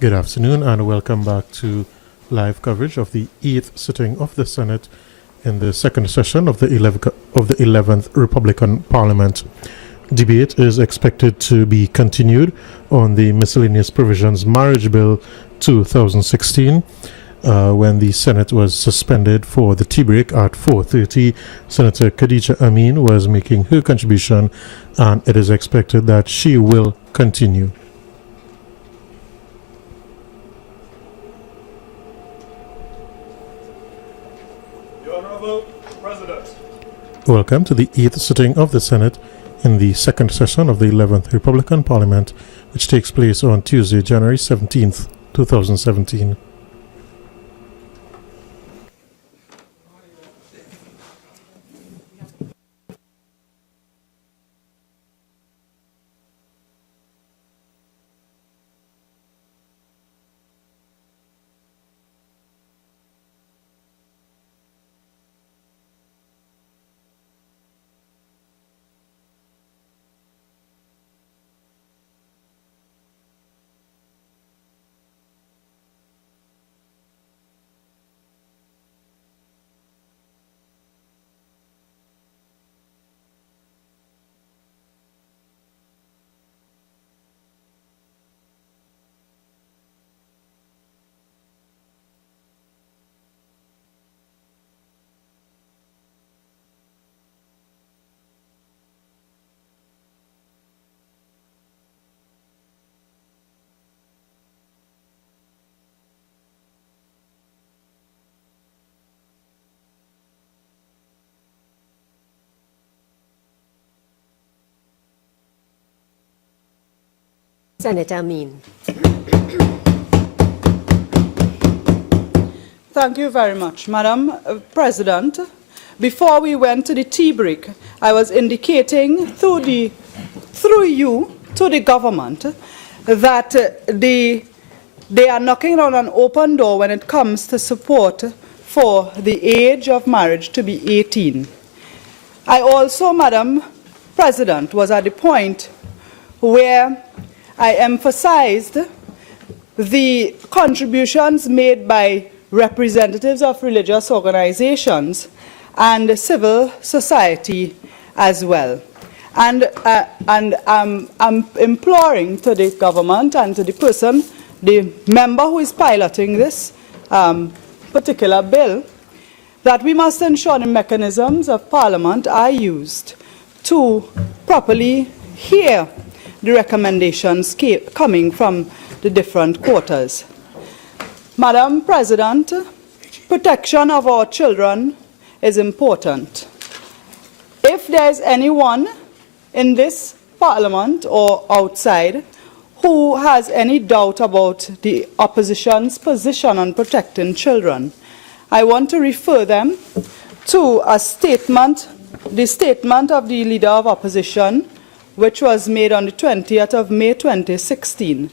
Good afternoon and welcome back to live coverage of the 8th sitting of the Senate in the second session of the 11th Republican Parliament. Debate is expected to be continued on the Miscellaneous Provisions Marriage Bill 2016 when the Senate was suspended for the tea break at 4:30. Senator Khadijah Ameen was making her contribution and it is expected that she will continue. Welcome to the 8th sitting of the Senate in the second session of the 11th Republican Parliament, which takes place on Tuesday, January 17th, 2017. Senator Ameen. Thank you very much, Madam President. Before we went to the tea break, I was indicating through you to the government that they are knocking on an open door when it comes to support for the age of marriage to be 18. I also, Madam President, was at the point where I emphasized the contributions made by representatives of religious organizations and civil society as well. And I'm imploring to the government and to the person, the member who is piloting this particular bill, that we must ensure the mechanisms of Parliament are used to properly hear the recommendations coming from the different quarters. Madam President, protection of our children is important. If there is anyone in this Parliament or outside who has any doubt about the opposition's position on protecting children, I want to refer them to a statement, the statement of the Leader of Opposition, which was made on the 20th of May 2016,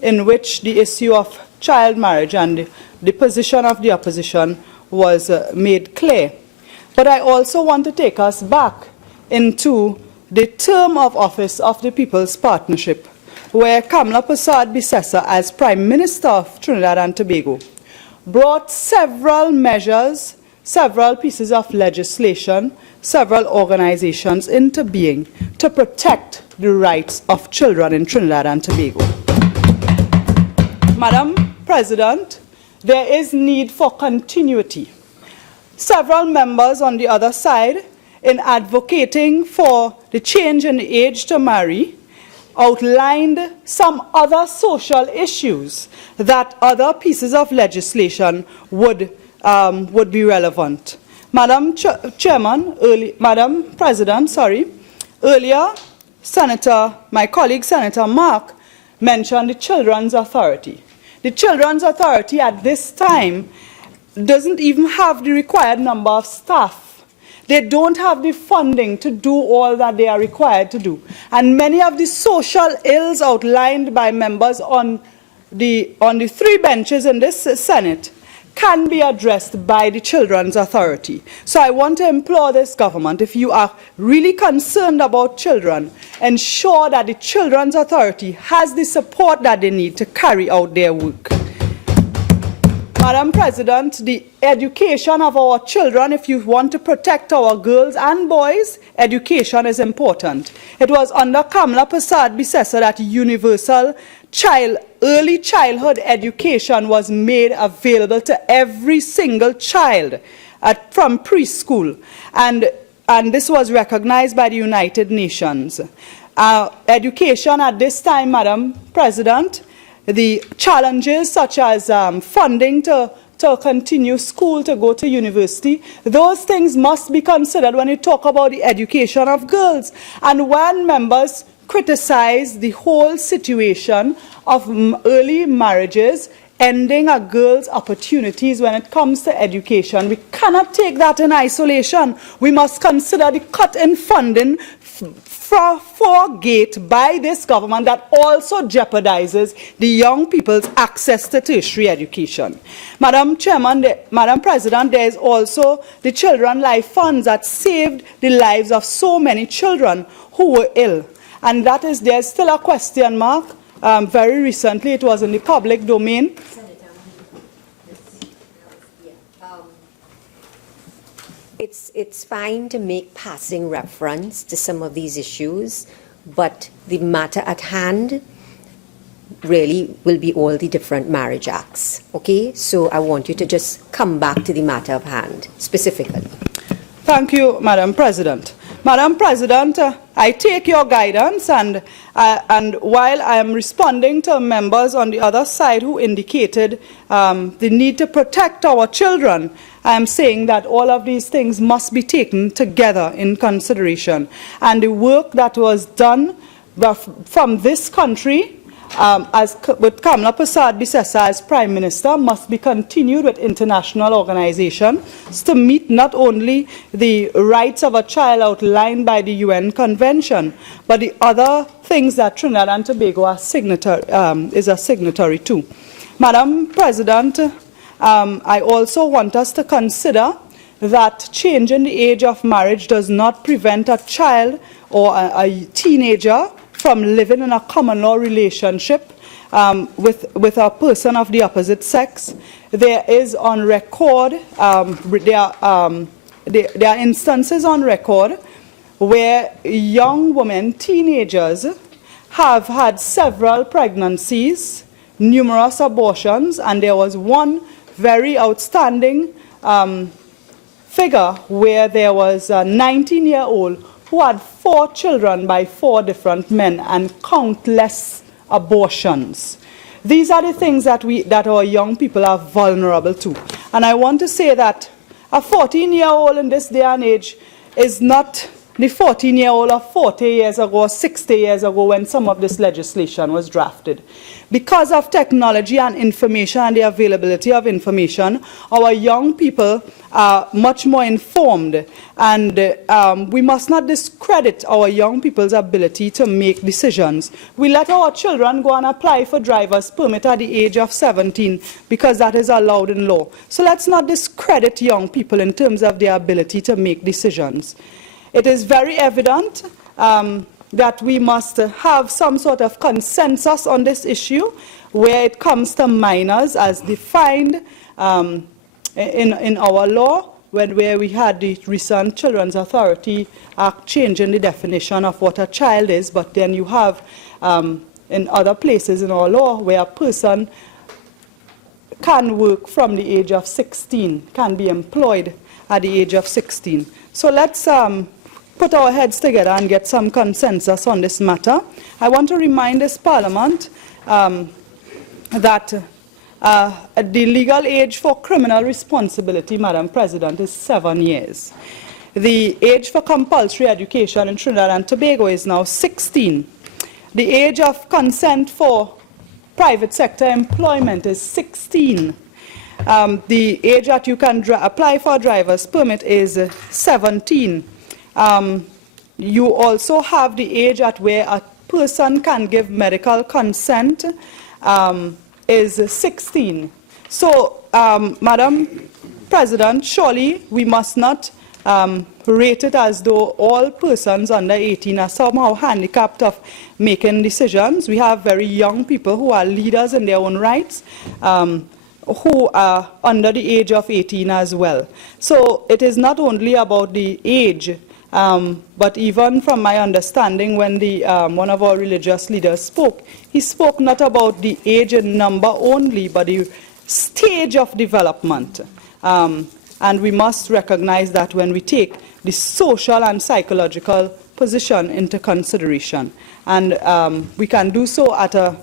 in which the issue of child marriage and the position of the opposition was made clear. But I also want to take us back into the term of office of the People's Partnership, where Kamla Persad-Bissessar, as Prime Minister of Trinidad and Tobago, brought several measures, several pieces of legislation, several organizations into being to protect the rights of children in Trinidad and Tobago. Madam President, there is need for continuity. Several members on the other side, in advocating for the change in the age to marry, outlined some other social issues that other pieces of legislation would be relevant. Madam President, earlier, my colleague Senator Mark mentioned the Children's Authority. The Children's Authority at this time doesn't even have the required number of staff. They don't have the funding to do all that they are required to do. And many of the social ills outlined by members on the three benches in this Senate can be addressed by the Children's Authority. So I want to implore this government, if you are really concerned about children, ensure that the Children's Authority has the support that they need to carry out their work. Madam President, the education of our children, if you want to protect our girls and boys, education is important. It was under Kamla Prasad Bisesa that universal early childhood education was made available to every single child from preschool. And this was recognized by the United Nations. Education at this time, Madam President, the challenges such as funding to continue school, to go to university, those things must be considered when you talk about the education of girls. And when members criticize the whole situation of early marriages, ending a girl's opportunities when it comes to education, we cannot take that in isolation. We must consider the cut in funding for gate by this government that also jeopardizes the young people's access to tertiary education. Madam President, there is also the Children Life Funds that saved the lives of so many children who were ill. And that is, there's still a question mark. Very recently, it was in the public domain. It's fine to make passing reference to some of these issues, but the matter at hand really will be all the different marriage acts. Okay? So I want you to just come back to the matter of hand, specifically. Thank you, Madam President. Madam President, I take your guidance, and while I am responding to members on the other side who indicated the need to protect our children, I am saying that all of these things must be taken together in consideration. And the work that was done from this country, with Kamla Prasad Bisesa as Prime Minister, must be continued with international organizations to meet not only the rights of a child outlined by the UN Convention, but the other things that Trinidad and Tobago is a signatory to. Madam President, I also want us to consider that changing the age of marriage does not prevent a child or a teenager from living in a common law relationship with a person of the opposite sex. There is on record, there are instances on record where young women, teenagers, have had several pregnancies, numerous abortions, and there was one very outstanding figure where there was a 19-year-old who had 4 children by 4 different men and countless abortions. These are the things that our young people are vulnerable to. And I want to say that a 14-year-old in this day and age is not the 14-year-old of 40 years ago or 60 years ago when some of this legislation was drafted. Because of technology and information and the availability of information, our young people are much more informed, and we must not discredit our young people's ability to make decisions. We let our children go and apply for driver's permit at the age of 17 because that is allowed in law. So let's not discredit young people in terms of their ability to make decisions. It is very evident that we must have some sort of consensus on this issue where it comes to minors as defined in our law, where we had the recent Children's Authority Act changing the definition of what a child is, but then you have in other places in our law where a person can work from the age of 16, can be employed at the age of 16. So let's put our heads together and get some consensus on this matter. I want to remind this Parliament that the legal age for criminal responsibility, Madam President, is 7 years. The age for compulsory education in Trinidad and Tobago is now 16. The age of consent for private sector employment is 16. The age that you can apply for a driver's permit is 17. You also have the age at where a person can give medical consent is 16. So Madam President, surely we must not rate it as though all persons under 18 are somehow handicapped of making decisions. We have very young people who are leaders in their own rights, who are under the age of 18 as well. So it is not only about the age, but even from my understanding, when one of our religious leaders spoke, he spoke not about the age and number only, but the stage of development. And we must recognize that when we take the social and psychological position into consideration. And we can do so at a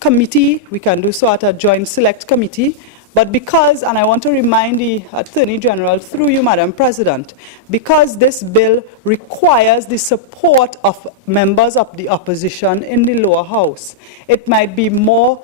committee, we can do so at a joint select committee, but because, and I want to remind the Attorney General through you, Madam President, because this bill requires the support of members of the opposition in the lower house, it might be more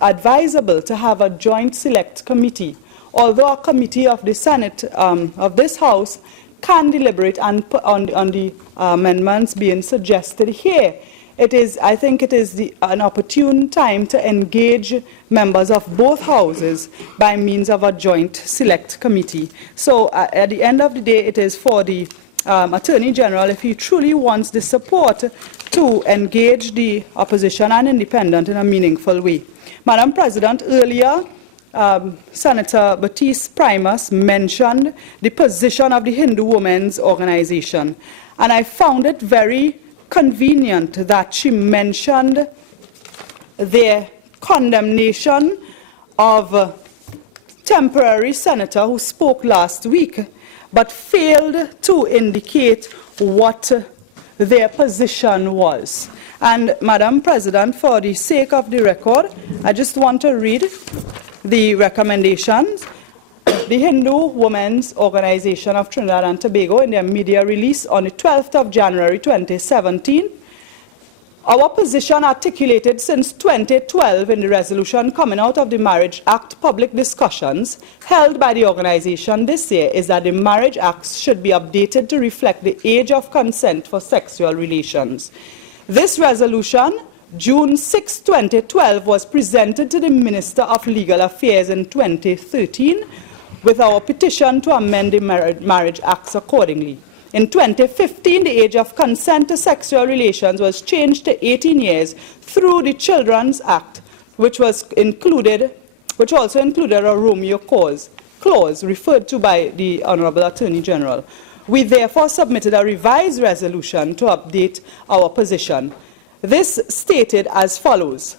advisable to have a joint select committee. Although a committee of the Senate, of this House, can deliberate on the amendments being suggested here, I think it is an opportune time to engage members of both houses by means of a joint select committee. So at the end of the day, it is for the Attorney General, if he truly wants the support, to engage the opposition and independent in a meaningful way. Madam President, earlier, Senator Baptiste Primus mentioned the position of the Hindu Women's Organization, and I found it very convenient that she mentioned their condemnation of a temporary senator who spoke last week, but failed to indicate what their position was. And, Madam President, for the sake of the record, I just want to read the recommendations. The Hindu Women's Organization of Trinidad and Tobago, in their media release on the 12th of January 2017, our position articulated since 2012 in the resolution coming out of the Marriage Act public discussions held by the organization this year is that the Marriage Act should be updated to reflect the age of consent for sexual relations. This resolution, June 6, 2012, was presented to the Minister of Legal Affairs in 2013 with our petition to amend the Marriage Acts accordingly. In 2015, the age of consent to sexual relations was changed to 18 years through the Children's Act, which also included a Romeo clause referred to by the Honorable Attorney General. We therefore submitted a revised resolution to update our position. This stated as follows: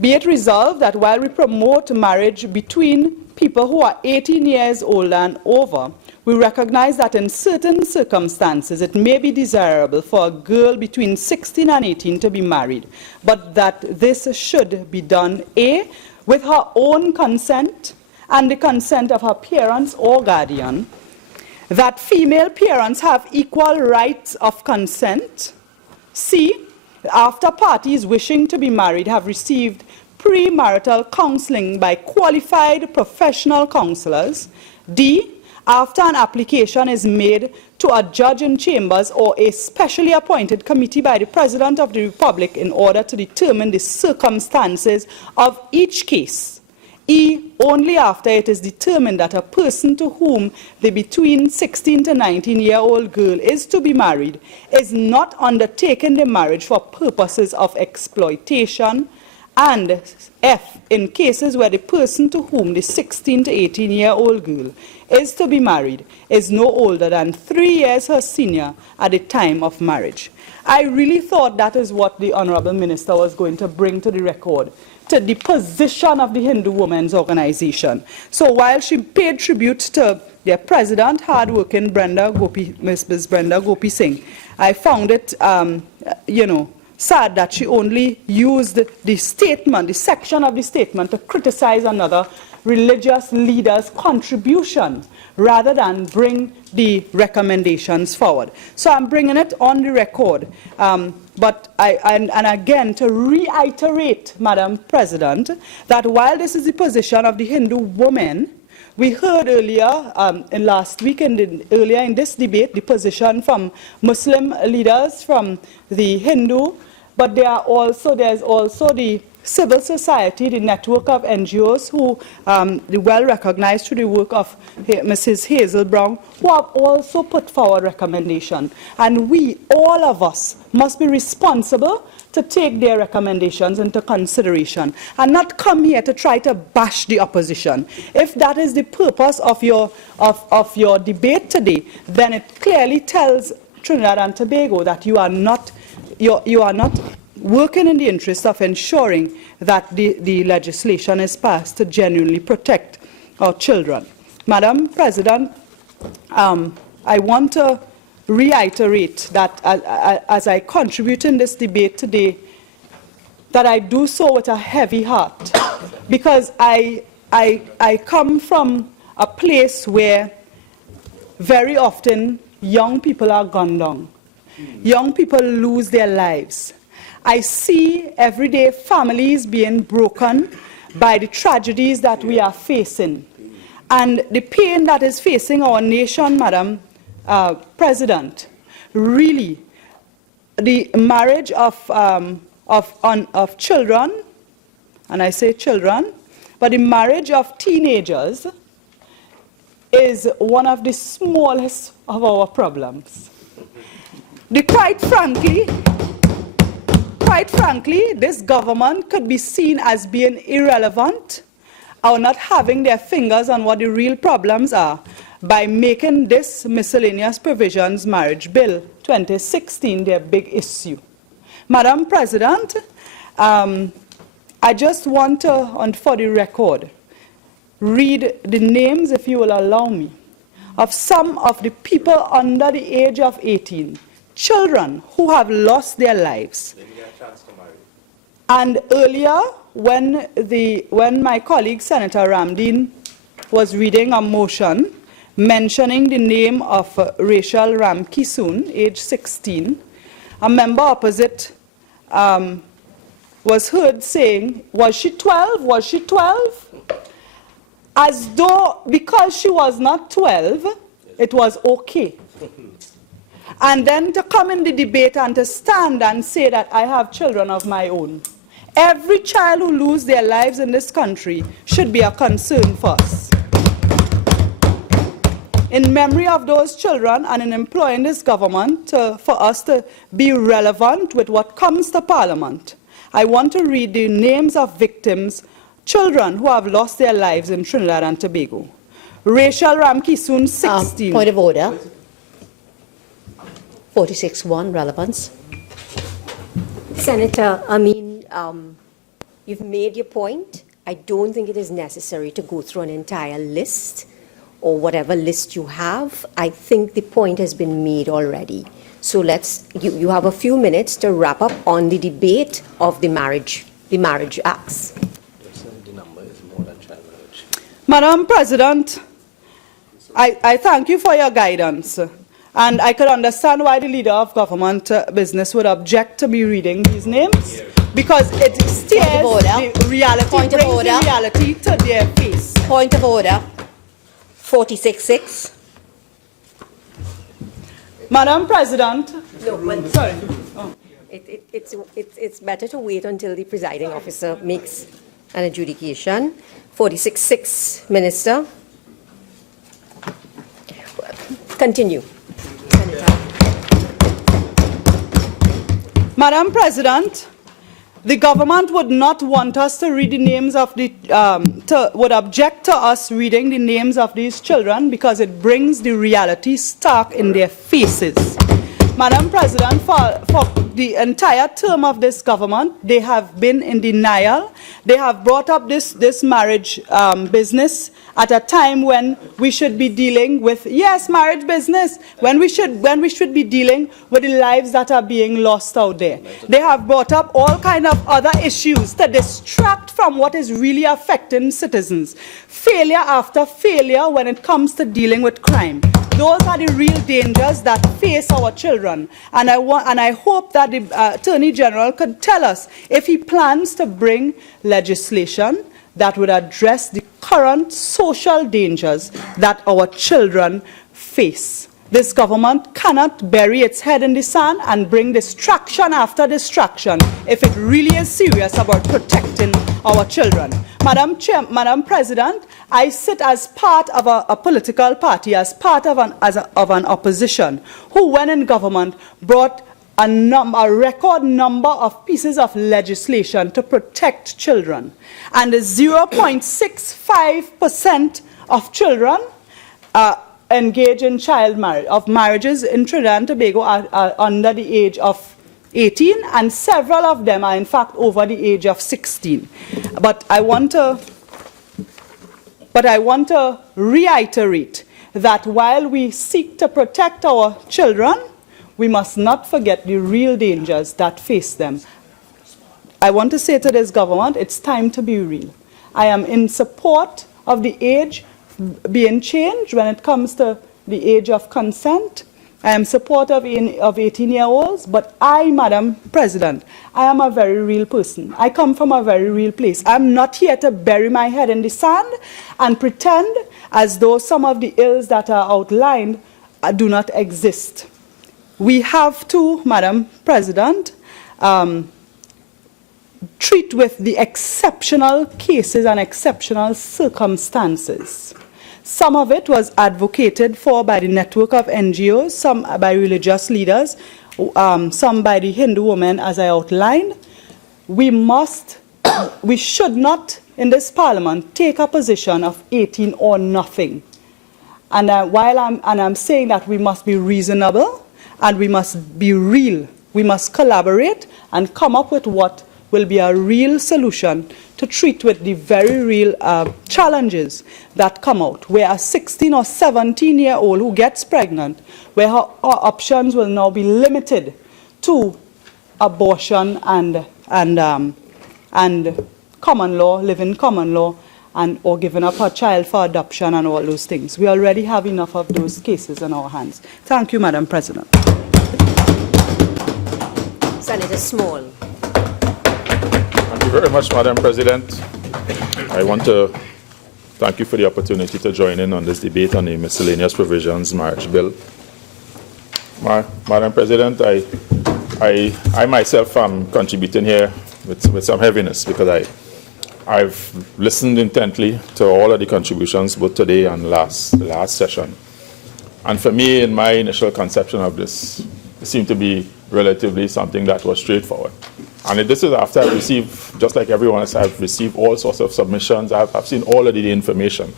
be it resolved that while we promote marriage between people who are 18 years old and over, we recognize that in certain circumstances it may be desirable for a girl between 16 and 18 to be married, but that this should be done A, with her own consent and the consent of her parents or guardian, that female parents have equal rights of consent, C, after parties wishing to be married have received premarital counseling by qualified professional counselors, D, after an application is made to a judge in chambers or a specially appointed committee by the President of the Republic in order to determine the circumstances of each case, E, only after it is determined that a person to whom the between 16 to 19-year-old girl is to be married is not undertaking the marriage for purposes of exploitation, and F, in cases where the person to whom the 16 to 18-year-old girl is to be married is no older than 3 years her senior at the time of marriage. I really thought that is what the Honorable Minister was going to bring to the record, to the position of the Hindu Women's Organization. So while she paid tribute to their president, hardworking Ms. Brenda Gopi Singh, I found it, sad that she only used the statement, the section of the statement, to criticize another religious leader's contribution rather than bring the recommendations forward. So I'm bringing it on the record. But again, to reiterate, Madam President, that while this is the position of the Hindu women, we heard earlier, earlier in this debate, the position from Muslim leaders, from the Hindu, but there's also the civil society, the network of NGOs who well recognized through the work of Mrs. Hazel Brown, who have also put forward recommendations. And we, all of us, must be responsible to take their recommendations into consideration and not come here to try to bash the opposition. If that is the purpose of your debate today, then it clearly tells Trinidad and Tobago that you are not working in the interest of ensuring that the legislation is passed to genuinely protect our children. Madam President, I want to reiterate that as I contribute in this debate today, that I do so with a heavy heart, because I come from a place where very often young people are gunned down. Young people lose their lives. I see everyday families being broken by the tragedies that we are facing. And the pain that is facing our nation, Madam President, really, the marriage of children, and I say children, but the marriage of teenagers is one of the smallest of our problems. Quite frankly, this government could be seen as being irrelevant or not having their fingers on what the real problems are by making this Miscellaneous Provisions Marriage Bill 2016 their big issue. Madam President, I just want to, for the record, read the names, if you will allow me, of some of the people under the age of 18, children who have lost their lives. And earlier, when my colleague Senator Ramdeen was reading a motion mentioning the name of Rachel Ramkisoon, age 16, a member opposite was heard saying, was she 12? Was she 12? As though because she was not 12, it was okay. And then to come in the debate and to stand and say that I have children of my own. Every child who loses their lives in this country should be a concern for us. In memory of those children and in employing this government for us to be relevant with what comes to Parliament, I want to read the names of victims, children who have lost their lives in Trinidad and Tobago. Rachel Ramkisoon, 16. Point of order. 46.1, relevance. Senator Ameen, you've made your point. I don't think it is necessary to go through an entire list or whatever list you have. I think the point has been made already. So you have a few minutes to wrap up on the debate of the marriage acts. Madam President, I thank you for your guidance. And I could understand why the leader of government business would object to me reading these names, because it stares the reality, brings the reality to their face. Point of order. 46.6. Madam President. No, but Sorry. Oh. It's better to wait until the presiding officer makes an adjudication. 46.6, Minister. Continue. Madam President, the government would not want us to read the names of the, would object to us reading the names of these children because it brings the reality stark in their faces. Madam President, for the entire term of this government, they have been in denial. They have brought up this marriage business at a time when we should be dealing with, yes, marriage business, when we should be dealing with the lives that are being lost out there. They have brought up all kinds of other issues to distract from what is really affecting citizens. Failure after failure when it comes to dealing with crime. Those are the real dangers that face our children. And I hope that the Attorney General could tell us if he plans to bring legislation that would address the current social dangers that our children face. this government cannot bury its head in the sand and bring distraction after distraction if it really is serious about protecting our children. Madam President, I sit as part of a political party, as part of an opposition, who, when in government, brought a record number of pieces of legislation to protect children. And 0.65% of children engage in marriages in Trinidad and Tobago are under the age of 18, and several of them are in fact over the age of 16. But I want to reiterate that while we seek to protect our children, we must not forget the real dangers that face them. I want to say to this government, it's time to be real. I am in support of the age being changed when it comes to the age of consent. I am supportive of 18-year-olds, but I, Madam President, I am a very real person. I come from a very real place. I'm not here to bury my head in the sand and pretend as though some of the ills that are outlined do not exist. We have to, Madam President, treat with the exceptional cases and exceptional circumstances. Some of it was advocated for by the network of NGOs, some by religious leaders, some by the Hindu women, as I outlined. We should not, in this parliament, take a position of 18 or nothing. And while I'm saying that we must be reasonable and we must be real, we must collaborate and come up with what will be a real solution to treat with the very real challenges that come out, where a 16 or 17-year-old who gets pregnant, where her options will now be limited to abortion and common law, living common law, or giving up her child for adoption and all those things. We already have enough of those cases in our hands. Thank you, Madam President. Senator Small. Thank you very much, Madam President. I want to thank you for the opportunity to join in on this debate on the Miscellaneous Provisions Marriage Bill. Madam President, I myself am contributing here with some heaviness because I've listened intently to all of the contributions both today and the last session. And for me, in my initial conception of this, it seemed to be relatively something that was straightforward. And this is after I received, just like everyone else, I've received all sorts of submissions. I've seen all of the information.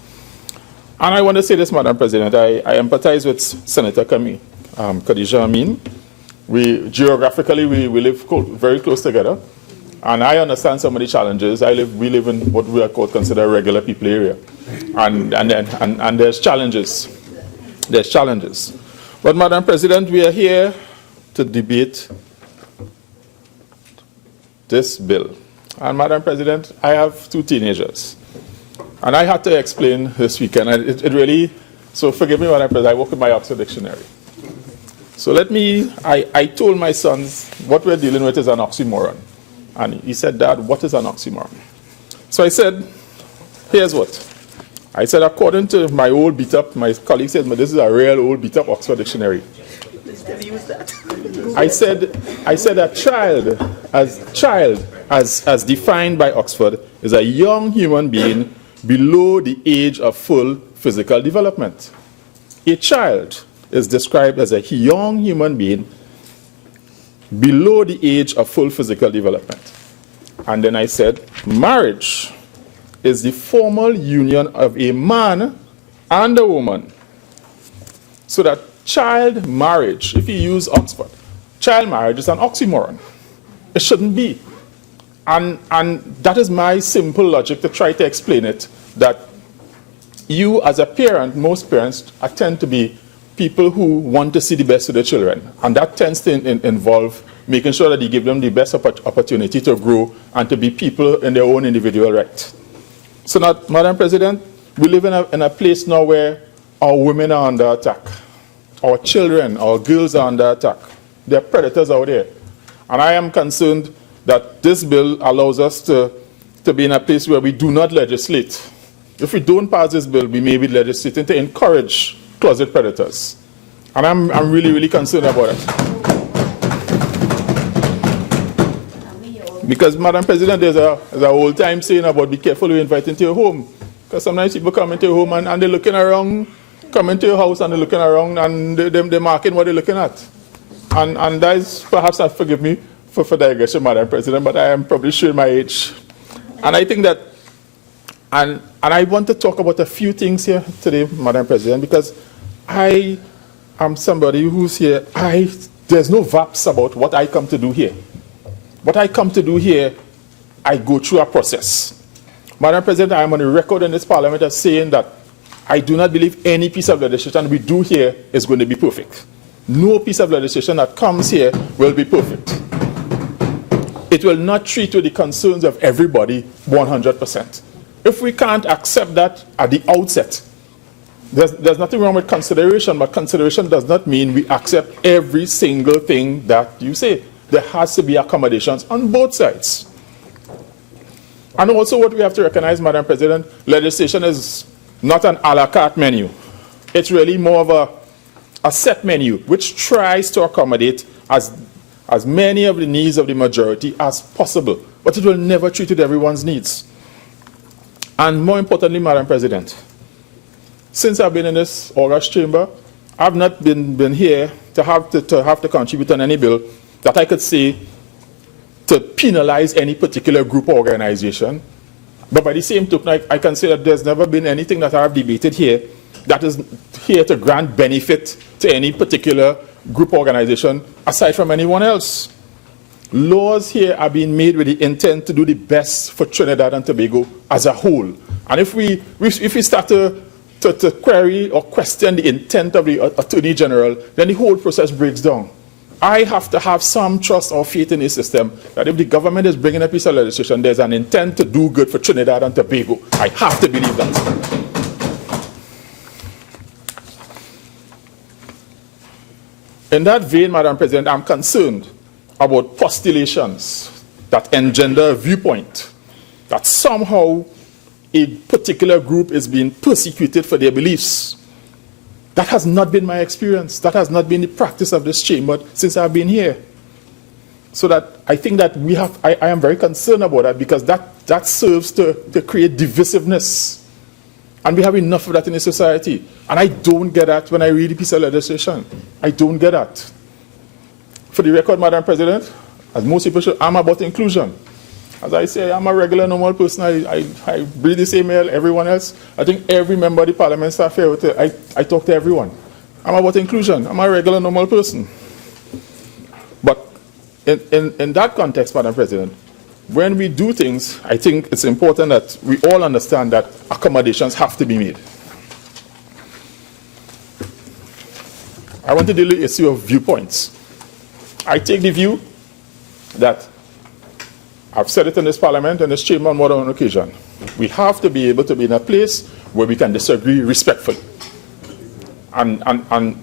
And I want to say this, Madam President, I empathize with Senator Khadijah Ameen. Geographically, we live very close together. And I understand some of the challenges. We live in what we are considered regular people area. And there's challenges. There's challenges. But Madam President, we are here to debate this bill. And Madam President, I have 2 teenagers. And I had to explain this weekend, and it really, so forgive me, Madam President, I work with my Oxford Dictionary. So I told my sons what we're dealing with is an oxymoron. And he said, Dad, what is an oxymoron? So I said, here's what. I said, according to my old beat-up, my colleague said, this is a real old beat-up Oxford Dictionary. I said a child, as defined by Oxford, is a young human being below the age of full physical development. A child is described as a young human being below the age of full physical development. And then I said, marriage is the formal union of a man and a woman. So that child marriage, if you use Oxford, child marriage is an oxymoron. It shouldn't be. And that is my simple logic to try to explain it, that you as a parent, most parents tend to be people who want to see the best of their children. And that tends to involve making sure that you give them the best opportunity to grow and to be people in their own individual right. So now, Madam President, we live in a place now where our women are under attack. Our children, our girls are under attack. There are predators out there. And I am concerned that this bill allows us to be in a place where we do not legislate. If we don't pass this bill, we may be legislating to encourage closet predators. And I'm really, really concerned about it. Because, Madam President, there's a old time saying about be careful who you invite into your home. Because sometimes people come into your home and they're looking around, come into your house and they're looking around and they're marking what they're looking at. And that is, perhaps, forgive me for digression, Madam President, but I am probably showing my age. And I think that, and I want to talk about a few things here today, Madam President, because I am somebody who's here, there's no vaps about what I come to do here. What I come to do here, I go through a process. Madam President, I am on the record in this parliament as saying that I do not believe any piece of legislation we do here is going to be perfect. No piece of legislation that comes here will be perfect. It will not treat to the concerns of everybody 100%. If we can't accept that at the outset, there's nothing wrong with consideration, but consideration does not mean we accept every single thing that you say. There has to be accommodations on both sides. And also what we have to recognize, Madam President, legislation is not an a la carte menu. It's really more of a set menu which tries to accommodate as many of the needs of the majority as possible. But it will never treat to everyone's needs. And more importantly, Madam President, since I've been in this August chamber, I've not been here to have to contribute on any bill that I could say to penalize any particular group or organization. But by the same token, I can say that there's never been anything that I've debated here that is here to grant benefit to any particular group or organization aside from anyone else. Laws here are being made with the intent to do the best for Trinidad and Tobago as a whole. And if we start to query or question the intent of the Attorney General, then the whole process breaks down. I have to have some trust or faith in the system that if the government is bringing a piece of legislation, there's an intent to do good for Trinidad and Tobago. I have to believe that. In that vein, Madam President, I'm concerned about postulations that engender a viewpoint that somehow a particular group is being persecuted for their beliefs. That has not been my experience. That has not been the practice of this chamber since I've been here. So that I think that I am very concerned about that because that serves to create divisiveness. And we have enough of that in the society. And I don't get that when I read a piece of legislation. I don't get that. For the record, Madam President, as most people should, I'm about inclusion. As I say, I'm a regular, normal person. I breathe the same air everyone else. I think every member of the parliament staff here, I talk to everyone. I'm about inclusion. I'm a regular, normal person. But in that context, Madam President, when we do things, I think it's important that we all understand that accommodations have to be made. I want to deal with the issue of viewpoints. I take the view that I've said it in this parliament and this chamber on more than one occasion. We have to be able to be in a place where we can disagree respectfully. And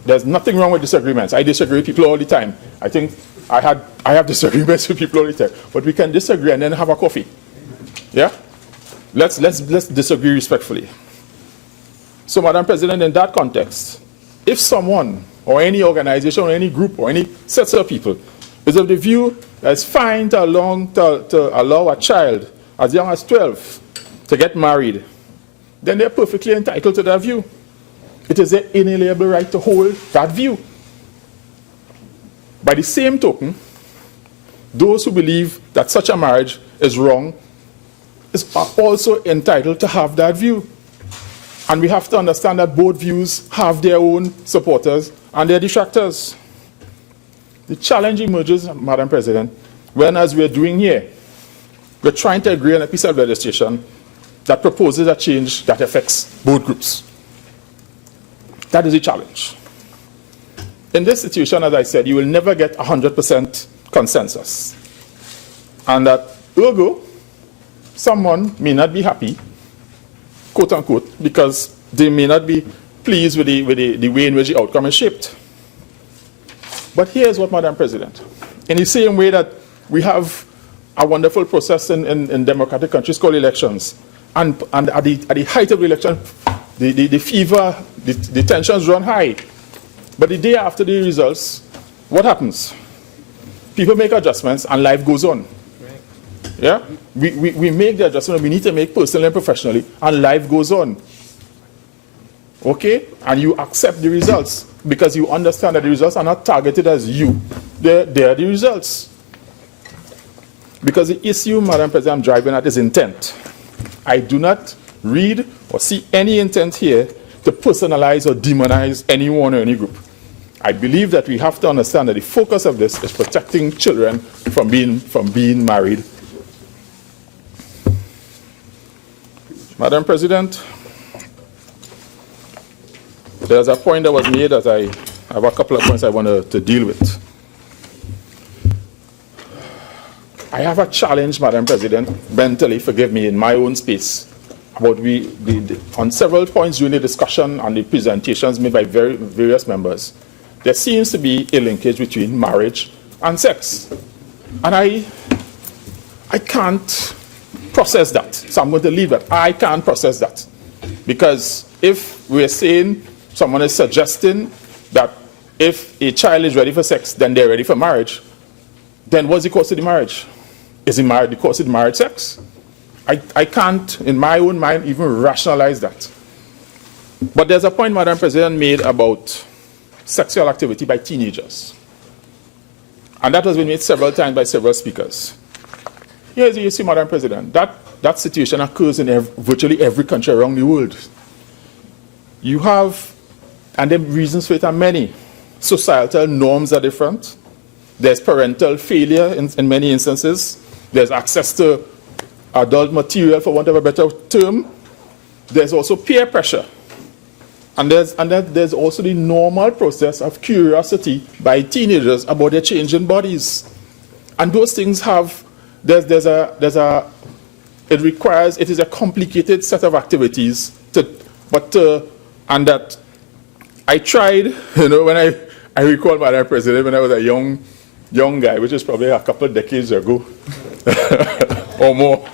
there's nothing wrong with disagreements. I disagree with people all the time. I think I have disagreements with people all the time. But we can disagree and then have a coffee. Yeah? Let's disagree respectfully. So, Madam President, in that context, if someone or any organization or any group or any set of people is of the view that it's fine to allow a child as young as 12 to get married, then they're perfectly entitled to that view. It is their inalienable right to hold that view. By the same token, those who believe that such a marriage is wrong are also entitled to have that view. And we have to understand that both views have their own supporters and their detractors. The challenge emerges, Madam President, when, as we're doing here, we're trying to agree on a piece of legislation that proposes a change that affects both groups. That is a challenge. In this situation, as I said, you will never get 100% consensus. And that, ergo, someone may not be happy, quote unquote, because they may not be pleased with the way in which the outcome is shaped. But here's what, Madam President. In the same way that we have a wonderful process in democratic countries called elections, and at the height of the election, the fever, the tensions run high. But the day after the results, what happens? People make adjustments and life goes on. Yeah? We make the adjustment we need to make personally and professionally, and life goes on. Okay? And you accept the results because you understand that the results are not targeted as you. They're the results. Because the issue, Madam President, I'm driving at is intent. I do not read or see any intent here to personalize or demonize anyone or any group. I believe that we have to understand that the focus of this is protecting children from being married. Madam President, there's a point that was made that I have a couple of points I want to deal with. I have a challenge, Madam President, mentally, forgive me, in my own space, about on several points during the discussion and the presentations made by various members. There seems to be a linkage between marriage and sex. And I can't process that. So I'm going to leave that. I can't process that. Because if we're saying, someone is suggesting that if a child is ready for sex, then they're ready for marriage, then what's the cause of the marriage? Is the cause of the marriage sex? I can't, in my own mind, even rationalize that. But there's a point Madam President made about sexual activity by teenagers. And that has been made several times by several speakers. Here's the issue, Madam President. That situation occurs in virtually every country around the world. You have, and the reasons for it are many. Societal norms are different. There's parental failure in many instances. There's access to adult material, for want of a better term. There's also peer pressure. And there's also the normal process of curiosity by teenagers about their changing bodies. And those things have, it is a complicated set of activities, and that I tried, when I recall, Madam President, when I was a young guy, which is probably a couple of decades ago, or more.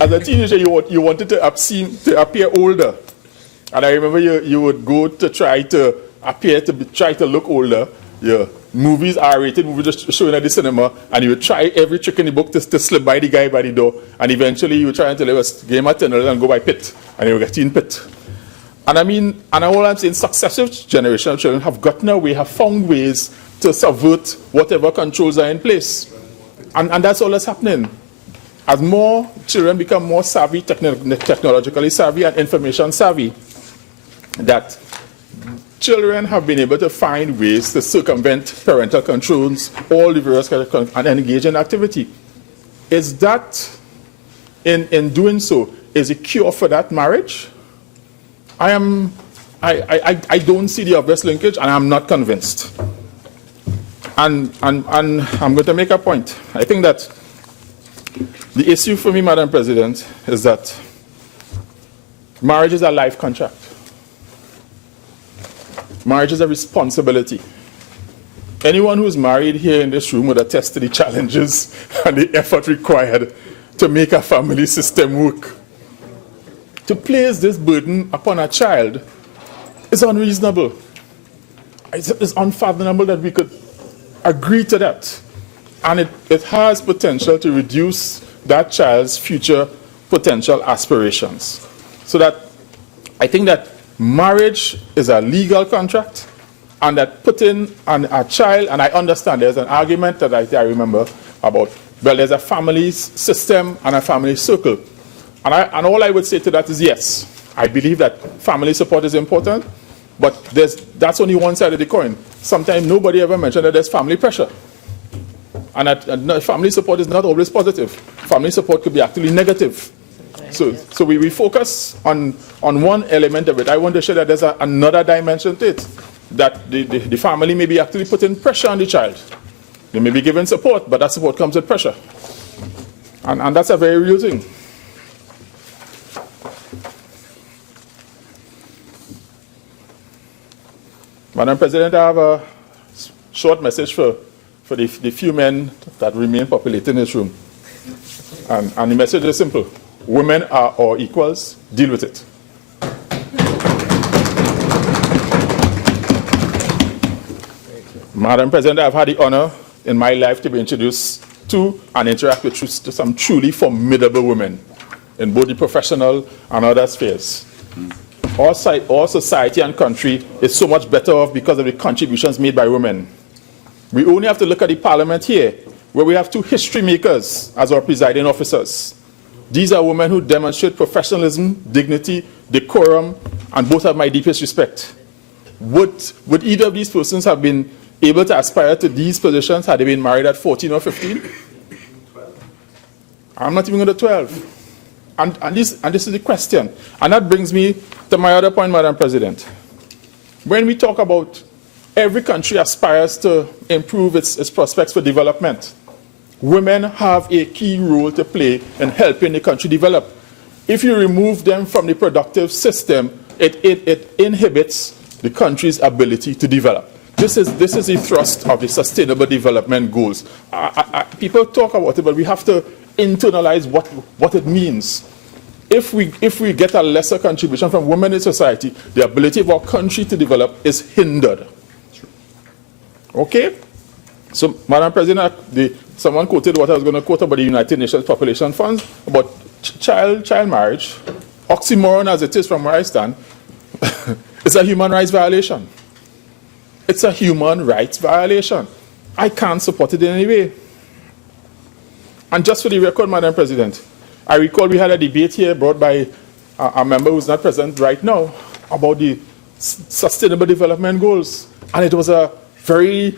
As a teenager, you wanted to appear older. And I remember you would go to try to appear try to look older. Yeah. Movies, R-rated movies just showing at the cinema, and you would try every trick in the book to slip by the guy by the door, and eventually you would try until it was game at $10 and go by pit, and you would get in pit. And I mean, and all I'm saying, successive generations of children have gotten away, have found ways to subvert whatever controls are in place. And that's all that's happening. As more children become more savvy, technologically savvy and information savvy, that children have been able to find ways to circumvent parental controls, all the various and engage in activity. Is that, in doing so, is a cure for that marriage? I don't see the obvious linkage, and I'm not convinced. And I'm going to make a point. I think that the issue for me, Madam President, is that marriage is a life contract. Marriage is a responsibility. Anyone who's married here in this room would attest to the challenges and the effort required to make a family system work. To place this burden upon a child is unreasonable. It's unfathomable that we could agree to that. And it has potential to reduce that child's future potential aspirations. So that I think that marriage is a legal contract, and that putting on a child, and I understand there's an argument that I remember about, well, there's a family system and a family circle. And all I would say to that is yes, I believe that family support is important, but that's only one side of the coin. Sometimes nobody ever mentioned that there's family pressure. And that family support is not always positive. Family support could be actually negative. So we focus on one element of it. I want to show that there's another dimension to it, that the family may be actually putting pressure on the child. They may be given support, but that support comes with pressure. And that's a very real thing. Madam President, I have a short message for the few men that remain populating this room. And the message is simple. Women are our equals. Deal with it. Madam President, I've had the honor in my life to be introduced to and interact with some truly formidable women in both the professional and other spheres. Our society and country is so much better off because of the contributions made by women. We only have to look at the parliament here, where we have two history makers as our presiding officers. These are women who demonstrate professionalism, dignity, decorum, and both have my deepest respect. Would either of these persons have been able to aspire to these positions had they been married at 14 or 15? I'm not even going to 12. And this is the question. And that brings me to my other point, Madam President. When we talk about every country aspires to improve its prospects for development, women have a key role to play in helping the country develop. If you remove them from the productive system, it inhibits the country's ability to develop. This is the thrust of the Sustainable Development Goals. People talk about it, but we have to internalize what it means. If we get a lesser contribution from women in society, the ability of our country to develop is hindered. Okay? So, Madam President, someone quoted what I was going to quote about the United Nations Population Funds, about child marriage, oxymoron as it is from where I stand, it's a human rights violation. It's a human rights violation. I can't support it in any way. And just for the record, Madam President, I recall we had a debate here brought by a member who's not present right now about the Sustainable Development Goals. And it was a very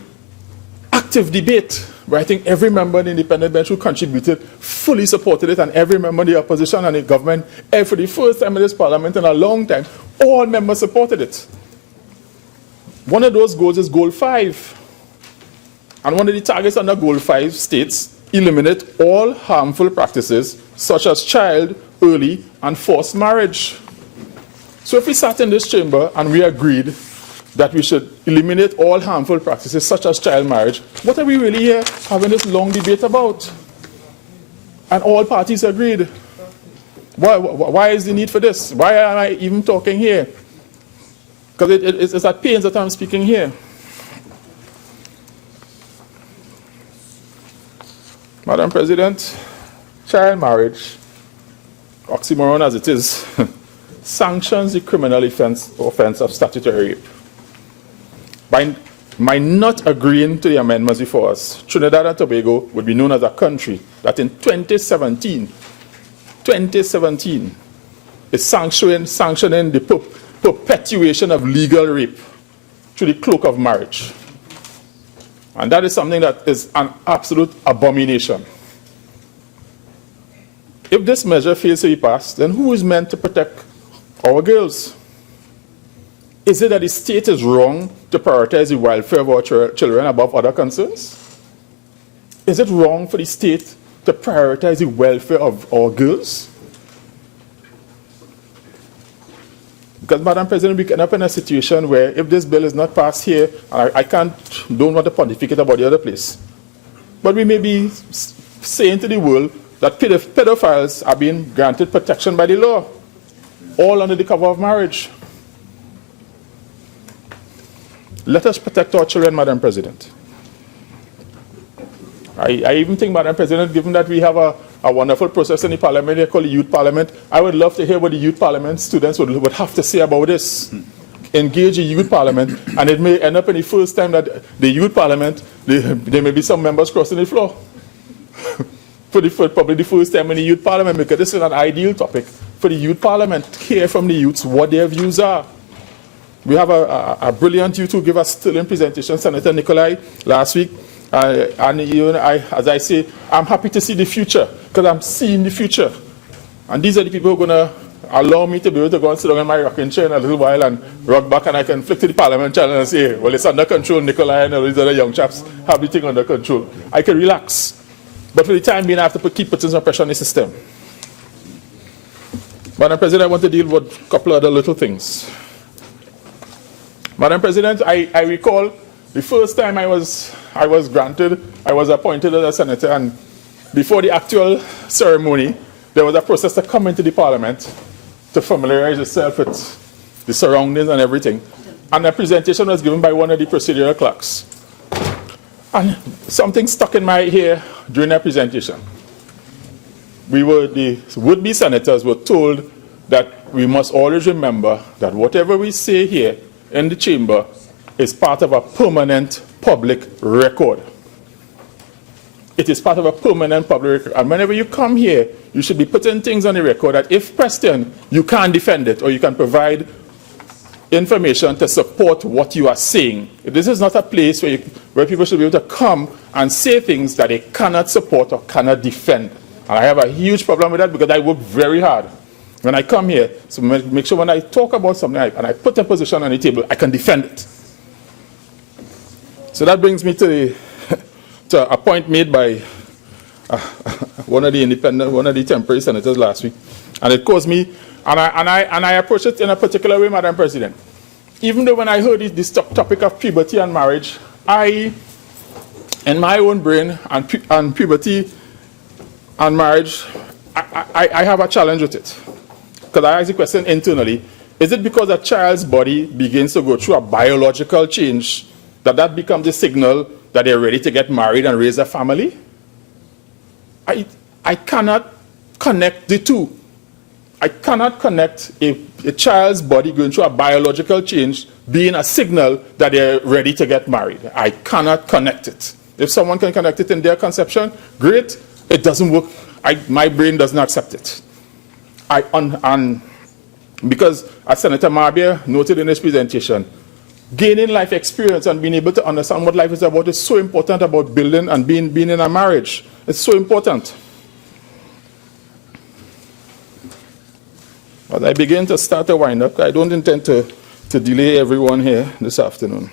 active debate where I think every member in the independent bench who contributed fully supported it, and every member in the opposition and the government, and for the first time in this parliament in a long time, all members supported it. One of those goals is Goal 5. And one of the targets under Goal 5 states, eliminate all harmful practices such as child, early, and forced marriage. So if we sat in this chamber and we agreed that we should eliminate all harmful practices such as child marriage, what are we really here having this long debate about? And all parties agreed. Why is the need for this? Why am I even talking here? Because it's at pains that I'm speaking here. Madam President, child marriage, oxymoron as it is, sanctions the criminal offense of statutory rape. By not agreeing to the amendments before us, Trinidad and Tobago would be known as a country that in 2017 is sanctioning the perpetuation of legal rape through the cloak of marriage. And that is something that is an absolute abomination. If this measure fails to be passed, then who is meant to protect our girls? Is it that the state is wrong to prioritize the welfare of our children above other concerns? Is it wrong for the state to prioritize the welfare of our girls? Because, Madam President, we end up in a situation where if this bill is not passed here, and I don't want to pontificate about the other place, but we may be saying to the world that pedophiles are being granted protection by the law, all under the cover of marriage. Let us protect our children, Madam President. I even think, Madam President, given that we have a wonderful process in the parliament here called the Youth Parliament, I would love to hear what the Youth Parliament students would have to say about this. Engage the Youth Parliament, and it may end up in the first time that the Youth Parliament, there may be some members crossing the floor. for probably the first time in the Youth Parliament, because this is an ideal topic for the Youth Parliament to hear from the youths what their views are. We have a brilliant youth who gave us sterling presentation, Senator Nicolai, last week. And you know, as I say, I'm happy to see the future, because I'm seeing the future. And these are the people who are going to allow me to be able to go and sit down in my rocking chair in a little while and rock back, and I can flick to the parliament channel and say, well, it's under control, Nicolai and all these other young chaps have the thing under control. I can relax. But for the time being, I have to keep putting some pressure on the system. Madam President, I want to deal with a couple of other little things. Madam President, I recall the first time I was appointed as a senator, and before the actual ceremony, there was a process to come into the parliament to familiarize yourself with the surroundings and everything. And a presentation was given by one of the procedural clerks. And something stuck in my ear during that presentation. The would-be senators were told that we must always remember that whatever we say here in the chamber is part of a permanent public record. It is part of a permanent public record. And whenever you come here, you should be putting things on the record that if questioned, you can't defend it or you can provide information to support what you are saying. This is not a place where people should be able to come and say things that they cannot support or cannot defend. And I have a huge problem with that because I work very hard when I come here. So make sure when I talk about something and I put a position on the table, I can defend it. So that brings me to a point made by one of the temporary senators last week. And it caused me, and I approached it in a particular way, Madam President. Even though when I heard this topic of puberty and marriage, in my own brain, and puberty and marriage, I have a challenge with it. Because I ask the question internally, is it because a child's body begins to go through a biological change that becomes a signal that they're ready to get married and raise a family? I cannot connect the two. I cannot connect a child's body going through a biological change being a signal that they're ready to get married. I cannot connect it. If someone can connect it in their conception, great. It doesn't work. My brain doesn't accept it. Because as Senator Marbia noted in his presentation, gaining life experience and being able to understand what life is about is so important about building and being in a marriage. It's so important. As I begin to start to wind up, I don't intend to delay everyone here this afternoon.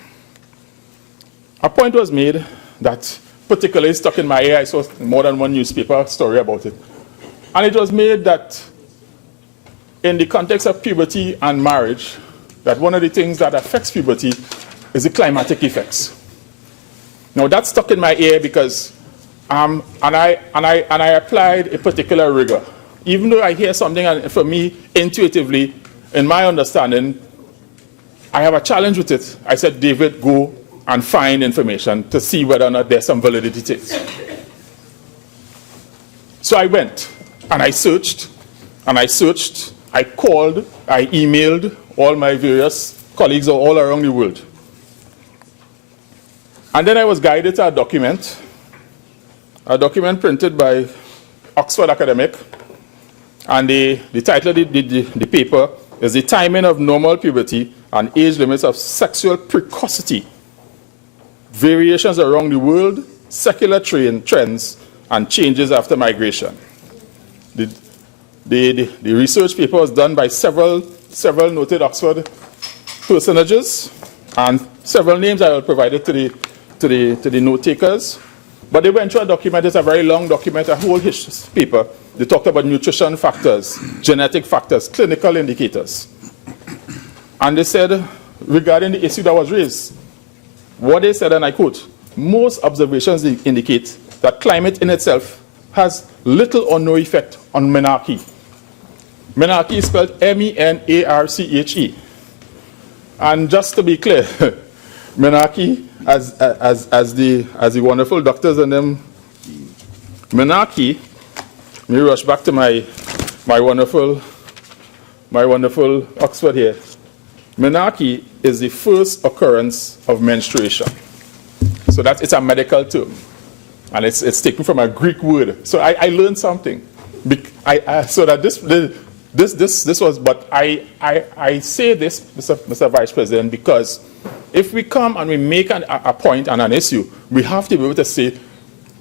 A point was made that particularly stuck in my ear. I saw more than one newspaper story about it. And it was made that in the context of puberty and marriage, that one of the things that affects puberty is the climatic effects. Now that stuck in my ear because, and I applied a particular rigor. Even though I hear something, and for me, intuitively, in my understanding, I have a challenge with it. I said, David, go and find information to see whether or not there's some validity to it. So I went, and I searched, I called, I emailed all my various colleagues all around the world. And then I was guided to a document printed by Oxford Academic, and the title of the paper is The Timing of Normal Puberty and Age Limits of Sexual Precocity, Variations Around the World, Secular Trends, and Changes After Migration. The research paper was done by several noted Oxford personages, and several names I will provide it to the note takers. But they went through a document. It's a very long document, a whole paper. They talked about nutrition factors, genetic factors, clinical indicators. And they said, regarding the issue that was raised, what they said, and I quote, most observations indicate that climate in itself has little or no effect on menarche. Menarche is spelled M-E-N-A-R-C-H-E. And just to be clear, menarche, as the wonderful doctors and them, menarche, let me rush back to my wonderful Oxford here. Menarche is the first occurrence of menstruation. So it's a medical term. And it's taken from a Greek word. So I learned something. So that this was, but I say this, Mr. Vice President, because if we come and we make a point and an issue, we have to be able to say,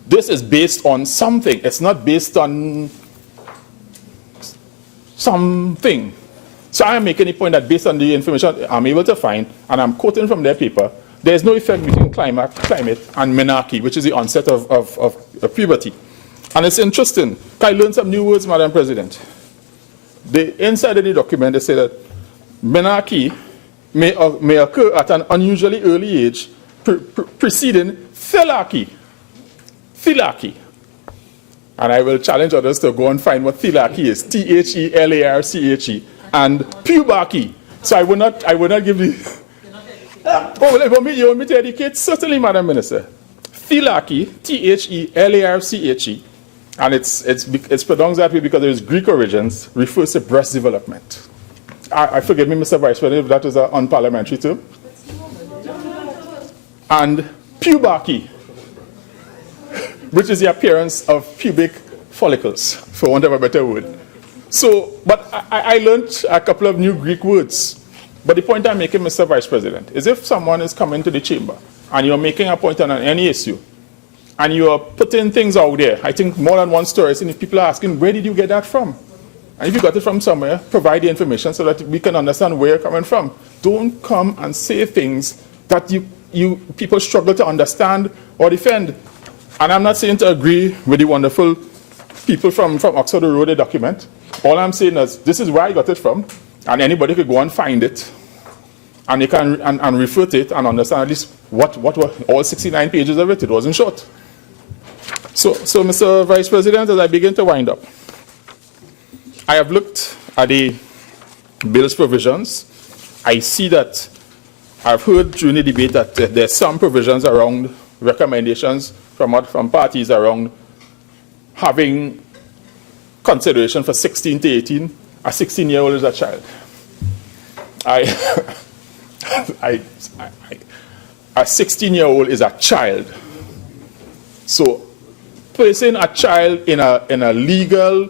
this is based on something. It's not based on something. So I am making a point that based on the information I'm able to find, and I'm quoting from their paper, there is no effect between climate and menarche, which is the onset of puberty. And it's interesting. I learned some new words, Madam President. Inside of the document, they say that menarche may occur at an unusually early age, preceding thelarche. Thelarche. And I will challenge others to go and find what thelarche is. T-H-E-L-A-R-C-H-E. And pubarche. So I will not give the... Oh, well, you want me to educate? Certainly, Madam Minister. Thelarchy, Thelarche, and it's pronounced that way because of its Greek origins, refers to breast development. I forgive me, Mr. Vice President, if that is an unparliamentary term. And pubarchy, which is the appearance of pubic follicles, for want of a better word. So, but I learned a couple of new Greek words. But the point I'm making, Mr. Vice President, is if someone is coming to the chamber and you're making a point on any issue, and you're putting things out there, I think more than one story, and if people are asking, where did you get that from? And if you got it from somewhere, provide the information so that we can understand where you're coming from. Don't come and say things that people struggle to understand or defend. And I'm not saying to agree with the wonderful people from Oxford who wrote the document. All I'm saying is, this is where I got it from, and anybody could go and find it, and they can and refer to it and understand at least what were all 69 pages of it. It wasn't short. So, Mr. Vice President, as I begin to wind up, I have looked at the bill's provisions. I see that I've heard during the debate that there's some provisions around recommendations from parties around having consideration for 16 to 18. A 16-year-old is a child. A 16-year-old is a child. So, placing a child in a legal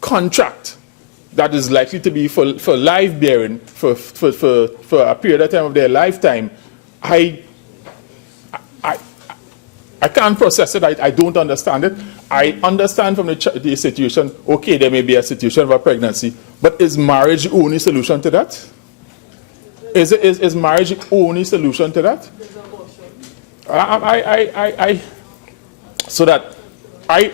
contract that is likely to be for life bearing for a period of time of their lifetime, I can't process it. I don't understand it. I understand from the situation, okay, there may be a situation of a pregnancy, but is marriage the only solution to that? Is marriage the only solution to that? I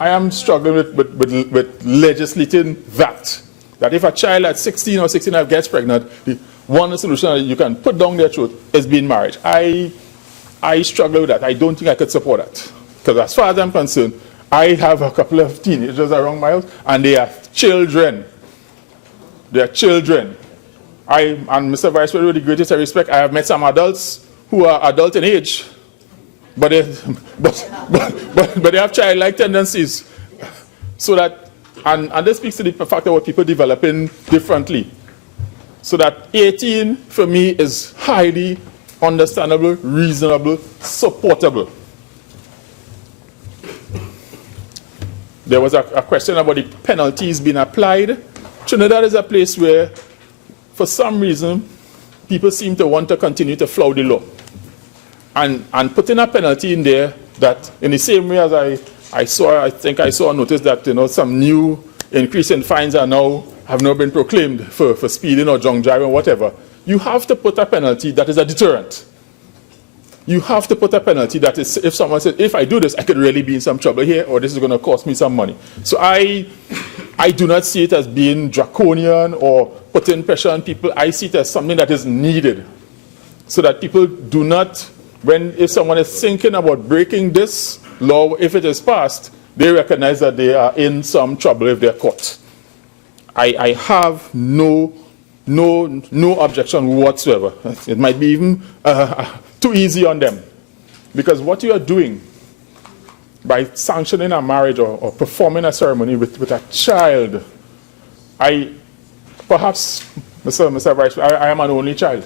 am struggling with legislating that if a child at 16 or 16 gets pregnant, the one solution that you can put down their throat is being married. I struggle with that. I don't think I could support that. Because as far as I'm concerned, I have a couple of teenagers around my house, and they are children. They are children. And Mr. Vice President, with the greatest respect, I have met some adults who are adult in age, but they have childlike tendencies. So that, and this speaks to the fact of people developing differently. So that 18 for me is highly understandable, reasonable, supportable. There was a question about the penalties being applied. Trinidad is a place where, for some reason, people seem to want to continue to flout the law. And putting a penalty in there that, in the same way as I think I saw a notice that some new increase in fines have now been proclaimed for speeding or drunk driving or whatever. You have to put a penalty that is a deterrent. You have to put a penalty that is, if someone says, if I do this, I could really be in some trouble here, or this is going to cost me some money. So I do not see it as being draconian or putting pressure on people. I see it as something that is needed, so that people do not, if someone is thinking about breaking this law, if it is passed, they recognize that they are in some trouble if they're caught. I have no objection whatsoever. It might be even too easy on them. Because what you are doing by sanctioning a marriage or performing a ceremony with a child, perhaps, Mr. Vice, I am an only child.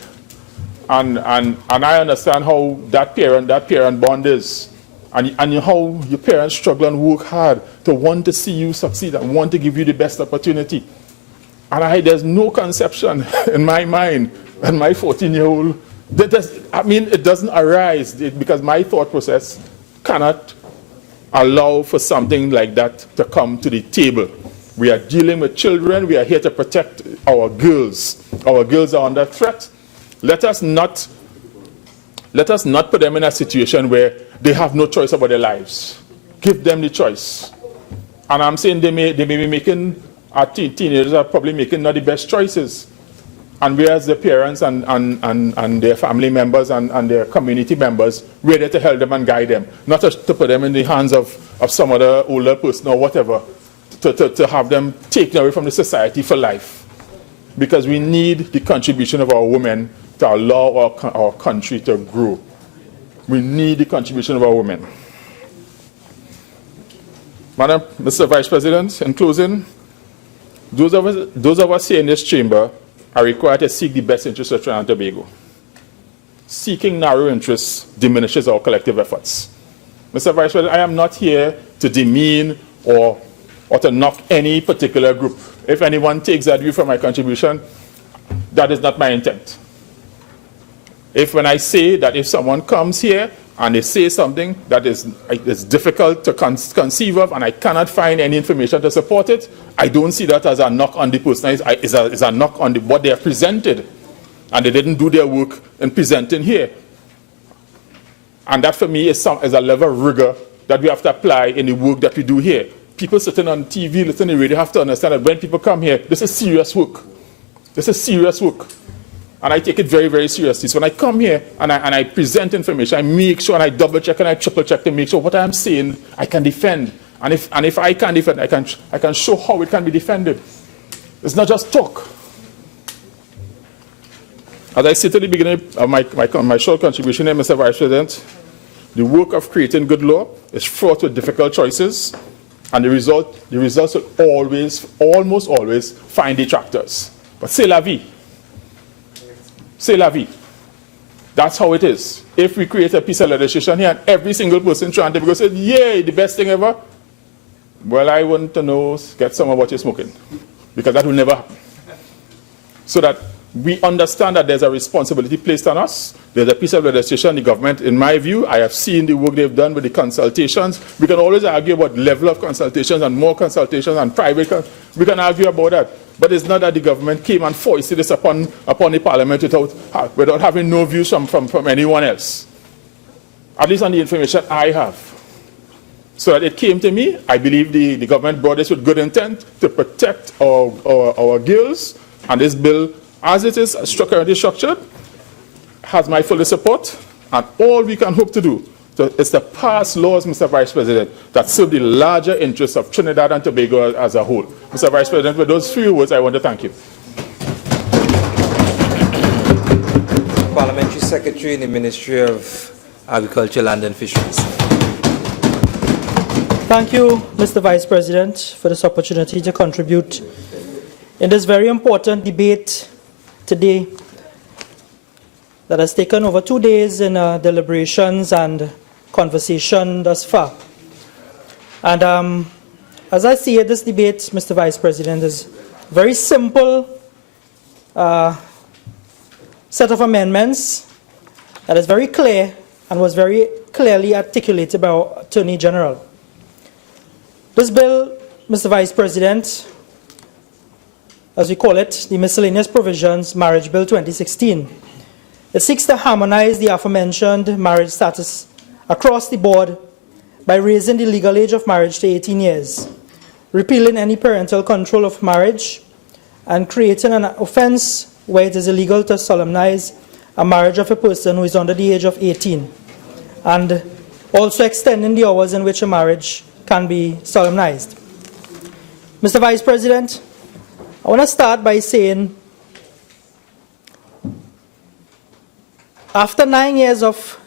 And I understand how that parent bond is. And how your parents struggle and work hard to want to see you succeed and want to give you the best opportunity. And there's no conception in my mind and my 14-year-old, it doesn't arise because my thought process cannot allow for something like that to come to the table. We are dealing with children. We are here to protect our girls. Our girls are under threat. Let us not put them in a situation where they have no choice about their lives. Give them the choice. And I'm saying they may be making, our teenagers are probably making not the best choices. And whereas the parents and their family members and their community members, we're there to help them and guide them. Not to put them in the hands of some other older person or whatever, to have them taken away from the society for life. Because we need the contribution of our women to allow our country to grow. We need the contribution of our women. Madam, Mr. Vice President, in closing, those of us here in this chamber are required to seek the best interests of Trinidad and Tobago. Seeking narrow interests diminishes our collective efforts. Mr. Vice President, I am not here to demean or to knock any particular group. If anyone takes that view from my contribution, that is not my intent. When I say that if someone comes here and they say something that is difficult to conceive of and I cannot find any information to support it, I don't see that as a knock on the person. It's a knock on what they have presented. And they didn't do their work in presenting here. And that for me is a level of rigor that we have to apply in the work that we do here. People sitting on TV, listening to radio have to understand that when people come here, this is serious work. This is serious work. And I take it very, very seriously. So when I come here and I present information, I make sure and I double check and I triple check to make sure what I'm saying I can defend. And if I can't defend, I can show how it can be defended. It's not just talk. As I said at the beginning of my short contribution here, Mr. Vice President, the work of creating good law is fraught with difficult choices, and the results will almost always find detractors. But c'est la vie. C'est la vie. That's how it is. If we create a piece of legislation here and every single person trying to say, yay, the best thing ever, well, I want to know, get some of what you're smoking. Because that will never happen. So that we understand that there's a responsibility placed on us. There's a piece of legislation, the government, in my view, I have seen the work they've done with the consultations. We can always argue about level of consultations and more consultations and private. We can argue about that. But it's not that the government came and foisted this upon the parliament without having no views from anyone else. At least on the information I have. So that it came to me, I believe the government brought this with good intent to protect our girls. And this bill, as it is currently structured, has my full support. And all we can hope to do is to pass laws, Mr. Vice President, that serve the larger interests of Trinidad and Tobago as a whole. Mr. Vice President, with those few words, I want to thank you. Parliamentary Secretary in the Ministry of Agriculture, Land and Fisheries. Thank you, Mr. Vice President, for this opportunity to contribute in this very important debate today that has taken over 2 days in deliberations and conversation thus far. And as I see it, this debate, Mr. Vice President, is a very simple set of amendments that is very clear and was very clearly articulated by our Attorney General. This bill, Mr. Vice President, as we call it, the Miscellaneous Provisions Marriage Bill 2016, it seeks to harmonize the aforementioned marriage status across the board by raising the legal age of marriage to 18 years, repealing any parental control of marriage, and creating an offense where it is illegal to solemnize a marriage of a person who is under the age of 18, and also extending the hours in which a marriage can be solemnized. Mr. Vice President, I want to start by saying, after 9 years of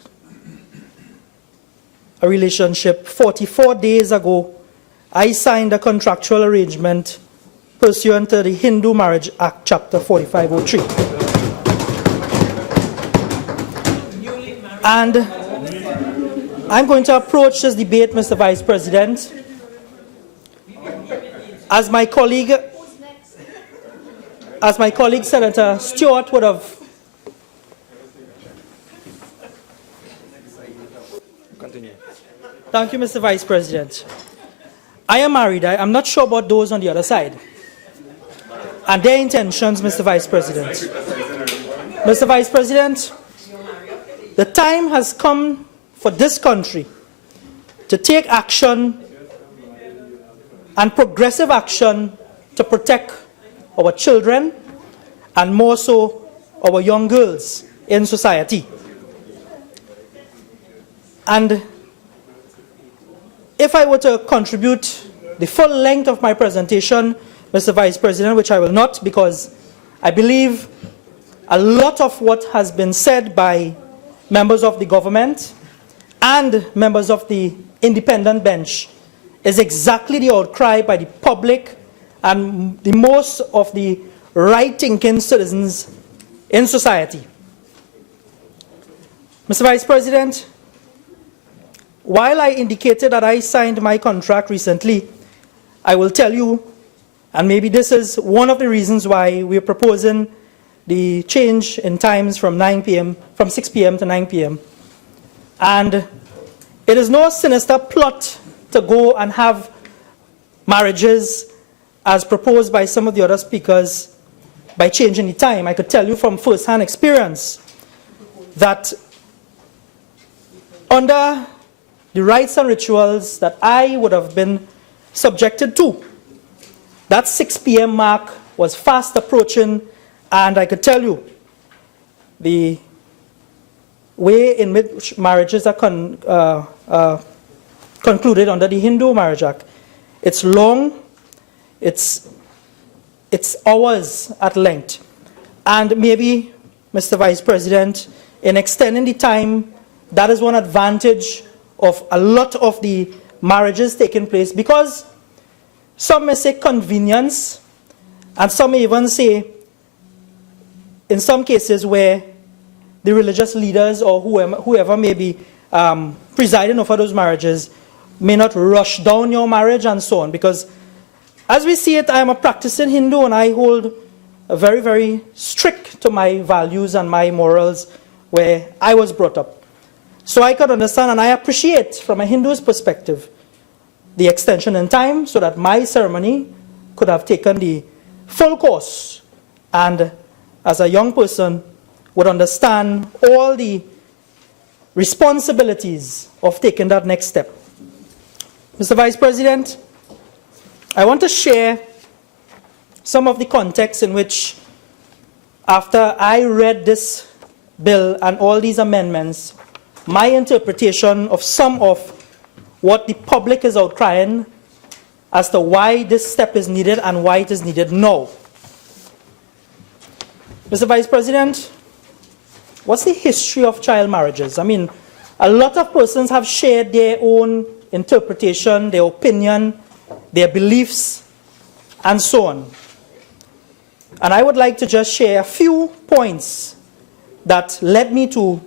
a relationship, 44 days ago, I signed a contractual arrangement pursuant to the Hindu Marriage Act, Chapter 4503. And I'm going to approach this debate, Mr. Vice President, as my colleague Senator Stewart would have. Continue. Thank you, Mr. Vice President. I am married. I'm not sure about those on the other side and their intentions, Mr. Vice President. Mr. Vice President, the time has come for this country to take action and progressive action to protect our children and more so our young girls in society. And if I were to contribute the full length of my presentation, Mr. Vice President, which I will not, because I believe a lot of what has been said by members of the government and members of the independent bench is exactly the outcry by the public and the most of the right-thinking citizens in society. Mr. Vice President, while I indicated that I signed my contract recently, I will tell you, and maybe this is one of the reasons why we're proposing the change in times from 6 p.m. to 9 p.m. And it is no sinister plot to go and have marriages as proposed by some of the other speakers by changing the time. I could tell you from first-hand experience that under the rites and rituals that I would have been subjected to, that 6 p.m. mark was fast approaching, and I could tell you the way in which marriages are concluded under the Hindu Marriage Act. It's long, it's hours at length. And maybe, Mr. Vice President, in extending the time, that is one advantage of a lot of the marriages taking place, because some may say convenience, and some may even say, in some cases where the religious leaders or whoever may be presiding over those marriages may not rush down your marriage and so on. Because as we see it, I am a practicing Hindu and I hold very, very strict to my values and my morals where I was brought up. So I could understand and I appreciate from a Hindu's perspective the extension in time so that my ceremony could have taken the full course, and as a young person would understand all the responsibilities of taking that next step. Mr. Vice President, I want to share some of the context in which, after I read this bill and all these amendments, my interpretation of some of what the public is outcrying as to why this step is needed and why it is needed now. Mr. Vice President, what's the history of child marriages? I mean, a lot of persons have shared their own interpretation, their opinion, their beliefs, and so on. And I would like to just share a few points that led me to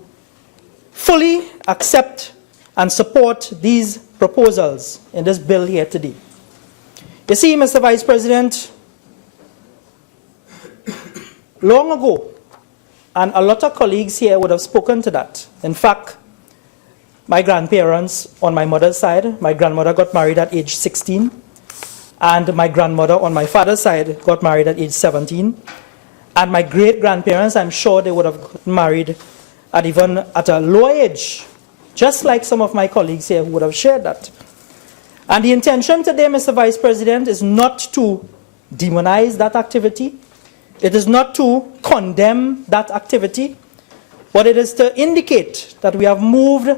fully accept and support these proposals in this bill here today. You see, Mr. Vice President, long ago, and a lot of colleagues here would have spoken to that. In fact, my grandparents on my mother's side, my grandmother got married at age 16, and my grandmother on my father's side got married at age 17. And my great-grandparents, I'm sure they would have gotten married even at a low age, just like some of my colleagues here who would have shared that. And the intention today, Mr. Vice President, is not to demonize that activity. It is not to condemn that activity, but it is to indicate that we have moved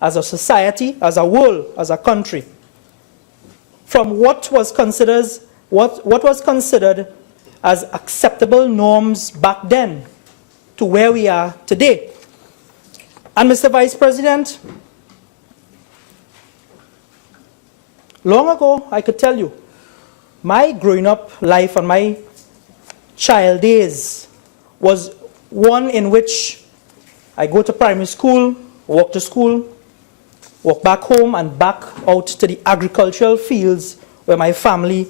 as a society, as a world, as a country, from what was considered as acceptable norms back then to where we are today. And Mr. Vice President, long ago, I could tell you, my growing up life and my child days was one in which I go to primary school, walk to school, walk back home and back out to the agricultural fields where my family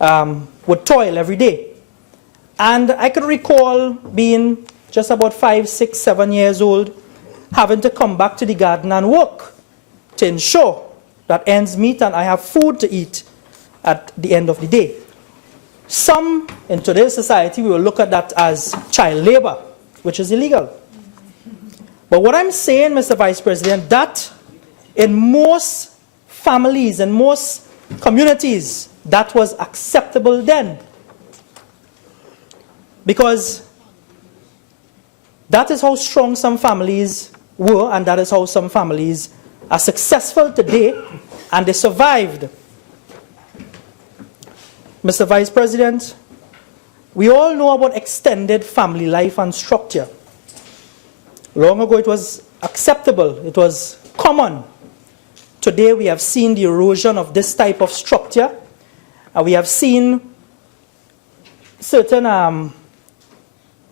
would toil every day. And I could recall being just about 5, 6, 7 years old, having to come back to the garden and work to ensure that ends meet and I have food to eat at the end of the day. Some in today's society will look at that as child labor, which is illegal. But what I'm saying, Mr. Vice President, that in most families and most communities, that was acceptable then. Because that is how strong some families were, and that is how some families are successful today, and they survived. Mr. Vice President, we all know about extended family life and structure. Long ago it was acceptable, it was common. Today we have seen the erosion of this type of structure, and we have seen certain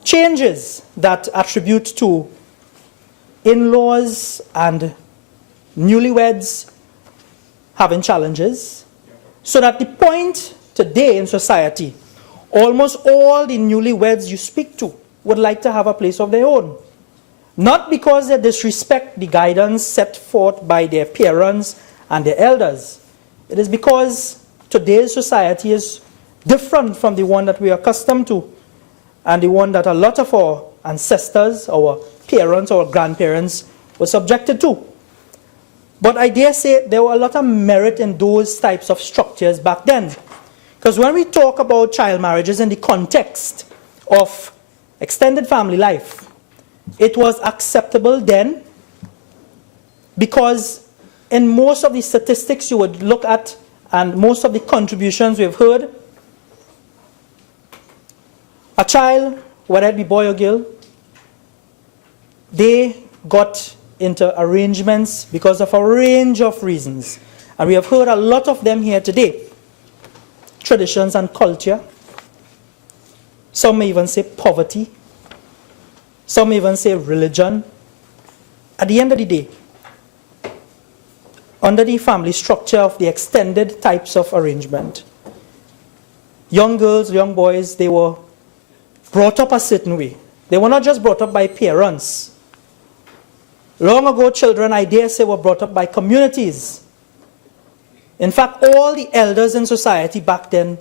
changes that attribute to in-laws and newlyweds having challenges, so that the point today in society, almost all the newlyweds you speak to would like to have a place of their own. Not because they disrespect the guidance set forth by their parents and their elders. It is because today's society is different from the one that we are accustomed to, and the one that a lot of our ancestors, our parents, our grandparents were subjected to. But I dare say there were a lot of merit in those types of structures back then. Because when we talk about child marriages in the context of extended family life, it was acceptable then, because in most of the statistics you would look at and most of the contributions we've heard, a child, whether it be boy or girl, they got into arrangements because of a range of reasons. And we have heard a lot of them here today. Traditions and culture. Some may even say poverty. Some may even say religion. At the end of the day, under the family structure of the extended types of arrangement, young girls, young boys, they were brought up a certain way. They were not just brought up by parents. Long ago, children, I dare say, were brought up by communities. In fact, all the elders in society back then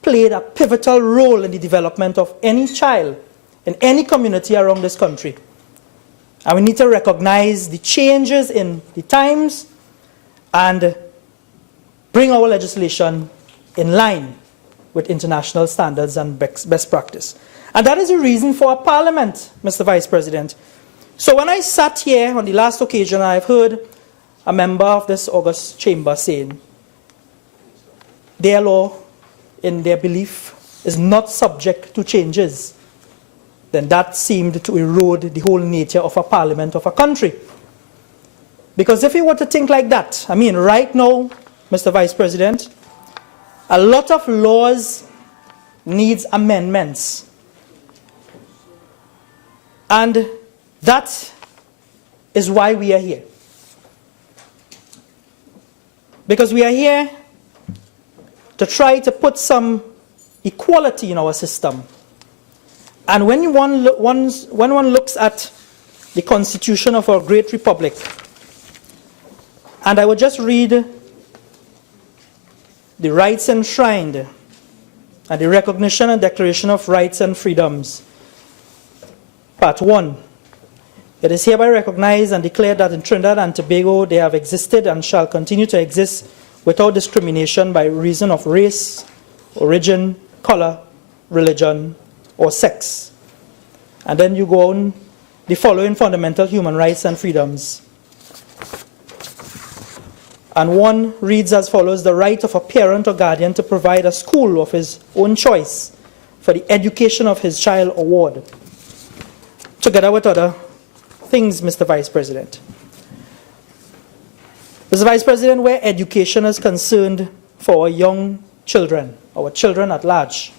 played a pivotal role in the development of any child in any community around this country. And we need to recognize the changes in the times and bring our legislation in line with international standards and best practice. And that is the reason for a parliament, Mr. Vice President. So when I sat here on the last occasion, I've heard a member of this august chamber saying their law, in their belief, is not subject to changes. Then that seemed to erode the whole nature of a parliament of a country. Because if you were to think like that, I mean, right now, Mr. Vice President, a lot of laws needs amendments. And that is why we are here. Because we are here to try to put some equality in our system. And when one looks at the Constitution of our great republic, and I will just read the rights enshrined and the Recognition and Declaration of Rights and Freedoms. Part 1. It is hereby recognized and declared that in Trinidad and Tobago they have existed and shall continue to exist without discrimination by reason of race, origin, color, religion, or sex. And then you go on the following fundamental human rights and freedoms. And one reads as follows: the right of a parent or guardian to provide a school of his own choice for the education of his child or ward. Together with other things, Mr. Vice President. Mr. Vice President, where education is concerned for our young children, our children at large,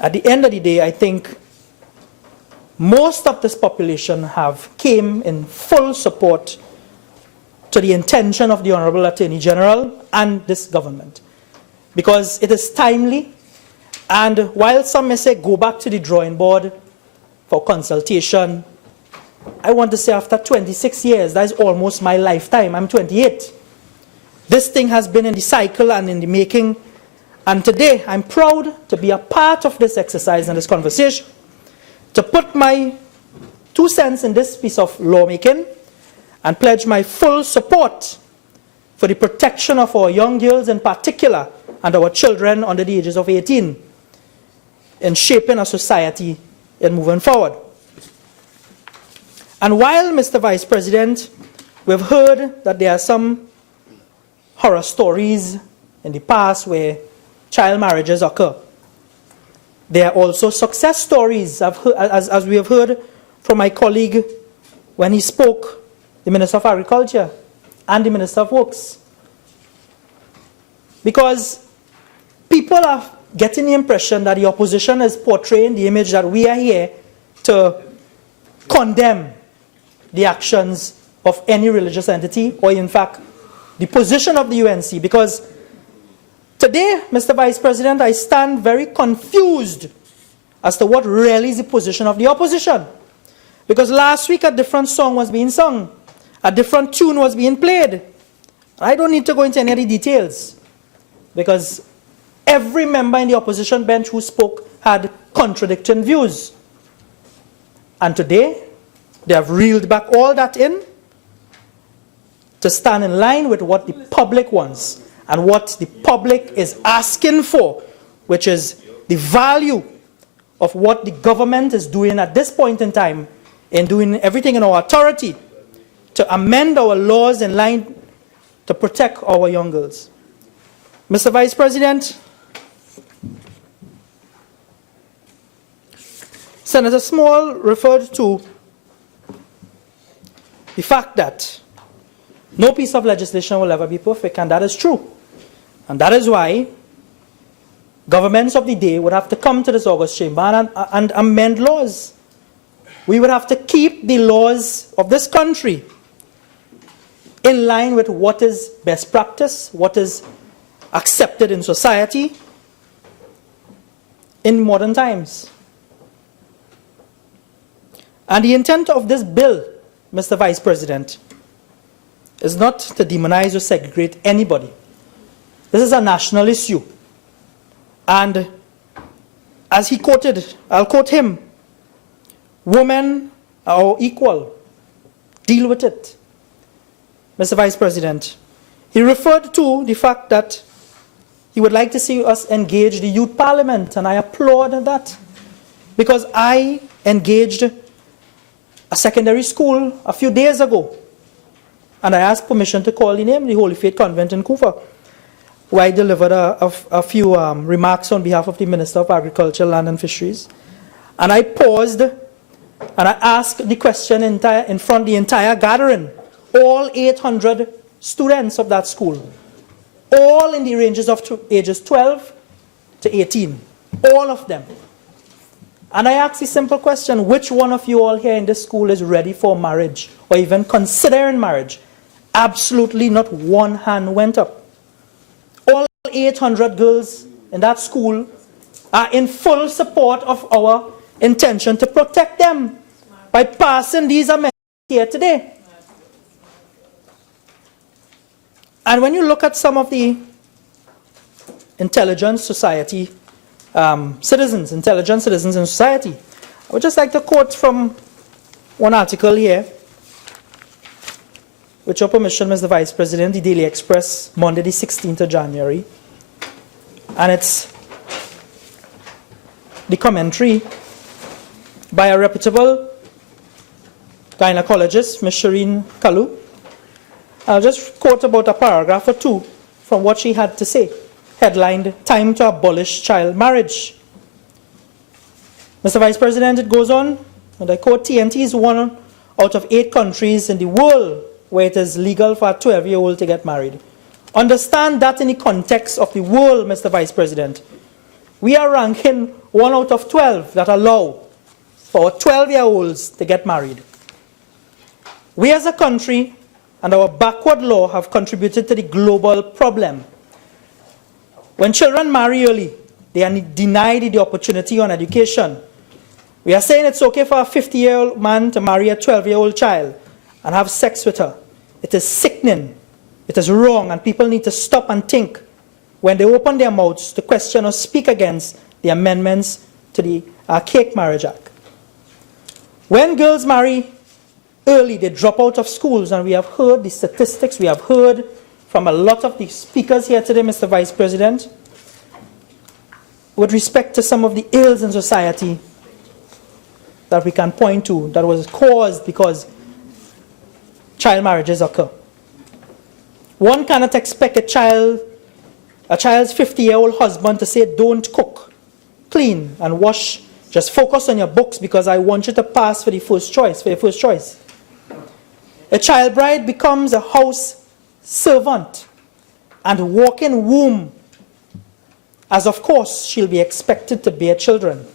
at the end of the day, I think most of this population have came in full support to the intention of the Honorable Attorney General and this government. Because it is timely, and while some may say go back to the drawing board for consultation, I want to say after 26 years, that is almost my lifetime. I'm 28. This thing has been in the cycle and in the making, and today I'm proud to be a part of this exercise and this conversation, to put my 2 cents in this piece of lawmaking and pledge my full support for the protection of our young girls in particular and our children under the ages of 18 in shaping a society and moving forward. And while, Mr. Vice President, we've heard that there are some horror stories in the past where child marriages occur, there are also success stories, as we have heard from my colleague when he spoke the Minister of Agriculture, and the Minister of Works. Because people are getting the impression that the opposition is portraying the image that we are here to condemn the actions of any religious entity, or in fact, the position of the UNC. Because today, Mr. Vice President, I stand very confused as to what really is the position of the opposition. Because last week a different song was being sung, a different tune was being played. I don't need to go into any of the details, because every member in the opposition bench who spoke had contradicting views. And today, they have reeled back all that in to stand in line with what the public wants and what the public is asking for, which is the value of what the government is doing at this point in time in doing everything in our authority to amend our laws in line to protect our young girls. Mr. Vice President, Senator Small referred to the fact that no piece of legislation will ever be perfect, and that is true. And that is why governments of the day would have to come to this August chamber and amend laws. We would have to keep the laws of this country in line with what is best practice, what is accepted in society in modern times. And the intent of this bill, Mr. Vice President, is not to demonize or segregate anybody. This is a national issue. And as he quoted, I'll quote him, women are equal. Deal with it. Mr. Vice President, he referred to the fact that he would like to see us engage the youth parliament, and I applaud that, because I engaged a secondary school a few days ago, and I asked permission to call the name, the Holy Faith Convent in Kufa, where I delivered a few remarks on behalf of the Minister of Agriculture, Land and Fisheries. And I paused and I asked the question in front of the entire gathering, all 800 students of that school, all in the ranges of ages 12 to 18, all of them. And I asked the simple question, which one of you all here in this school is ready for marriage or even considering marriage? Absolutely not one hand went up. All 800 girls in that school are in full support of our intention to protect them by passing these amendments here today. And when you look at some of the intelligent society citizens in society, I would just like to quote from one article here, with your permission, Mr. Vice President, the Daily Express, Monday the 16th of January. And it's the commentary by a reputable gynecologist, Ms. Shireen Kalu. I'll just quote about a paragraph or two from what she had to say, headlined, "Time to Abolish Child Marriage." Mr. Vice President, it goes on, and I quote, "TNT is one out of 8 countries in the world where it is legal for a 12-year-old to get married." Understand that in the context of the world, Mr. Vice President. We are ranking 1 out of 12 that allow for 12-year-olds to get married. We as a country and our backward law have contributed to the global problem. When children marry early, they are denied the opportunity on education. We are saying it's okay for a 50-year-old man to marry a 12-year-old child and have sex with her. It is sickening. It is wrong, and people need to stop and think when they open their mouths to question or speak against the amendments to the Archaic Marriage Act. When girls marry early, they drop out of schools, and we have heard the statistics, we have heard from a lot of the speakers here today, Mr. Vice President, with respect to some of the ills in society that we can point to that was caused because child marriages occur. One cannot expect a child's 50-year-old husband to say, "Don't cook, clean, and wash. Just focus on your books because I want you to pass for the first choice, for your first choice." A child bride becomes a house servant and walk-in womb, as of course she'll be expected to bear children.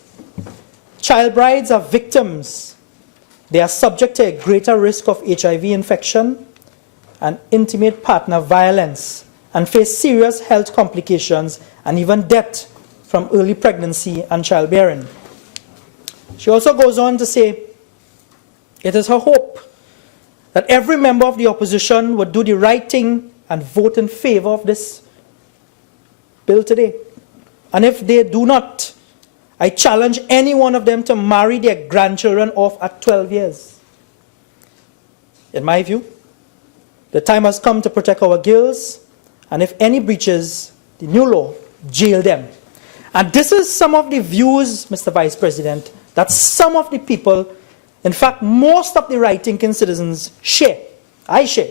Child brides are victims. They are subject to a greater risk of HIV infection and intimate partner violence, and face serious health complications and even death from early pregnancy and childbearing. She also goes on to say, it is her hope that every member of the opposition would do the right thing and vote in favor of this bill today. And if they do not, I challenge any one of them to marry their grandchildren off at 12 years. In my view, the time has come to protect our girls, and if any breaches the new law, jail them. And this is some of the views, Mr. Vice President, that some of the people, in fact, most of the right-thinking citizens share. I share.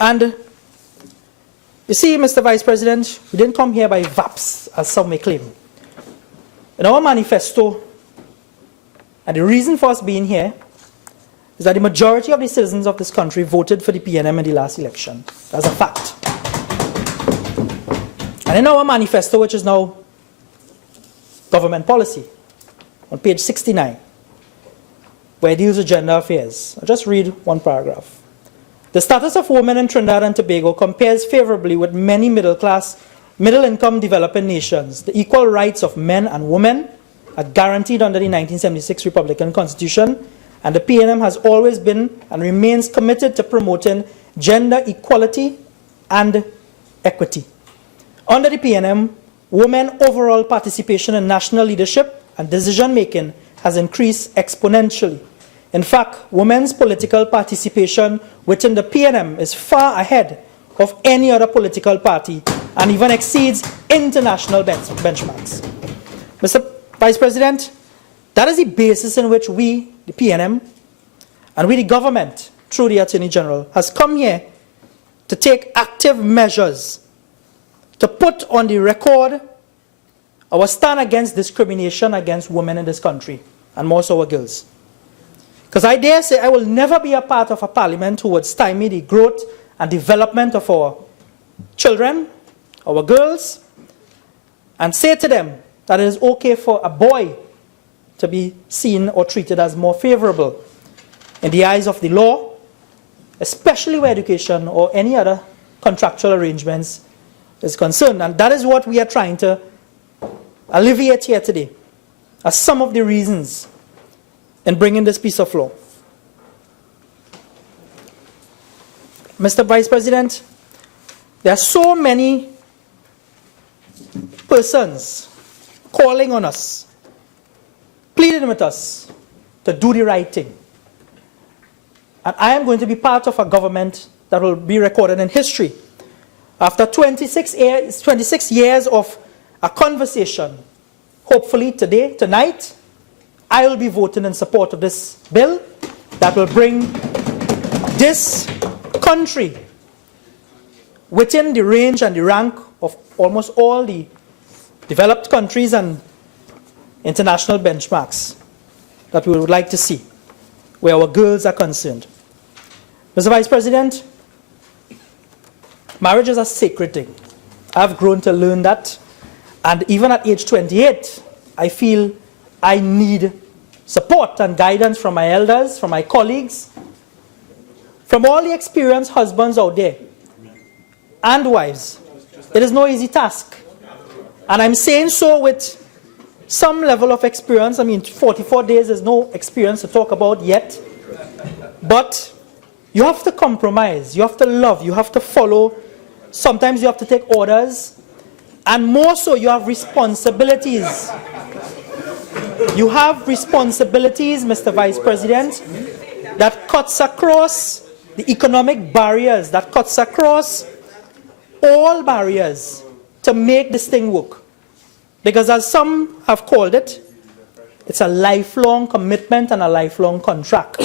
And you see, Mr. Vice President, we didn't come here by VAPs, as some may claim. In our manifesto, and the reason for us being here, is that the majority of the citizens of this country voted for the PNM in the last election. That's a fact. And in our manifesto, which is now government policy, on page 69, where it deals with gender affairs, I'll just read one paragraph. The status of women in Trinidad and Tobago compares favorably with many middle-income developing nations. The equal rights of men and women are guaranteed under the 1976 Republican Constitution, and the PNM has always been and remains committed to promoting gender equality and equity. Under the PNM, women overall participation in national leadership and decision-making has increased exponentially. In fact, women's political participation within the PNM is far ahead of any other political party and even exceeds international benchmarks. Mr. Vice President, that is the basis in which we, the PNM, and we, the government, through the Attorney General, has come here to take active measures to put on the record our stand against discrimination against women in this country, and more so our girls. Because I dare say I will never be a part of a parliament who would stymie the growth and development of our children, our girls, and say to them that it is okay for a boy to be seen or treated as more favorable in the eyes of the law, especially where education or any other contractual arrangements is concerned. And that is what we are trying to alleviate here today, as some of the reasons in bringing this piece of law. Mr. Vice President, there are so many persons calling on us, pleading with us to do the right thing. And I am going to be part of a government that will be recorded in history. After 26 years of a conversation, hopefully today, tonight, I will be voting in support of this bill that will bring this country within the range and the rank of almost all the developed countries and international benchmarks that we would like to see, where our girls are concerned. Mr. Vice President, marriage is a sacred thing. I've grown to learn that, and even at age 28, I feel I need support and guidance from my elders, from my colleagues, from all the experienced husbands out there and wives. It is no easy task. And I'm saying so with some level of experience. I mean, 44 days is no experience to talk about yet. But you have to compromise. You have to love. You have to follow. Sometimes you have to take orders. And more so, you have responsibilities. You have responsibilities, Mr. Vice President, that cuts across the economic barriers, that cuts across all barriers to make this thing work. Because as some have called it, it's a lifelong commitment and a lifelong contract.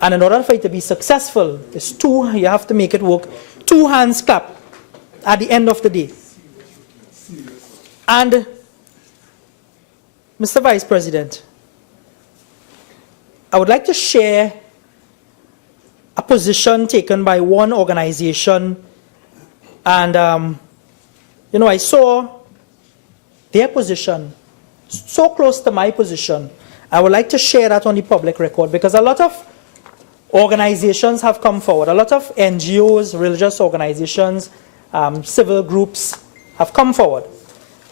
And in order for it to be successful, you have to make it work. Two hands clap at the end of the day. And Mr. Vice President, I would like to share a position taken by one organization, and I saw their position so close to my position. I would like to share that on the public record, because a lot of organizations have come forward. A lot of NGOs, religious organizations, civil groups have come forward.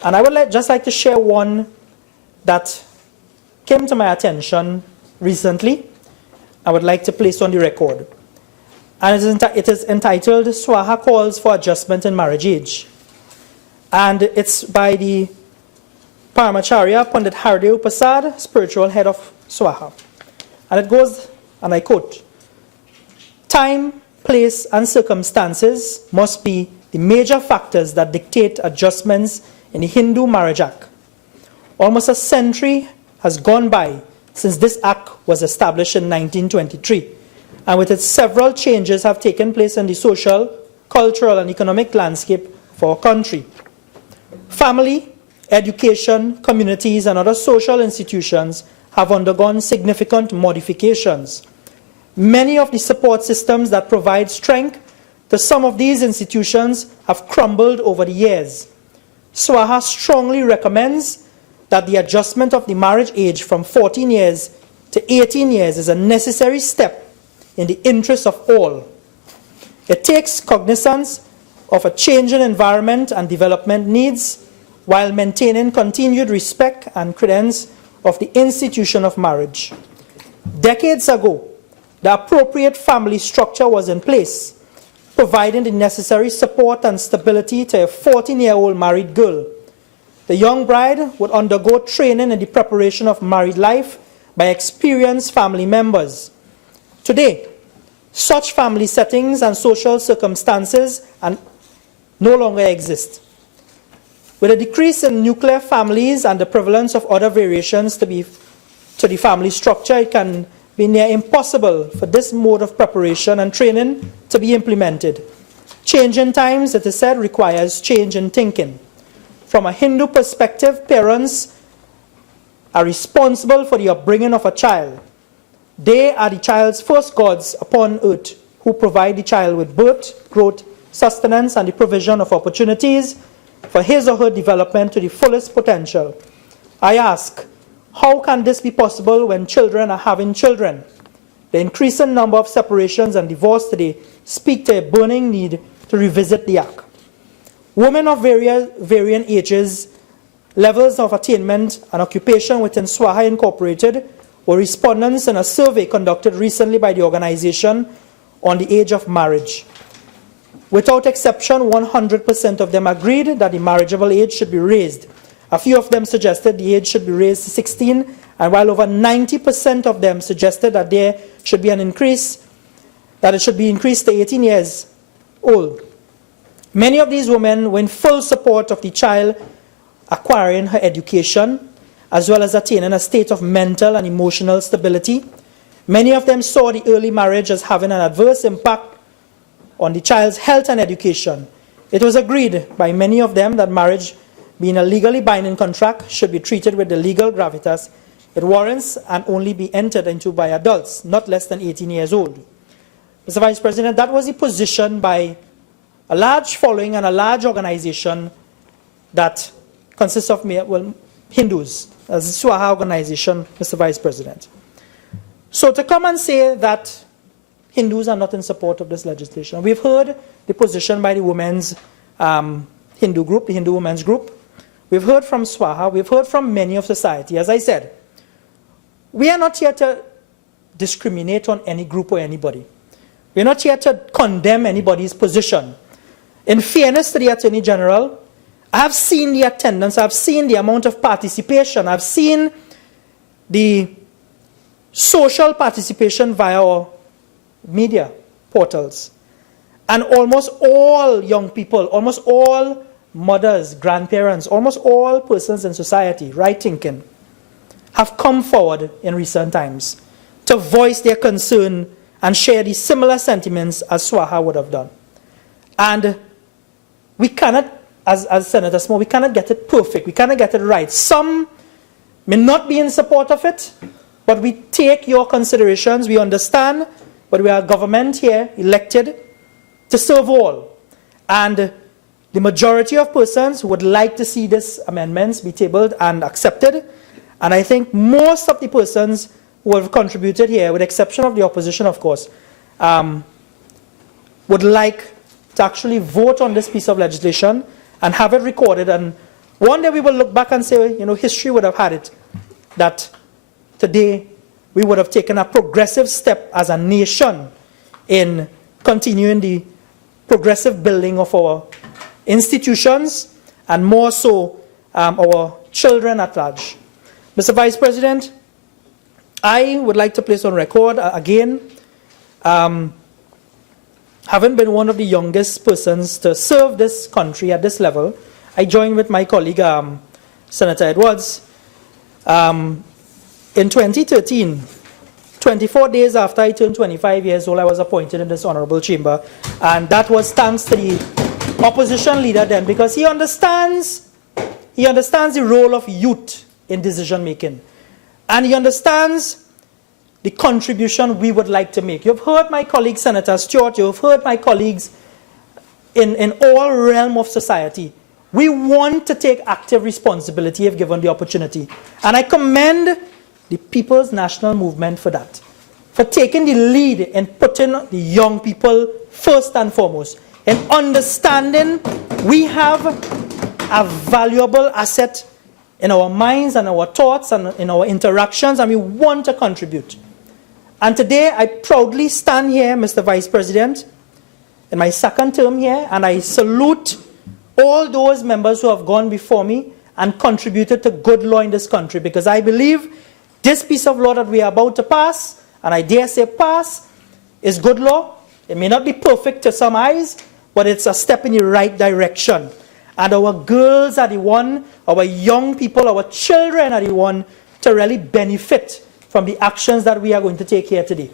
And I would just like to share one that came to my attention recently. I would like to place on the record. And it is entitled, Swaha Calls for Adjustment in Marriage Age. And it's by the Paramacharya Pandit Hardev Prasad, spiritual head of Swaha. And it goes, and I quote, "Time, place, and circumstances must be the major factors that dictate adjustments in the Hindu Marriage Act. Almost a century has gone by since this act was established in 1923, and with it several changes have taken place in the social, cultural, and economic landscape for our country. Family, education, communities, and other social institutions have undergone significant modifications. Many of the support systems that provide strength to some of these institutions have crumbled over the years. Swaha strongly recommends that the adjustment of the marriage age from 14 years to 18 years is a necessary step in the interest of all. It takes cognizance of a changing environment and development needs while maintaining continued respect and credence of the institution of marriage. Decades ago, the appropriate family structure was in place, providing the necessary support and stability to a 14-year-old married girl. The young bride would undergo training in the preparation of married life by experienced family members. Today, such family settings and social circumstances no longer exist. With a decrease in nuclear families and the prevalence of other variations to the family structure, it can be near impossible for this mode of preparation and training to be implemented. Change in times, it is said, requires change in thinking. From a Hindu perspective, parents are responsible for the upbringing of a child. They are the child's first gods upon earth, who provide the child with birth, growth, sustenance, and the provision of opportunities for his or her development to the fullest potential. I ask, how can this be possible when children are having children? The increasing number of separations and divorce today speak to a burning need to revisit the act. Women of varying ages, levels of attainment, and occupation within Swaha Incorporated were respondents in a survey conducted recently by the organization on the age of marriage. Without exception, 100% of them agreed that the marriageable age should be raised. A few of them suggested the age should be raised to 16, and while over 90% of them suggested that there should be an increase, that it should be increased to 18 years old. Many of these women were in full support of the child acquiring her education, as well as attaining a state of mental and emotional stability. Many of them saw the early marriage as having an adverse impact on the child's health and education. It was agreed by many of them that marriage, being a legally binding contract, should be treated with the legal gravitas it warrants and only be entered into by adults, not less than 18 years old. Mr. Vice President, that was the position by a large following and a large organization that consists of Hindus, as the Swaha organization, Mr. Vice President. So to come and say that Hindus are not in support of this legislation, we've heard the position by the women's Hindu group, the Hindu Women's Group. We've heard from Swaha, we've heard from many of society. As I said, we are not here to discriminate on any group or anybody. We're not here to condemn anybody's position. In fairness to the Attorney General, I have seen the attendance, I've seen the amount of participation, I've seen the social participation via our media portals. And almost all young people, almost all mothers, grandparents, almost all persons in society, right thinking, have come forward in recent times to voice their concern and share the similar sentiments as Swaha would have done. And we cannot, as Senator Small, we cannot get it perfect, we cannot get it right. Some may not be in support of it, but we take your considerations, we understand, but we are a government here, elected to serve all. And the majority of persons would like to see these amendments be tabled and accepted. And I think most of the persons who have contributed here, with the exception of the opposition, of course, would like to actually vote on this piece of legislation and have it recorded. And one day we will look back and say, you know, history would have had it, that today we would have taken a progressive step as a nation in continuing the progressive building of our institutions, and more so our children at large. Mr. Vice President, I would like to place on record again, having been one of the youngest persons to serve this country at this level, I joined with my colleague, Senator Edwards, in 2013, 24 days after I turned 25 years old, I was appointed in this honorable chamber, and that was thanks to the opposition leader then, because he understands the role of youth in decision making, and he understands the contribution we would like to make. You've heard my colleague Senator Stewart, you've heard my colleagues in all realm of society. We want to take active responsibility if given the opportunity, and I commend the People's National Movement for that, for taking the lead in putting the young people first and foremost, in understanding we have a valuable asset in our minds and our thoughts and in our interactions, and we want to contribute. And today I proudly stand here, Mr. Vice President, in my second term here, and I salute all those members who have gone before me and contributed to good law in this country, because I believe this piece of law that we are about to pass, and I dare say pass, is good law. It may not be perfect to some eyes, but it's a step in the right direction. And our girls are the one, our young people, our children are the one to really benefit from the actions that we are going to take here today.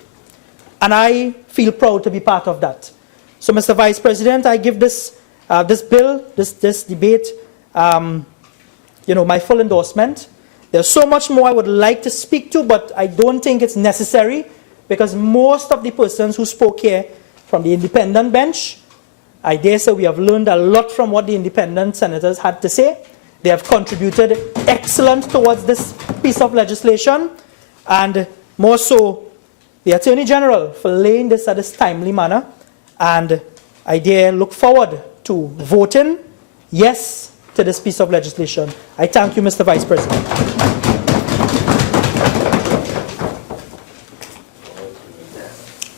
And I feel proud to be part of that. So, Mr. Vice President, I give this bill, this debate, my full endorsement. There's so much more I would like to speak to, but I don't think it's necessary, because most of the persons who spoke here from the independent bench, I dare say we have learned a lot from what the independent senators had to say. They have contributed excellent towards this piece of legislation, and more so the Attorney General for laying this at this timely manner. And I dare look forward to voting yes to this piece of legislation. I thank you, Mr. Vice President.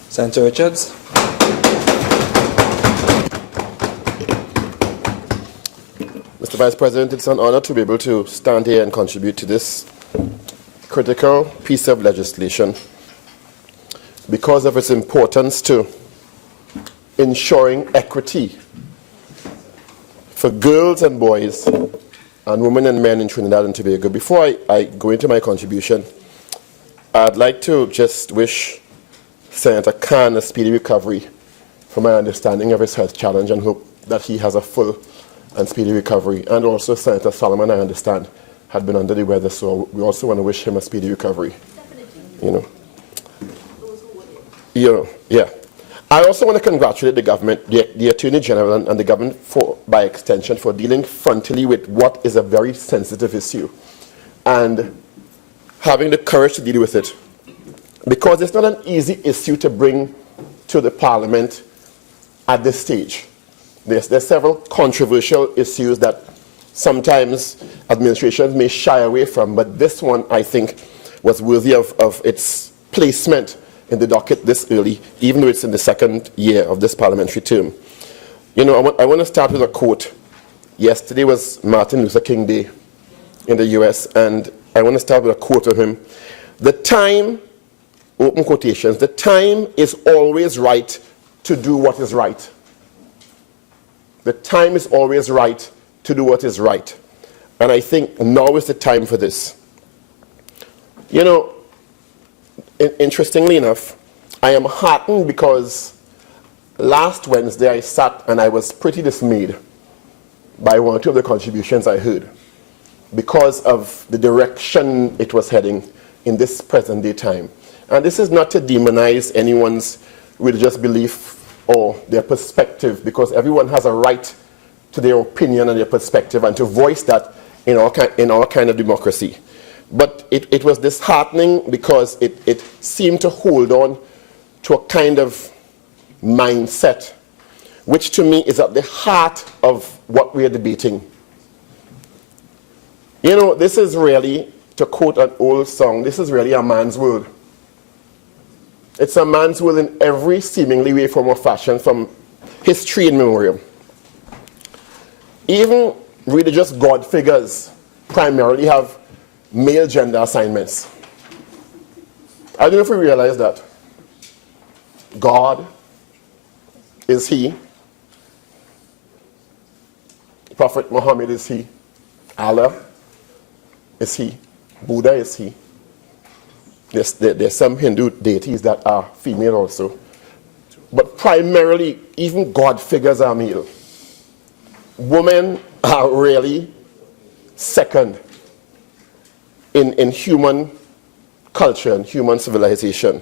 Senator Richards. Mr. Vice President, it's an honor to be able to stand here and contribute to this critical piece of legislation because of its importance to ensuring equity for girls and boys and women and men in Trinidad and Tobago. Before I go into my contribution, I'd like to just wish Senator Khan a speedy recovery from my understanding of his health challenge, and hope that he has a full and speedy recovery. And also Senator Solomon, I understand, had been under the weather, so we also want to wish him a speedy recovery. Yeah. I also want to congratulate the government, the Attorney General and the government by extension, for dealing frontally with what is a very sensitive issue and having the courage to deal with it, because it's not an easy issue to bring to the Parliament at this stage. There's several controversial issues that sometimes administrations may shy away from, but this one, I think, was worthy of its placement in the docket this early, even though it's in the second year of this parliamentary term. I want to start with a quote. Yesterday was Martin Luther King Day in the US, and I want to start with a quote of him. The time, open quotations, the time is always right to do what is right. The time is always right to do what is right. And I think now is the time for this. Interestingly enough, I am heartened because last Wednesday I sat and I was pretty dismayed by one or two of the contributions I heard because of the direction it was heading in this present day time. And this is not to demonize anyone's religious belief or their perspective, because everyone has a right to their opinion and their perspective and to voice that in our kind of democracy. But it was disheartening because it seemed to hold on to a kind of mindset, which to me is at the heart of what we are debating. You know, this is really, to quote an old song, this is really a man's world. It's a man's world in every seemingly way, form, or fashion, from history and memoriam. Even religious God figures primarily have male gender assignments. I don't know if we realize that. God is he. Prophet Muhammad is he. Allah is he. Buddha is he. There's some Hindu deities that are female also. But primarily, even God figures are male. Women are really second in human culture and human civilization.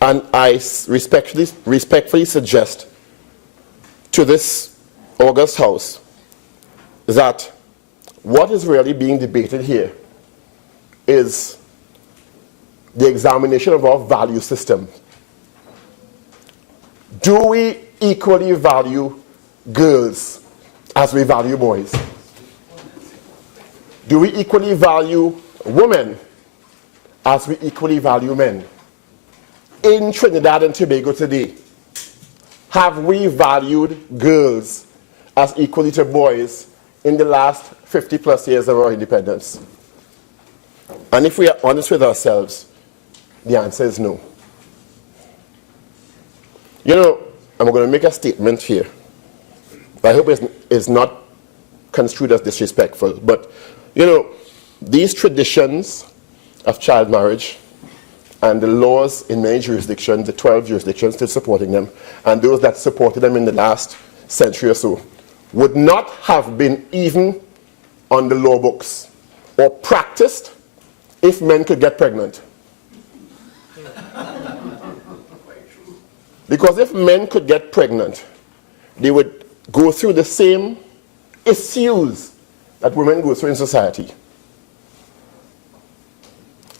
And I respectfully suggest to this august house that what is really being debated here is the examination of our value system. Do we equally value girls as we value boys? Do we equally value women as we equally value men? In Trinidad and Tobago today, have we valued girls as equally to boys in the last 50 plus years of our independence? And if we are honest with ourselves, the answer is no. You know, I'm going to make a statement here. I hope it's not construed as disrespectful, but you know, these traditions of child marriage and the laws in many jurisdictions, the 12 jurisdictions still supporting them, and those that supported them in the last century or so, would not have been even on the law books or practiced if men could get pregnant. Because if men could get pregnant, they would go through the same issues that women go through in society.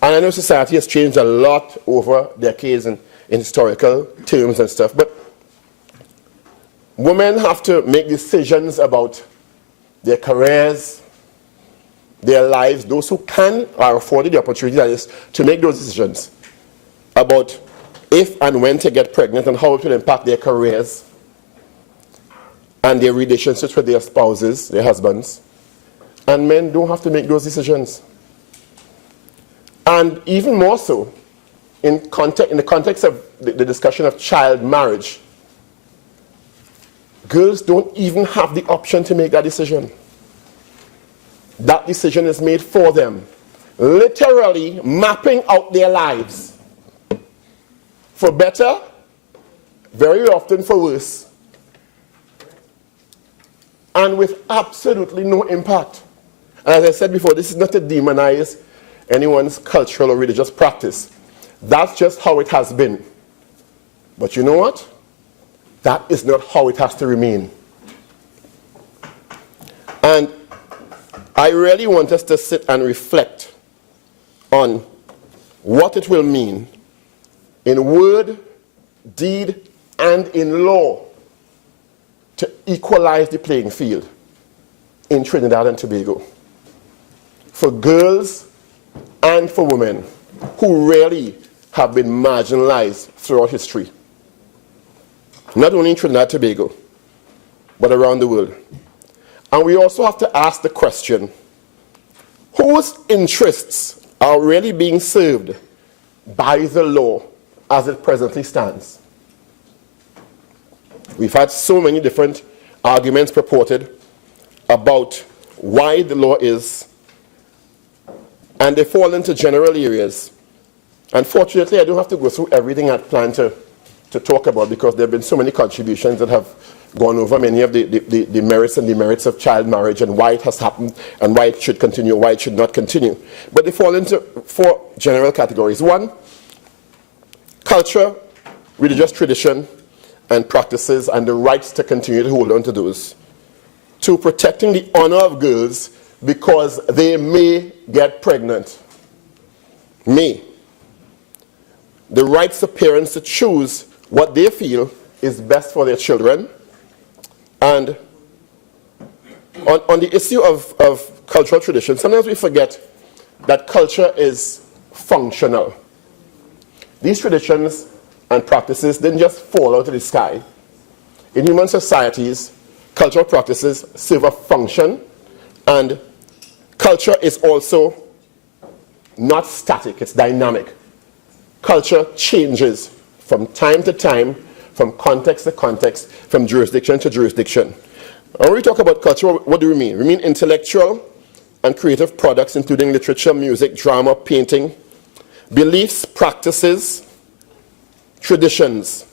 And I know society has changed a lot over decades in historical terms and stuff, but women have to make decisions about their careers, their lives. Those who can are afforded the opportunity, that is, to make those decisions about if and when to get pregnant and how it will impact their careers and their relationships with their spouses, their husbands. And men don't have to make those decisions. And even more so, in the context of the discussion of child marriage, girls don't even have the option to make that decision. That decision is made for them, literally mapping out their lives. For better, very often for worse, and with absolutely no impact. And as I said before, this is not to demonize anyone's cultural or religious practice. That's just how it has been. But you know what? That is not how it has to remain. And I really want us to sit and reflect on what it will mean in word, deed, and in law to equalize the playing field in Trinidad and Tobago for girls and for women who really have been marginalized throughout history. Not only in Trinidad and Tobago, but around the world. And we also have to ask the question, whose interests are really being served by the law as it presently stands? We've had so many different arguments purported about why the law is, and they fall into general areas. Unfortunately, I don't have to go through everything I plan to talk about because there have been so many contributions that have gone over many of the merits and demerits of child marriage and why it has happened and why it should continue, why it should not continue. But they fall into 4 general categories. 1, culture, religious tradition, and practices, and the rights to continue to hold on to those. 2, protecting the honor of girls because they may get pregnant. May. The rights of parents to choose what they feel is best for their children. And on the issue of cultural tradition, sometimes we forget that culture is functional. These traditions and practices didn't just fall out of the sky. In human societies, cultural practices serve a function, and culture is also not static, it's dynamic. Culture changes from time to time, from context to context, from jurisdiction to jurisdiction. When we talk about culture, what do we mean? We mean intellectual and creative products, including literature, music, drama, painting, beliefs, practices, traditions.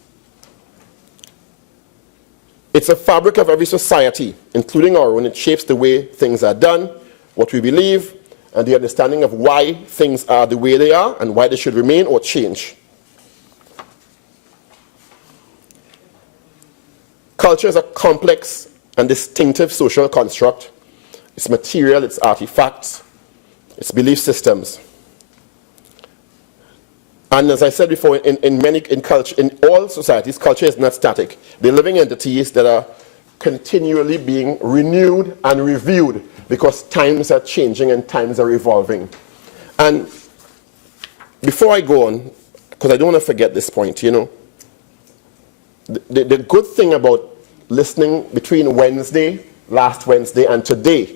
It's a fabric of every society, including our own. It shapes the way things are done, what we believe, and the understanding of why things are the way they are and why they should remain or change. Culture is a complex and distinctive social construct. It's material, it's artifacts, it's belief systems. And as I said before, in all societies, culture is not static. They're living entities that are continually being renewed and reviewed because times are changing and times are evolving. And before I go on, because I don't want to forget this point, you know, the good thing about listening between last Wednesday and today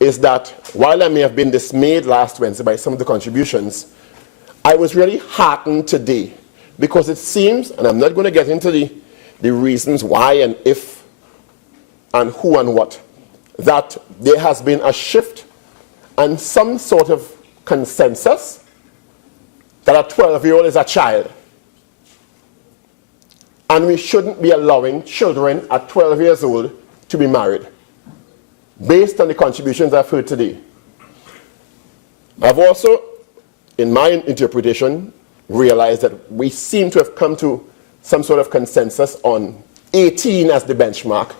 is that while I may have been dismayed last Wednesday by some of the contributions, I was really heartened today because it seems, and I'm not going to get into the reasons why and if and who and what, that there has been a shift and some sort of consensus that a 12-year-old is a child. And we shouldn't be allowing children at 12 years old to be married, based on the contributions I've heard today. I've also, in my interpretation, realized that we seem to have come to some sort of consensus on 18 as the benchmark,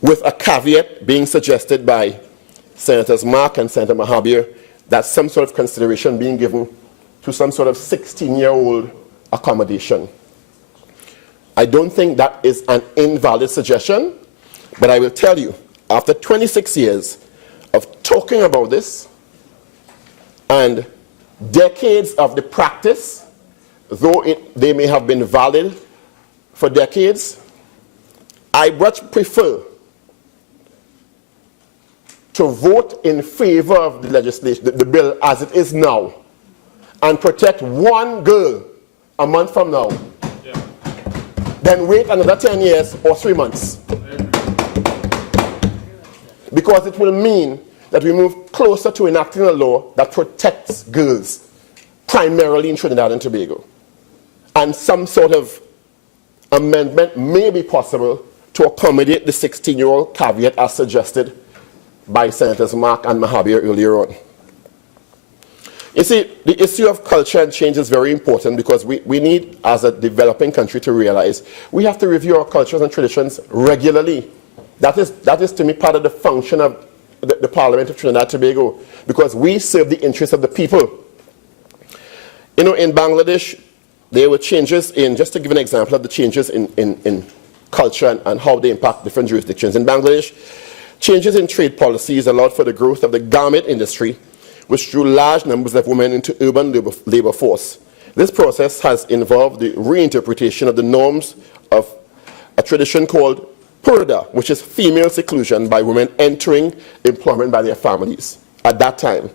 with a caveat being suggested by Senators Mark and Senator Mahabir that some sort of consideration being given to some sort of 16-year-old accommodation. I don't think that is an invalid suggestion, but I will tell you, after 26 years of talking about this and decades of the practice, though they may have been valid for decades, I much prefer to vote in favor of the legislation, the bill as it is now, and protect one girl a month from now, then wait another 10 years or 3 months. Because it will mean that we move closer to enacting a law that protects girls, primarily in Trinidad and Tobago. And some sort of amendment may be possible to accommodate the 16-year-old caveat as suggested by Senators Mark and Mahabir earlier on. You see, the issue of culture and change is very important because we need, as a developing country, to realize we have to review our cultures and traditions regularly. That is to me, part of the function of the Parliament of Trinidad and Tobago, because we serve the interests of the people. You know, in Bangladesh, there were changes in, just to give an example of the changes in culture and how they impact different jurisdictions. In Bangladesh, changes in trade policies allowed for the growth of the garment industry, which drew large numbers of women into urban labor force. This process has involved the reinterpretation of the norms of a tradition called purda, which is female seclusion by women entering employment by their families at that time.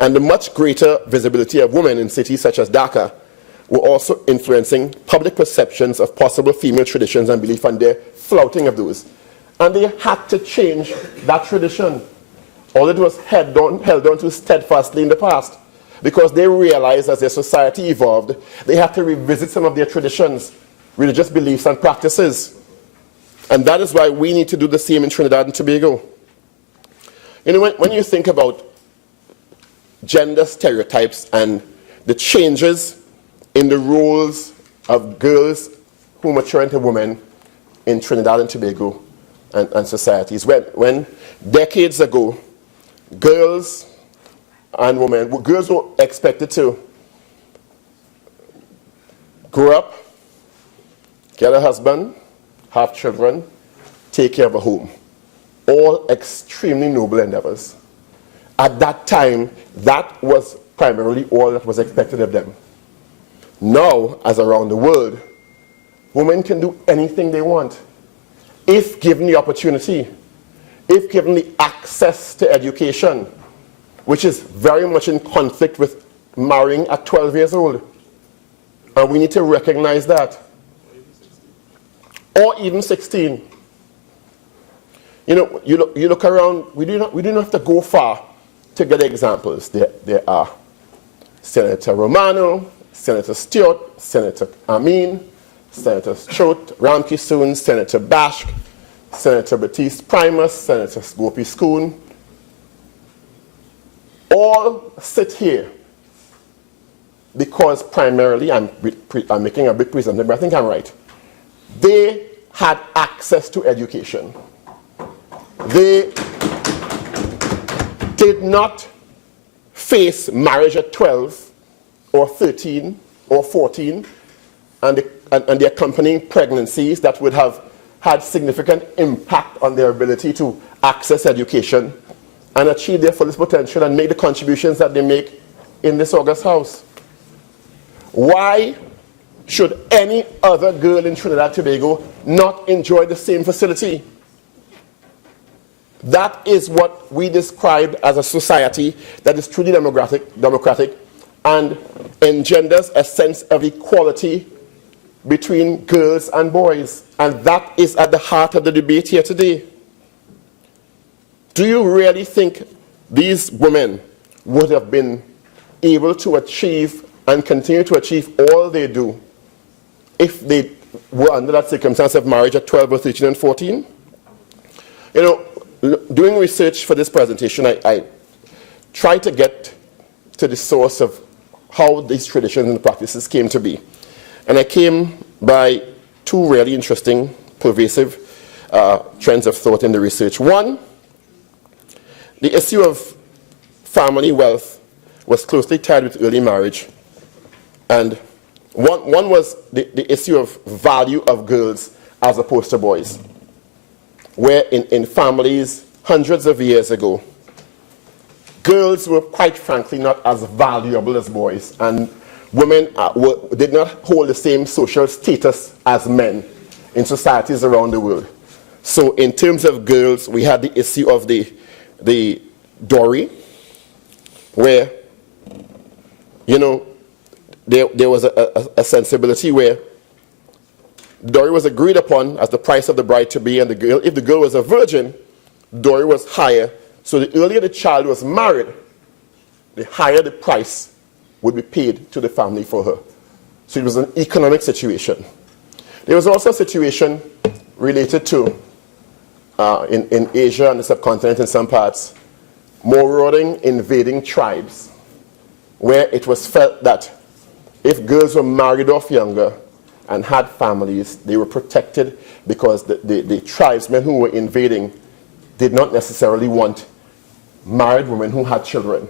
And the much greater visibility of women in cities such as Dhaka were also influencing public perceptions of possible female traditions and belief and their flouting of those. And they had to change that tradition. All it was held on to steadfastly in the past, because they realized as their society evolved, they had to revisit some of their traditions religious beliefs and practices. And that is why we need to do the same in Trinidad and Tobago. You know, when you think about gender stereotypes and the changes in the roles of girls who mature into women in Trinidad and Tobago and societies, when decades ago, girls and women, girls were expected to grow up, get a husband, have children, take care of a home. All extremely noble endeavors. At that time, that was primarily all that was expected of them. Now, as around the world, women can do anything they want if given the opportunity, if given the access to education, which is very much in conflict with marrying at 12 years old. And we need to recognize that. Or even 16. You know, you look around, we do not have to go far to get examples. There are Senator Romano, Senator Stewart, Senator Ameen, Senator Choate, Ramki Soon, Senator Bashk, Senator Batiste Primus, Senator Gopi Schoon. All sit here because primarily, I'm making a big presumption, but I think I'm right. They had access to education. They did not face marriage at 12 or 13 or 14 and the accompanying pregnancies that would have had significant impact on their ability to access education and achieve their fullest potential and make the contributions that they make in this august house. Why should any other girl in Trinidad and Tobago not enjoy the same facility? That is what we describe as a society that is truly democratic and engenders a sense of equality between girls and boys. And that is at the heart of the debate here today. Do you really think these women would have been able to achieve and continue to achieve all they do if they were under that circumstance of marriage at 12 or 13 and 14? You know, doing research for this presentation, I tried to get to the source of how these traditions and practices came to be. And I came by two really interesting, pervasive trends of thought in the research. One, the issue of family wealth was closely tied with early marriage. And one was the issue of value of girls as opposed to boys, where in families hundreds of years ago, girls were quite frankly not as valuable as boys, and women did not hold the same social status as men in societies around the world. So in terms of girls, we had the issue of the dowry, where, you know, there was a sensibility where dowry was agreed upon as the price of the bride to be, and the girl, if the girl was a virgin, dowry was higher. So the earlier the child was married, the higher the price would be paid to the family for her. So it was an economic situation. There was also a situation related to, in Asia and the subcontinent in some parts, marauding, invading tribes, where it was felt that if girls were married off younger and had families, they were protected because the tribesmen who were invading did not necessarily want married women who had children.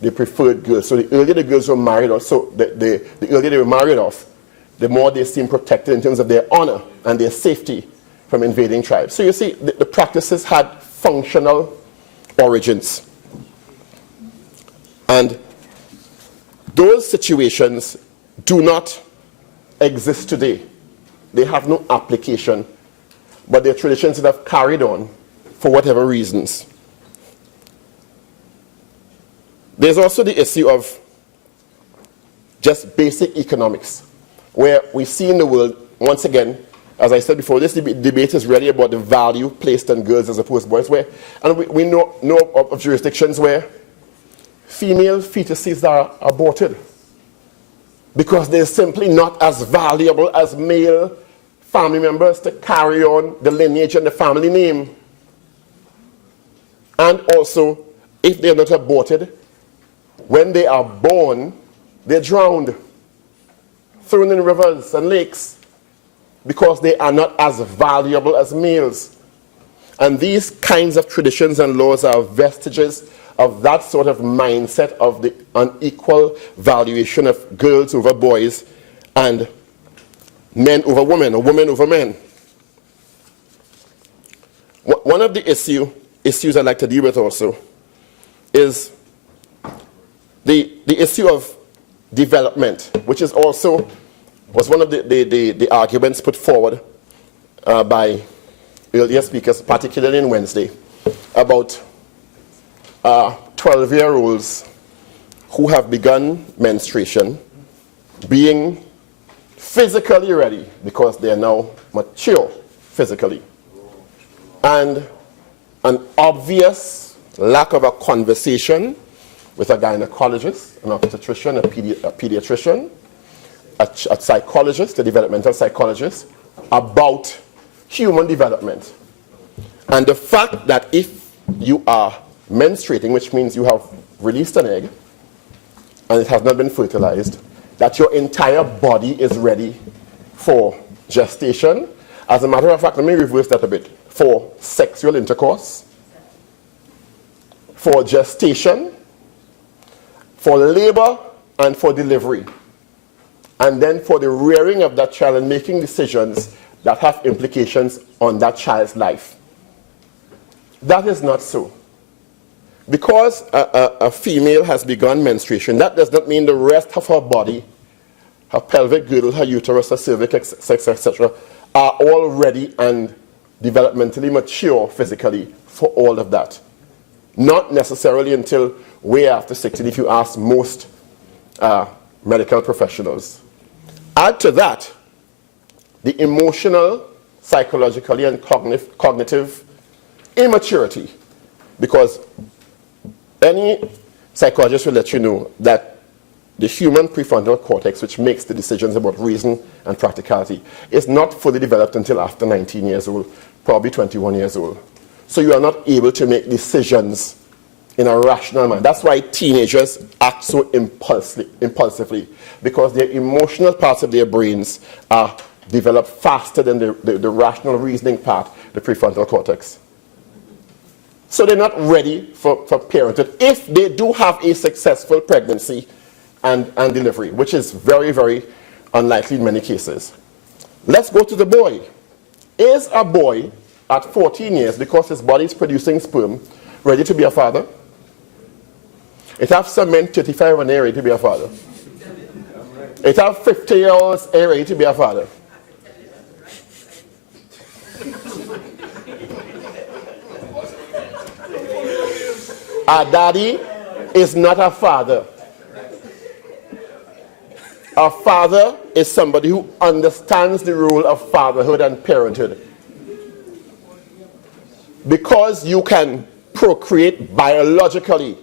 They preferred girls. So the earlier the girls were married off, so the earlier they were married off, the more they seemed protected in terms of their honor and their safety from invading tribes. So you see, the practices had functional origins. And those situations do not exist today. They have no application, but they're traditions that have carried on for whatever reasons. There's also the issue of just basic economics, where we see in the world, once again, as I said before, this debate is really about the value placed on girls as opposed to boys, and we know of jurisdictions where female fetuses are aborted. because they're simply not as valuable as male family members to carry on the lineage and the family name. And also, if they're not aborted, when they are born, they're drowned, thrown in rivers and lakes, because they are not as valuable as males. And these kinds of traditions and laws are vestiges of that sort of mindset of the unequal valuation of girls over boys and men over women, or women over men. One of the issues I'd like to deal with also is the issue of development, which is also was one of the arguments put forward by earlier speakers, particularly on Wednesday, about 12-year-olds who have begun menstruation being physically ready because they are now mature physically. And an obvious lack of a conversation with a gynecologist, an obstetrician, a pediatrician, a psychologist, a developmental psychologist, about human development. And the fact that if you are menstruating, which means you have released an egg and it has not been fertilized, that your entire body is ready for gestation. As a matter of fact, let me reverse that a bit. For sexual intercourse, for gestation, for labor, and for delivery. And then for the rearing of that child and making decisions that have implications on that child's life. That is not so. Because a female has begun menstruation, that does not mean the rest of her body, her pelvic girdle, her uterus, her cervix, etc., are all ready and developmentally mature physically for all of that. Not necessarily until way after 16, if you ask most medical professionals. Add to that the emotional, psychologically, and cognitive immaturity, because any psychologist will let you know that the human prefrontal cortex, which makes the decisions about reason and practicality, is not fully developed until after 19 years old, probably 21 years old. So you are not able to make decisions in a rational manner. That's why teenagers act so impulsively, because their emotional parts of their brains are developed faster than the rational reasoning part, the prefrontal cortex. So they're not ready for parenthood if they do have a successful pregnancy and delivery, which is very, very unlikely in many cases. Let's go to the boy. Is a boy at 14 years, because his body is producing sperm, ready to be a father? It has some men 35 and they're ready to be a father. It has 50-year-olds ready to be a father. A daddy is not a father. A father is somebody who understands the role of fatherhood and parenthood. Because you can procreate biologically,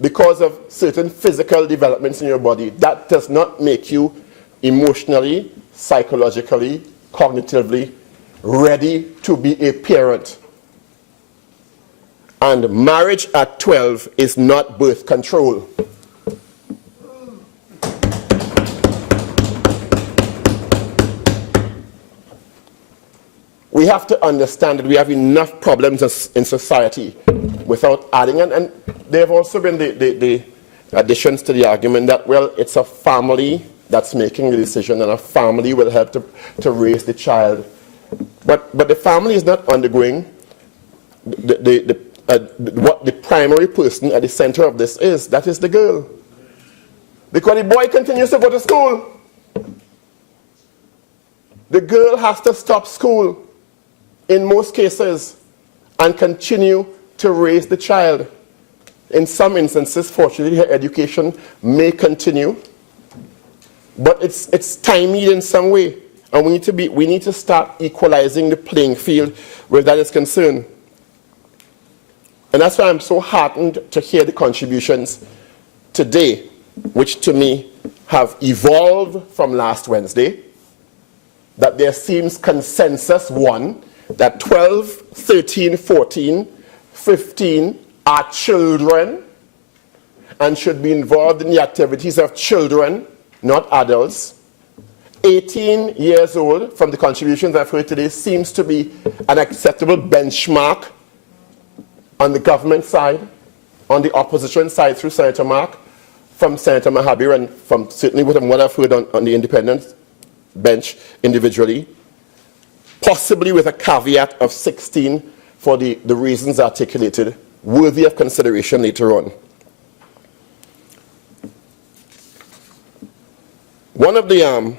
because of certain physical developments in your body, that does not make you emotionally, psychologically, cognitively ready to be a parent. And marriage at 12 is not birth control. We have to understand that we have enough problems in society without adding, and there have also been the additions to the argument that, well, it's a family that's making the decision and a family will help to raise the child. But the family is not undergoing what the primary person at the center of this is. That is the girl. Because the boy continues to go to school. The girl has to stop school in most cases and continue to raise the child. In some instances, fortunately, her education may continue, but it's stymied in some way. And we need to start equalizing the playing field where that is concerned. And that's why I'm so heartened to hear the contributions today, which to me have evolved from last Wednesday, that there seems consensus, one, that 12, 13, 14, 15 are children and should be involved in the activities of children, not adults. 18 years old, from the contributions I've heard today, seems to be an acceptable benchmark on the government side, on the opposition side through Senator Mark, from Senator Mahabir, and from certainly what I've heard on the independent bench individually, possibly with a caveat of 16 for the reasons articulated, worthy of consideration later on. One of the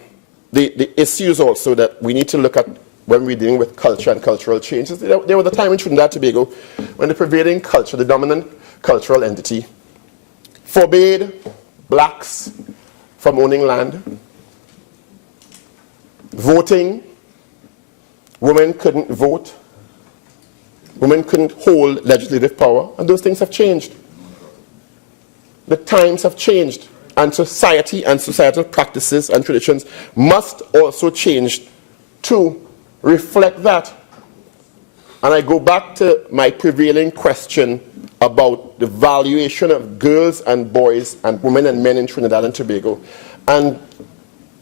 issues also that we need to look at when we're dealing with culture and cultural changes, there was a time in Trinidad and Tobago when the prevailing culture, the dominant cultural entity, forbade blacks from owning land, voting. Women couldn't vote. Women couldn't hold legislative power, and those things have changed. The times have changed, and society and societal practices and traditions must also change to reflect that. And I go back to my prevailing question about the valuation of girls and boys and women and men in Trinidad and Tobago, and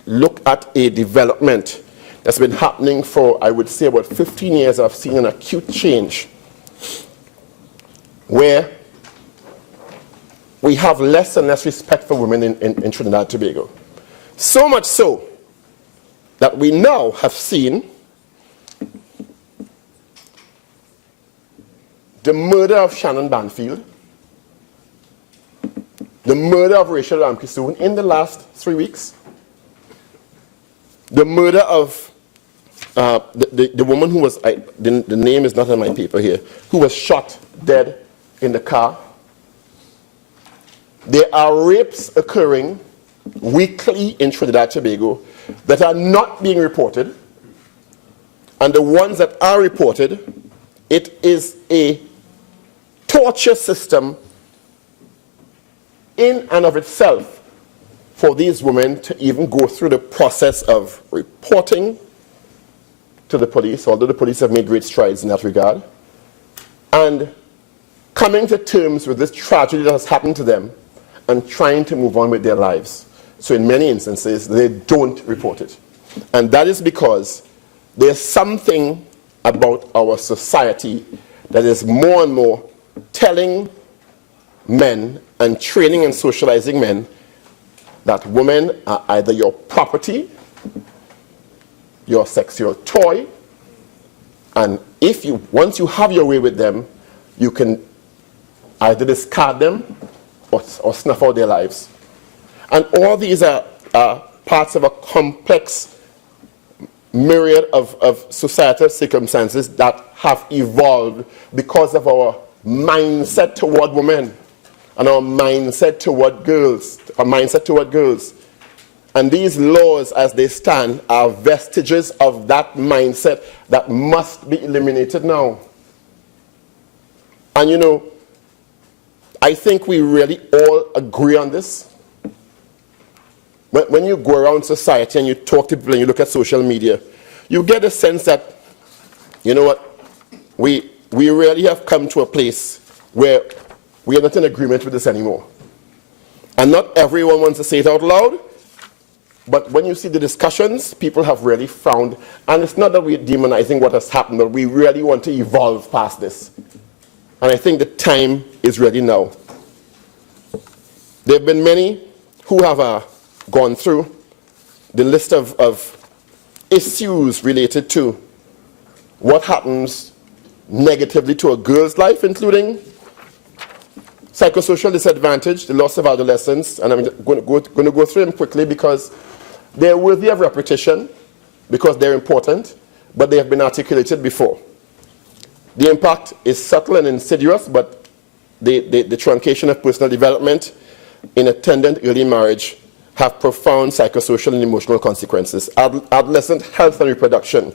look at a development that's been happening for, I would say, about 15 years. I've seen an acute change where we have less and less respect for women in Trinidad and Tobago. So much so that we now have seen the murder of Shannon Banfield, the murder of Rachel Ramkisoon in the last 3 weeks, the murder of the woman who was, the name is not on my paper here, who was shot dead in the car. There are rapes occurring weekly in Trinidad and Tobago that are not being reported, and the ones that are reported, it is a torture system in and of itself for these women to even go through the process of reporting to the police, although the police have made great strides in that regard, and coming to terms with this tragedy that has happened to them and trying to move on with their lives. So in many instances, they don't report it. And that is because there's something about our society that is more and more telling men and training and socializing men that women are either your property, your sexual toy, and once you have your way with them, you can either discard them or snuff out their lives. And all these are parts of a complex myriad of societal circumstances that have evolved because of our mindset toward women and our mindset toward girls. And these laws, as they stand, are vestiges of that mindset that must be eliminated now. And you know, I think we really all agree on this. When you go around society and you talk to people and you look at social media, you get a sense that, you know what, we really have come to a place where we are not in agreement with this anymore. And not everyone wants to say it out loud, but when you see the discussions, people have really frowned. And it's not that we're demonizing what has happened, but we really want to evolve past this. And I think the time is ready now. There have been many who have gone through the list of issues related to what happens negatively to a girl's life, including psychosocial disadvantage, the loss of adolescence, and I'm going to go through them quickly because they're worthy of repetition, because they're important, but they have been articulated before. The impact is subtle and insidious, but the truncation of personal development in attendant early marriage have profound psychosocial and emotional consequences. Adolescent health and reproduction.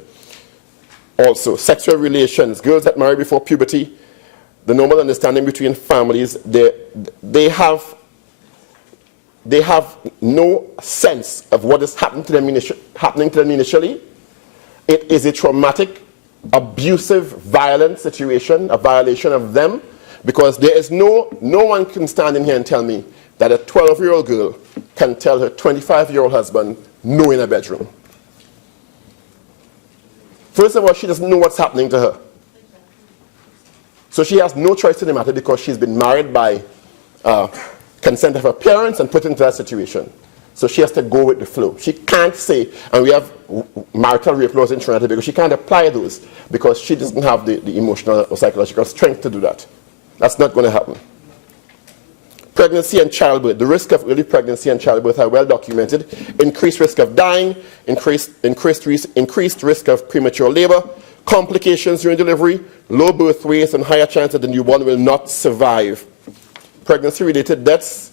Also, sexual relations, girls that marry before puberty, the normal understanding between families, they have they have no sense of what is happening to them initially. It is a traumatic, abusive, violent situation, a violation of them, because there is no one can stand in here and tell me that a 12-year-old girl can tell her 25-year-old husband no in a bedroom. First of all, she doesn't know what's happening to her. So she has no choice in the matter because she's been married by consent of her parents and put into that situation. So she has to go with the flow. She can't say, and we have marital rape laws in Trinidad because she can't apply those because she doesn't have the emotional or psychological strength to do that. That's not going to happen. Pregnancy and childbirth. The risk of early pregnancy and childbirth are well documented. Increased risk of dying, increased risk of premature labor, complications during delivery, low birth weights, and higher chance that the newborn will not survive. Pregnancy-related deaths,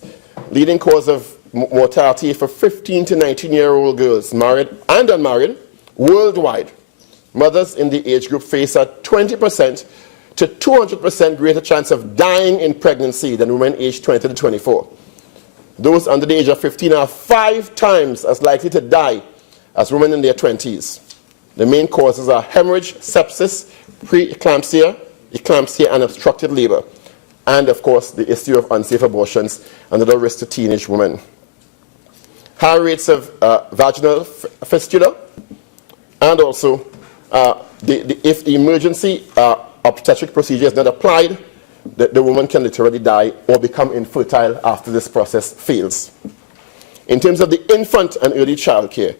leading cause of mortality for 15 to 19-year-old girls, married and unmarried, worldwide. Mothers in the age group face a 20% to 200% greater chance of dying in pregnancy than women aged 20 to 24. Those under the age of 15 are 5 times as likely to die as women in their 20s. The main causes are hemorrhage, sepsis, preeclampsia, eclampsia, and obstructed labor. And, of course, the issue of unsafe abortions and the risk to teenage women. High rates of vaginal fistula, and also if the emergency obstetric procedure is not applied, the woman can literally die or become infertile after this process fails. In terms of the infant and early child care,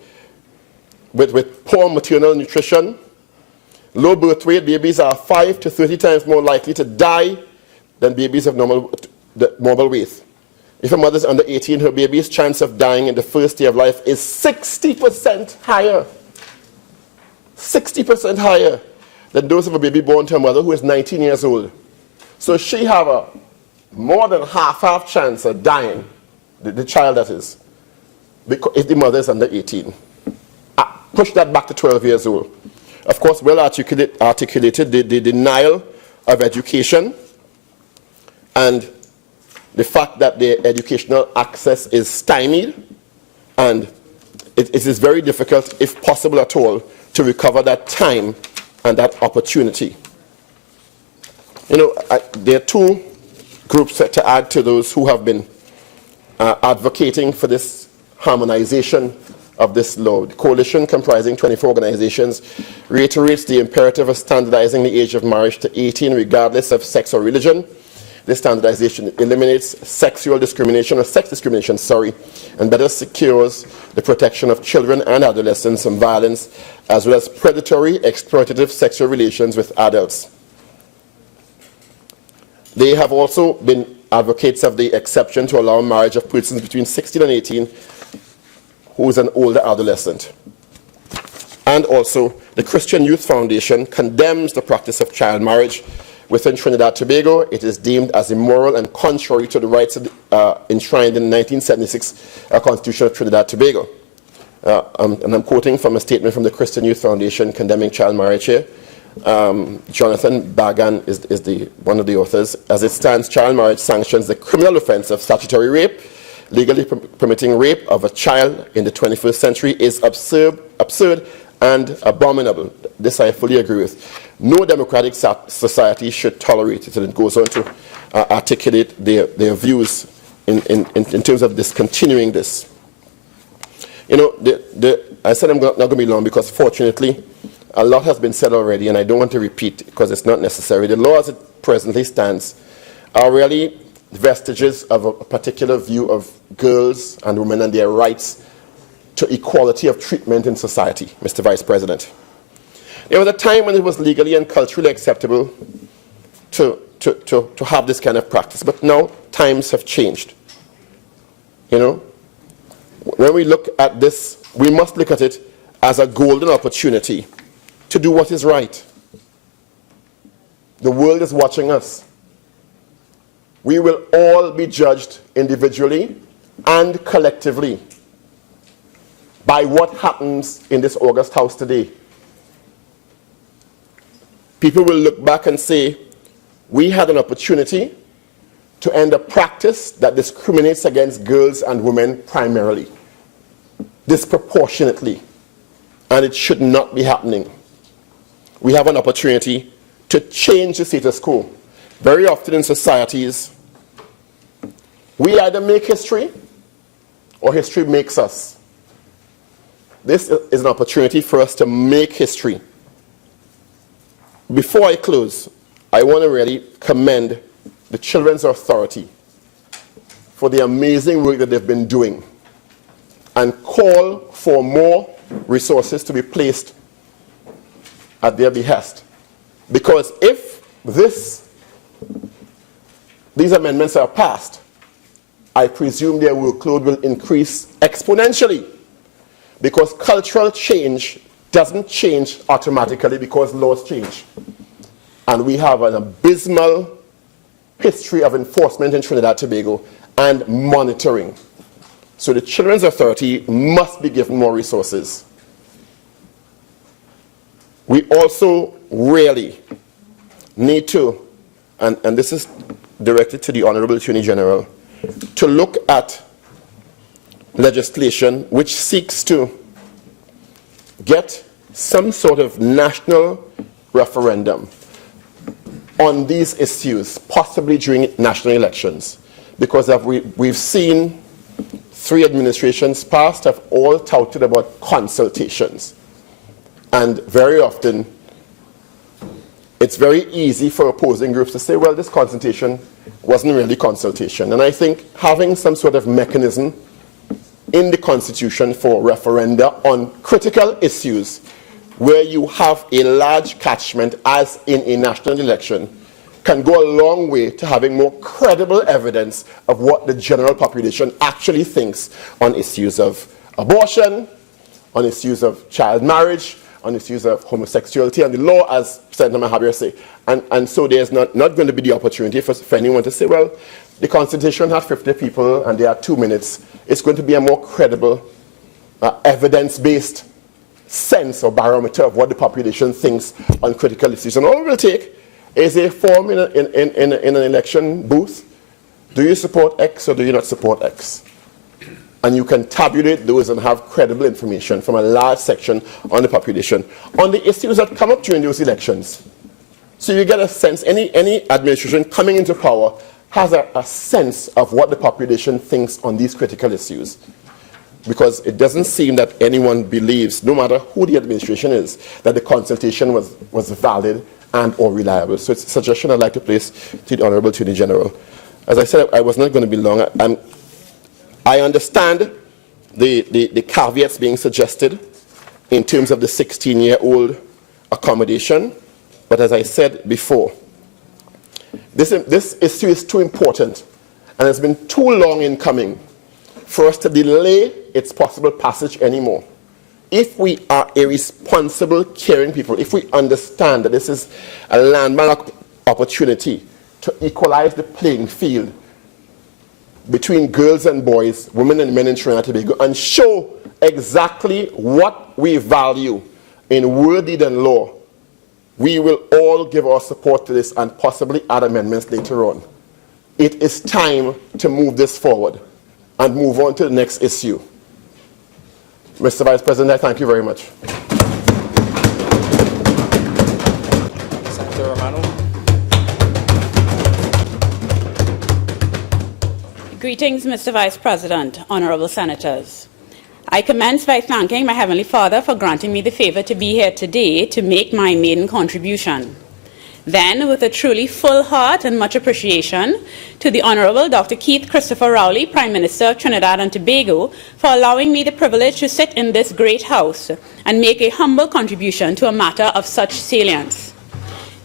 with poor maternal nutrition, low birth weight, babies are 5 to 30 times more likely to die than babies of normal weight. If a mother is under 18, her baby's chance of dying in the first year of life is 60% higher. 60% higher than those of a baby born to a mother who is 19 years old. So she have a more than half chance of dying, the child that is, if the mother is under 18. Push that back to 12 years old. Of course, well articulated the denial of education and the fact that their educational access is stymied, and it is very difficult, if possible at all, to recover that time and that opportunity. You know, there are 2 groups to add to those who have been advocating for this harmonization of this law. The coalition, comprising 24 organizations, reiterates the imperative of standardizing the age of marriage to 18 regardless of sex or religion. This standardization eliminates sexual discrimination, or sex discrimination, and better secures the protection of children and adolescents from violence, as well as predatory, exploitative sexual relations with adults. They have also been advocates of the exception to allow marriage of persons between 16 and 18 who is an older adolescent. And also, the Christian Youth Foundation condemns the practice of child marriage. Within Trinidad and Tobago, it is deemed as immoral and contrary to the rights enshrined in the 1976 Constitution of Trinidad and Tobago. And I'm quoting from a statement from the Christian Youth Foundation condemning child marriage here. Jonathan Bagan is one of the authors. As it stands, child marriage sanctions the criminal offense of statutory rape. Legally permitting rape of a child in the 21st century is absurd and abominable. This I fully agree with. No democratic society should tolerate it, and it goes on to articulate their views in terms of discontinuing this. You know, I said I'm not going to be long because fortunately a lot has been said already, and I don't want to repeat because it's not necessary. The law as it presently stands are really vestiges of a particular view of girls and women and their rights to equality of treatment in society, Mr. Vice President. There was a time when it was legally and culturally acceptable to have this kind of practice, but now times have changed. You know, when we look at this, we must look at it as a golden opportunity to do what is right. The world is watching us. We will all be judged individually and collectively by what happens in this August House today. People will look back and say, we had an opportunity to end a practice that discriminates against girls and women primarily, disproportionately, and it should not be happening. We have an opportunity to change the status quo. Very often in societies, we either make history or history makes us. This is an opportunity for us to make history. Before I close, I want to really commend the Children's Authority for the amazing work that they've been doing and call for more resources to be placed at their behest. Because if these amendments are passed, I presume their workload will increase exponentially, because cultural change doesn't change automatically because laws change. And we have an abysmal history of enforcement in Trinidad and Tobago and monitoring. So the Children's Authority must be given more resources. We also really need to, and this is directed to the Honorable Attorney General, to look at legislation which seeks to get some sort of national referendum on these issues, possibly during national elections. Because we've seen 3 administrations past have all touted about consultations. And very often, it's very easy for opposing groups to say, well, this consultation wasn't really consultation. And I think having some sort of mechanism in the Constitution for referenda on critical issues where you have a large catchment, as in a national election, can go a long way to having more credible evidence of what the general population actually thinks on issues of abortion, on issues of child marriage, on issues of homosexuality and the law, as Senator Mahabir said. And so there's not going to be the opportunity for anyone to say, well, the Constitution has 50 people and there are 2 minutes. It's going to be a more credible, evidence-based sense or barometer of what the population thinks on critical issues. And all it will take is a form in an election booth. Do you support X or do you not support X? And you can tabulate those and have credible information from a large section on the population on the issues that come up during those elections. So you get a sense, any administration coming into power has a sense of what the population thinks on these critical issues. Because it doesn't seem that anyone believes, no matter who the administration is, that the consultation was valid and or reliable. So it's a suggestion I'd like to place to the Honorable Attorney General. As I said, I was not going to be long. I understand the caveats being suggested in terms of the 16-year-old accommodation, but as I said before, this issue is too important and has been too long in coming for us to delay its possible passage anymore. If we are a responsible, caring people, if we understand that this is a landmark opportunity to equalize the playing field between girls and boys, women and men in Trinidad and Tobago, and show exactly what we value in word, deed, and law, we will all give our support to this and possibly add amendments later on. It is time to move this forward and move on to the next issue. Mr. Vice President, I thank you very much. Senator Romano. Greetings, Mr. Vice President, honorable senators. I commence by thanking my Heavenly Father for granting me the favor to be here today to make my maiden contribution. Then, with a truly full heart and much appreciation, to the Honorable Dr. Keith Christopher Rowley, Prime Minister of Trinidad and Tobago, for allowing me the privilege to sit in this great house and make a humble contribution to a matter of such salience.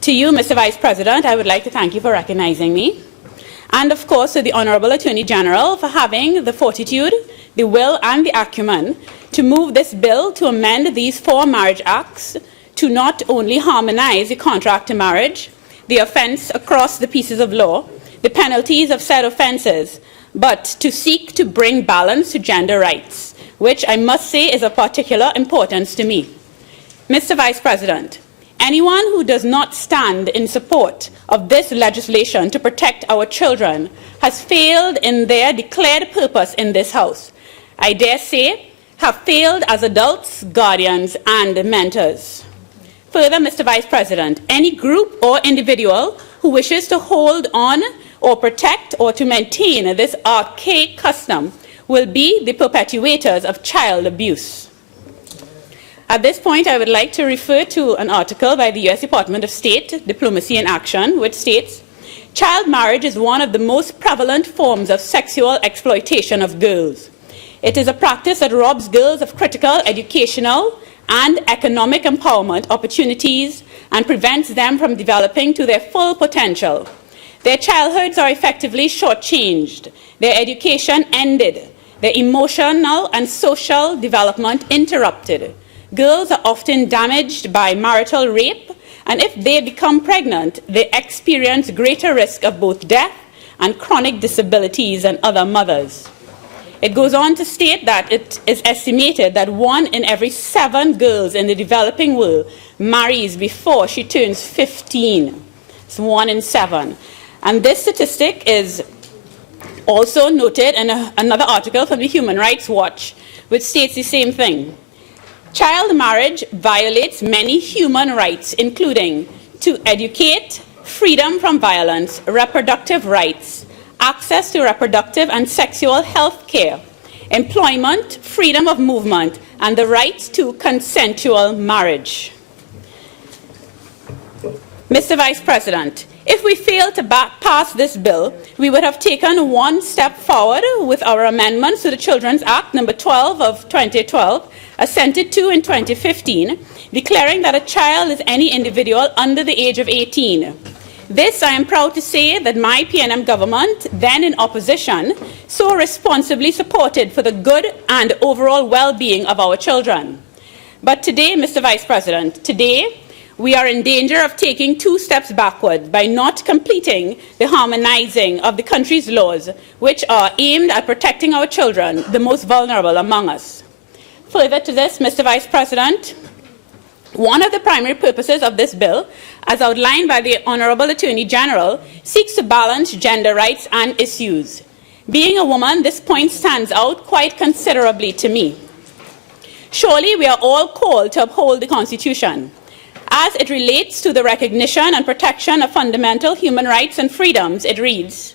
To you, Mr. Vice President, I would like to thank you for recognizing me. And of course, to the Honorable Attorney General for having the fortitude, the will, and the acumen to move this bill to amend these 4 marriage acts to not only harmonize the contract to marriage, the offence across the pieces of law, the penalties of said offences, but to seek to bring balance to gender rights, which I must say is of particular importance to me. Mr. Vice President, Anyone who does not stand in support of this legislation to protect our children has failed in their declared purpose in this House. I dare say, have failed as adults, guardians, and mentors. Further, Mr. Vice President, any group or individual who wishes to hold on or protect or to maintain this archaic custom will be the perpetuators of child abuse. At this point, I would like to refer to an article by the U.S. Department of State, Diplomacy in Action, which states, child marriage is one of the most prevalent forms of sexual exploitation of girls. It is a practice that robs girls of critical educational and economic empowerment opportunities and prevents them from developing to their full potential. Their childhoods are effectively shortchanged, their education ended, their emotional and social development interrupted. Girls are often damaged by marital rape, and if they become pregnant, they experience greater risk of both death and chronic disabilities than other mothers. It goes on to state that it is estimated that 1 in every 7 girls in the developing world marries before she turns 15. It's 1 in 7. And this statistic is also noted in another article from the Human Rights Watch, which states the same thing. Child marriage violates many human rights, including to educate, freedom from violence, reproductive rights, access to reproductive and sexual health care, employment, freedom of movement, and the right to consensual marriage. Mr. Vice President, if we fail to pass this bill, we would have taken one step forward with our amendments to the Children's Act No. 12 of 2012, assented to in 2015, declaring that a child is any individual under the age of 18. This, I am proud to say, that my PNM government, then in opposition, so responsibly supported for the good and overall well-being of our children. But today, Mr. Vice President, today, we are in danger of taking 2 steps backward by not completing the harmonizing of the country's laws, which are aimed at protecting our children, the most vulnerable among us. Further to this, Mr. Vice President, one of the primary purposes of this bill, as outlined by the Honorable Attorney General, seeks to balance gender rights and issues. Being a woman, this point stands out quite considerably to me. Surely we are all called to uphold the Constitution. As it relates to the recognition and protection of fundamental human rights and freedoms, it reads,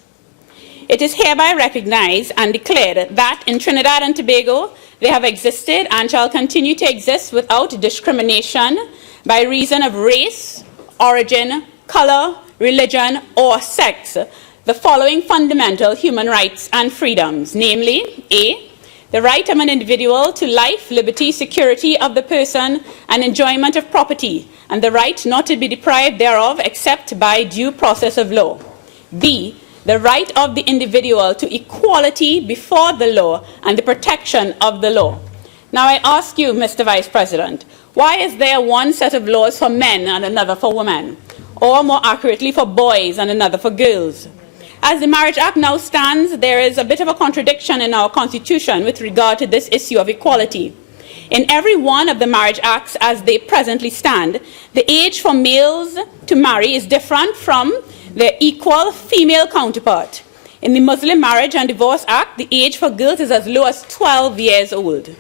it is hereby recognized and declared that in Trinidad and Tobago, they have existed and shall continue to exist without discrimination by reason of race, origin, color, religion, or sex, the following fundamental human rights and freedoms, namely, A, the right of an individual to life, liberty, security of the person, and enjoyment of property, and the right not to be deprived thereof except by due process of law. B, the right of the individual to equality before the law and the protection of the law. Now I ask you, Mr. Vice President, why is there one set of laws for men and another for women? Or more accurately, for boys and another for girls? As the Marriage Act now stands, there is a bit of a contradiction in our Constitution with regard to this issue of equality. In every one of the marriage acts as they presently stand, the age for males to marry is different from their equal female counterpart. In the Muslim Marriage and Divorce Act, the age for girls is as low as 12 years old.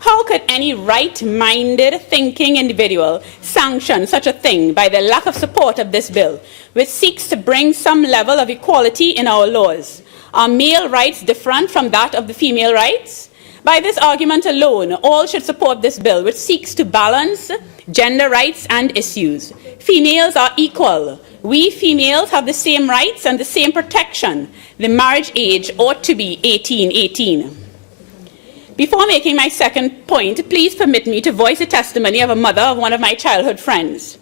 How could any right-minded, thinking individual sanction such a thing by the lack of support of this bill, which seeks to bring some level of equality in our laws? Are male rights different from that of the female rights? By this argument alone, all should support this bill, which seeks to balance gender rights and issues. Females are equal. We females have the same rights and the same protection. The marriage age ought to be 18. Before making my second point, please permit me to voice the testimony of a mother of one of my childhood friends.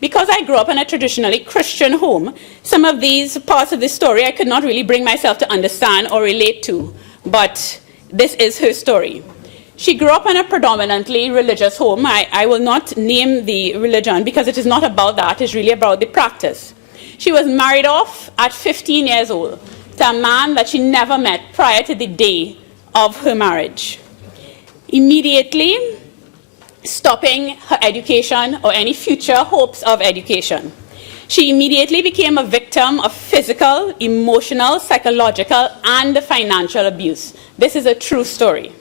Because I grew up in a traditionally Christian home, some of these parts of the story I could not really bring myself to understand or relate to, but this is her story. She grew up in a predominantly religious home. I will not name the religion because it is not about that. It's really about the practice. She was married off at 15 years old to a man that she never met prior to the day of her marriage. Immediately, stopping her education or any future hopes of education. She immediately became a victim of physical, emotional, psychological, and financial abuse. This is a true story.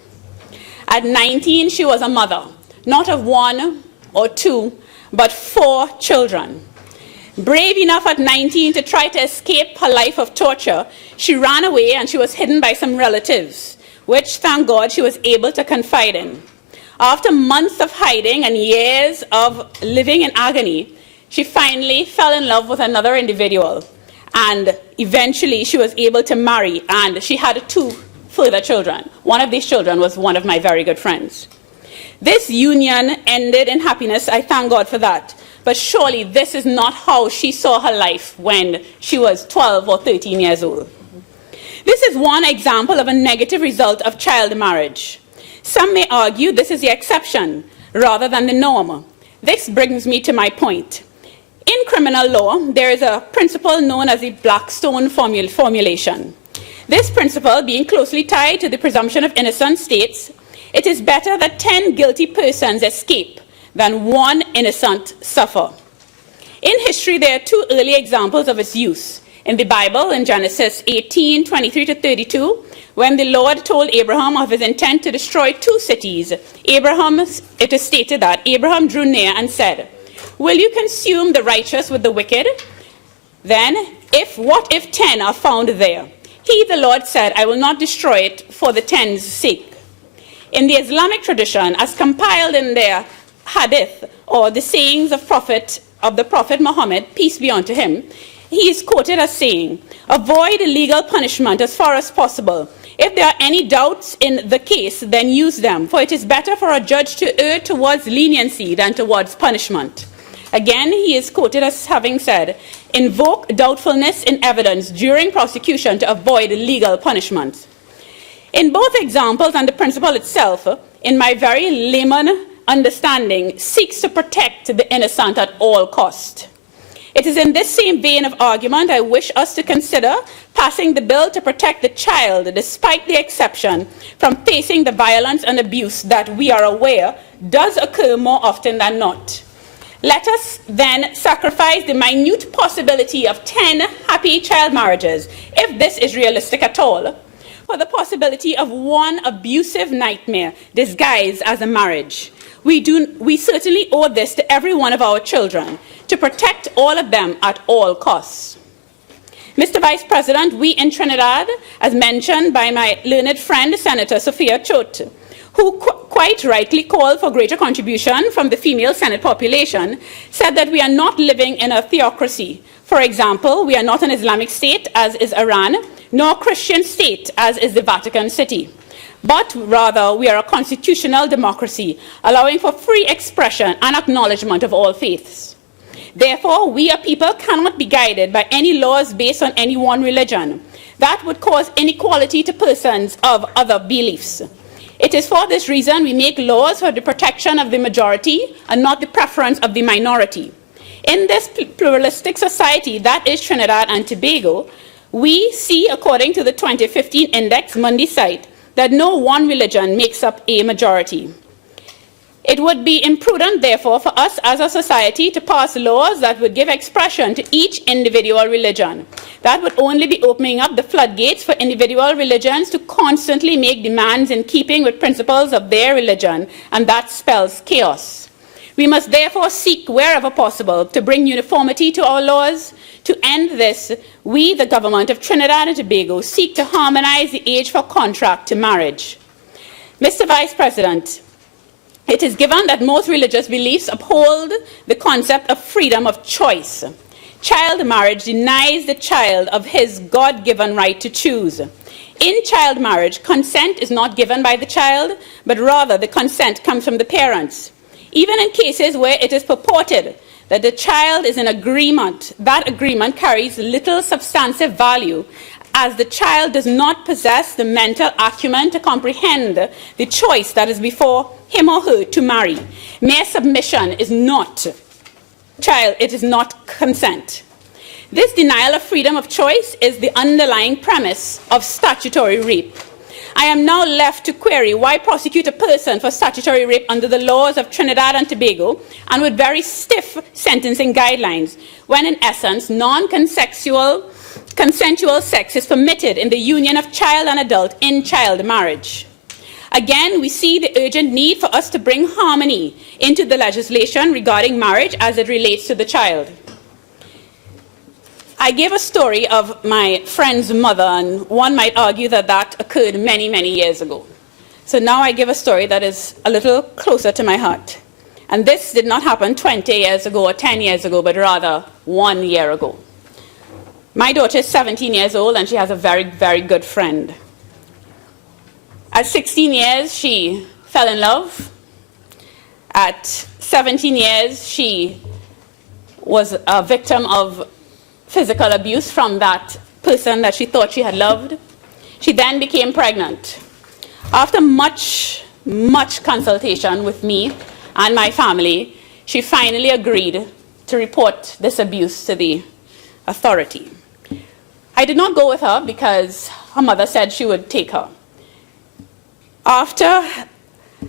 At 19, she was a mother, not of 1 or 2, but 4 children. Brave enough at 19 to try to escape her life of torture, she ran away and she was hidden by some relatives, which, thank God, she was able to confide in. After months of hiding and years of living in agony, she finally fell in love with another individual, and eventually she was able to marry, and she had 2 further children. One of these children was one of my very good friends. This union ended in happiness. I thank God for that. But surely this is not how she saw her life when she was 12 or 13 years old. This is one example of a negative result of child marriage. Some may argue this is the exception rather than the norm. This brings me to my point. In criminal law, there is a principle known as the Blackstone formulation. This principle, being closely tied to the presumption of innocence, states, it is better that 10 guilty persons escape than 1 innocent suffer. In history, there are 2 early examples of its use. In the Bible, in Genesis 18:23-32, when the Lord told Abraham of his intent to destroy 2 cities, it is stated that Abraham drew near and said, will you consume the righteous with the wicked? Then, what if 10 are found there? He, the Lord, said, I will not destroy it for the 10's sake. In the Islamic tradition, as compiled in their hadith, or the sayings of the Prophet Muhammad, peace be unto him, he is quoted as saying, avoid legal punishment as far as possible. If there are any doubts in the case, then use them, for it is better for a judge to err towards leniency than towards punishment. Again, he is quoted as having said, invoke doubtfulness in evidence during prosecution to avoid legal punishment. In both examples, and the principle itself, in my very layman understanding, seeks to protect the innocent at all cost. It is in this same vein of argument I wish us to consider passing the bill to protect the child, despite the exception, from facing the violence and abuse that we are aware does occur more often than not. Let us then sacrifice the minute possibility of 10 happy child marriages, if this is realistic at all, for the possibility of 1 abusive nightmare disguised as a marriage. We certainly owe this to every one of our children, to protect all of them at all costs. Mr. Vice President, we in Trinidad, as mentioned by my learned friend, Senator Sophia Choate, who quite rightly called for greater contribution from the female Senate population, said that we are not living in a theocracy. For example, we are not an Islamic state, as is Iran, nor a Christian state, as is the Vatican City. But rather, we are a constitutional democracy, allowing for free expression and acknowledgement of all faiths. Therefore, we, a people, cannot be guided by any laws based on any one religion. That would cause inequality to persons of other beliefs. It is for this reason we make laws for the protection of the majority and not the preference of the minority. In this pluralistic society that is Trinidad and Tobago, we see, according to the 2015 Index Mundi site, that no one religion makes up a majority. It would be imprudent, therefore, for us as a society to pass laws that would give expression to each individual religion. That would only be opening up the floodgates for individual religions to constantly make demands in keeping with principles of their religion, and that spells chaos. We must therefore seek, wherever possible, to bring uniformity to our laws. To end this, we, the government of Trinidad and Tobago, seek to harmonize the age for contract to marriage. Mr. Vice President, it is given that most religious beliefs uphold the concept of freedom of choice. Child marriage denies the child of his God-given right to choose. In child marriage, consent is not given by the child, but rather the consent comes from the parents. Even in cases where it is purported that the child is in agreement, that agreement carries little substantive value, as the child does not possess the mental acumen to comprehend the choice that is before him or her to marry. Mere submission is not it is not consent. This denial of freedom of choice is the underlying premise of statutory rape. I am now left to query why prosecute a person for statutory rape under the laws of Trinidad and Tobago and with very stiff sentencing guidelines, when in essence consensual sex is permitted in the union of child and adult in child marriage. Again, we see the urgent need for us to bring harmony into the legislation regarding marriage as it relates to the child. I gave a story of my friend's mother, and one might argue that that occurred many, many years ago. So now I give a story that is a little closer to my heart. And this did not happen 20 years ago or 10 years ago, but rather 1 year ago. My daughter is 17 years old, and she has a very, very good friend. At 16 years, she fell in love. At 17 years, she was a victim of physical abuse from that person that she thought she had loved. She then became pregnant. After much, much consultation with me and my family, she finally agreed to report this abuse to the authority. I did not go with her because her mother said she would take her. After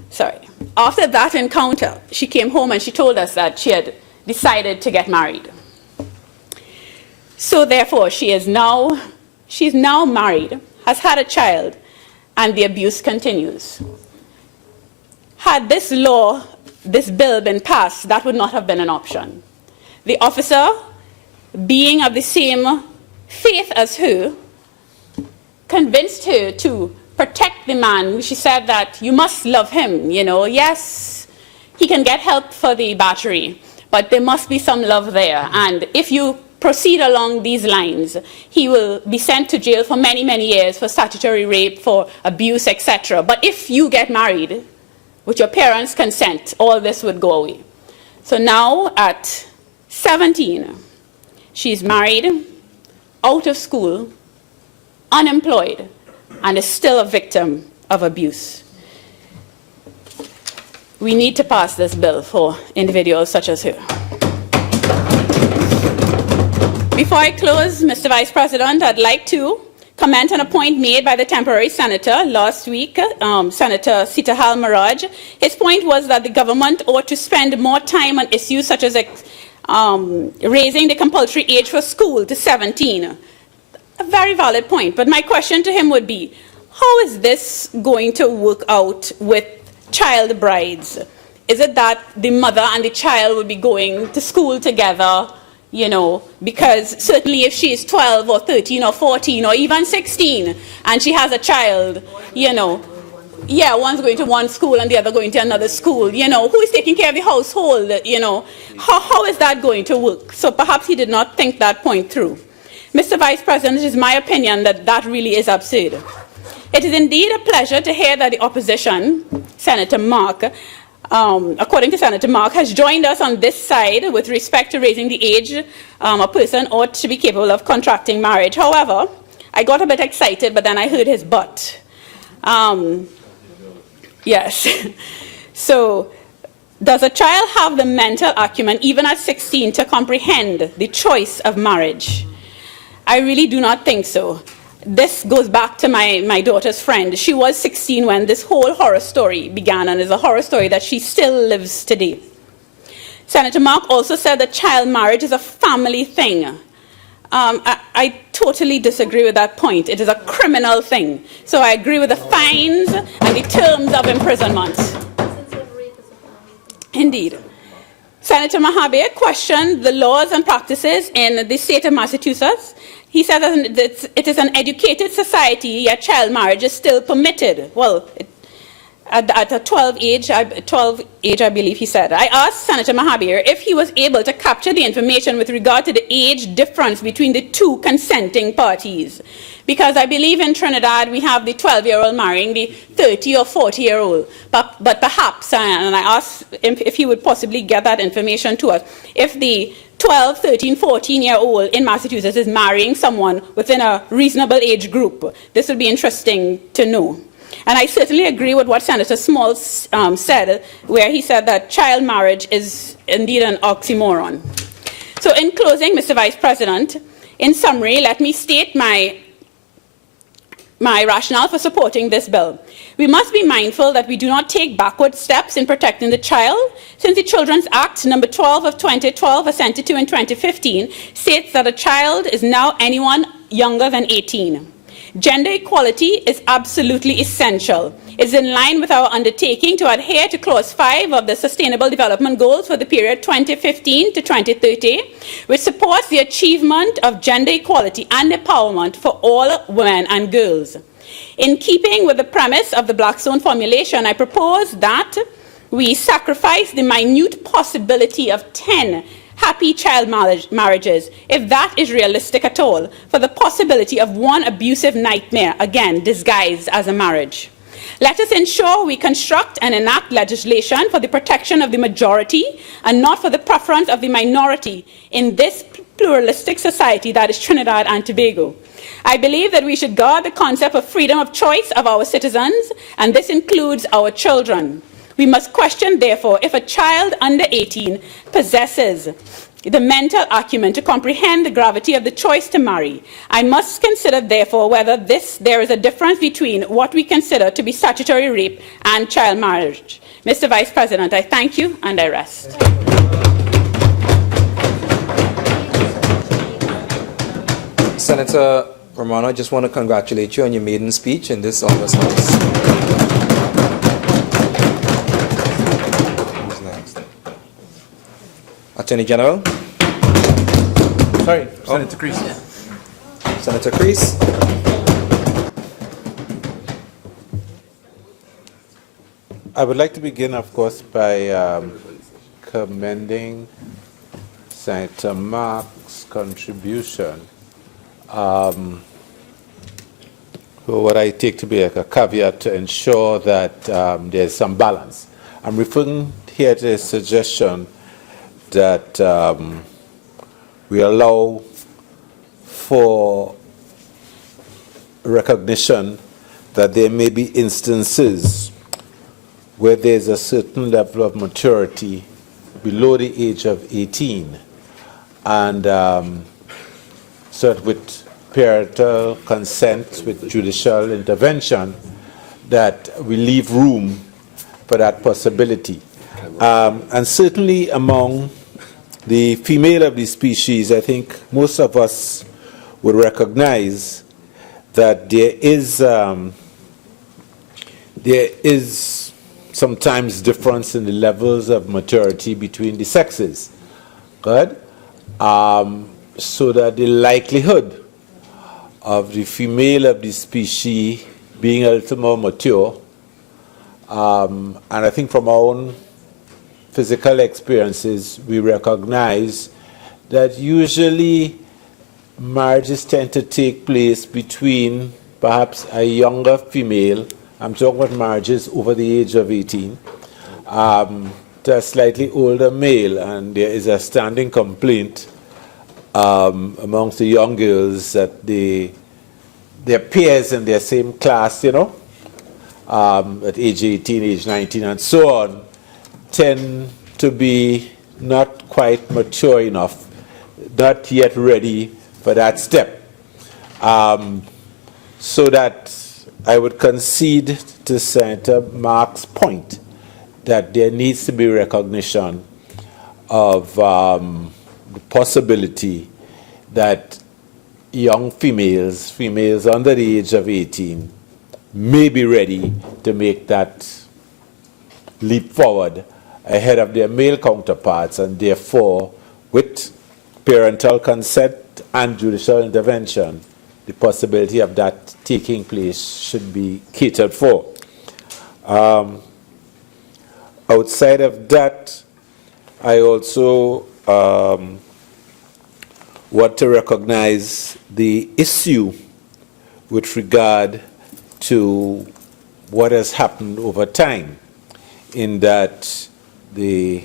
that encounter, she came home and she told us that she had decided to get married. So therefore, she's now married, has had a child, and the abuse continues. Had this bill been passed, that would not have been an option. The officer, being of the same faith as her, convinced her to protect the man. She said that you must love him, yes, he can get help for the battery, but there must be some love there. And if you proceed along these lines, he will be sent to jail for many, many years for statutory rape, for abuse, etc. But if you get married, with your parents' consent, all this would go away. So now at 17, she's married, out of school, unemployed, and is still a victim of abuse. We need to pass this bill for individuals such as her. Before I close, Mr. Vice President, I'd like to comment on a point made by the temporary senator last week, Senator Sitahal Maraj. His point was that the government ought to spend more time on issues such as raising the compulsory age for school to 17. A very valid point, but my question to him would be, how is this going to work out with child brides? Is it that the mother and the child will be going to school together, because certainly if she is 12 or 13 or 14 or even 16 and she has a child, one's going to one school and the other going to another school, who is taking care of the household, how is that going to work? So perhaps he did not think that point through. Mr. Vice President, it is my opinion that that really is absurd. It is indeed a pleasure to hear that the opposition, Senator Mark, according to Senator Mark, has joined us on this side with respect to raising the age a person ought to be capable of contracting marriage. However, I got a bit excited, but then I heard his but. Yes. So, does a child have the mental acumen, even at 16, to comprehend the choice of marriage? I really do not think so. This goes back to my daughter's friend. She was 16 when this whole horror story began, and is a horror story that she still lives today. Senator Mark also said that child marriage is a family thing. I totally disagree with that point. It is a criminal thing. So I agree with the fines and the terms of imprisonment. Indeed. Senator Mahabir questioned the laws and practices in the state of Massachusetts. He said that it is an educated society, yet child marriage is still permitted. Well, at a 12 age, I believe he said. I asked Senator Mahabir if he was able to capture the information with regard to the age difference between the two consenting parties. Because I believe in Trinidad we have the 12-year-old marrying the 30 or 40-year-old. But perhaps, and I asked if he would possibly get that information to us, if the 12, 13, 14-year-old in Massachusetts is marrying someone within a reasonable age group. This would be interesting to know. And I certainly agree with what Senator Small said, where he said that child marriage is indeed an oxymoron. So in closing, Mr. Vice President, in summary, let me state my my rationale for supporting this bill. We must be mindful that we do not take backward steps in protecting the child, since the Children's Act number 12 of 2012, assented to in 2015, states that a child is now anyone younger than 18. Gender equality is absolutely essential. It is in line with our undertaking to adhere to Clause 5 of the Sustainable Development Goals for the period 2015 to 2030, which supports the achievement of gender equality and empowerment for all women and girls. In keeping with the premise of the Blackstone formulation, I propose that we sacrifice the minute possibility of 10 happy child marriages, if that is realistic at all, for the possibility of one abusive nightmare, again, disguised as a marriage. Let us ensure we construct and enact legislation for the protection of the majority and not for the preference of the minority in this pluralistic society that is Trinidad and Tobago. I believe that we should guard the concept of freedom of choice of our citizens, and this includes our children. We must question, therefore, if a child under 18 possesses the mental acumen to comprehend the gravity of the choice to marry. I must consider, therefore, whether there is a difference between what we consider to be statutory rape and child marriage. Mr. Vice President, I thank you and I rest. Senator Romano, I just want to congratulate you on your maiden speech in this August House. Attorney General. Sorry, Senator Creese. Senator Creese. I would like to begin, of course, by commending Senator Mark's contribution for what I take to be like a caveat to ensure that there's some balance. I'm referring here to a suggestion that we allow for recognition that there may be instances where there's a certain level of maturity below the age of 18, and so that with parental consent, with judicial intervention, that we leave room for that possibility. And certainly among the female of the species, I think most of us would recognize that there is sometimes difference in the levels of maturity between the sexes. Good? So that the likelihood of the female of the species being a little more mature, and I think from our own physical experiences, we recognize that usually marriages tend to take place between perhaps a younger female, I'm talking about marriages over the age of 18, to a slightly older male, and there is a standing complaint amongst the young girls that their peers in their same class, you know, at age 18, age 19, and so on, tend to be not quite mature enough, not yet ready for that step. So that I would concede to Senator Mark's point that there needs to be recognition of the possibility that young females under the age of 18, may be ready to make that leap forward ahead of their male counterparts, and therefore, with parental consent and judicial intervention, the possibility of that taking place should be catered for. Outside of that, I also want to recognize the issue with regard to what has happened over time, in that the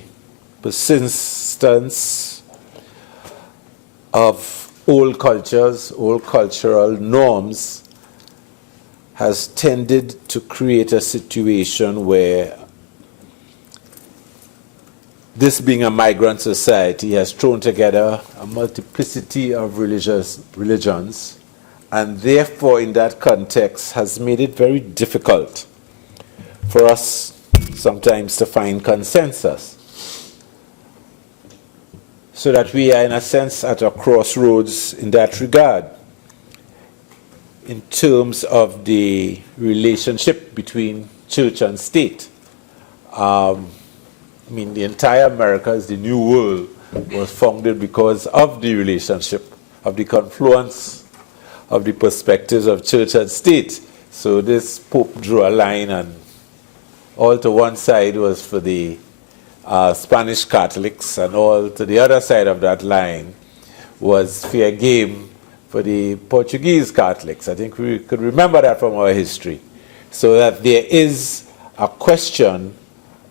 persistence of old cultures, old cultural norms, has tended to create a situation where this being a migrant society has thrown together a multiplicity of religions, and therefore in that context has made it very difficult for us sometimes to find consensus. So that we are in a sense at a crossroads in that regard, in terms of the relationship between church and state. I mean, the entire Americas, the New World, was founded because of the relationship, of the confluence of the perspectives of church and state. So this Pope drew a line, and all to one side was for the Spanish Catholics, and all to the other side of that line was fair game for the Portuguese Catholics. I think we could remember that from our history. So that there is a question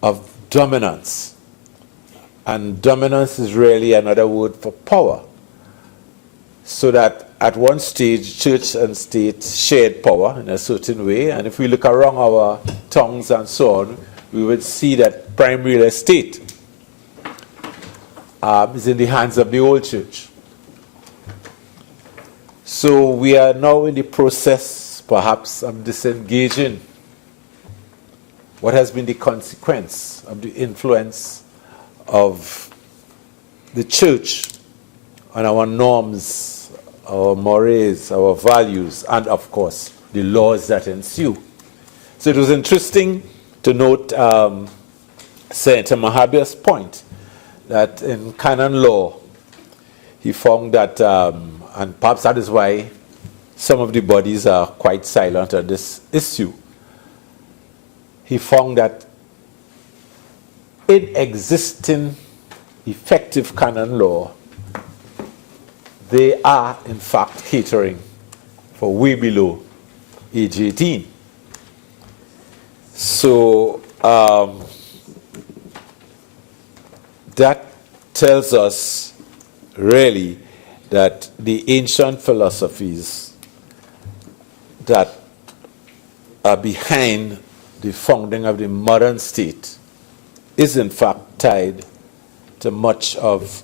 of dominance. And dominance is really another word for power. So that at one stage, church and state shared power in a certain way. And if we look around our towns and so on, we would see that prime real estate is in the hands of the old church. So we are now in the process, perhaps, of disengaging. What has been the consequence of the influence of the church on our norms, our mores, our values, and of course, the laws that ensue? So it was interesting to note Senator Mahabia's point that in canon law, he found that, and perhaps that is why some of the bodies are quite silent on this issue. He found that in existing effective canon law, they are in fact catering for way below age 18. So that tells us really that the ancient philosophies that are behind the founding of the modern state is in fact tied to much of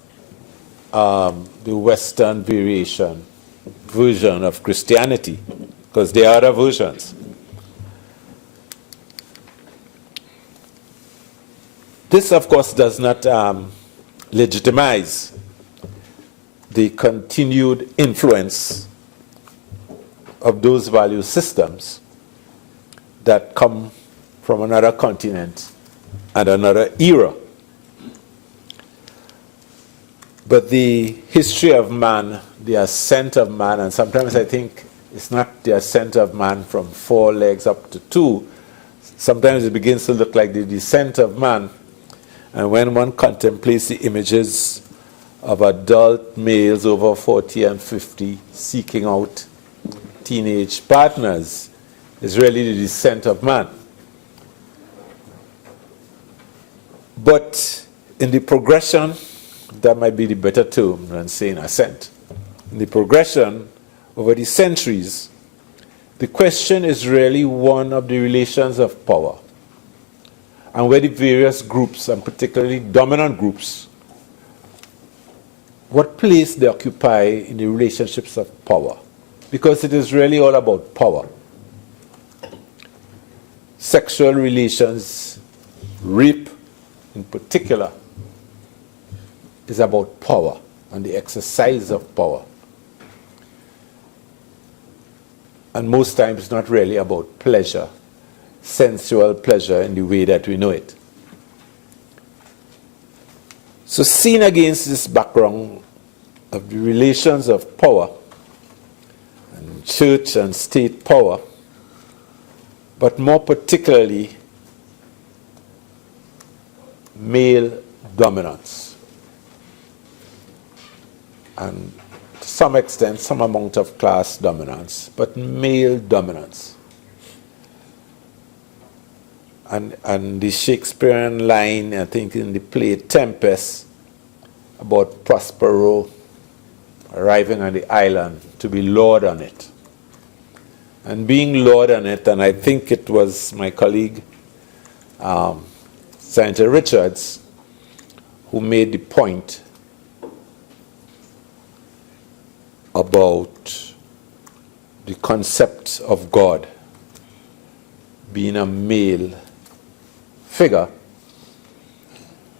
the Western version of Christianity, because there are other versions. This, of course, does not legitimize the continued influence of those value systems that come from another continent and another era. But the history of man, the ascent of man, and sometimes I think it's not the ascent of man from 4 legs up to 2. Sometimes it begins to look like the descent of man. And when one contemplates the images of adult males over 40 and 50 seeking out teenage partners, it's really the descent of man. But in the progression, that might be the better term than saying ascent. In the progression over the centuries, the question is really one of the relations of power, and where the various groups, and particularly dominant groups, what place they occupy in the relationships of power. Because it is really all about power. Sexual relations, rape in particular, is about power and the exercise of power. And most times it's not really about pleasure, sensual pleasure in the way that we know it. So seen against this background of the relations of power, and church and state power, but more particularly male dominance, and to some extent some amount of class dominance, but male dominance. And the Shakespearean line, I think in the play Tempest, about Prospero arriving on the island to be lord on it. And being lord on it, and I think it was my colleague, Senator Richards, who made the point about the concept of God being a male figure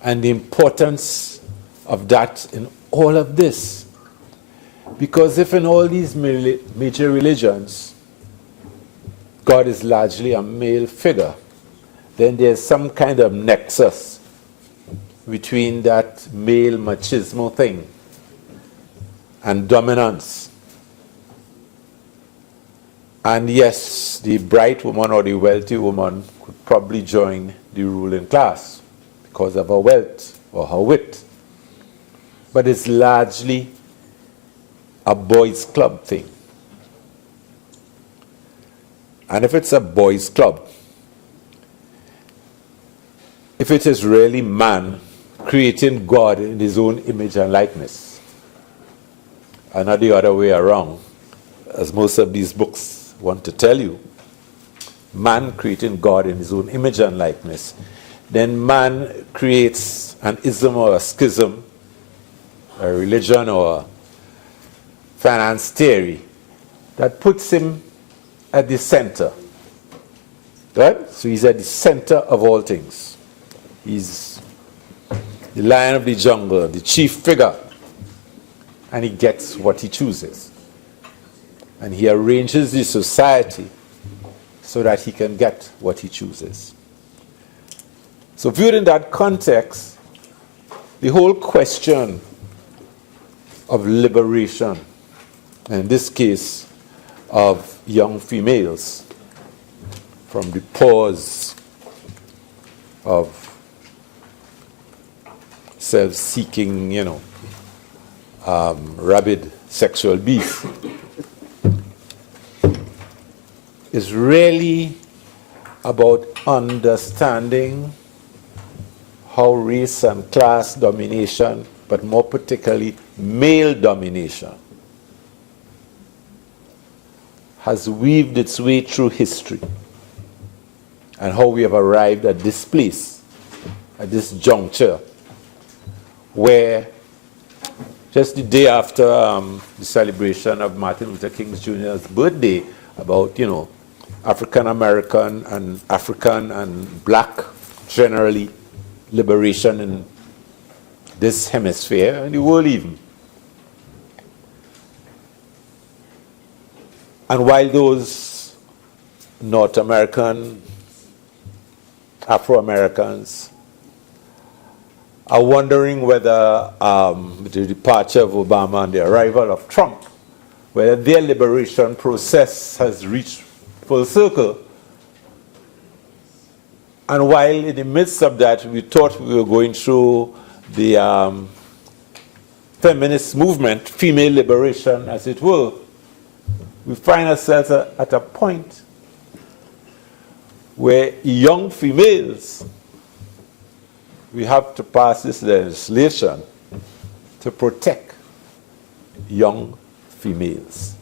and the importance of that in all of this. Because if in all these major religions, God is largely a male figure, then there's some kind of nexus between that male machismo thing and dominance. And yes, the bright woman or the wealthy woman could probably join the ruling class because of her wealth or her wit. But it's largely a boys' club thing. And if it's a boys' club, if it is really man creating God in his own image and likeness, and not the other way around, as most of these books want to tell you, man creating God in his own image and likeness, then man creates an ism or a schism, a religion or a finance theory that puts him at the center. Right? So he's at the center of all things. He's the lion of the jungle, the chief figure, and he gets what he chooses. And he arranges the society so that he can get what he chooses. So viewed in that context, the whole question of liberation, and in this case of young females, from the paws of self-seeking, rabid sexual beast, is really about understanding how race and class domination, but more particularly male domination, has weaved its way through history, and how we have arrived at this place, at this juncture, where just the day after the celebration of Martin Luther King Jr.'s birthday, about, African American and African and black, generally, liberation in this hemisphere and the world even. And while those North American, Afro-Americans are wondering whether, with the departure of Obama and the arrival of Trump, whether their liberation process has reached full circle. And while in the midst of that, we thought we were going through the feminist movement, female liberation, as it were, we find ourselves at a point where young females, we have to pass this legislation to protect young females.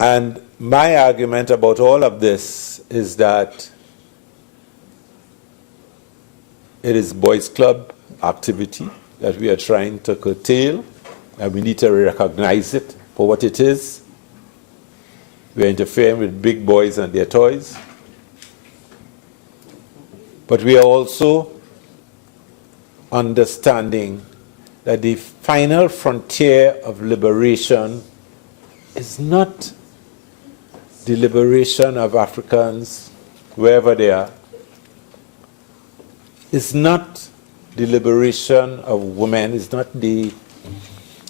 And my argument about all of this is that it is boys' club activity that we are trying to curtail, and we need to recognize it for what it is. We are interfering with big boys and their toys. But we are also understanding that the final frontier of liberation is not the liberation of Africans, wherever they are. It's not the liberation of women. It's not the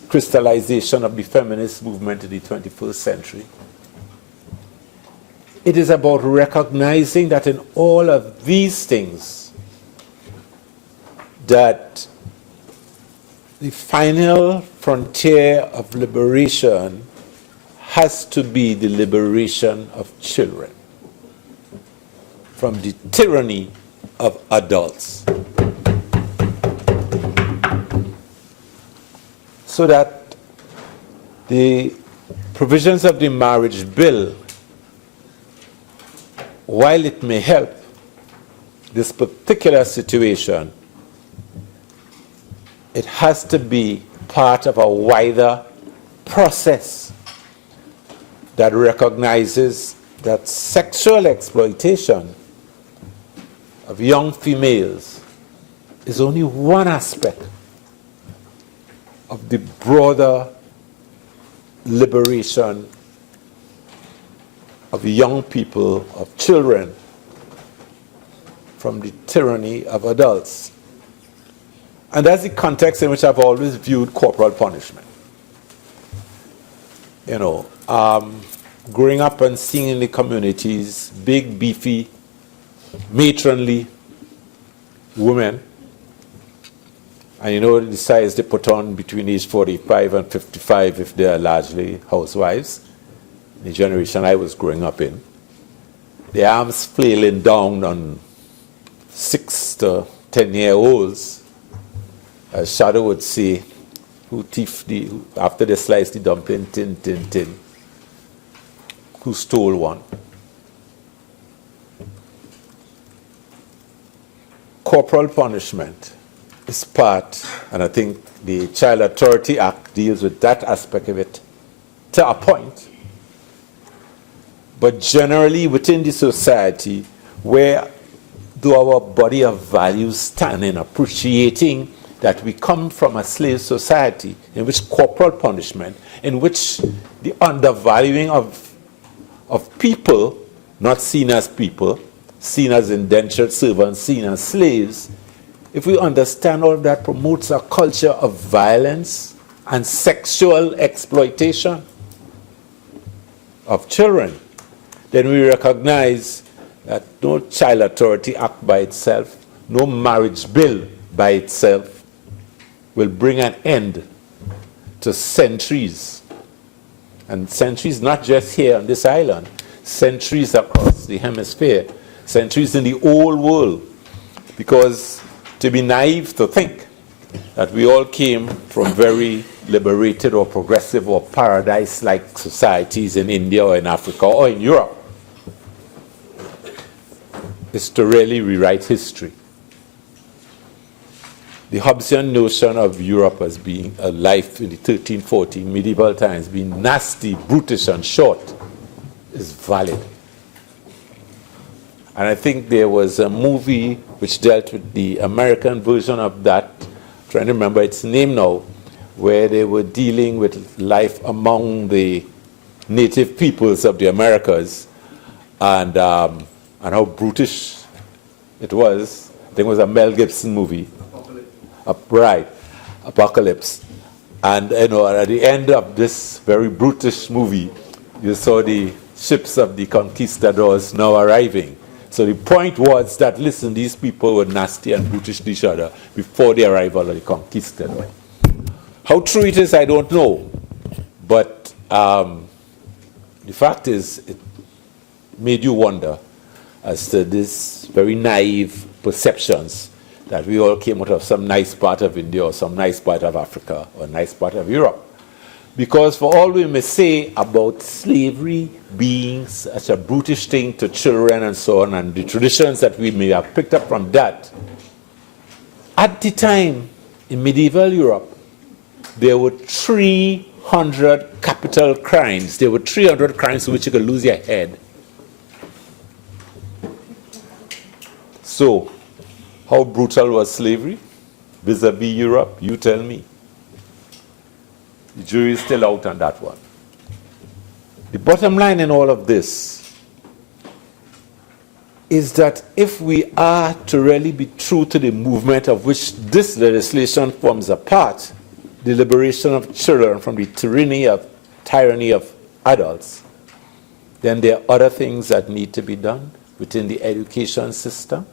crystallization of the feminist movement in the 21st century. It is about recognizing that in all of these things, that the final frontier of liberation has to be the liberation of children from the tyranny of adults. So that the provisions of the marriage bill, while it may help this particular situation, it has to be part of a wider process that recognizes that sexual exploitation of young females is only one aspect of the broader liberation of young people, of children, from the tyranny of adults. And that's the context in which I've always viewed corporal punishment. You know, growing up and seeing in the communities big, beefy, matronly women, and you know the size they put on between age 45 and 55 if they are largely housewives, the generation I was growing up in, the arms flailing down on 6 to 10-year-olds, as Shadow would say, who thief after they slice the dumpling, tin, tin, tin, who stole one. Corporal punishment is part, and I think the Child Authority Act deals with that aspect of it to a point. But generally within the society, where do our body of values stand in appreciating that we come from a slave society in which corporal punishment, in which the undervaluing of people, not seen as people, seen as indentured servants, seen as slaves, if we understand all of that promotes a culture of violence and sexual exploitation of children, then we recognize that no Child Authority Act by itself, no marriage bill by itself will bring an end to centuries. And centuries not just here on this island, centuries across the hemisphere, centuries in the old world. Because to be naive to think that we all came from very liberated or progressive or paradise-like societies in India or in Africa or in Europe is to really rewrite history. The Hobbesian notion of Europe as being a life in the 1314 medieval times, being nasty, brutish, and short, is valid. And I think there was a movie which dealt with the American version of that, I'm trying to remember its name now, where they were dealing with life among the native peoples of the Americas and how brutish it was. I think it was a Mel Gibson movie. Right, Apocalypse. And you know, at the end of this very brutish movie, you saw the ships of the conquistadors now arriving. So the point was that, listen, these people were nasty and brutish to each other before the arrival of the conquistador. How true it is, I don't know. But the fact is, it made you wonder as to this very naive perceptions that we all came out of some nice part of India or some nice part of Africa or nice part of Europe. Because for all we may say about slavery being such a brutish thing to children and so on, and the traditions that we may have picked up from that, at the time in medieval Europe, there were 300 capital crimes. There were 300 crimes for which you could lose your head. So, how brutal was slavery vis-a-vis Europe? You tell me. The jury is still out on that one. The bottom line in all of this is that if we are to really be true to the movement of which this legislation forms a part, the liberation of children from the tyranny of adults, then there are other things that need to be done within the education system.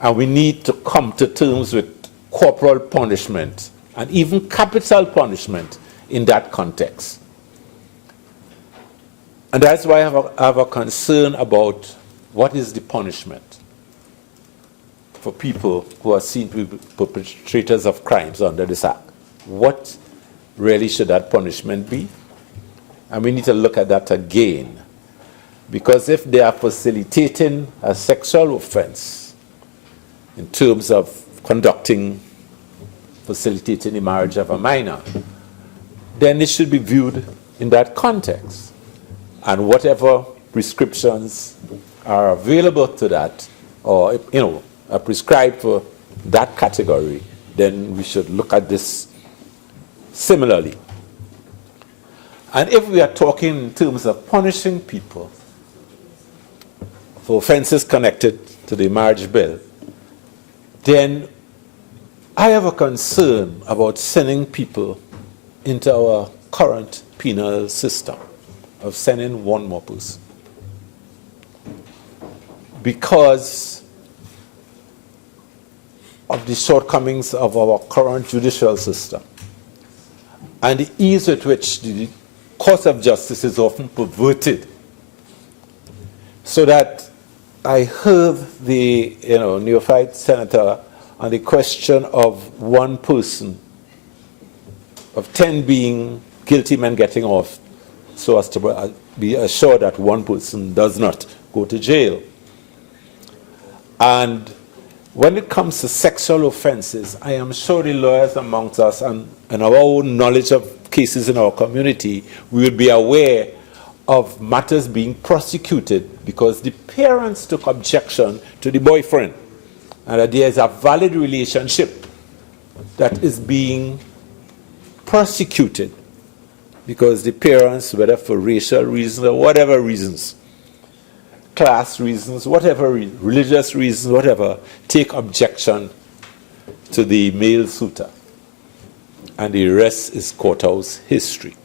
And we need to come to terms with corporal punishment and even capital punishment in that context. And that's why I have a concern about what is the punishment for people who are seen to be perpetrators of crimes under this act. What really should that punishment be? And we need to look at that again. Because if they are facilitating a sexual offense in terms of facilitating the marriage of a minor, then it should be viewed in that context. And whatever prescriptions are available to that, or are prescribed for that category, then we should look at this similarly. And if we are talking in terms of punishing people for offenses connected to the marriage bill, then I have a concern about sending people into our current penal system of sending one more person. Because of the shortcomings of our current judicial system and the ease with which the course of justice is often perverted. So that I heard the neophyte senator on the question of one person, of 10 being guilty men getting off, so as to be assured that one person does not go to jail. And when it comes to sexual offenses, I am sure the lawyers amongst us and our own knowledge of cases in our community, we will be aware of matters being prosecuted because the parents took objection to the boyfriend, and that there is a valid relationship that is being prosecuted because the parents, whether for racial reasons or whatever reasons, class reasons, whatever, religious reasons, whatever, take objection to the male suitor. And the rest is courthouse history.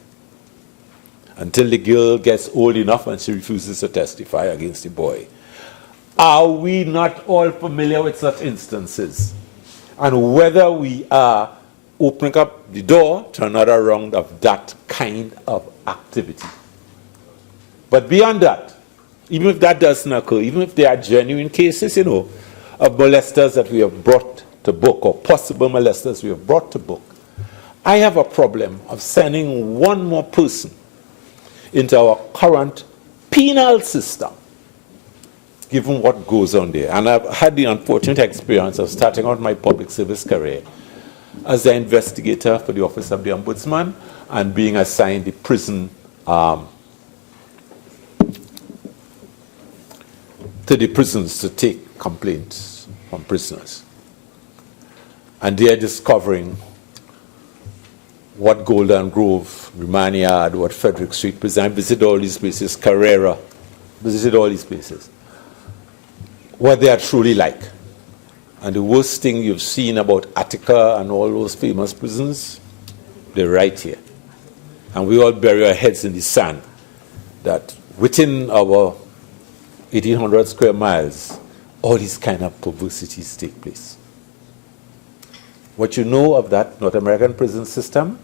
Until the girl gets old enough and she refuses to testify against the boy. Are we not all familiar with such instances? And whether we are opening up the door to another round of that kind of activity. But beyond that, even if that doesn't occur, even if there are genuine cases, of molesters that we have brought to book, or possible molesters we have brought to book, I have a problem of sending one more person into our current penal system, given what goes on there. And I've had the unfortunate experience of starting out my public service career as the investigator for the Office of the Ombudsman and being assigned the prison to the prisons to take complaints from prisoners. And they're discovering what Golden Grove, Remand Yard, what Frederick Street prison. I visited all these places, Carrera, visited all these places. What they are truly like. And the worst thing you've seen about Attica and all those famous prisons, they're right here. And we all bury our heads in the sand that within our 1,800 square miles, all these kind of perversities take place. What you know of that North American prison system,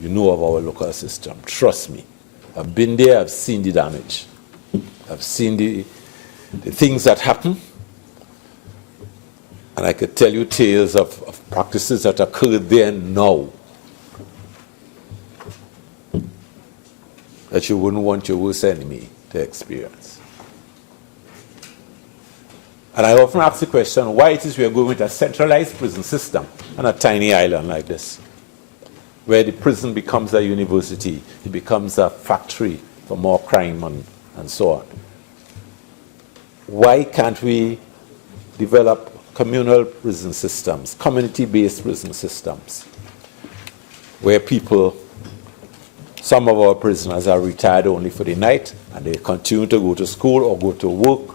you know of our local system. Trust me. I've been there, I've seen the damage. I've seen the things that happen. And I could tell you tales of practices that occurred there now that you wouldn't want your worst enemy to experience. And I often ask the question, why it is we are going with a centralized prison system on a tiny island like this, where the prison becomes a university, it becomes a factory for more crime and so on. Why can't we develop communal prison systems, community-based prison systems, where people, some of our prisoners are retired only for the night, and they continue to go to school or go to work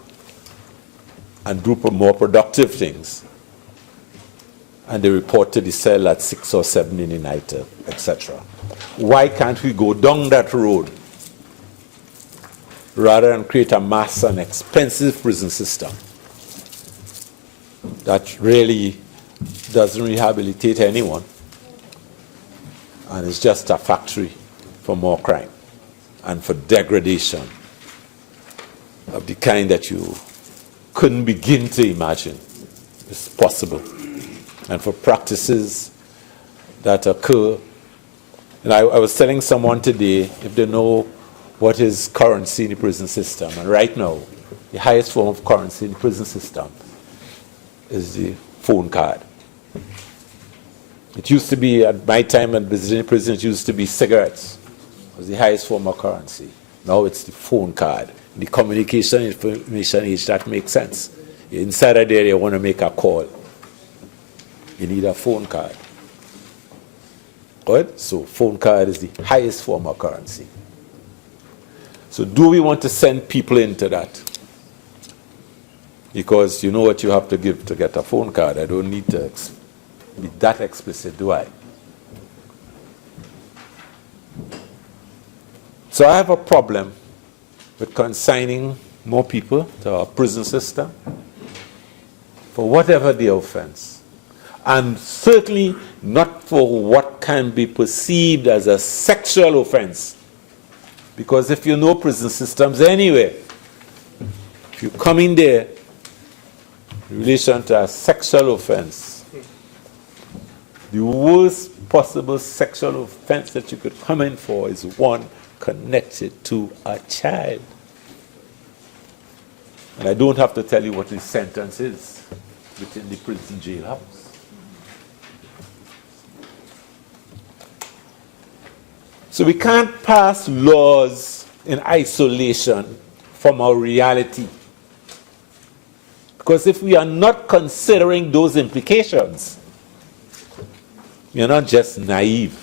and do more productive things. And they report to the cell at 6 or 7 in the night, etc. Why can't we go down that road rather than create a mass and expensive prison system that really doesn't rehabilitate anyone and is just a factory for more crime and for degradation of the kind that you couldn't begin to imagine is possible, and for practices that occur. And I was telling someone today, if they know what is currency in the prison system, and right now, the highest form of currency in the prison system is the phone card. It used to be, at my time at visiting prison, it used to be cigarettes was the highest form of currency. Now it's the phone card. The communication information age, that makes sense. Inside of there, you want to make a call. You need a phone card. Good? So phone card is the highest form of currency. So do we want to send people into that? Because you know what you have to give to get a phone card. I don't need to be that explicit, do I? So I have a problem with consigning more people to our prison system for whatever the offense. And certainly not for what can be perceived as a sexual offense. Because if you know prison systems anyway, if you come in there in relation to a sexual offense, the worst possible sexual offense that you could come in for is one connected to a child. And I don't have to tell you what the sentence is within the prison jailhouse. So we can't pass laws in isolation from our reality. Because if we are not considering those implications, we are not just naive.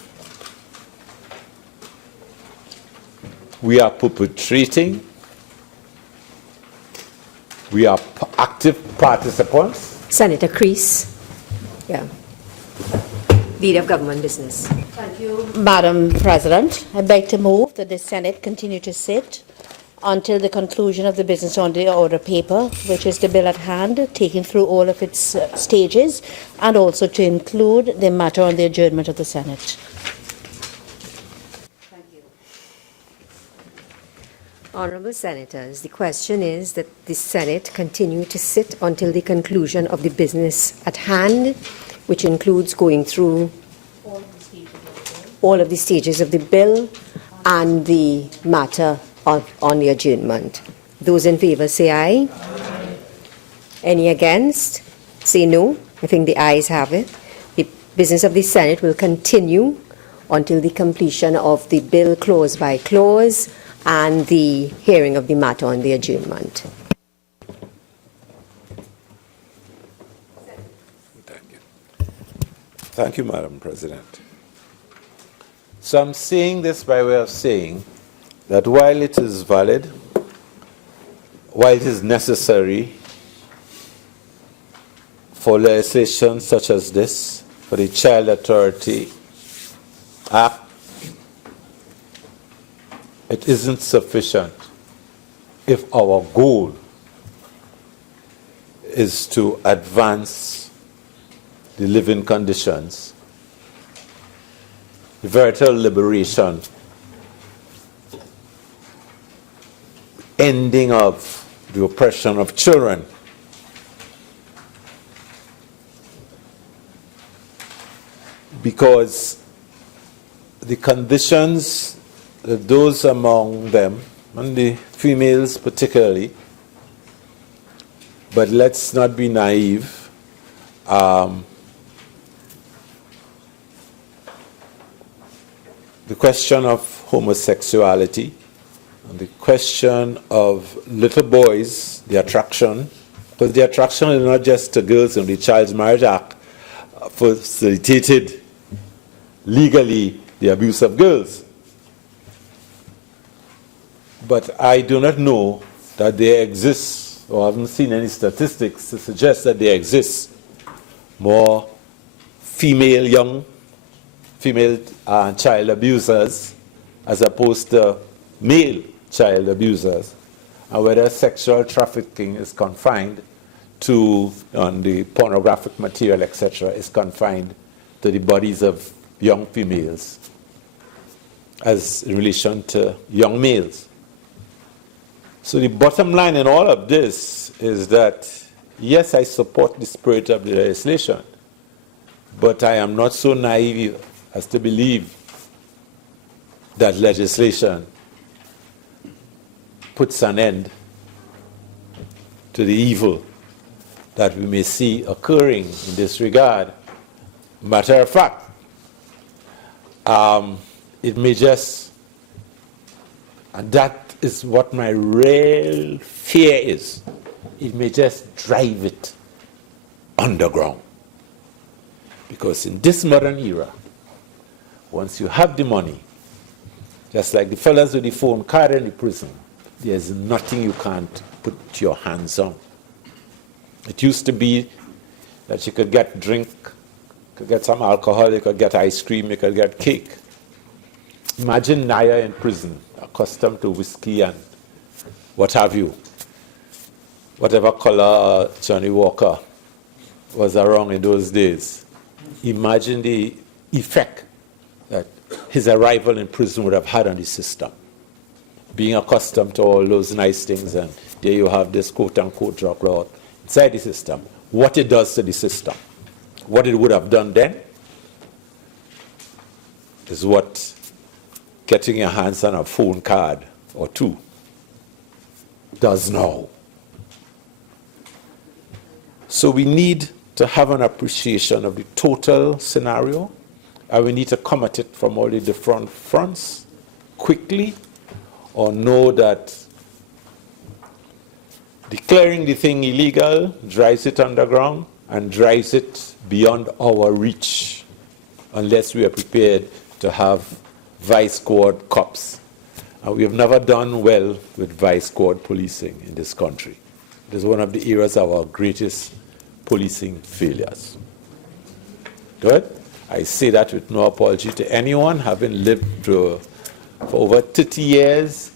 We are perpetrating. We are active participants. Senator Creese. Yeah. Leader of Government Business. Thank you, Madam President. I beg to move that the Senate continue to sit until the conclusion of the business on the order paper, which is the bill at hand, taken through all of its stages, and also to include the matter on the adjournment of the Senate. Thank you. Honourable Senators, the question is that the Senate continue to sit until the conclusion of the business at hand, which includes going through all of the stages of the bill and the matter on the adjournment. Those in favour say aye. Aye. Any against? Say no. I think the ayes have it. The business of the Senate will continue until the completion of the bill clause by clause and the hearing of the matter on the adjournment. Thank you, Madam President. So I'm saying this by way of saying that while it is valid, while it is necessary for legislation such as this, for the Child Authority Act, it isn't sufficient if our goal is to advance the living conditions, the veritable liberation, ending of the oppression of children. Because the conditions that those among them, and the females particularly, but let's not be naive, the question of homosexuality and the question of little boys, the attraction, because the attraction is not just to girls, and the Child Marriage Act facilitated legally the abuse of girls. But I do not know that there exists, or I haven't seen any statistics to suggest that there exists more young female child abusers as opposed to male child abusers, and whether sexual trafficking is confined to, on the pornographic material, etc., is confined to the bodies of young females as in relation to young males. So the bottom line in all of this is that, yes, I support the spirit of the legislation, but I am not so naive as to believe that legislation puts an end to the evil that we may see occurring in this regard. Matter of fact, it may just And that is what my real fear is. It may just drive it underground. Because in this modern era, once you have the money, just like the fellas with the phone card in the prison, there's nothing you can't put your hands on. It used to be that you could get drink, could get some alcohol, you could get ice cream, you could get cake. Imagine Naya in prison, accustomed to whiskey and what have you. Whatever color Johnny Walker was around in those days. Imagine the effect that his arrival in prison would have had on the system. Being accustomed to all those nice things, and there you have this quote-unquote drug lord inside the system. What it does to the system, what it would have done then, is what getting your hands on a phone card or two does now. So we need to have an appreciation of the total scenario, and we need to come at it from all the different fronts quickly, or know that declaring the thing illegal drives it underground and drives it beyond our reach, unless we are prepared to have vice squad cops. And we have never done well with vice squad policing in this country. It is one of the areas of our greatest policing failures. Good? I say that with no apology to anyone, having lived for over 30 years,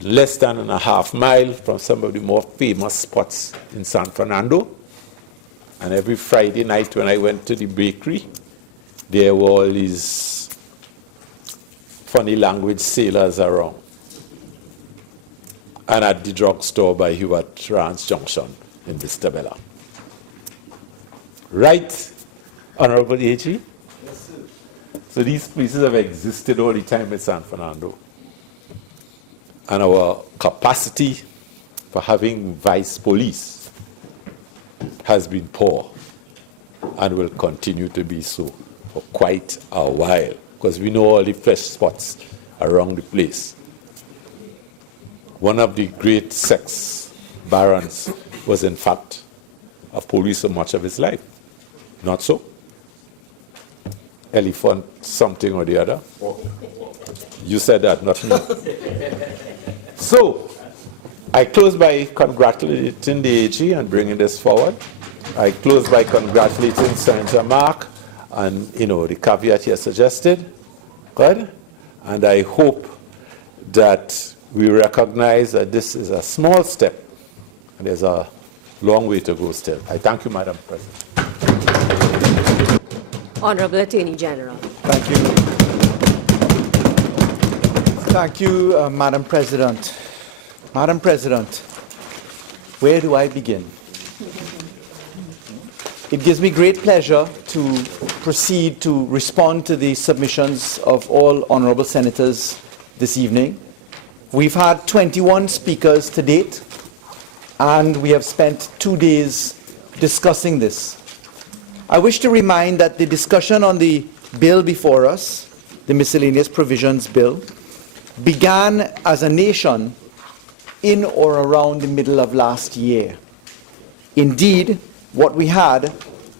less than a half mile from some of the more famous spots in San Fernando. And every Friday night when I went to the bakery, there were all these funny language sailors around. And at the drugstore by Hewart Ranch Junction in Vistabella. Right, Honorable AG? Yes, sir. So these places have existed all the time in San Fernando. And our capacity for having vice police has been poor and will continue to be so for quite a while, because we know all the fresh spots around the place. One of the great sex barons was in fact a police for much of his life. Not so? Elephant something or the other? You said that, not me. So, I close by congratulating the AG and bringing this forward. I close by congratulating Senator Mark and, the caveat he has suggested. Good? And I hope that we recognize that this is a small step and there's a long way to go still. I thank you, Madam President. Honorable Attorney General. Thank you. Thank you, Madam President. Madam President, where do I begin? It gives me great pleasure to proceed to respond to the submissions of all honorable senators this evening. We've had 21 speakers to date, and we have spent 2 days discussing this. I wish to remind that the discussion on the bill before us, the Miscellaneous Provisions Bill, began as a nation in or around the middle of last year. Indeed, what we had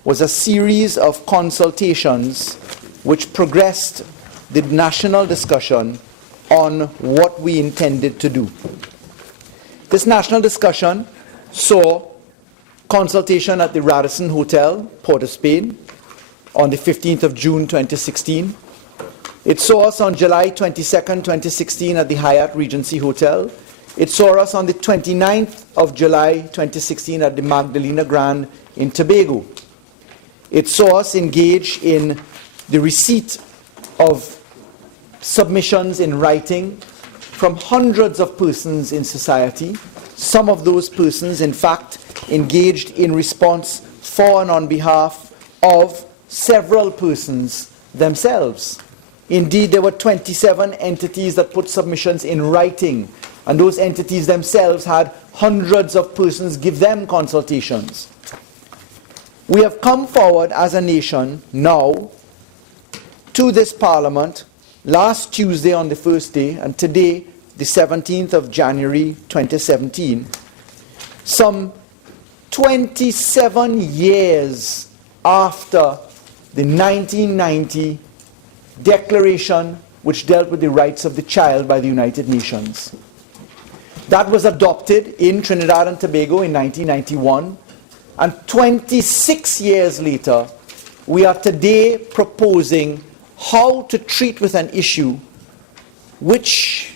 was a series of consultations which progressed the national discussion on what we intended to do. This national discussion saw consultation at the Radisson Hotel, Port of Spain, on the 15th of June 2016. It saw us on July 22nd, 2016 at the Hyatt Regency Hotel. It saw us on the 29th of July 2016 at the Magdalena Grand in Tobago. It saw us engage in the receipt of submissions in writing from hundreds of persons in society. Some of those persons, in fact, engaged in response for and on behalf of several persons themselves. Indeed, there were 27 entities that put submissions in writing, and those entities themselves had hundreds of persons give them consultations. We have come forward as a nation now to this Parliament last Tuesday on the first day, and today the 17th of January 2017, some 27 years after the 1990 declaration which dealt with the rights of the child by the United Nations. That was adopted in Trinidad and Tobago in 1991, and 26 years later, we are today proposing how to treat with an issue which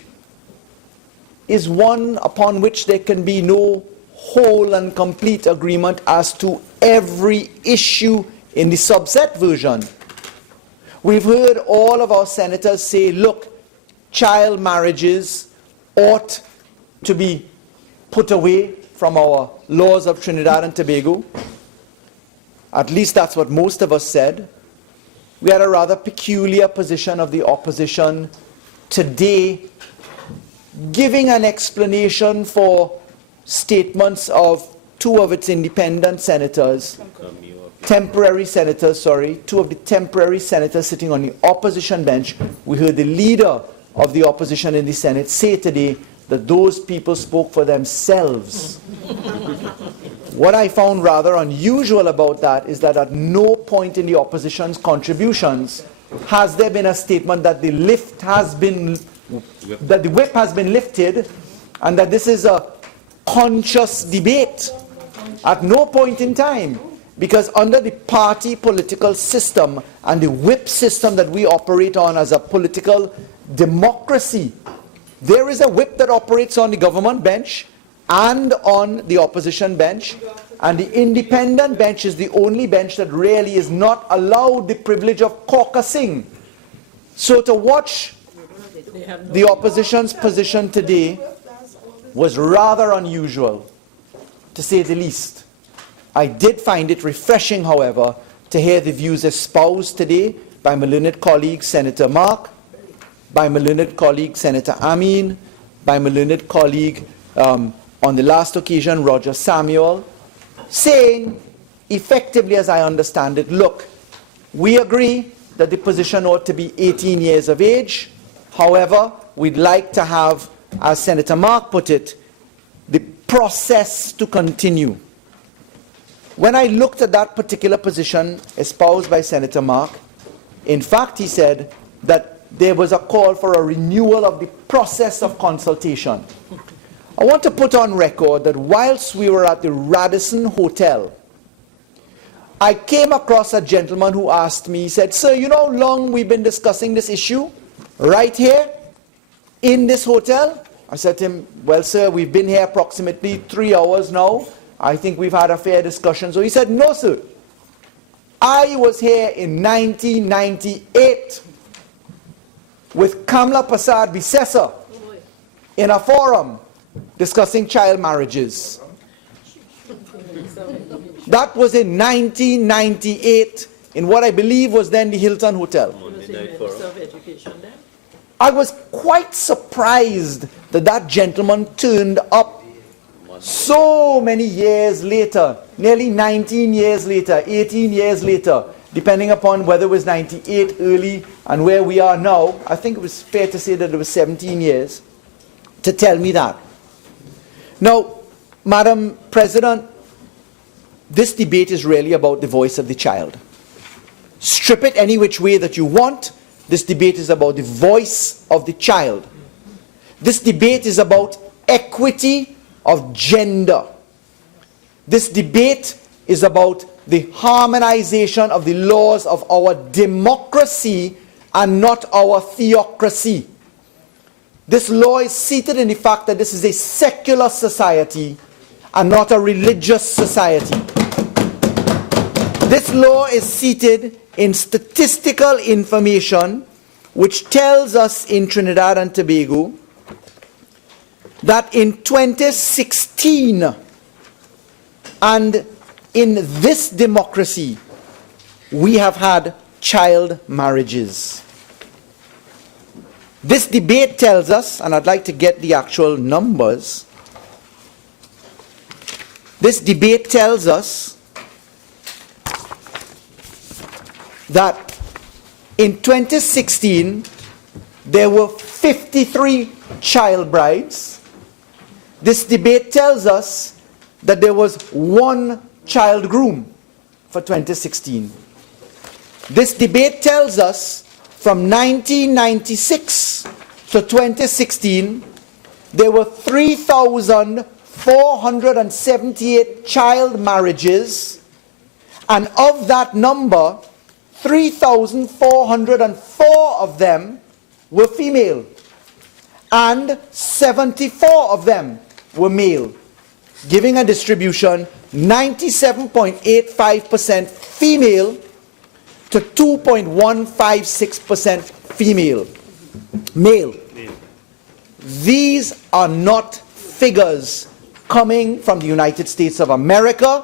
is one upon which there can be no whole and complete agreement as to every issue in the subset version. We've heard all of our senators say, look, child marriages ought to be put away from our laws of Trinidad and Tobago. At least that's what most of us said. We had a rather peculiar position of the opposition today, giving an explanation for statements of two of its independent senators, temporary senators, sorry, two of the temporary senators sitting on the opposition bench. We heard the leader of the opposition in the Senate say today that those people spoke for themselves. What I found rather unusual about that is that at no point in the opposition's contributions has there been a statement that the whip has been lifted and that this is a conscious debate. At no point in time. Because under the party political system and the whip system that we operate on as a political democracy, there is a whip that operates on the government bench and on the opposition bench, and the independent bench is the only bench that really is not allowed the privilege of caucusing. So to watch the opposition's position today was rather unusual, to say the least. I did find it refreshing, however, to hear the views espoused today by my learned colleague Senator Mark, by my learned colleague Senator Ameen, by my learned colleague on the last occasion Roger Samuel, saying effectively, as I understand it, look, we agree that the position ought to be 18 years of age. However, we'd like to have, as Senator Mark put it, the process to continue. When I looked at that particular position espoused by Senator Mark, in fact, he said that there was a call for a renewal of the process of consultation. I want to put on record that whilst we were at the Radisson Hotel, I came across a gentleman who asked me, he said, sir, you know how long we've been discussing this issue? Right here? In this hotel? I said to him, well, sir, we've been here approximately 3 hours now. I think we've had a fair discussion. So he said, no, sir. I was here in 1998 with Kamla Prasad Bisesa in a forum discussing child marriages. That was in 1998 in what I believe was then the Hilton Hotel. I was quite surprised that that gentleman turned up so many years later, nearly 19 years later, 18 years later, depending upon whether it was 98 early and where we are now. I think it was fair to say that it was 17 years, to tell me that. Now, Madam President, this debate is really about the voice of the child. Strip it any which way that you want. This debate is about the voice of the child. This debate is about equity of gender. This debate is about the harmonization of the laws of our democracy and not our theocracy. This law is seated in the fact that this is a secular society and not a religious society. This law is seated in statistical information which tells us in Trinidad and Tobago that in 2016 and in this democracy we have had child marriages. This debate tells us, and I'd like to get the actual numbers, this debate tells us that in 2016 there were 53 child brides. This debate tells us that there was one child groom for 2016. This debate tells us from 1996 to 2016, there were 3,478 child marriages, and of that number, 3,404 of them were female, and 74 of them were male, giving a distribution 97.85% female to 2.156% female. Male. These are not figures coming from the United States of America,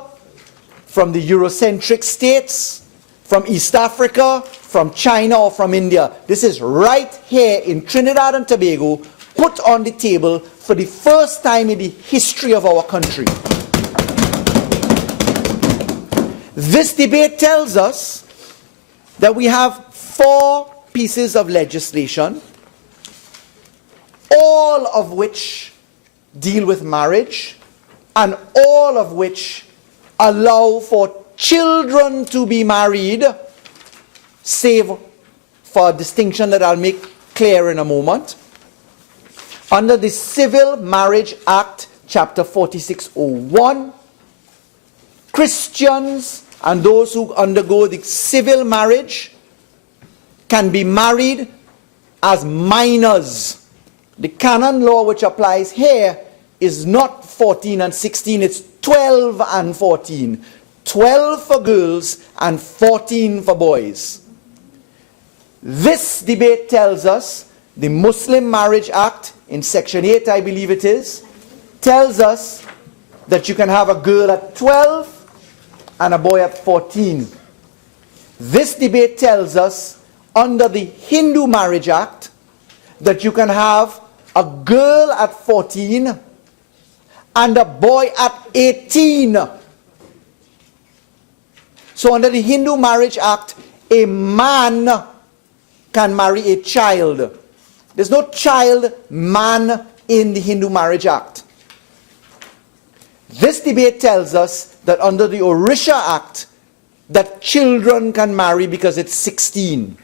from the Eurocentric states, from East Africa, from China, or from India. This is right here in Trinidad and Tobago, put on the table for the first time in the history of our country. This debate tells us that we have 4 pieces of legislation, all of which deal with marriage, and all of which allow for children to be married, save for a distinction that I'll make clear in a moment. Under the Civil Marriage Act, Chapter 4601, Christians and those who undergo the civil marriage can be married as minors. The canon law which applies here is not 14 and 16, it's 12 and 14. 12 for girls and 14 for boys. This debate tells us the Muslim Marriage Act, in Section 8 I believe it is, tells us that you can have a girl at 12 and a boy at 14. This debate tells us under the Hindu Marriage Act that you can have a girl at 14 and a boy at 18. So under the Hindu Marriage Act, a man can marry a child. There's no child man in the Hindu Marriage Act. This debate tells us that under the Orisha Act, that children can marry because it's 16.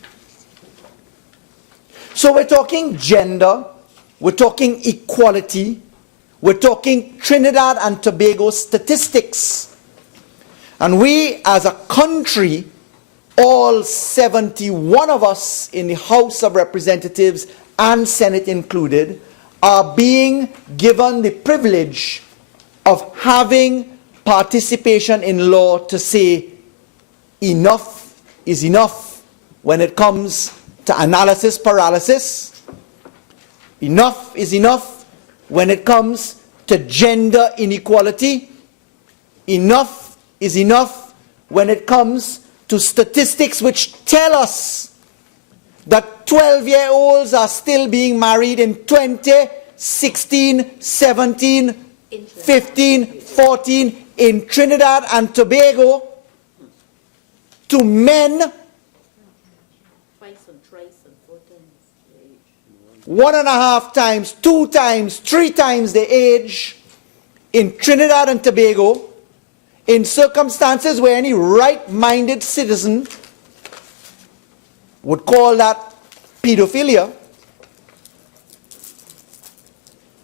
So we're talking gender, we're talking equality, we're talking Trinidad and Tobago statistics. And we as a country, all 71 of us in the House of Representatives and Senate included, are being given the privilege of having participation in law to say enough is enough when it comes to analysis paralysis. Enough is enough when it comes to gender inequality. Enough is enough when it comes to statistics which tell us that 12-year-olds are still being married in 20, 16, 17, 15, 14 in Trinidad and Tobago to men 1.5 times, 2 times, 3 times the age in Trinidad and Tobago, in circumstances where any right-minded citizen would call that pedophilia.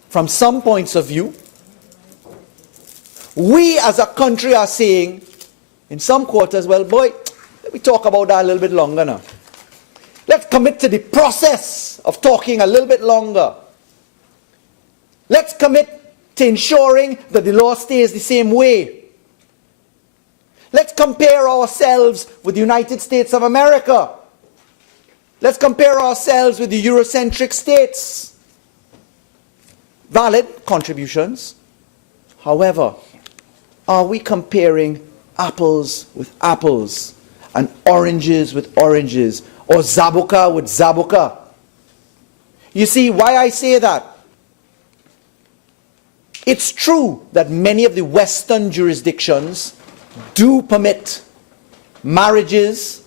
From some points of view, we as a country are saying in some quarters, well, boy, let me talk about that a little bit longer now. Let's commit to the process of talking a little bit longer. Let's commit to ensuring that the law stays the same way. Let's compare ourselves with the United States of America. Let's compare ourselves with the Eurocentric states. Valid contributions. However, are we comparing apples with apples and oranges with oranges, or zabuka with zabuka? You see why I say that? It's true that many of the Western jurisdictions do permit marriages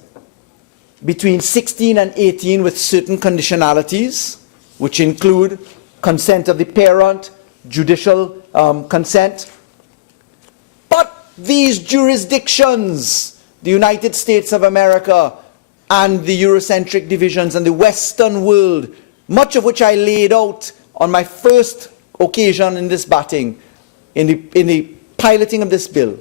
between 16 and 18 with certain conditionalities. which include consent of the parent, judicial consent. But these jurisdictions, the United States of America and the Eurocentric divisions and the Western world, much of which I laid out on my first occasion in this batting, in the piloting of this bill.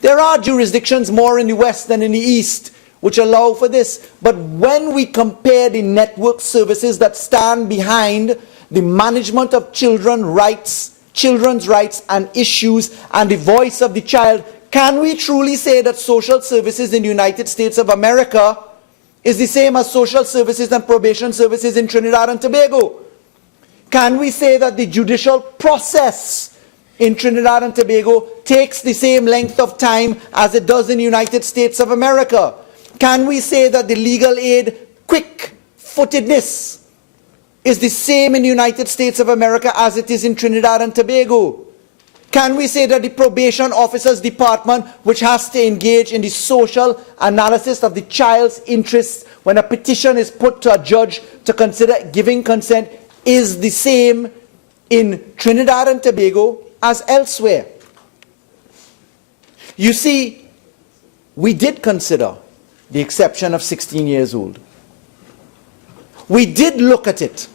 There are jurisdictions more in the West than in the East which allow for this. But when we compare the network services that stand behind the management of children's rights and issues and the voice of the child, can we truly say that social services in the United States of America is the same as social services and probation services in Trinidad and Tobago? Can we say that the judicial process in Trinidad and Tobago takes the same length of time as it does in the United States of America? Can we say that the legal aid quick-footedness is the same in the United States of America as it is in Trinidad and Tobago? Can we say that the probation officer's department, which has to engage in the social analysis of the child's interests when a petition is put to a judge to consider giving consent, is the same in Trinidad and Tobago as elsewhere? You see, we did consider the exception of 16 years old. We did look at it.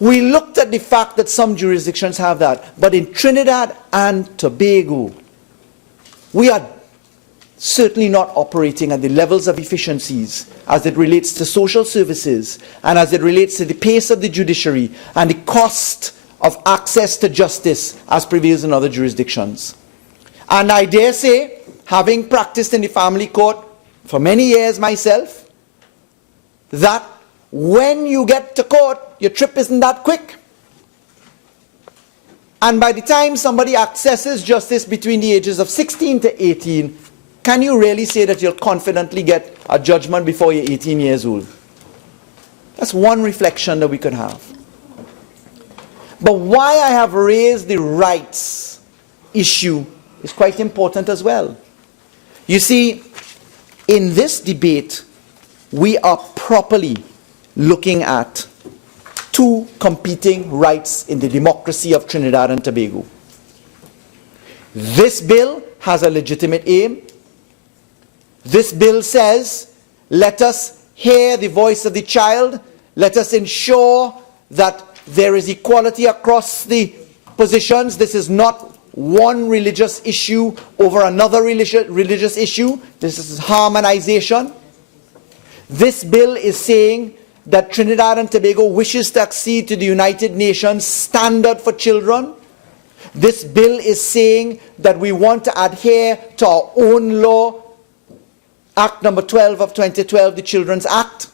We looked at the fact that some jurisdictions have that, but in Trinidad and Tobago, we are certainly not operating at the levels of efficiencies as it relates to social services and as it relates to the pace of the judiciary and the cost of access to justice as prevails in other jurisdictions. And I dare say, having practiced in the family court for many years myself, that when you get to court, your trip isn't that quick. And by the time somebody accesses justice between the ages of 16 to 18, can you really say that you'll confidently get a judgment before you're 18 years old? That's one reflection that we could have. But why I have raised the rights issue is quite important as well. You see, in this debate, we are properly looking at two competing rights in the democracy of Trinidad and Tobago. This bill has a legitimate aim. This bill says, let us hear the voice of the child. Let us ensure that there is equality across the positions. This is not one religious issue over another religious issue. This is harmonization. This bill is saying that Trinidad and Tobago wishes to accede to the United Nations standard for children. This bill is saying that we want to adhere to our own law, Act number 12 of 2012, the Children's Act.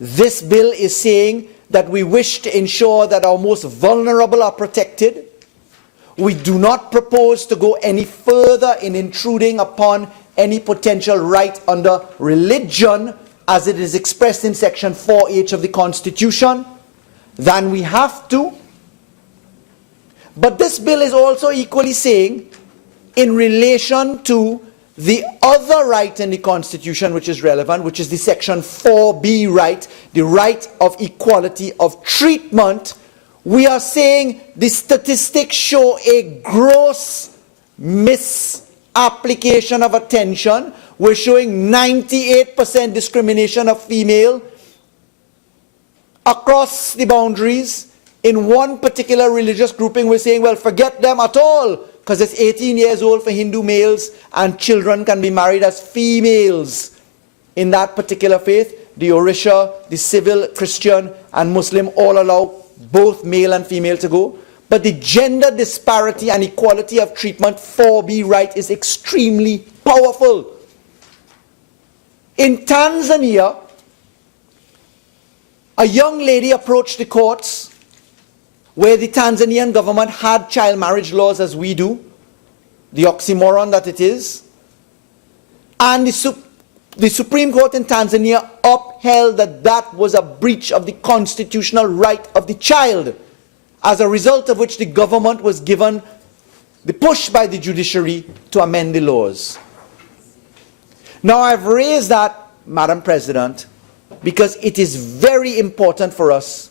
This bill is saying that we wish to ensure that our most vulnerable are protected. We do not propose to go any further in intruding upon any potential right under religion as it is expressed in Section 4H of the Constitution than we have to. But this bill is also equally saying, in relation to the other right in the Constitution which is relevant, which is the Section 4B right, the right of equality of treatment, we are saying the statistics show a gross misapplication of attention. We're showing 98% discrimination of female across the boundaries. In one particular religious grouping, we're saying, well, forget them at all, because it's 18 years old for Hindu males and children can be married as females in that particular faith. The Orisha, the civil, Christian and Muslim all allow both male and female to go. But the gender disparity and equality of treatment 4B right is extremely powerful. In Tanzania, a young lady approached the courts where the Tanzanian government had child marriage laws as we do, the oxymoron that it is, and the Supreme Court in Tanzania upheld that that was a breach of the constitutional right of the child, as a result of which the government was given the push by the judiciary to amend the laws. Now I've raised that, Madam President, because it is very important for us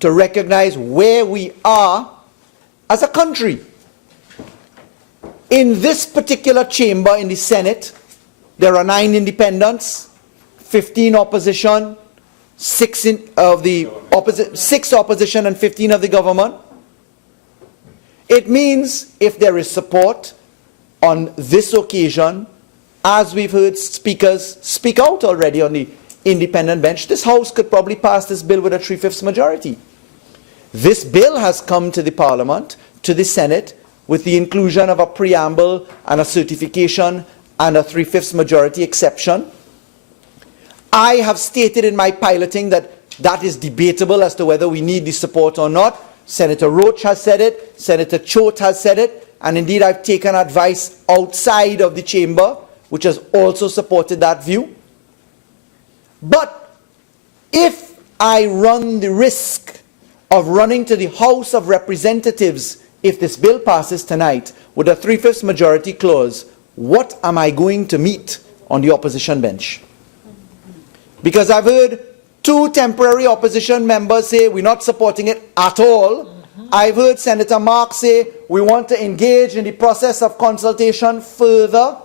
to recognize where we are as a country. In this particular chamber in the Senate, there are 9 independents, 15 opposition, 6 opposition and 15 of the government. It means if there is support on this occasion, as we've heard speakers speak out already on the independent bench, this House could probably pass this bill with a 3/5 majority. This bill has come to the Parliament, to the Senate, with the inclusion of a preamble and a certification and a 3/5 majority exception. I have stated in my piloting that that is debatable as to whether we need the support or not. Senator Roach has said it, Senator Choate has said it, and indeed I've taken advice outside of the chamber, which has also supported that view. But if I run the risk of running to the House of Representatives, if this bill passes tonight, with a 3/5 majority clause, what am I going to meet on the opposition bench? Because I've heard 2 temporary opposition members say we're not supporting it at all. I've heard Senator Mark say we want to engage in the process of consultation further.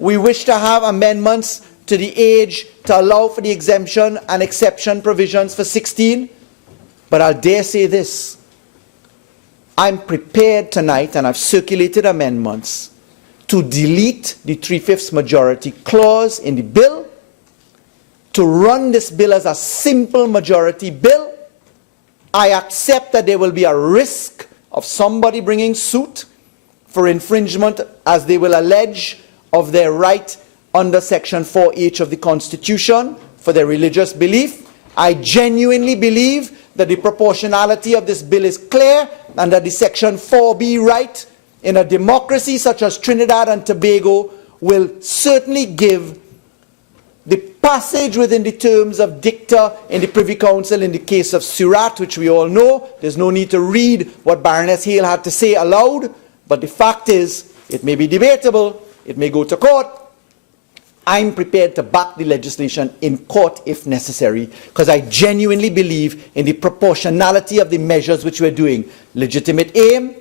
We wish to have amendments to the age to allow for the exemption and exception provisions for 16. But I'll dare say this. I'm prepared tonight, and I've circulated amendments, to delete the 3/5 majority clause in the bill, to run this bill as a simple majority bill. I accept that there will be a risk of somebody bringing suit for infringement, as they will allege, of their right under Section 4H of the Constitution for their religious belief. I genuinely believe that the proportionality of this bill is clear, and that the Section 4B right in a democracy such as Trinidad and Tobago will certainly give the passage within the terms of dicta in the Privy Council in the case of Surat, which we all know. There's no need to read what Baroness Hale had to say aloud, but the fact is, it may be debatable, it may go to court. I'm prepared to back the legislation in court if necessary, because I genuinely believe in the proportionality of the measures which we're doing. Legitimate aim,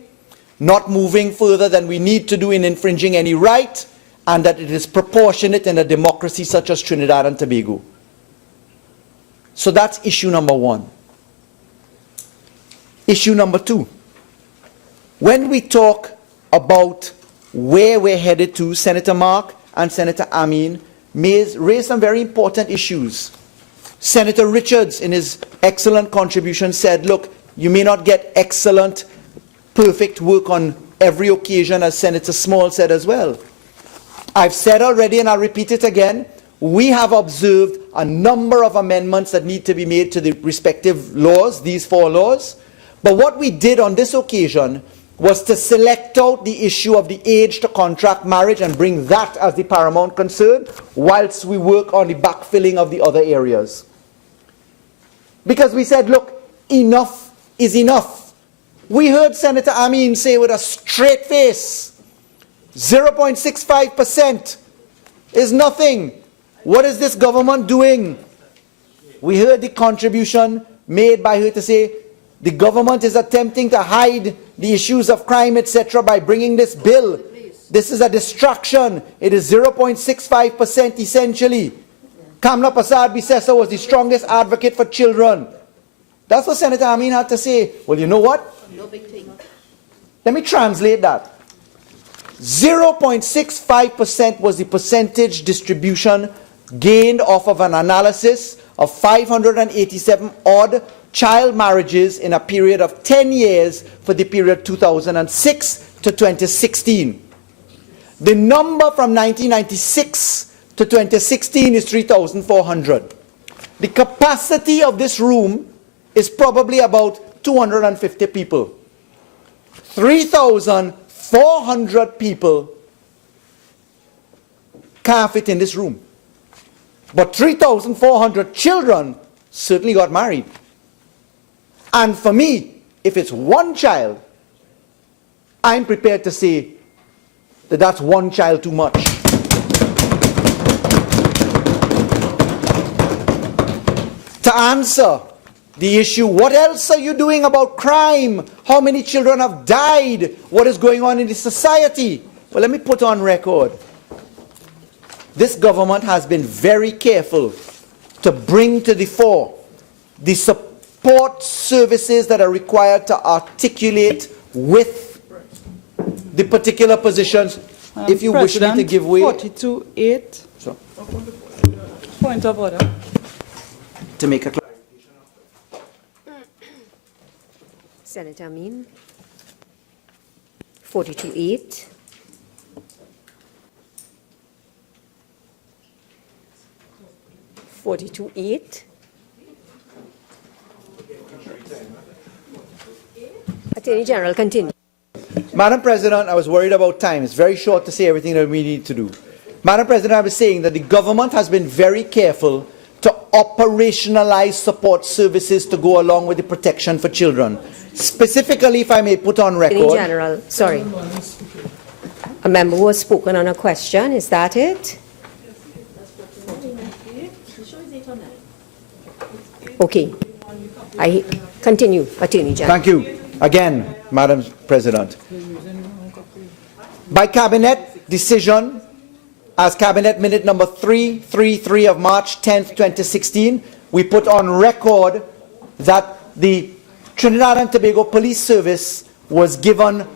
not moving further than we need to do in infringing any right, and that it is proportionate in a democracy such as Trinidad and Tobago. So that's issue number 1. Issue number 2. When we talk about where we're headed to, Senator Mark and Senator Ameen raised some very important issues. Senator Richards, in his excellent contribution, said, look, you may not get excellent, perfect work on every occasion, as Senator Small said as well. I've said already, and I'll repeat it again, we have observed a number of amendments that need to be made to the respective laws, these 4 laws. But what we did on this occasion was to select out the issue of the age to contract marriage and bring that as the paramount concern, whilst we work on the backfilling of the other areas. Because we said, look, enough is enough. We heard Senator Ameen say with a straight face, 0.65% is nothing. What is this government doing? We heard the contribution made by her to say the government is attempting to hide the issues of crime, etc., by bringing this bill. This is a distraction. It is 0.65% essentially. Kamla Prasad Bisesa was the strongest advocate for children. That's what Senator Ameen had to say. Well, you know what? No big thing. Let me translate that. 0.65% was the percentage distribution gained off of an analysis of 587 odd child marriages in a period of 10 years for the period 2006 to 2016. The number from 1996 to 2016 is 3,400. The capacity of this room is probably about 250 people. 3,400 people can't fit in this room. But 3,400 children certainly got married. And for me, if it's one child, I'm prepared to say that that's one child too much. to answer the issue. What else are you doing about crime? How many children have died? What is going on in the society? Well, let me put on record. This government has been very careful to bring to the fore the support services that are required to articulate with the particular positions. If you wish me to give way. 42.8. So, Point of order. to make a clarification. Senator Ameen. 42.8. Attorney General, continue. Madam President, I was worried about time. It's very short to say everything that we need to do. Madam President, I was saying that the government has been very careful to operationalize support services to go along with the protection for children. Specifically, if I may put on record. Attorney General, sorry. A member who has spoken on a question, is that it? Okay. I continue, Attorney General. Thank you. Again, Madam President. By Cabinet decision, as Cabinet Minute number 333 of March 10th, 2016, we put on record that the Trinidad and Tobago Police Service was given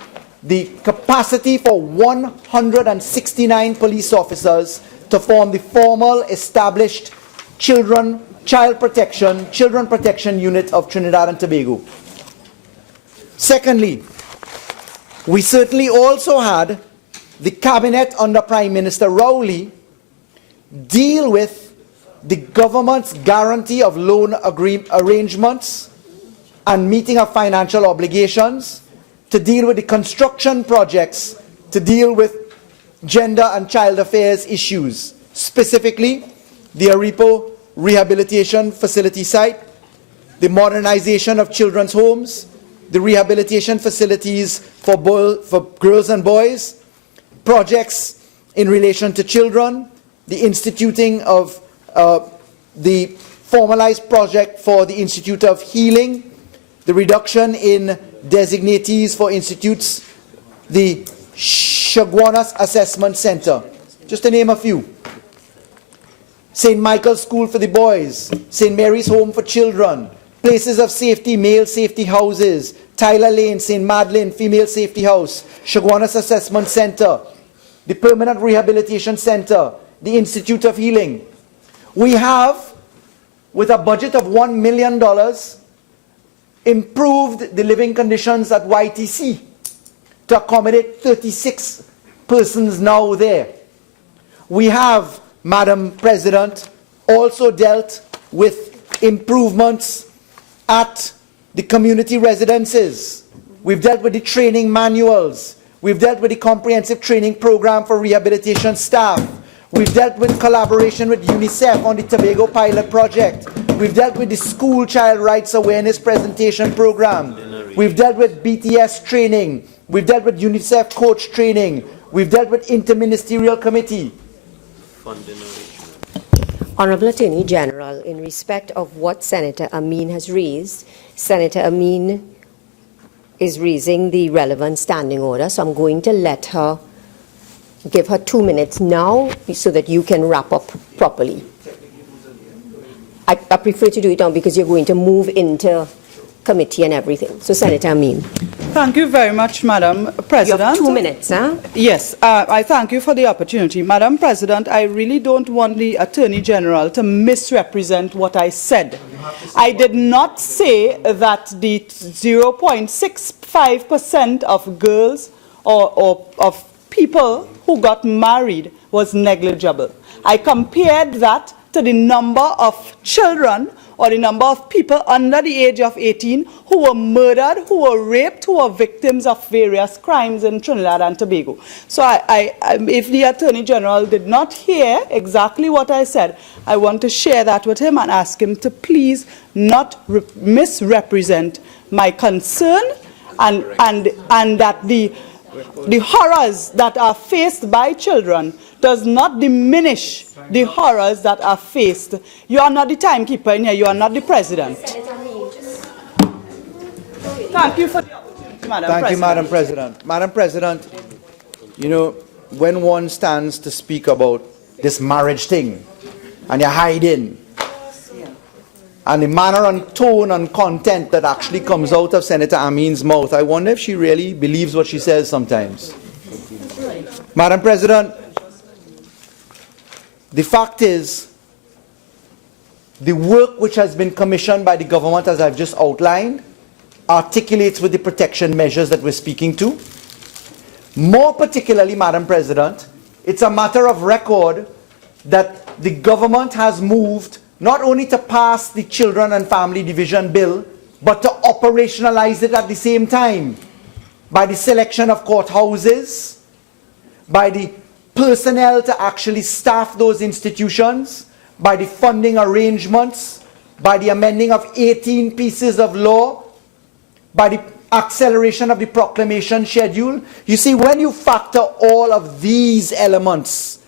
the capacity for 169 police officers to form the formal established children protection unit of Trinidad and Tobago. Secondly, we certainly also had the cabinet under Prime Minister Al-Rawi deal with the government's guarantee of loan arrangements and meeting of financial obligations, to deal with the construction projects, to deal with gender and child affairs issues, specifically the Aripo Rehabilitation Facility site, the modernization of children's homes, the rehabilitation facilities for girls and boys, projects in relation to children, the instituting of the formalized project for the Institute of Healing, the reduction in designatees for institutes, the Shagwanas Assessment Center, just to name a few. St. Michael's School for the Boys, St. Mary's Home for Children, Places of Safety, Male Safety Houses, Tyler Lane, St. Madeleine Female Safety House, Shagwanas Assessment Center, the Permanent Rehabilitation Center, the Institute of Healing. We have, with a budget of $1 million, improved the living conditions at YTC to accommodate 36 persons now there. We have, Madam President, also dealt with improvements at the community residences. We've dealt with the training manuals. We've dealt with the comprehensive training program for rehabilitation staff. We've dealt with collaboration with UNICEF on the Tobago pilot project. We've dealt with the school child rights awareness presentation program. We've dealt with BTS training. We've dealt with UNICEF coach training. We've dealt with interministerial committee. Honorable Attorney General, in respect of what Senator Ameen has raised, Senator Ameen is raising the relevant standing order, so I'm going to let her give her 2 minutes now so that you can wrap up properly. I prefer to do it now because you're going to move into committee and everything. So, Senator Ameen. Thank you very much, Madam President. You have 2 minutes, huh? Yes, I thank you for the opportunity. Madam President, I really don't want the Attorney General to misrepresent what I said. I did not say that the 0.65% of girls or of people who got married was negligible. I compared that to the number of children or the number of people under the age of 18 who were murdered, who were raped, who were victims of various crimes in Trinidad and Tobago. So if the Attorney General did not hear exactly what I said, I want to share that with him and ask him to please not misrepresent my concern and that the the horrors that are faced by children does not diminish the horrors that are faced. You are not the timekeeper in here. You are not the president. Thank you for the opportunity, Madam President. Thank you, Madam President. Madam President, you know, when one stands to speak about this marriage thing, and you're hiding, and the manner and tone and content that actually comes out of Senator Ameen's mouth, I wonder if she really believes what she says sometimes. Madam President, the fact is, the work which has been commissioned by the government, as I've just outlined, articulates with the protection measures that we're speaking to. More particularly, Madam President, it's a matter of record that the government has moved not only to pass the Children and Family Division Bill, but to operationalize it at the same time by the selection of courthouses, by the personnel to actually staff those institutions, by the funding arrangements, by the amending of 18 pieces of law, by the acceleration of the proclamation schedule. You see, when you factor all of these elements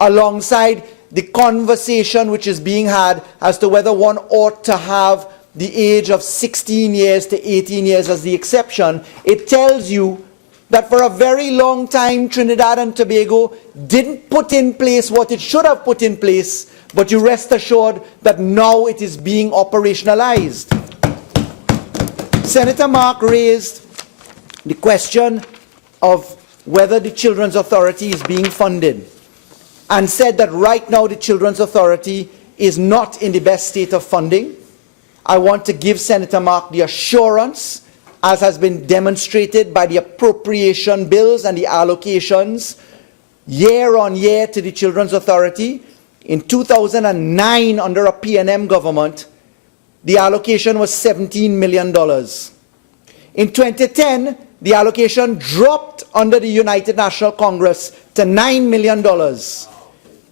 alongside the conversation which is being had as to whether one ought to have the age of 16 years to 18 years as the exception, it tells you that for a very long time Trinidad and Tobago didn't put in place what it should have put in place, but you rest assured that now it is being operationalized. Senator Mark raised the question of whether the Children's Authority is being funded, and said that right now the Children's Authority is not in the best state of funding. I want to give Senator Mark the assurance, as has been demonstrated by the appropriation bills and the allocations year on year to the Children's Authority. In 2009, under a PNM government, the allocation was $17 million. In 2010, the allocation dropped under the United National Congress to $9 million.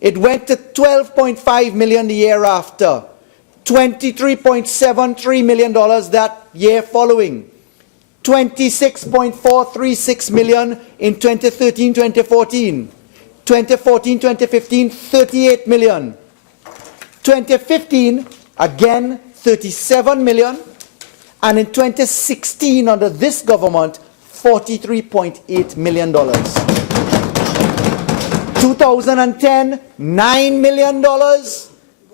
It went to $12.5 million the year after, $23.73 million that year following, $26.436 million in 2013-2014, 2014-2015, $38 million, 2015, again, $37 million, and in 2016, under this government, $43.8 million. 2010, $9 million.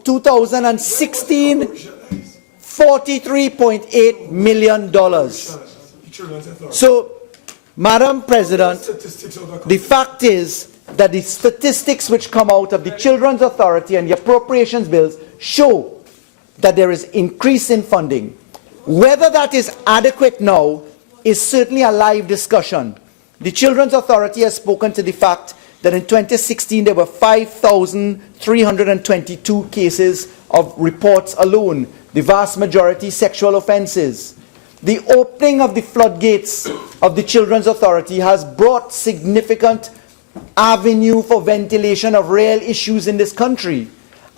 2016, $43.8 million. So, Madam President, the fact is that the statistics which come out of the Children's Authority and the appropriations bills show that there is increase in funding. Whether that is adequate now is certainly a live discussion. The Children's Authority has spoken to the fact that in 2016 there were 5,322 cases of reports alone, the vast majority sexual offences. The opening of the floodgates of the Children's Authority has brought significant avenue for ventilation of real issues in this country.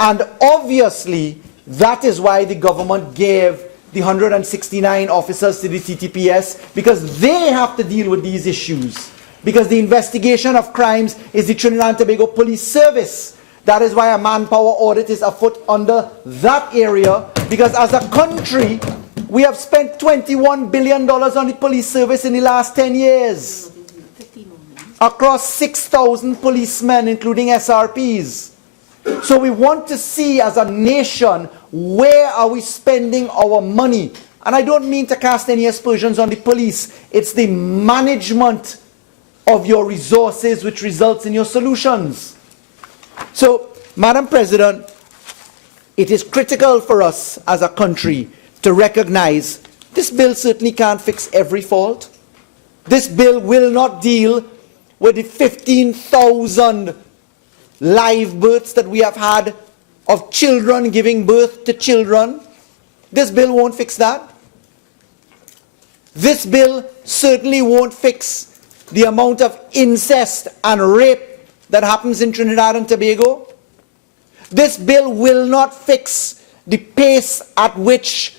And obviously, that is why the government gave the 169 officers to the TTPS, because they have to deal with these issues. Because the investigation of crimes is the Trinidad and Tobago Police Service. That is why a manpower audit is afoot under that area, because as a country, we have spent $21 billion on the police service in the last 10 years. Across 6,000 policemen, including SRPs. So we want to see as a nation, where are we spending our money? And I don't mean to cast any aspersions on the police. It's the management of your resources which results in your solutions. So, Madam President, it is critical for us as a country to recognize this bill certainly can't fix every fault. This bill will not deal with the 15,000 live births that we have had of children giving birth to children. This bill won't fix that. This bill certainly won't fix the amount of incest and rape that happens in Trinidad and Tobago. This bill will not fix the pace at which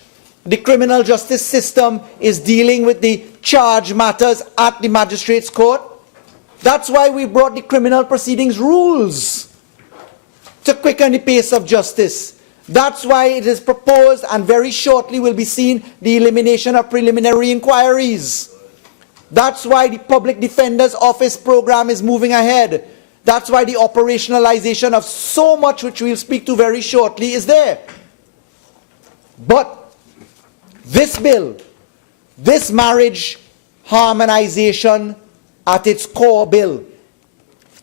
the criminal justice system is dealing with the charge matters at the magistrates' court. That's why we brought the criminal proceedings rules to quicken the pace of justice. That's why it is proposed, and very shortly will be seen, the elimination of preliminary inquiries. That's why the Public Defender's Office program is moving ahead. That's why the operationalization of so much, which we'll speak to very shortly, is there. But this bill, this marriage harmonization at its core bill,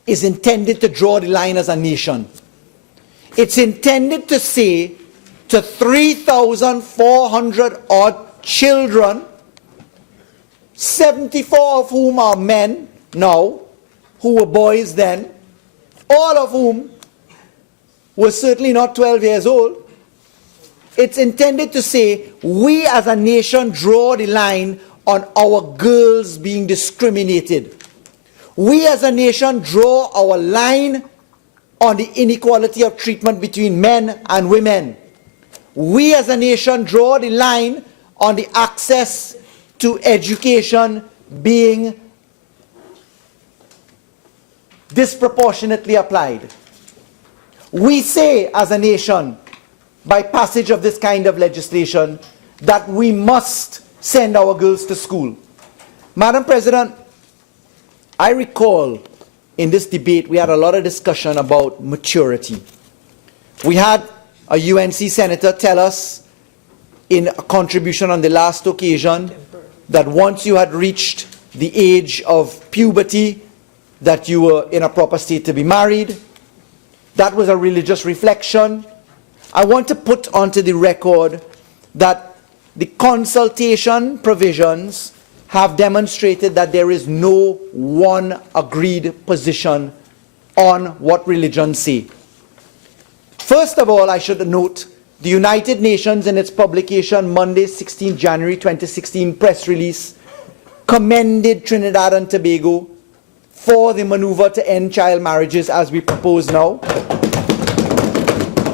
is intended to draw the line as a nation. It's intended to say to 3,400 odd children, 74 of whom are men now, who were boys then, all of whom were certainly not 12 years old. It's intended to say we as a nation draw the line on our girls being discriminated. We as a nation draw our line on the inequality of treatment between men and women. We as a nation draw the line on the access to education being disproportionately applied. We say as a nation, by passage of this kind of legislation, that we must send our girls to school. Madam President, I recall in this debate we had a lot of discussion about maturity. We had a UNC senator tell us in a contribution on the last occasion that once you had reached the age of puberty, that you were in a proper state to be married. That was a religious reflection. I want to put onto the record that the consultation provisions have demonstrated that there is no one agreed position on what religions say. First of all, I should note the United Nations in its publication Monday, 16 January 2016 press release commended Trinidad and Tobago for the maneuver to end child marriages as we propose now.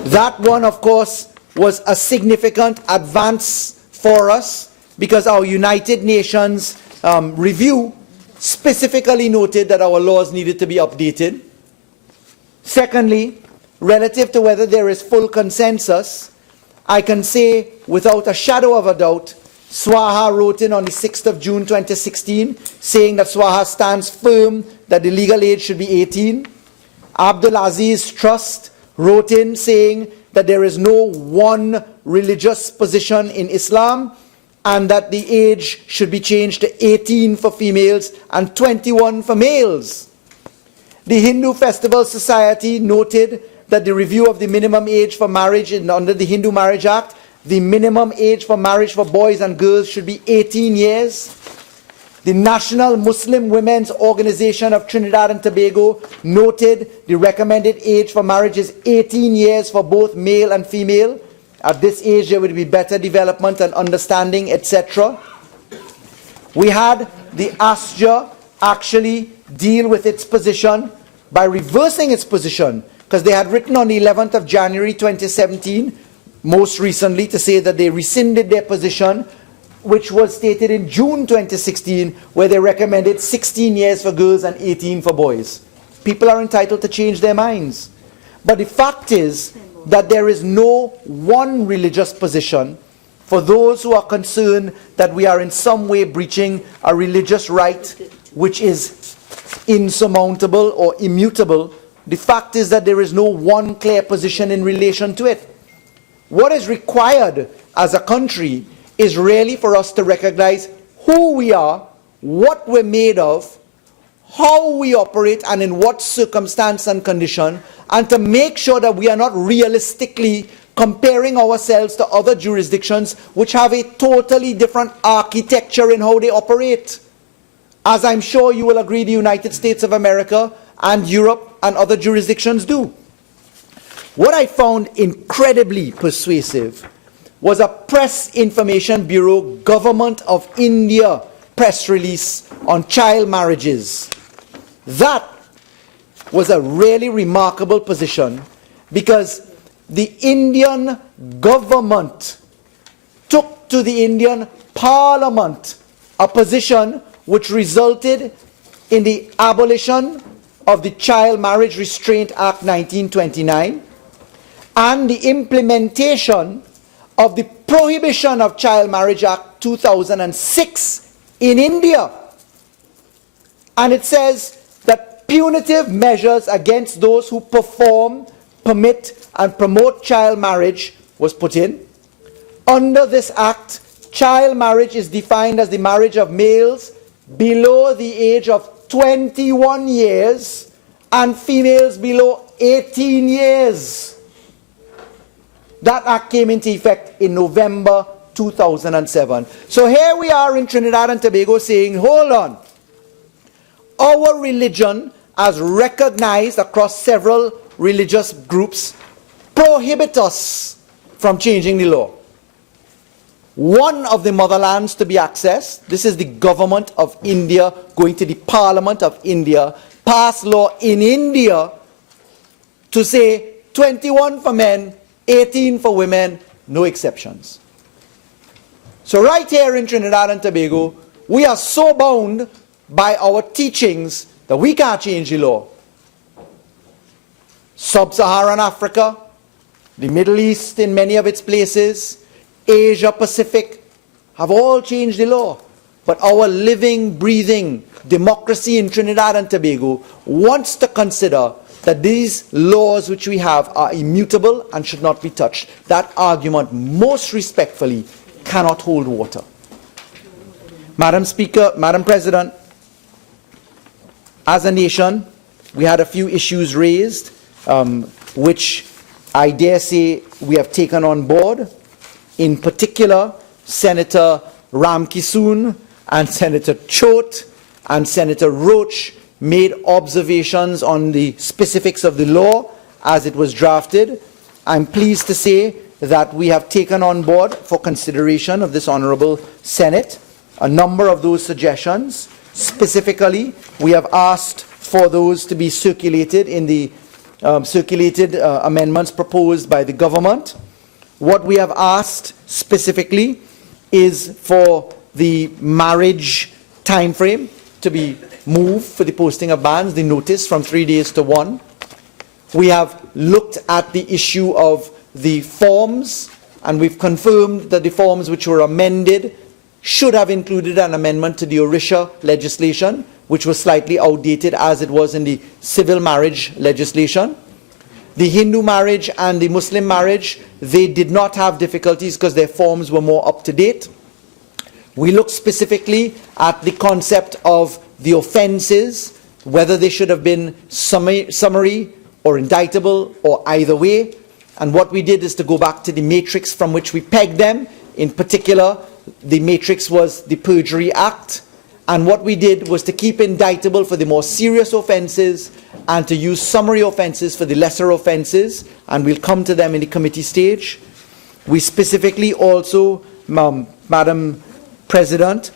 That one, of course, was a significant advance for us because our United Nations review specifically noted that our laws needed to be updated. Secondly, relative to whether there is full consensus, I can say without a shadow of a doubt, SWAHA wrote in on the 6th of June 2016 saying that SWAHA stands firm that the legal age should be 18. Abdul Aziz Trust wrote in saying that there is no one religious position in Islam and that the age should be changed to 18 for females and 21 for males. The Hindu Festival Society noted that the review of the minimum age for marriage under the Hindu Marriage Act, the minimum age for marriage for boys and girls should be 18 years. The National Muslim Women's Organization of Trinidad and Tobago noted the recommended age for marriage is 18 years for both male and female. At this age, there would be better development and understanding, etc. We had the ASJA actually deal with its position by reversing its position, because they had written on the 11th of January 2017, most recently, to say that they rescinded their position, which was stated in June 2016, where they recommended 16 years for girls and 18 for boys. People are entitled to change their minds. But the fact is that there is no one religious position for those who are concerned that we are in some way breaching a religious right which is insurmountable or immutable. The fact is that there is no one clear position in relation to it. What is required as a country is really for us to recognize who we are, what we're made of, how we operate and in what circumstance and condition, and to make sure that we are not realistically comparing ourselves to other jurisdictions which have a totally different architecture in how they operate. As I'm sure you will agree, the United States of America and Europe and other jurisdictions do. What I found incredibly persuasive was a Press Information Bureau Government of India press release on child marriages. That was a really remarkable position because the Indian government took to the Indian Parliament, a position which resulted in the abolition of the Child Marriage Restraint Act 1929 and the implementation of the Prohibition of Child Marriage Act 2006 in India. And it says that punitive measures against those who perform, permit, and promote child marriage was put in. Under this act, child marriage is defined as the marriage of males below the age of 21 years and females below 18 years. That act came into effect in November 2007. So here we are in Trinidad and Tobago saying, hold on, our religion, as recognized across several religious groups, prohibit us from changing the law. One of the motherlands to be accessed, this is the government of India going to the Parliament of India, pass law in India to say 21 for men, 18 for women, no exceptions. So right here in Trinidad and Tobago, we are so bound by our teachings that we can't change the law. Sub-Saharan Africa, the Middle East in many of its places, Asia Pacific, have all changed the law. But our living, breathing democracy in Trinidad and Tobago wants to consider that these laws which we have are immutable and should not be touched. That argument, most respectfully, cannot hold water. Madam Speaker, Madam President, as a nation, we had a few issues raised, which I dare say we have taken on board. In particular, Senator Ramkisoon and Senator Chote and Senator Roach made observations on the specifics of the law as it was drafted. I'm pleased to say that we have taken on board for consideration of this Honourable Senate a number of those suggestions. Specifically, we have asked for those to be circulated in the amendments proposed by the government. What we have asked specifically is for the marriage time frame to be moved for the posting of bans, the notice from 3 days to 1. We have looked at the issue of the forms, and we've confirmed that the forms which were amended should have included an amendment to the Orisha legislation, which was slightly outdated as it was in the civil marriage legislation. The Hindu marriage and the Muslim marriage, they did not have difficulties because their forms were more up to date. We looked specifically at the concept of the offences, whether they should have been summary or indictable or either way. And what we did is to go back to the matrix from which we pegged them. In particular, the matrix was the Perjury Act. And what we did was to keep indictable for the more serious offences and to use summary offences for the lesser offences. And we'll come to them in the committee stage. We specifically also, Madam President,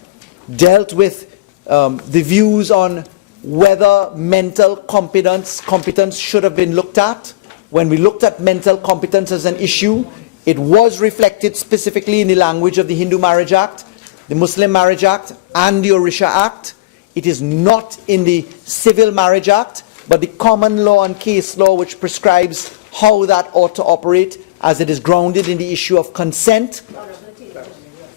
dealt with the views on whether mental competence should have been looked at. When we looked at mental competence as an issue, it was reflected specifically in the language of the Hindu Marriage Act, the Muslim Marriage Act, and the Orisha Act. It is not in the Civil Marriage Act, but the common law and case law which prescribes how that ought to operate, as it is grounded in the issue of consent.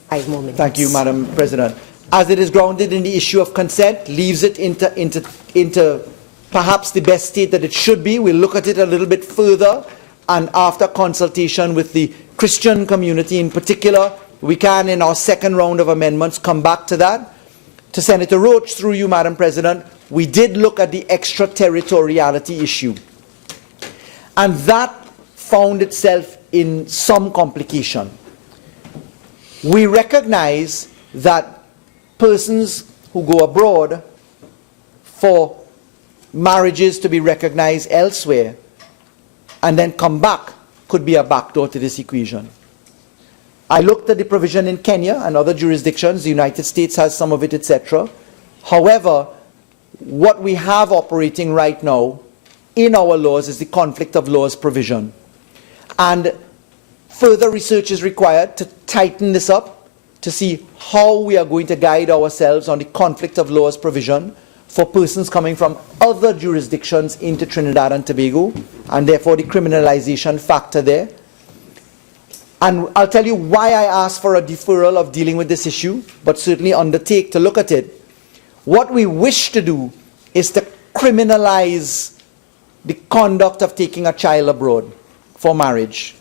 5 more minutes. Thank you, Madam President. As it is grounded in the issue of consent, leaves it into perhaps the best state that it should be. We'll look at it a little bit further, and after consultation with the Christian community in particular, we can, in our second round of amendments, come back to that. To Senator Roach, through you, Madam President, we did look at the extraterritoriality issue. And that found itself in some complication. We recognize that persons who go abroad for marriages to be recognized elsewhere and then come back could be a backdoor to this equation. I looked at the provision in Kenya and other jurisdictions. The United States has some of it, etc. However, what we have operating right now in our laws is the conflict of laws provision. And further research is required to tighten this up, to see how we are going to guide ourselves on the conflict of laws provision for persons coming from other jurisdictions into Trinidad and Tobago, and therefore the criminalization factor there. And I'll tell you why I asked for a deferral of dealing with this issue, but certainly undertake to look at it. What we wish to do is to criminalize the conduct of taking a child abroad for marriage,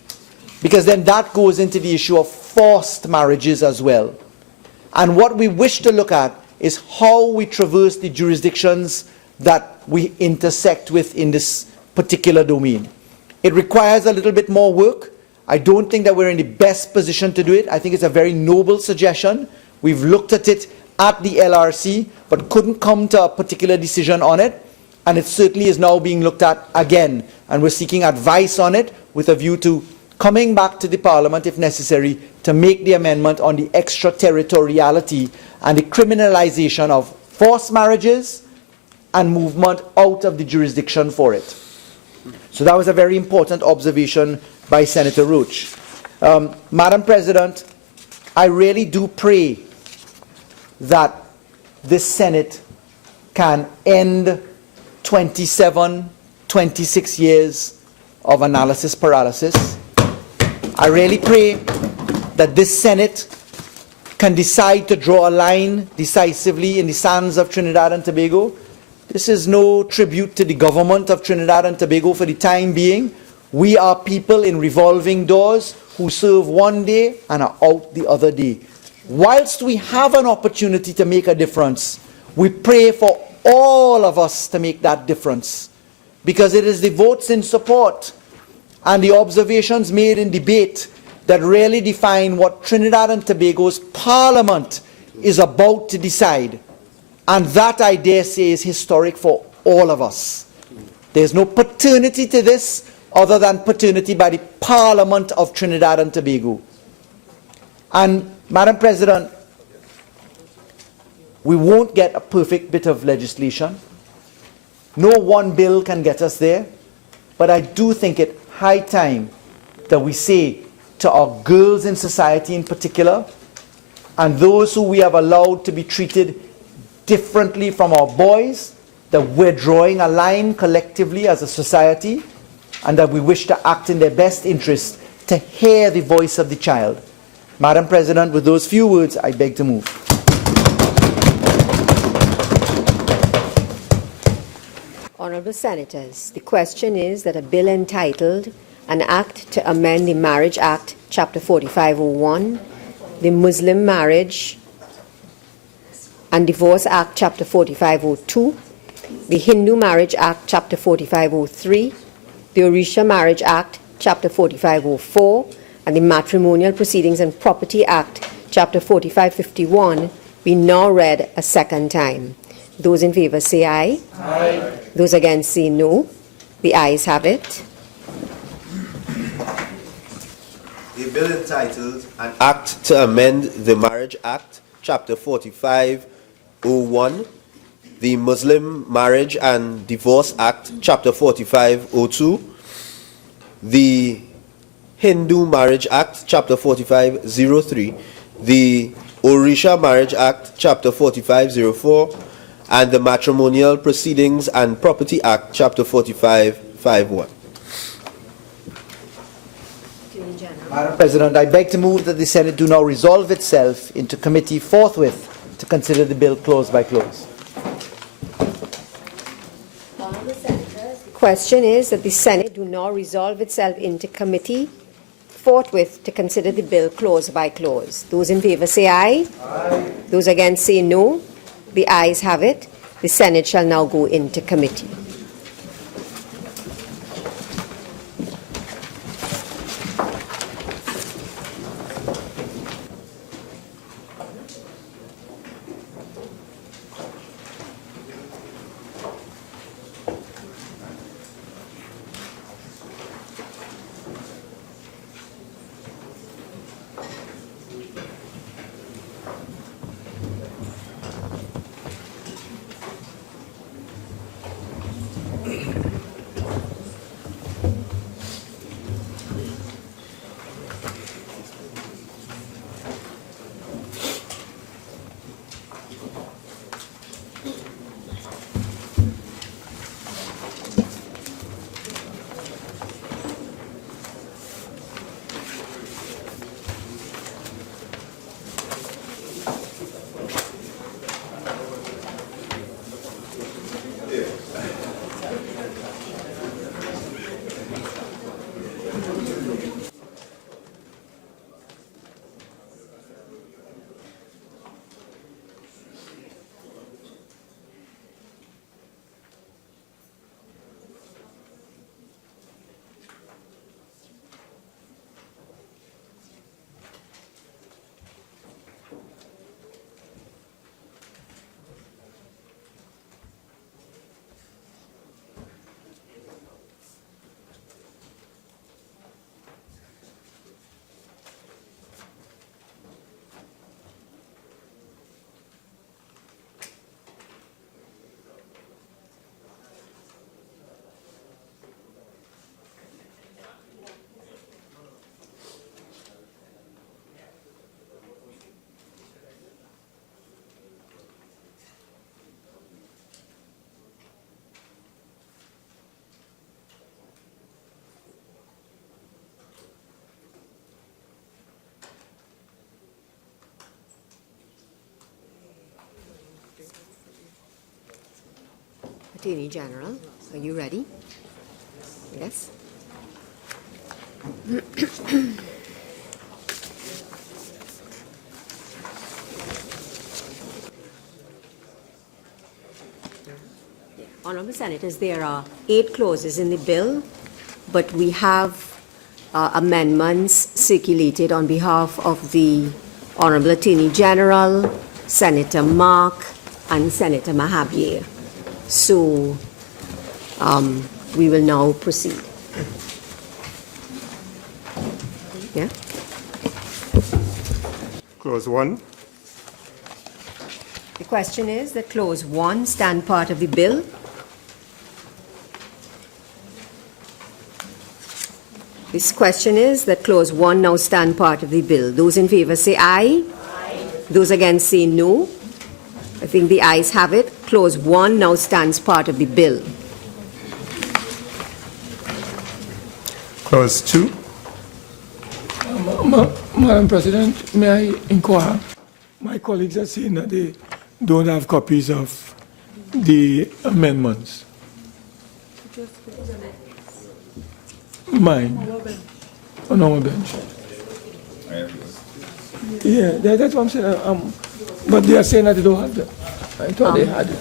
because then that goes into the issue of forced marriages as well. And what we wish to look at is how we traverse the jurisdictions that we intersect with in this particular domain. It requires a little bit more work. I don't think that we're in the best position to do it. I think it's a very noble suggestion. We've looked at it at the LRC, but couldn't come to a particular decision on it. And it certainly is now being looked at again. And we're seeking advice on it with a view to coming back to the Parliament, if necessary, to make the amendment on the extraterritoriality and the criminalization of forced marriages and movement out of the jurisdiction for it. So that was a very important observation by Senator Roach. Madam President, I really do pray that this Senate can end 27, 26 years of analysis paralysis. I really pray that this Senate can decide to draw a line decisively in the sands of Trinidad and Tobago. This is no tribute to the government of Trinidad and Tobago for the time being. We are people in revolving doors who serve one day and are out the other day. Whilst we have an opportunity to make a difference, we pray for all of us to make that difference, because it is the votes in support and the observations made in debate that really define what Trinidad and Tobago's Parliament is about to decide. And that, I dare say, is historic for all of us. There's no paternity to this other than paternity by the Parliament of Trinidad and Tobago. And, Madam President, we won't get a perfect bit of legislation. No one bill can get us there. But I do think it high time that we say to our girls in society in particular, and those who we have allowed to be treated differently from our boys, that we're drawing a line collectively as a society, and that we wish to act in their best interest to hear the voice of the child. Madam President, with those few words, I beg to move. Honourable Senators, the question is that a bill entitled An Act to Amend the Marriage Act, Chapter 4501, the Muslim Marriage and Divorce Act, Chapter 4502, the Hindu Marriage Act, Chapter 4503, the Orisha Marriage Act, Chapter 4504, and the Matrimonial Proceedings and Property Act, Chapter 4551, be now read a second time. Those in favour say aye. Aye. Those against say no. The ayes have it. A bill entitled An Act to Amend the Marriage Act, Chapter 4501, the Muslim Marriage and Divorce Act, Chapter 4502, the Hindu Marriage Act, Chapter 4503, the Orisha Marriage Act, Chapter 4504, and the Matrimonial Proceedings and Property Act, Chapter 4551. Madam President, I beg to move that the Senate do now resolve itself into committee forthwith to consider the bill clause by clause. The question is that the Senate do now resolve itself into committee forthwith to consider the bill clause by clause. Those in favour say aye. Aye. Those against say no. The ayes have it. The Senate shall now go into committee. Attorney General, are you ready? Yes? Honourable Senators, there are 8 clauses in the bill, but we have amendments circulated on behalf of the Honourable Attorney General, Senator Mark, and Senator Mahabir. So we will now proceed. Yeah? Clause 1. The question is that Clause 1 stand part of the bill. This question is that Clause 1 now stand part of the bill. Those in favour say aye. Aye. Those against say no. I think the ayes have it. Clause 1 now stands part of the bill. Clause 2. Madam President, may I inquire? My colleagues are saying that they don't have copies of the amendments. Mine. On our bench. Yeah, that's what I'm saying. But they are saying that they don't have them. I thought they had it.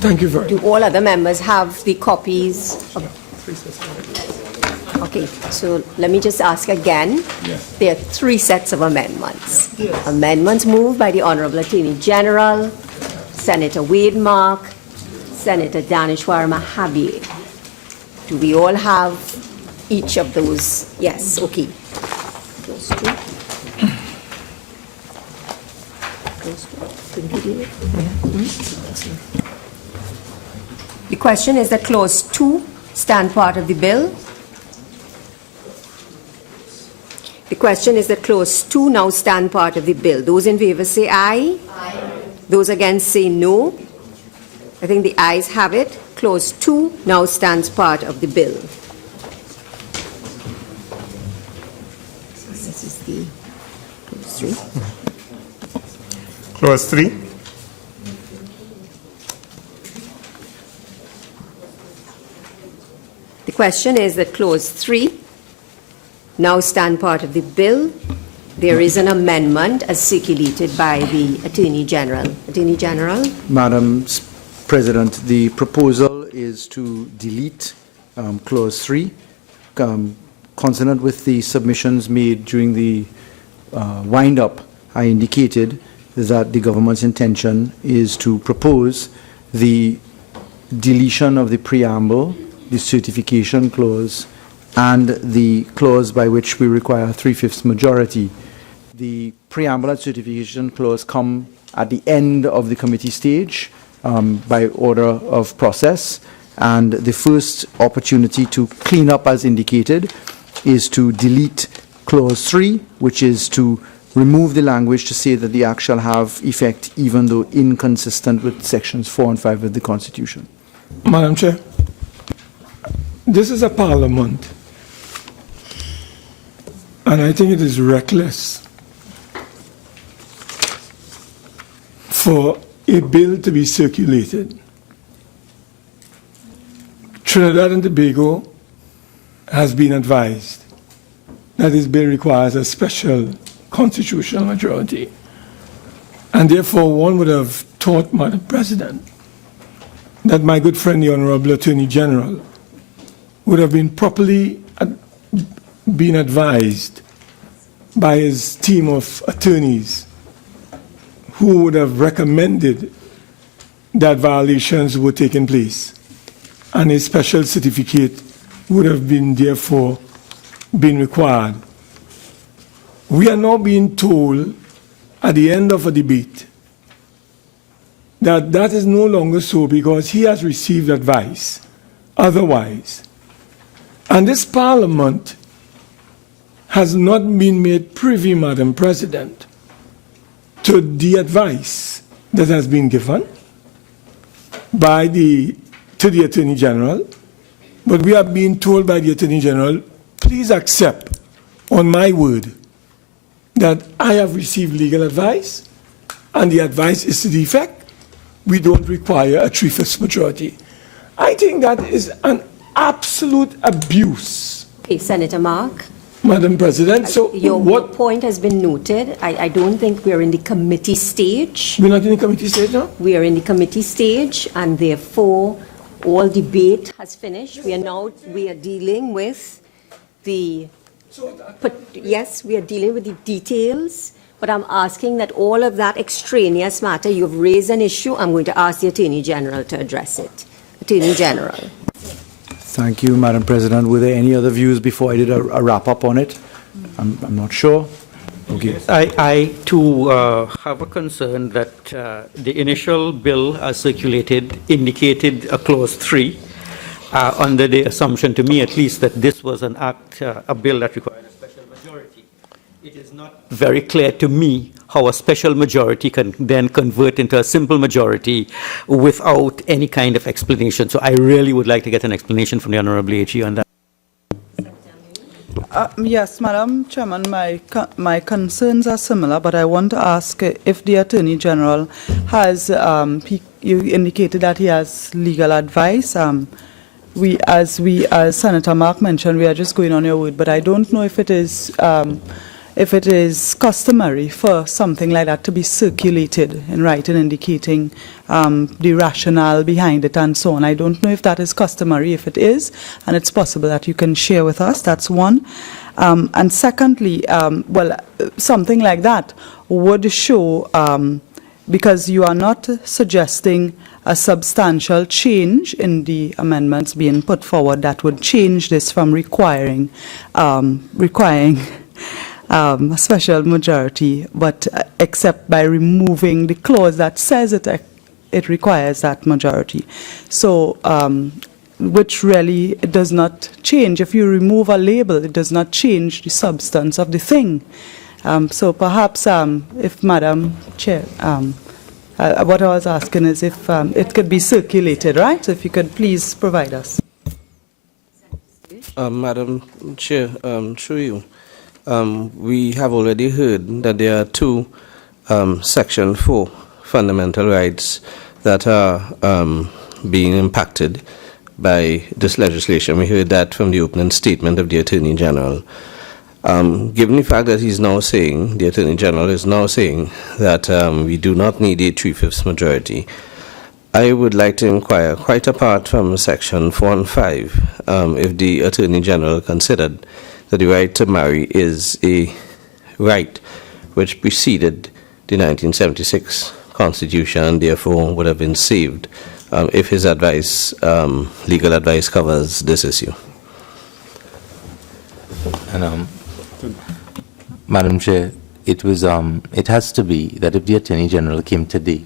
Thank you very much. Do all other members have the copies of... Okay, so let me just ask again. Yes. There are 3 sets of amendments. Yes. Amendments moved by the Honourable Attorney General, Senator Wade Mark, Senator Danishwar Mahabir. Do we all have each of those? Yes, okay. Those 2. Those 2. Could you do it? The question is that Clause 2 stand part of the bill. The question is that Clause 2 now stand part of the bill. Those in favour say aye. Aye. Those against say no. I think the ayes have it. Clause 2 now stands part of the bill. So this is the Clause 3. Clause 3. The question is that Clause 3 now stand part of the bill. There is an amendment as circulated by the Attorney General. Attorney General? Madam President, the proposal is to delete Clause 3, consonant with the submissions made during the wind-up. I indicated that the government's intention is to propose the deletion of the preamble, the certification clause, and the clause by which we require a 3/5 majority. The preamble and certification clause come at the end of the committee stage by order of process, and the first opportunity to clean up, as indicated, is to delete Clause 3, which is to remove the language to say that the act shall have effect even though inconsistent with sections 4 and 5 of the Constitution. Madam Chair, this is a parliament, and I think it is reckless for a bill to be circulated. Trinidad and Tobago has been advised that this bill requires a special constitutional majority, and therefore one would have thought, Madam President, that my good friend the Honourable Attorney General would have been properly been advised by his team of attorneys who would have recommended that violations were taking place, and a special certificate would have been therefore been required. We are now being told at the end of a debate that that is no longer so because he has received advice otherwise. And this parliament has not been made privy, Madam President, to the advice that has been given by to the Attorney General, but we are being told by the Attorney General, please accept on my word that I have received legal advice and the advice is to the effect we don't require a 3/5 majority. I think that is an absolute abuse, Okay, Senator Mark, Madam President. So your point has been noted. I don't think we're in the committee stage. We're not in the committee stage now? We are in the committee stage, and therefore, all debate has finished. We are dealing with the, yes, we are dealing with the details, but I'm asking that all of that extraneous matter, you've raised an issue, I'm going to ask the Attorney General to address it. Attorney General. Thank you, Madam President. Were there any other views before I did a wrap-up on it? I'm not sure. Okay. I too have a concern that the initial bill as circulated indicated a clause 3 under the assumption, to me at least, that this was an act, a bill that required a special majority. It is not very clear to me how a special majority can then convert into a simple majority without any kind of explanation. So I really would like to get an explanation from the Honorable AG on that. Yes, Madam Chairman, my concerns are similar, but I want to ask if the Attorney General has, you indicated that he has legal advice. As Senator Mark mentioned, we are just going on your word, but I don't know if it is customary for something like that to be circulated in writing, indicating the rationale behind it and so on. I don't know if that is customary. If it is, and it's possible that you can share with us, that's one. And secondly, something like that would show, because you are not suggesting a substantial change in the amendments being put forward that would change this from requiring a special majority, but except by removing the clause that says it requires that majority. So, which really does not change. If you remove a label, it does not change the substance of the thing. So perhaps, if Madam Chair, what I was asking is if it could be circulated, right? So if you could please provide us. Madam Chair, through you. We have already heard that there are two Section 4 fundamental rights that are being impacted by this legislation. We heard that from the opening statement of the Attorney General. Given the fact that he's now saying, the Attorney General is now saying that we do not need a 3/5 majority, I would like to inquire, quite apart from Section 4 and 5, if the Attorney General considered that the right to marry is a right which preceded the 1976 Constitution and therefore would have been saved if his advice, legal advice, covers this issue. And, Madam Chair, it has to be that if the Attorney General came today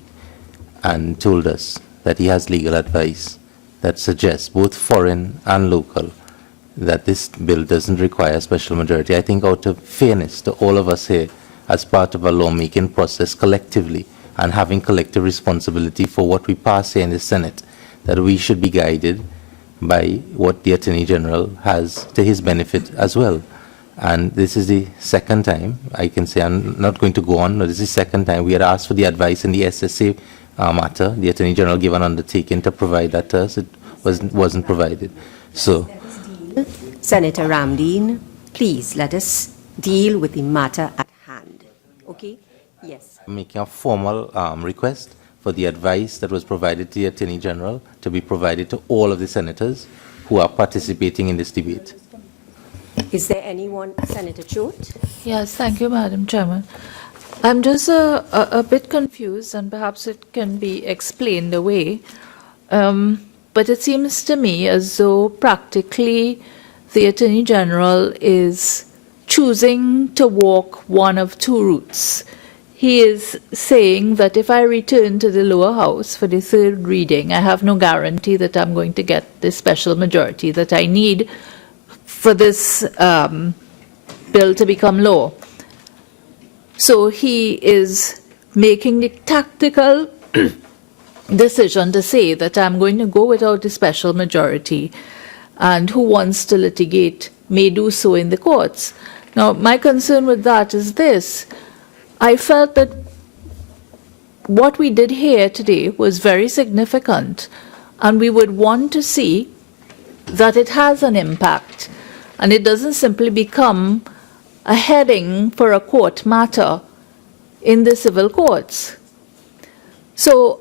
and told us that he has legal advice that suggests, both foreign and local, that this bill doesn't require a special majority, I think out of fairness to all of us here as part of a lawmaking process collectively and having collective responsibility for what we pass here in the Senate, that we should be guided by what the Attorney General has to his benefit as well. And this is the second time, I can say, I'm not going to go on, but this is the second time we had asked for the advice in the SSA matter. The Attorney General gave an undertaking to provide that to us. It wasn't provided. So, Senator Ramdeen, please let us deal with the matter at hand. Okay? Yes. I'm making a formal request for the advice that was provided to the Attorney General to be provided to all of the senators who are participating in this debate. Is there anyone, Senator Choate? Yes, thank you, Madam Chairman. I'm just a bit confused, and perhaps it can be explained away. But it seems to me as though practically the Attorney General is choosing to walk one of two routes. He is saying that if I return to the lower house for the third reading, I have no guarantee that I'm going to get the special majority that I need for this bill to become law. So he is making the tactical decision to say that I'm going to go without a special majority, and who wants to litigate may do so in the courts. Now, my concern with that is this. I felt that what we did here today was very significant, and we would want to see that it has an impact, and it doesn't simply become a heading for a court matter in the civil courts. So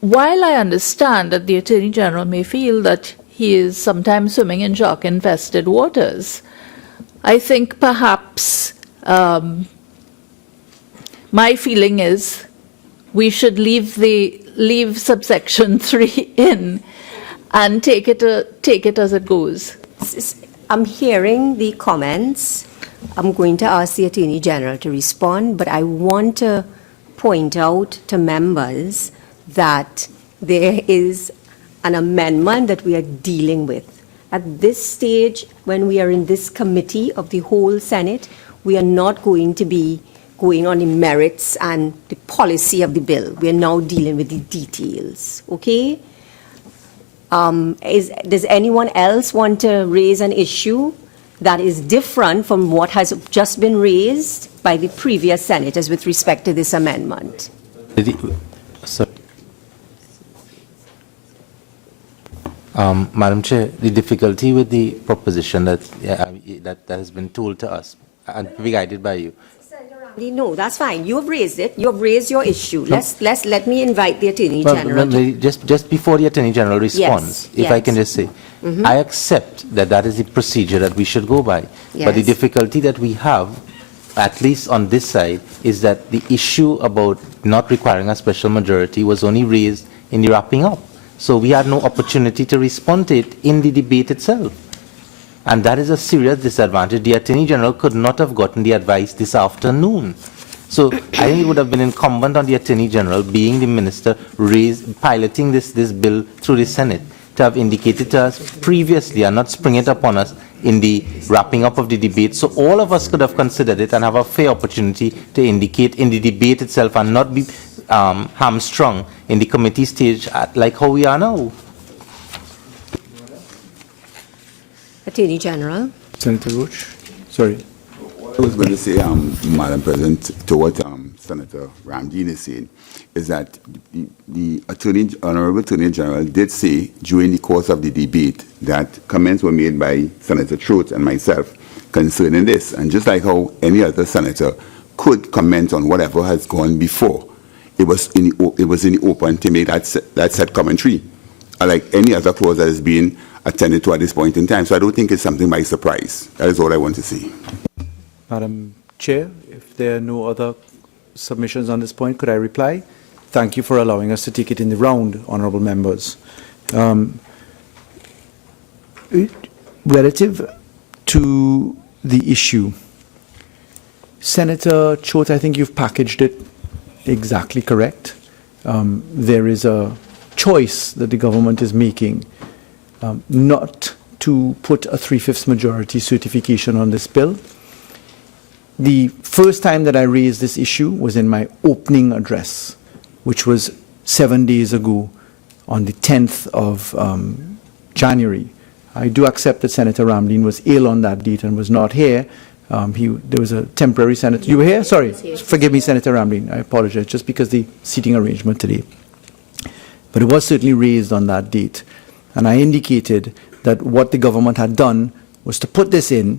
while I understand that the Attorney General may feel that he is sometimes swimming in shark-infested waters, I think perhaps my feeling is we should leave subsection 3 in and take it as it goes. I'm hearing the comments. I'm going to ask the Attorney General to respond, but I want to point out to members that there is an amendment that we are dealing with. At this stage, when we are in this committee of the whole Senate, we are not going to be going on the merits and the policy of the bill. We are now dealing with the details, okay? Does anyone else want to raise an issue that is different from what has just been raised by the previous senators with respect to this amendment? Madam Chair, the difficulty with the proposition that has been told to us and be guided by you. No, that's fine. You have raised it. You have raised your issue. Let me invite the Attorney General. Just before the Attorney General responds, if I can just say, I accept that is the procedure that we should go by. But the difficulty that we have, at least on this side, is that the issue about not requiring a special majority was only raised in the wrapping up. So we had no opportunity to respond to it in the debate itself. And that is a serious disadvantage. The Attorney General could not have gotten the advice this afternoon. So I think it would have been incumbent on the Attorney General, being the minister piloting this bill through the Senate, to have indicated to us previously and not spring it upon us in the wrapping up of the debate. So all of us could have considered it and have a fair opportunity to indicate in the debate itself and not be hamstrung in the committee stage like how we are now. Attorney General. Senator Roach. Sorry. I was going to say, Madam President, to what Senator Ramdeen is saying, is that the Honorable Attorney General did say during the course of the debate that comments were made by Senator Trout and myself concerning this. And just like how any other senator could comment on whatever has gone before, it was in the open to make that said commentary, like any other clause that has been attended to at this point in time. So I don't think it's something by surprise. That is all I want to say. Madam Chair, if there are no other submissions on this point, could I reply? Thank you for allowing us to take it in the round, honourable members. Relative to the issue, Senator Choate, I think you've packaged it exactly correct. There is a choice that the government is making not to put a 3/5 majority certification on this bill. The first time that I raised this issue was in my opening address, which was 7 days ago on the 10th of January. I do accept that Senator Ramdeen was ill on that date and was not here. There was a temporary senator. You were here? Sorry. Forgive me, Senator Ramdeen. I apologize, just because the seating arrangement today. But it was certainly raised on that date. And I indicated that what the government had done was to put this in,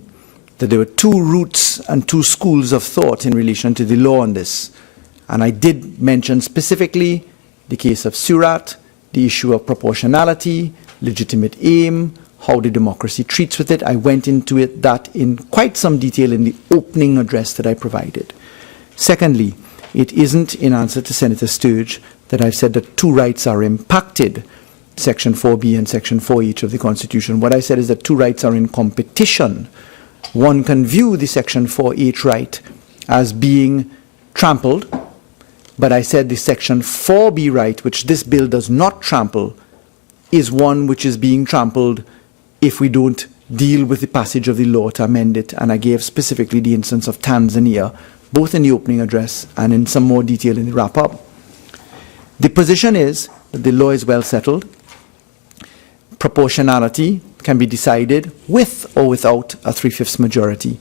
that there were two routes and two schools of thought in relation to the law on this. And I did mention specifically the case of Surat, the issue of proportionality, legitimate aim, how the democracy treats with it. I went into that in quite some detail in the opening address that I provided. Secondly, it isn't in answer to Senator Sturge that I've said that two rights are impacted, Section 4B and Section 4H of the Constitution. What I said is that two rights are in competition. One can view the Section 4H right as being trampled, but I said the Section 4B right, which this bill does not trample, is one which is being trampled if we don't deal with the passage of the law to amend it. And I gave specifically the instance of Tanzania, both in the opening address and in some more detail in the wrap-up. The position is that the law is well settled. Proportionality can be decided with or without a 3/5 majority.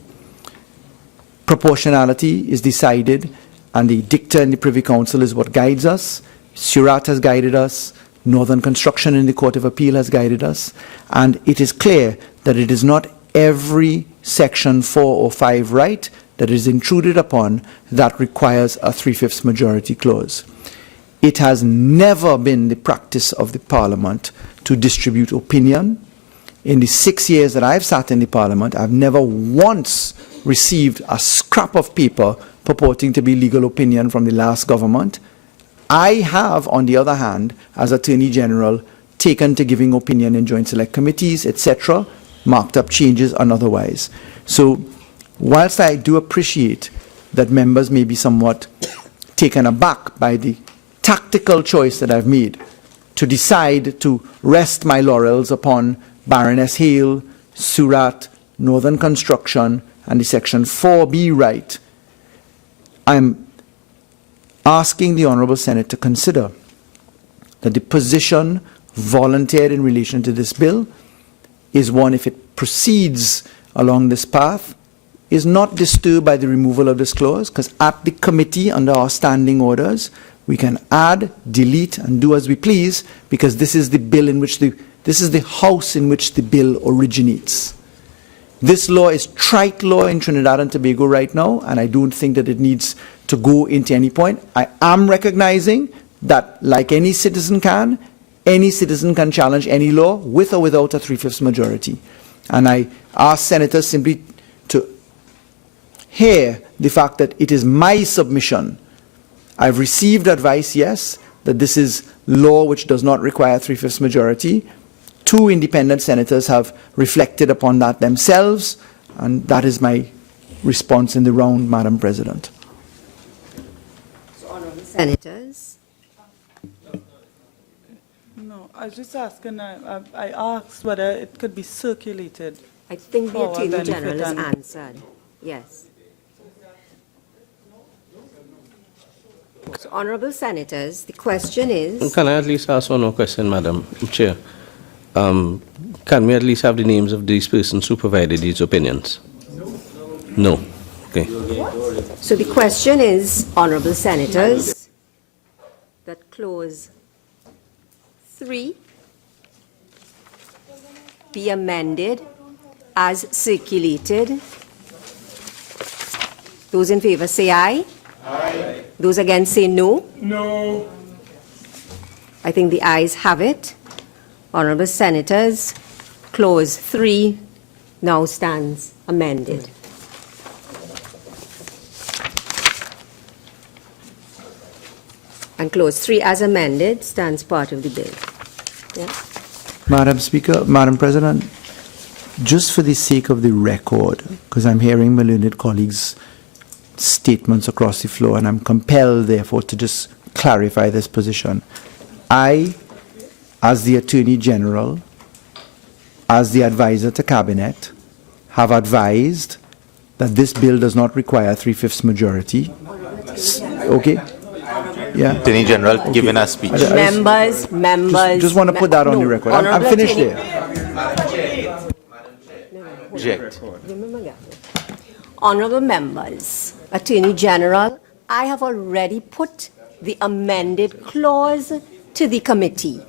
Proportionality is decided and the dicta in the Privy Council is what guides us. Surat has guided us. Northern Construction in the Court of Appeal has guided us. And it is clear that it is not every Section 4 or 5 right that is intruded upon that requires a 3/5 majority clause. It has never been the practice of the Parliament to distribute opinion. In the 6 years that I've sat in the Parliament, I've never once received a scrap of paper purporting to be legal opinion from the last government. I have, on the other hand, as Attorney General, taken to giving opinion in joint select committees, etc., marked up changes and otherwise. So, whilst I do appreciate that members may be somewhat taken aback by the tactical choice that I've made to decide to rest my laurels upon Baroness Hale, Surat, Northern Construction, and the Section 4B right, I'm asking the Honourable Senate to consider that the position volunteered in relation to this bill is one, if it proceeds along this path, is not disturbed by the removal of this clause, because at the committee, under our standing orders, we can add, delete, and do as we please, because this is the bill in which this is the house in which the bill originates. This law is trite law in Trinidad and Tobago right now, and I don't think that it needs to go into any point. I am recognizing that, like any citizen can challenge any law with or without a 3/5 majority. And I ask senators simply to hear the fact that it is my submission. I've received advice, yes, that this is law which does not require 3/5 majority. 2 independent senators have reflected upon that themselves, and that is my response in the round, Madam President. So, honourable senators. No, I was just asking, I asked whether it could be circulated. I think the for our Attorney benefit General has and- answered. Yes. So, honourable senators, the question is... Can I at least ask one more question, Madam Chair? Can we at least have the names of these persons who provided these opinions? No. Okay. So the question is, honourable senators, that clause 3 be amended as circulated. Those in favour say aye. Aye. Those against say no. No. I think the ayes have it. Honourable senators, clause 3 now stands amended. And clause 3 as amended stands part of the bill. Yeah. Madam Speaker, Madam President, just for the sake of the record, because I'm hearing my learned colleagues' statements across the floor, and I'm compelled, therefore, to just clarify this position. I, as the Attorney General, as the advisor to Cabinet, have advised that this bill does not require 3/5 majority. Okay? Yeah. Attorney General giving a speech. Members. Just want to put that on the record. I'm finished there. Object. Honourable members, Attorney General, I have already put the amended clause to the committee.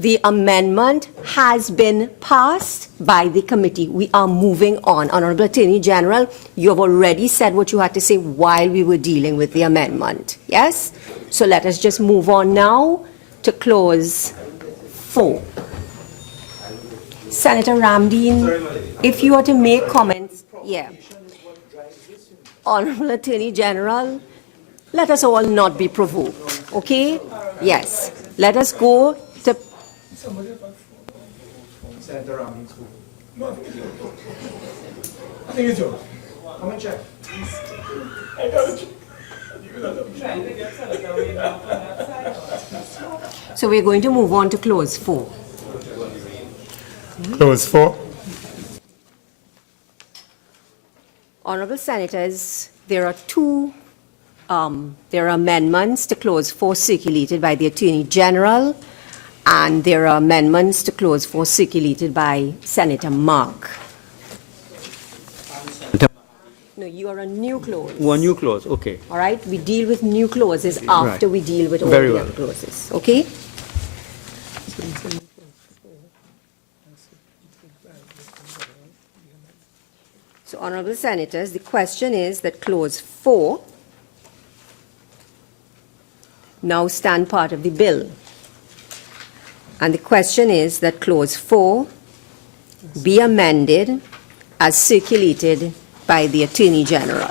The amendment has been passed by the committee. We are moving on. Honourable Attorney General, you have already said what you had to say while we were dealing with the amendment. Yes? So let us just move on now to clause 4. Senator Ramdeen, if you are to make comments, yeah. Honourable Attorney General, let us all not be provoked, okay? Yes. Let us go to... Senator Ramdeen's school. No, I think it's yours. Come and check. I got it. So we're going to move on to clause 4. Clause 4. Honourable Senators, there are amendments to clause 4 circulated by the Attorney General, and there are amendments to clause 4 circulated by Senator Mark. No, you are a new clause. One new clause, okay. All right? We deal with new clauses after we deal with all Very the well. other clauses. Okay? So, Honorable Senators, the question is that Clause 4 now stand part of the bill. And the question is that Clause 4 be amended as circulated by the Attorney General.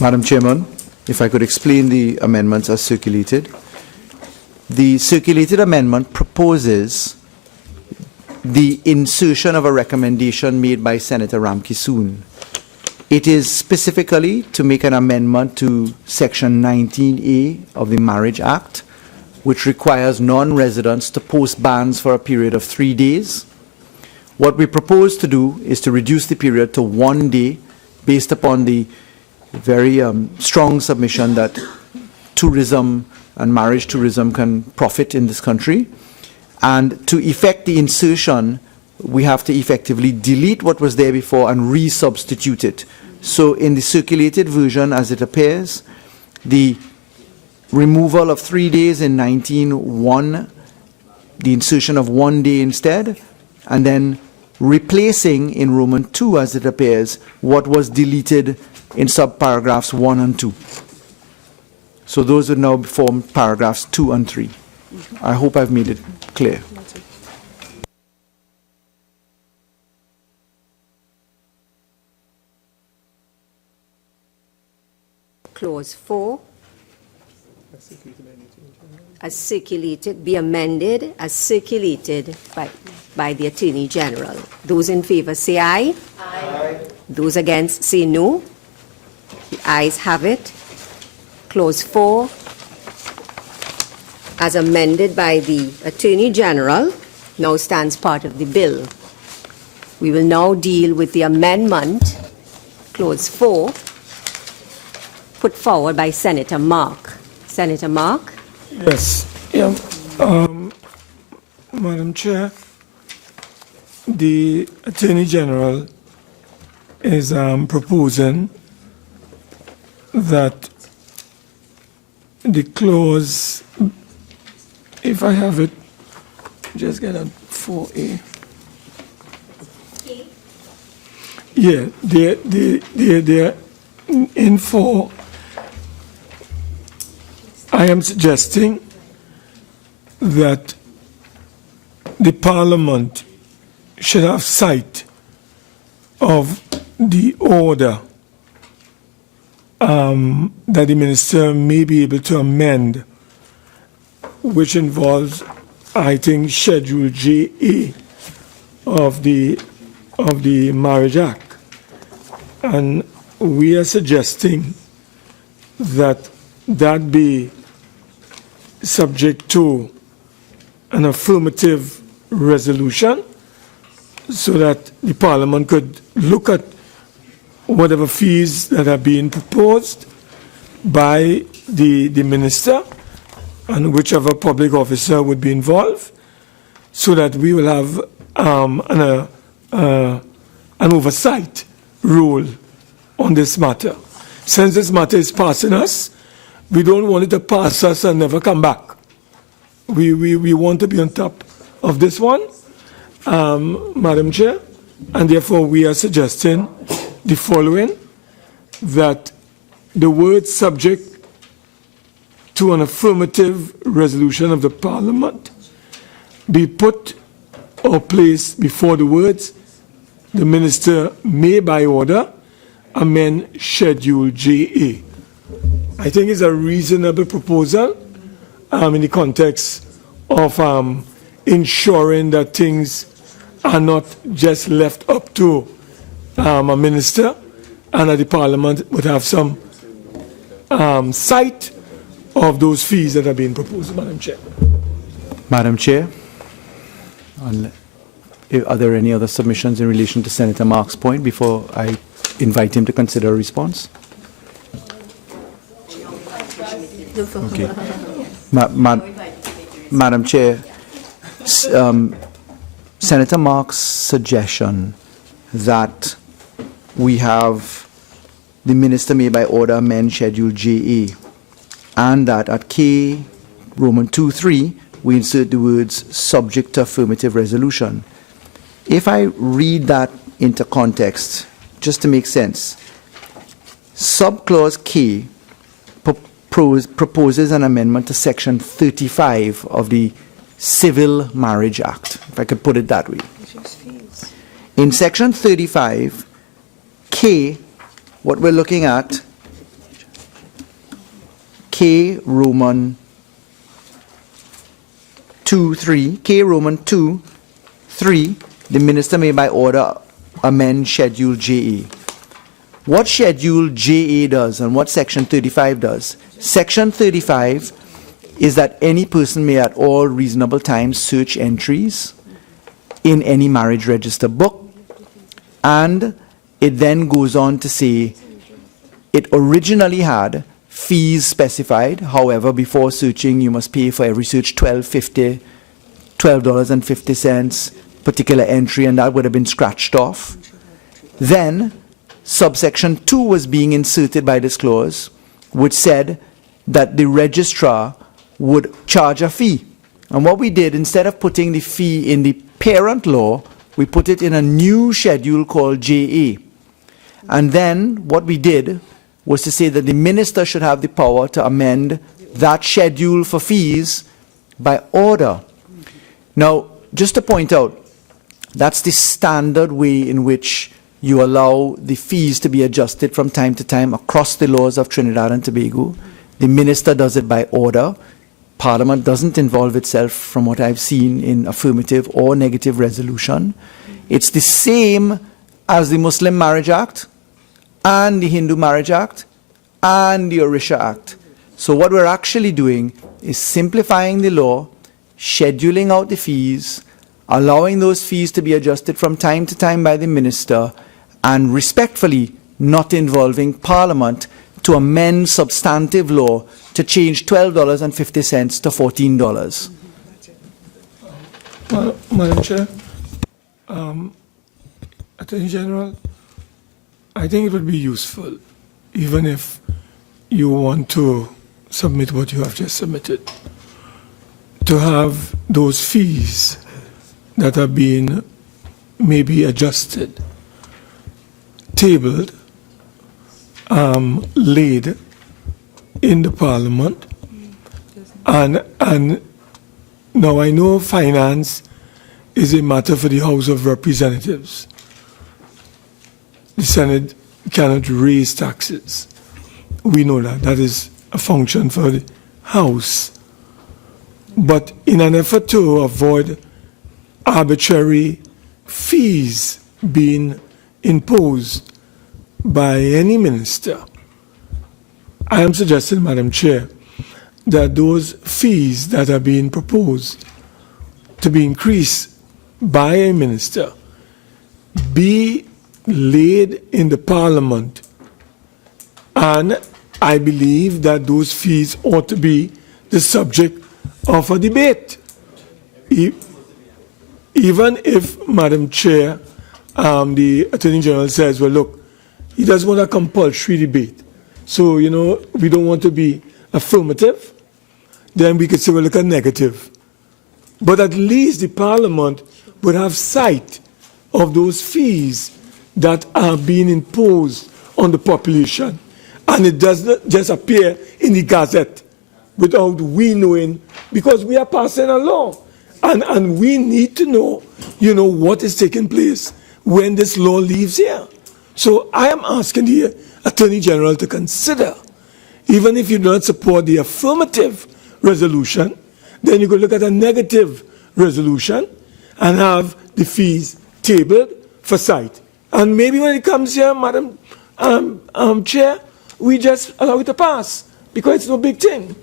Madam Chairman, if I could explain the amendments as circulated. The circulated amendment proposes the insertion of a recommendation made by Senator Ramkisoon. It is specifically to make an amendment to Section 19A of the Marriage Act, which requires non-residents to post bans for a period of 3 days. What we propose to do is to reduce the period to 1 day based upon the very strong submission that tourism and marriage tourism can profit in this country. And to effect the insertion, we have to effectively delete what was there before and resubstitute it. So in the circulated version as it appears, the removal of 3 days in 19.1, the insertion of 1 day instead, and then replacing in Roman 2 as it appears what was deleted in subparagraphs 1 and 2. So those would now form paragraphs 2 and 3. I hope I've made it clear. Clause 4 as circulated, be amended as circulated by the Attorney General. Those in favor say aye. Aye. Those against say no. The ayes have it. Clause 4 as amended by the Attorney General now stands part of the bill. We will now deal with the amendment, Clause 4, put forward by Senator Mark. Senator Mark? Yes. Madam Chair, the Attorney General is proposing that the clause, if I have it, just get a 4A. Yeah, they're in 4. I am suggesting that the Parliament should have sight of the order that the Minister may be able to amend, which involves, I think, Schedule JA of the Marriage Act. And we are suggesting that that be subject to an affirmative resolution so that the Parliament could look at whatever fees that are being proposed by the Minister and whichever public officer would be involved, so that we will have an oversight role on this matter. Since this matter is passing us, we don't want it to pass us and never come back. We want to be on top of this one, Madam Chair, and therefore we are suggesting the following, that the word subject to an affirmative resolution of the Parliament be put or placed before the words, the Minister may by order amend Schedule JA. I think it's a reasonable proposal in the context of ensuring that things are not just left up to a minister, and that the Parliament would have some sight of those fees that are being proposed, Madam Chair. Madam Chair, are there any other submissions in relation to Senator Mark's point before I invite him to consider a response? Okay. Madam Chair, Senator Mark's suggestion that we have the minister may by order amend Schedule JA, and that at K Roman 2.3 we insert the words subject to affirmative resolution. If I read that into context, just to make sense, subclause K proposes an amendment to Section 35 of the Civil Marriage Act, if I could put it that way. In Section 35, K, what we're looking at, K Roman 2.3, K Roman 2.3, the minister may by order amend Schedule JA. What Schedule JA does and what Section 35 does, Section 35 is that any person may at all reasonable times search entries in any marriage register book, and it then goes on to say it originally had fees specified. However, before searching, you must pay for every search $12.50, particular entry, and that would have been scratched off. Then, subsection 2 was being inserted by this clause, which said that the registrar would charge a fee. And what we did, instead of putting the fee in the parent law, we put it in a new schedule called JA. And then what we did was to say that the minister should have the power to amend that schedule for fees by order. Now, just to point out, that's the standard way in which you allow the fees to be adjusted from time to time across the laws of Trinidad and Tobago. The minister does it by order. Parliament doesn't involve itself, from what I've seen, in affirmative or negative resolution. It's the same as the Muslim Marriage Act and the Hindu Marriage Act and the Orisha Act. So what we're actually doing is simplifying the law, scheduling out the fees, allowing those fees to be adjusted from time to time by the minister, and respectfully not involving Parliament to amend substantive law to change $12.50 to $14. Madam Chair, Attorney General, I think it would be useful, even if you want to submit what you have just submitted, to have those fees that are being maybe adjusted, tabled, laid in the Parliament, and now I know finance is a matter for the House of Representatives. The Senate cannot raise taxes. We know that. That is a function for the House. But in an effort to avoid arbitrary fees being imposed by any minister, I am suggesting, Madam Chair, that those fees that are being proposed to be increased by a minister be laid in the Parliament, and I believe that those fees ought to be the subject of a debate. Even if, Madam Chair, the Attorney General says, well, look, he doesn't want a compulsory debate. So, you know, we don't want to be affirmative, then we could say, well, look at negative. But at least the Parliament would have sight of those fees that are being imposed on the population. And it does not just appear in the Gazette without we knowing, because we are passing a law. And we need to know, you know, what is taking place when this law leaves here. So I am asking the Attorney General to consider, even if you do not support the affirmative resolution, then you could look at a negative resolution and have the fees tabled for sight. And maybe when it comes here, Madam Chair, we just allow it to pass, because it's no big thing,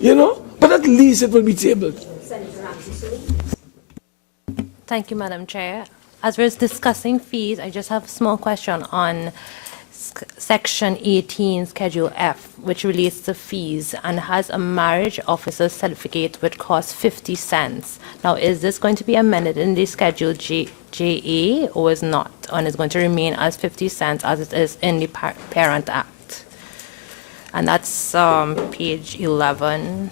you know? But at least it will be tabled. Thank you, Madam Chair. As we're discussing fees, I just have a small question on Section 18, Schedule F, which relates to fees and has a marriage officer certificate which costs 50 cents. Now, is this going to be amended in the Schedule JA or is not? And is going to remain as 50 cents as it is in the Parent Act? And that's page 11,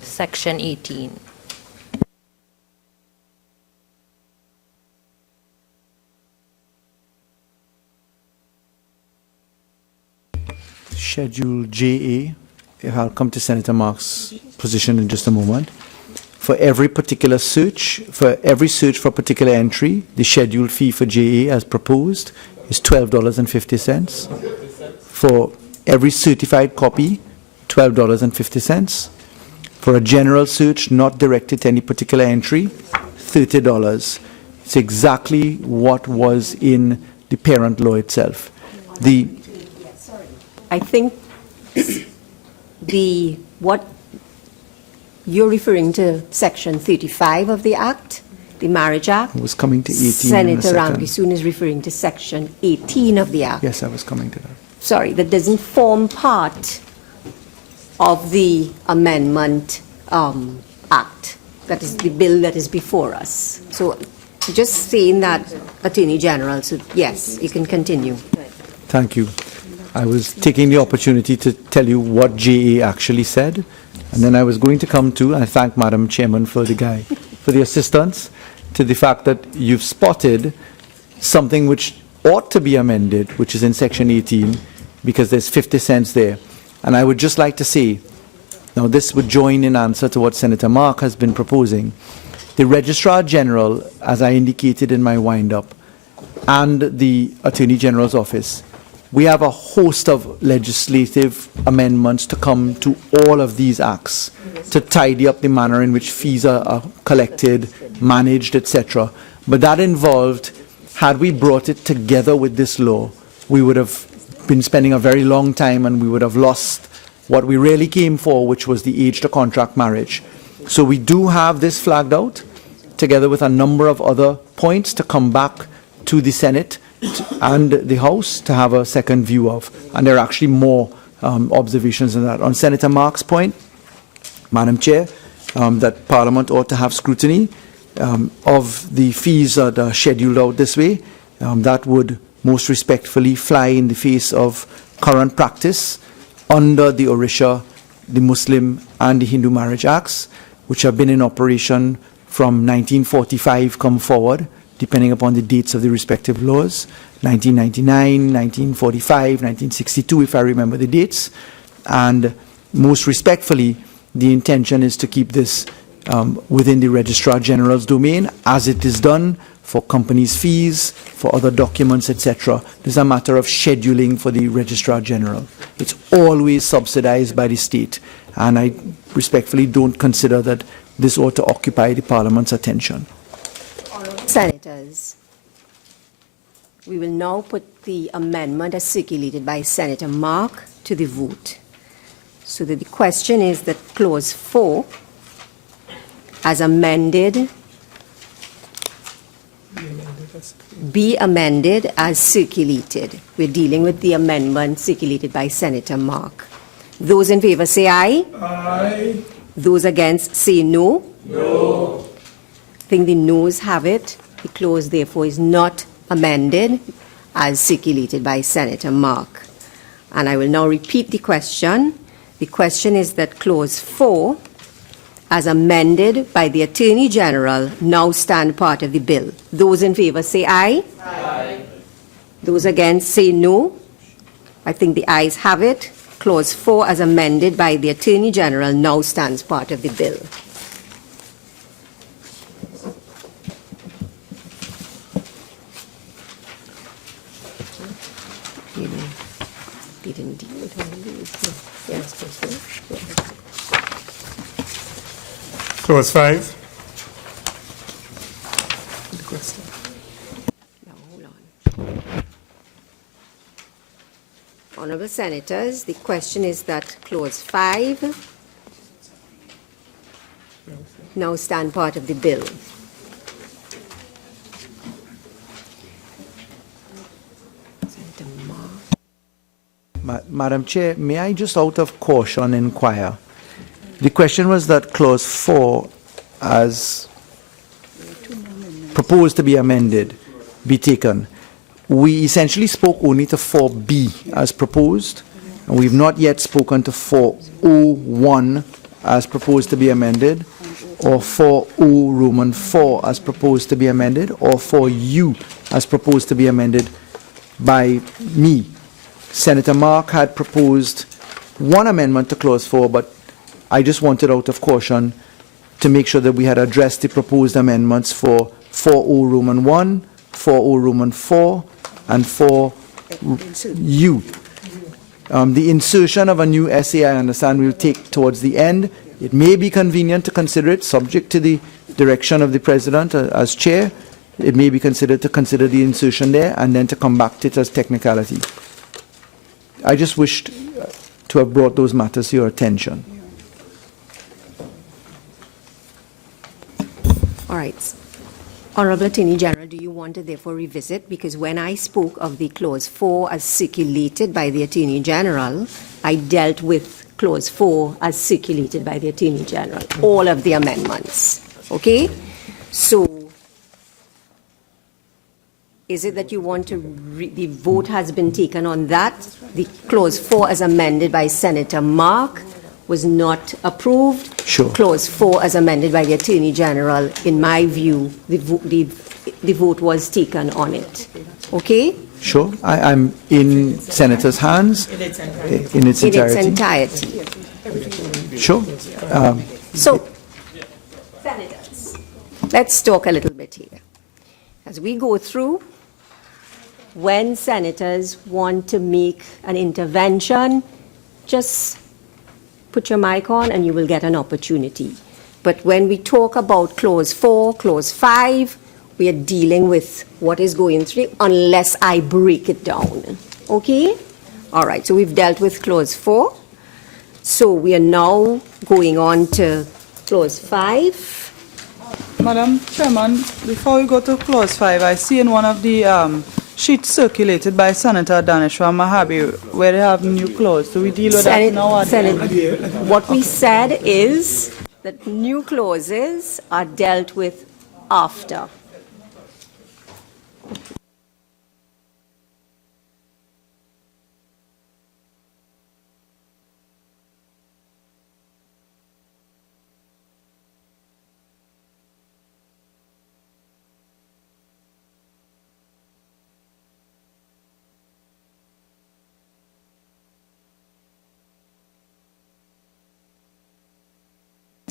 Section 18. Schedule JA, I'll come to Senator Mark's position in just a moment. For every particular search, for every search for a particular entry, the scheduled fee for JA as proposed is $12.50. For every certified copy, $12.50. For a general search not directed to any particular entry, $30. It's exactly what was in the parent law itself. I think what you're referring to, Section 35 of the Act, the Marriage Act. I was coming to 18 Senator Ramkisoon is referring to Section 18 of the Act. Yes, I was coming to that. Sorry, that doesn't form part of the Amendment Act. That is the bill that is before us. So just saying that, Attorney General, so yes, you can continue. Thank you. I was taking the opportunity to tell you what JA actually said, and then I was going to come to, and I thank Madam Chairman for the assistance, to the fact that you've spotted something which ought to be amended, which is in Section 18, because there's 50 cents there. And I would just like to say, now this would join in answer to what Senator Mark has been proposing. The Registrar General, as I indicated in my wind-up, and the Attorney General's office, we have a host of legislative amendments to come to all of these acts to tidy up the manner in which fees are collected, managed, etc. But that involved, had we brought it together with this law, we would have been spending a very long time and we would have lost what we really came for, which was the age to contract marriage. So we do have this flagged out, together with a number of other points to come back to the Senate and the House to have a second view of. And there are actually more observations on that. On Senator Mark's point, Madam Chair, that Parliament ought to have scrutiny of the fees that are scheduled out this way. That would most respectfully fly in the face of current practice under the Orisha, the Muslim and the Hindu Marriage Acts, which have been in operation from 1945 come forward, depending upon the dates of the respective laws, 1999, 1945, 1962, if I remember the dates. And most respectfully, the intention is to keep this within the Registrar General's domain, as it is done for companies' fees, for other documents, etc. This is a matter of scheduling for the Registrar General. It's always subsidized by the state, and I respectfully don't consider that this ought to occupy the Parliament's attention. Senators, we will now put the amendment as circulated by Senator Mark to the vote. So that the question is that Clause 4, as amended, be amended as circulated. We're dealing with the amendment circulated by Senator Mark. Those in favor say aye. Aye. Those against say no. No. I think the noes have it. The clause, therefore, is not amended as circulated by Senator Mark. And I will now repeat the question. The question is that Clause 4, as amended by the Attorney General, now stand part of the bill. Those in favor say aye. Aye. Those against say no. I think the ayes have it. Clause 4, as amended by the Attorney General, now stands part of the bill. They didn't deal with all of these. Yes, Clause 5. Now, hold on. Honourable Senators, the question is that Clause 5 now stand part of the bill. Madam Chair, may I just out of caution inquire? The question was that clause 4, as proposed to be amended, be taken. We essentially spoke only to 4B as proposed, and we've not yet spoken to 4O1 as proposed to be amended, or 4O Roman 4 as proposed to be amended, or 4U as proposed to be amended by me. Senator Mark had proposed one amendment to clause 4, but I just wanted out of caution to make sure that we had addressed the proposed amendments for 4O Roman 1, 4O Roman 4, and 4U. The insertion of a new essay, I understand, we'll take towards the end. It may be convenient to consider it, subject to the direction of the President as Chair. It may be considered to consider the insertion there and then to come back to it as technicality. I just wished to have brought those matters to your attention. All right. Honorable Attorney General, do you want to therefore revisit? Because when I spoke of the clause 4 as circulated by the Attorney General, I dealt with clause 4 as circulated by the Attorney General, all of the amendments. Okay? So, is it that you want to, the vote has been taken on that? The clause 4 as amended by Senator Mark was not approved. Sure. Clause 4 as amended by the Attorney General, in my view, the vote was taken on it. Okay? Sure. I'm in Senator's hands in its entirety. Sure. So, Senators, let's talk a little bit here. As we go through, when senators want to make an intervention, just put your mic on and you will get an opportunity. But when we talk about clause 4, clause 5, we are dealing with what is going through unless I break it down. Okay? All right, so we've dealt with clause 4. So we are now going on to clause 5. Madam Chairman, before we go to clause 5, I see in one of the sheets circulated by Senator Daneshwar Mahabi where they have new clause. So we deal with that now. What we said is that new clauses are dealt with after.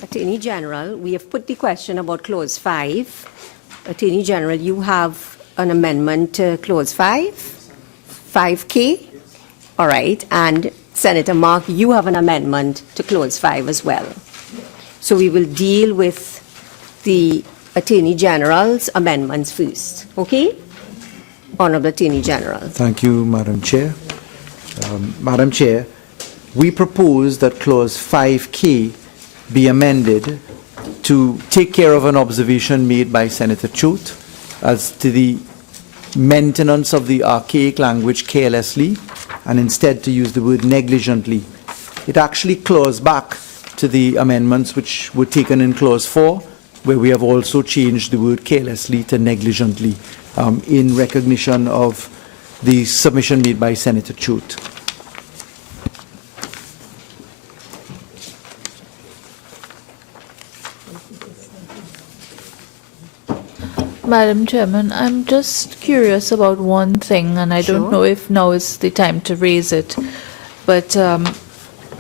Attorney General, we have put the question about clause 5. Attorney General, you have an amendment to clause 5, 5K. All right, and Senator Mark, you have an amendment to clause 5 as well. So we will deal with the Attorney General's amendments first. Okay? Honorable Attorney General. Thank you, Madam Chair. Madam Chair, we propose that clause 5K be amended to take care of an observation made by Senator Choate as to the maintenance of the archaic language carelessly and instead to use the word negligently. It actually claws back to the amendments which were taken in clause 4, where we have also changed the word carelessly to negligently in recognition of the submission made by Senator Choate. Madam Chairman, I'm just curious about one thing, and I don't know if now is the time to raise it, but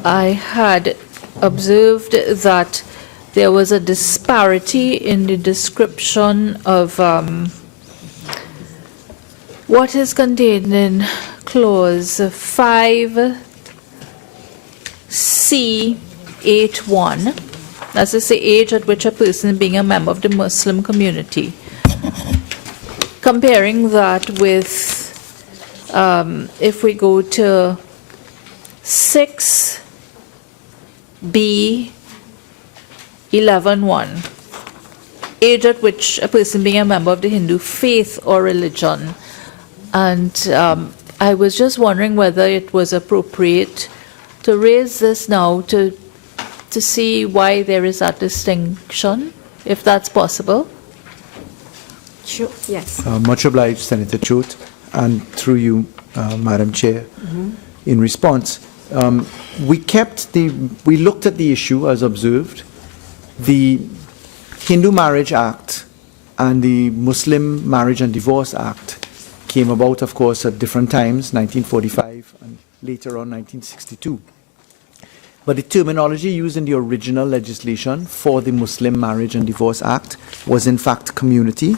I had observed that there was a disparity in the description of what is contained in clause 5C81. That's to say, age at which a person being a member of the Muslim community. Comparing that with, if we go to 6B11(1), age at which a person being a member of the Hindu faith or religion. And I was just wondering whether it was appropriate to raise this now to see why there is that distinction, if that's possible. Sure, yes. Much obliged, Senator Choate, and through you, Madam Chair. In response, we looked at the issue as observed. The Hindu Marriage Act and the Muslim Marriage and Divorce Act came about, of course, at different times, 1945 and later on 1962. But the terminology used in the original legislation for the Muslim Marriage and Divorce Act was in fact community,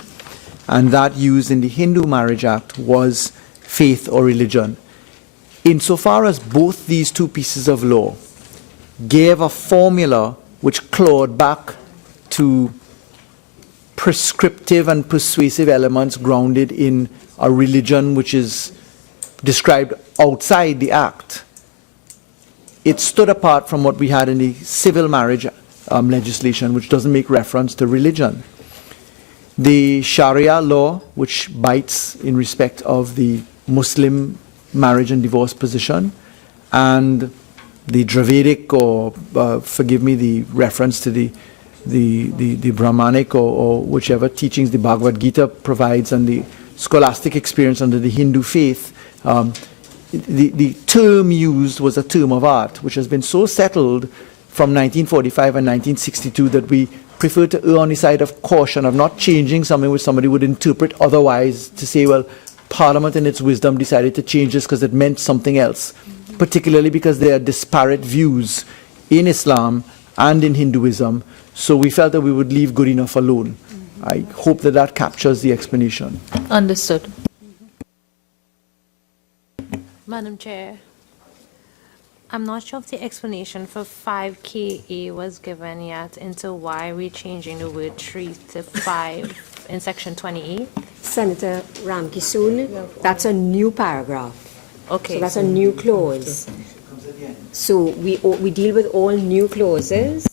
and that used in the Hindu Marriage Act was faith or religion. Insofar as both these two pieces of law gave a formula which clawed back to prescriptive and persuasive elements grounded in a religion which is described outside the Act, it stood apart from what we had in the civil marriage legislation, which doesn't make reference to religion. The Sharia law, which bites in respect of the Muslim marriage and divorce position, and the Dravidic, or forgive me, the reference to the Brahmanic or whichever teachings the Bhagavad Gita provides, and the scholastic experience under the Hindu faith, the term used was a term of art, which has been so settled from 1945 and 1962 that we prefer to err on the side of caution, of not changing something which somebody would interpret otherwise, to say, well, Parliament in its wisdom decided to change this because it meant something else, particularly because there are disparate views in Islam and in Hinduism, so we felt that we would leave good enough alone. I hope that that captures the explanation. Understood. Madam Chair, I'm not sure if the explanation for 5KA was given yet into why we're changing the word 3 to 5 in section 28. Senator Ramkisoon, that's a new paragraph. Okay. So that's a new clause. So we deal with all new clauses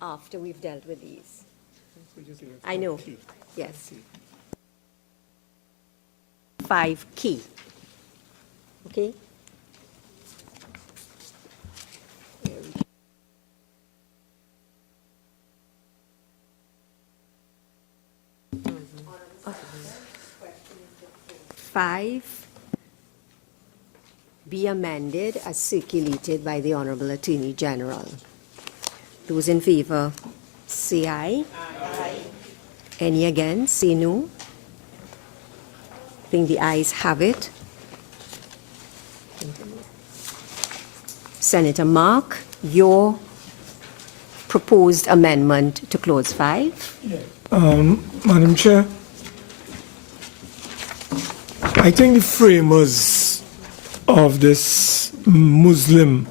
after we've dealt with these. I know, yes. 5 key. Okay? Five, be amended as circulated by the Honorable Attorney General. Those in favor, say aye. Aye. Any against, say no. I think the ayes have it. Senator Mark, your proposed amendment to clause 5. Madam Chair, I think the framers of this Muslim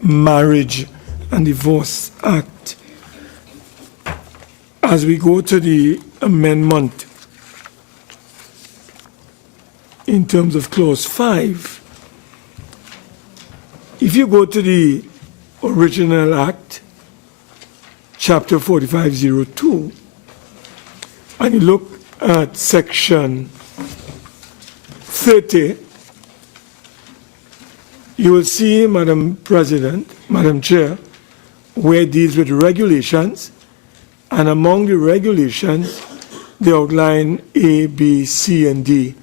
Marriage and Divorce Act, as we go to the amendment in terms of clause 5, if you go to the original Act, chapter 4502, and you look at section 30, you will see, Madam President, Madam Chair, where it deals with regulations, and among the regulations, they outline A, B, C, and D,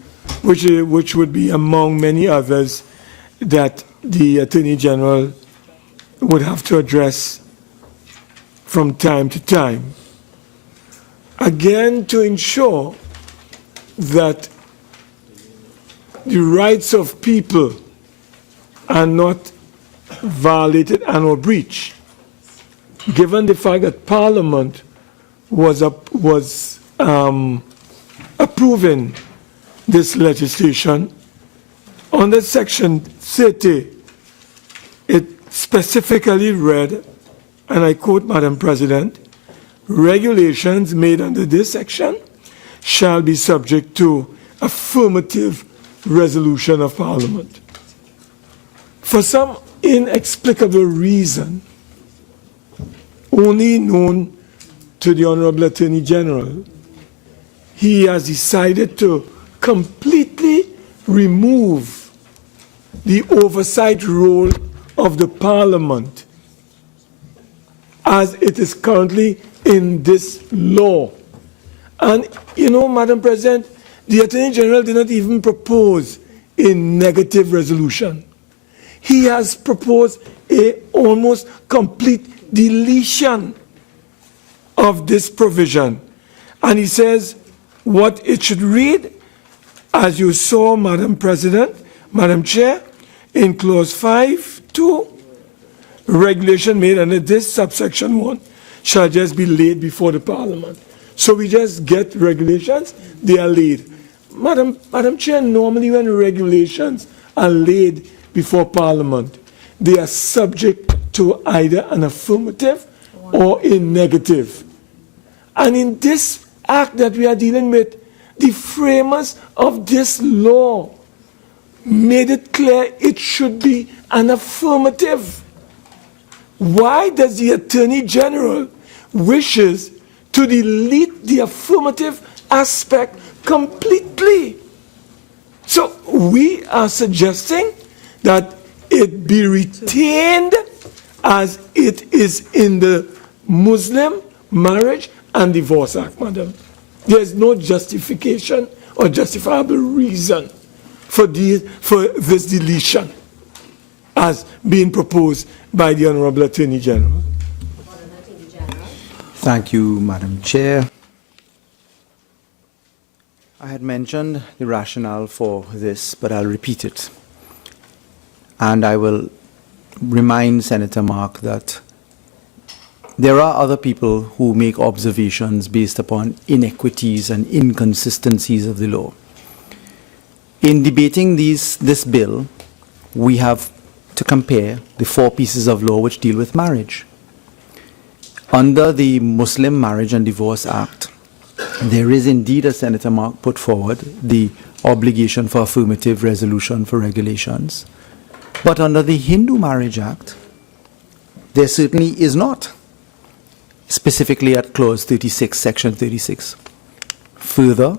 which would be among many others that the Attorney General would have to address from time to time. Again, to ensure that the rights of people are not violated and or breached, given the fact that Parliament was approving this legislation, under section 30, it specifically read, and I quote, Madam President, regulations made under this section shall be subject to affirmative resolution of Parliament. For some inexplicable reason, only known to the Honorable Attorney General, he has decided to completely remove the oversight role of the Parliament as it is currently in this law. And, you know, Madam President, the Attorney General did not even propose a negative resolution. He has proposed a almost complete deletion of this provision. And he says what it should read, as you saw, Madam President, Madam Chair, in clause 5(2), regulation made under this subsection 1 shall just be laid before the Parliament. So we just get regulations, they are laid. Madam Chair, normally when regulations are laid before Parliament, they are subject to either an affirmative or a negative. And in this act that we are dealing with, the framers of this law made it clear it should be an affirmative. Why does the Attorney General wishes to delete the affirmative aspect completely? So we are suggesting that it be retained as it is in the Muslim Marriage and Divorce Act, Madam. There's no justification or justifiable reason for this deletion as being proposed by the Honorable Attorney General. Thank you, Madam Chair. I had mentioned the rationale for this, but I'll repeat it. And I will remind Senator Mark that there are other people who make observations based upon inequities and inconsistencies of the law. In debating this bill, we have to compare the 4 pieces of law which deal with marriage. Under the Muslim Marriage and Divorce Act, there is indeed, as Senator Mark put forward, the obligation for affirmative resolution for regulations. But under the Hindu Marriage Act, there certainly is not, specifically at Clause 36, Section 36. Further,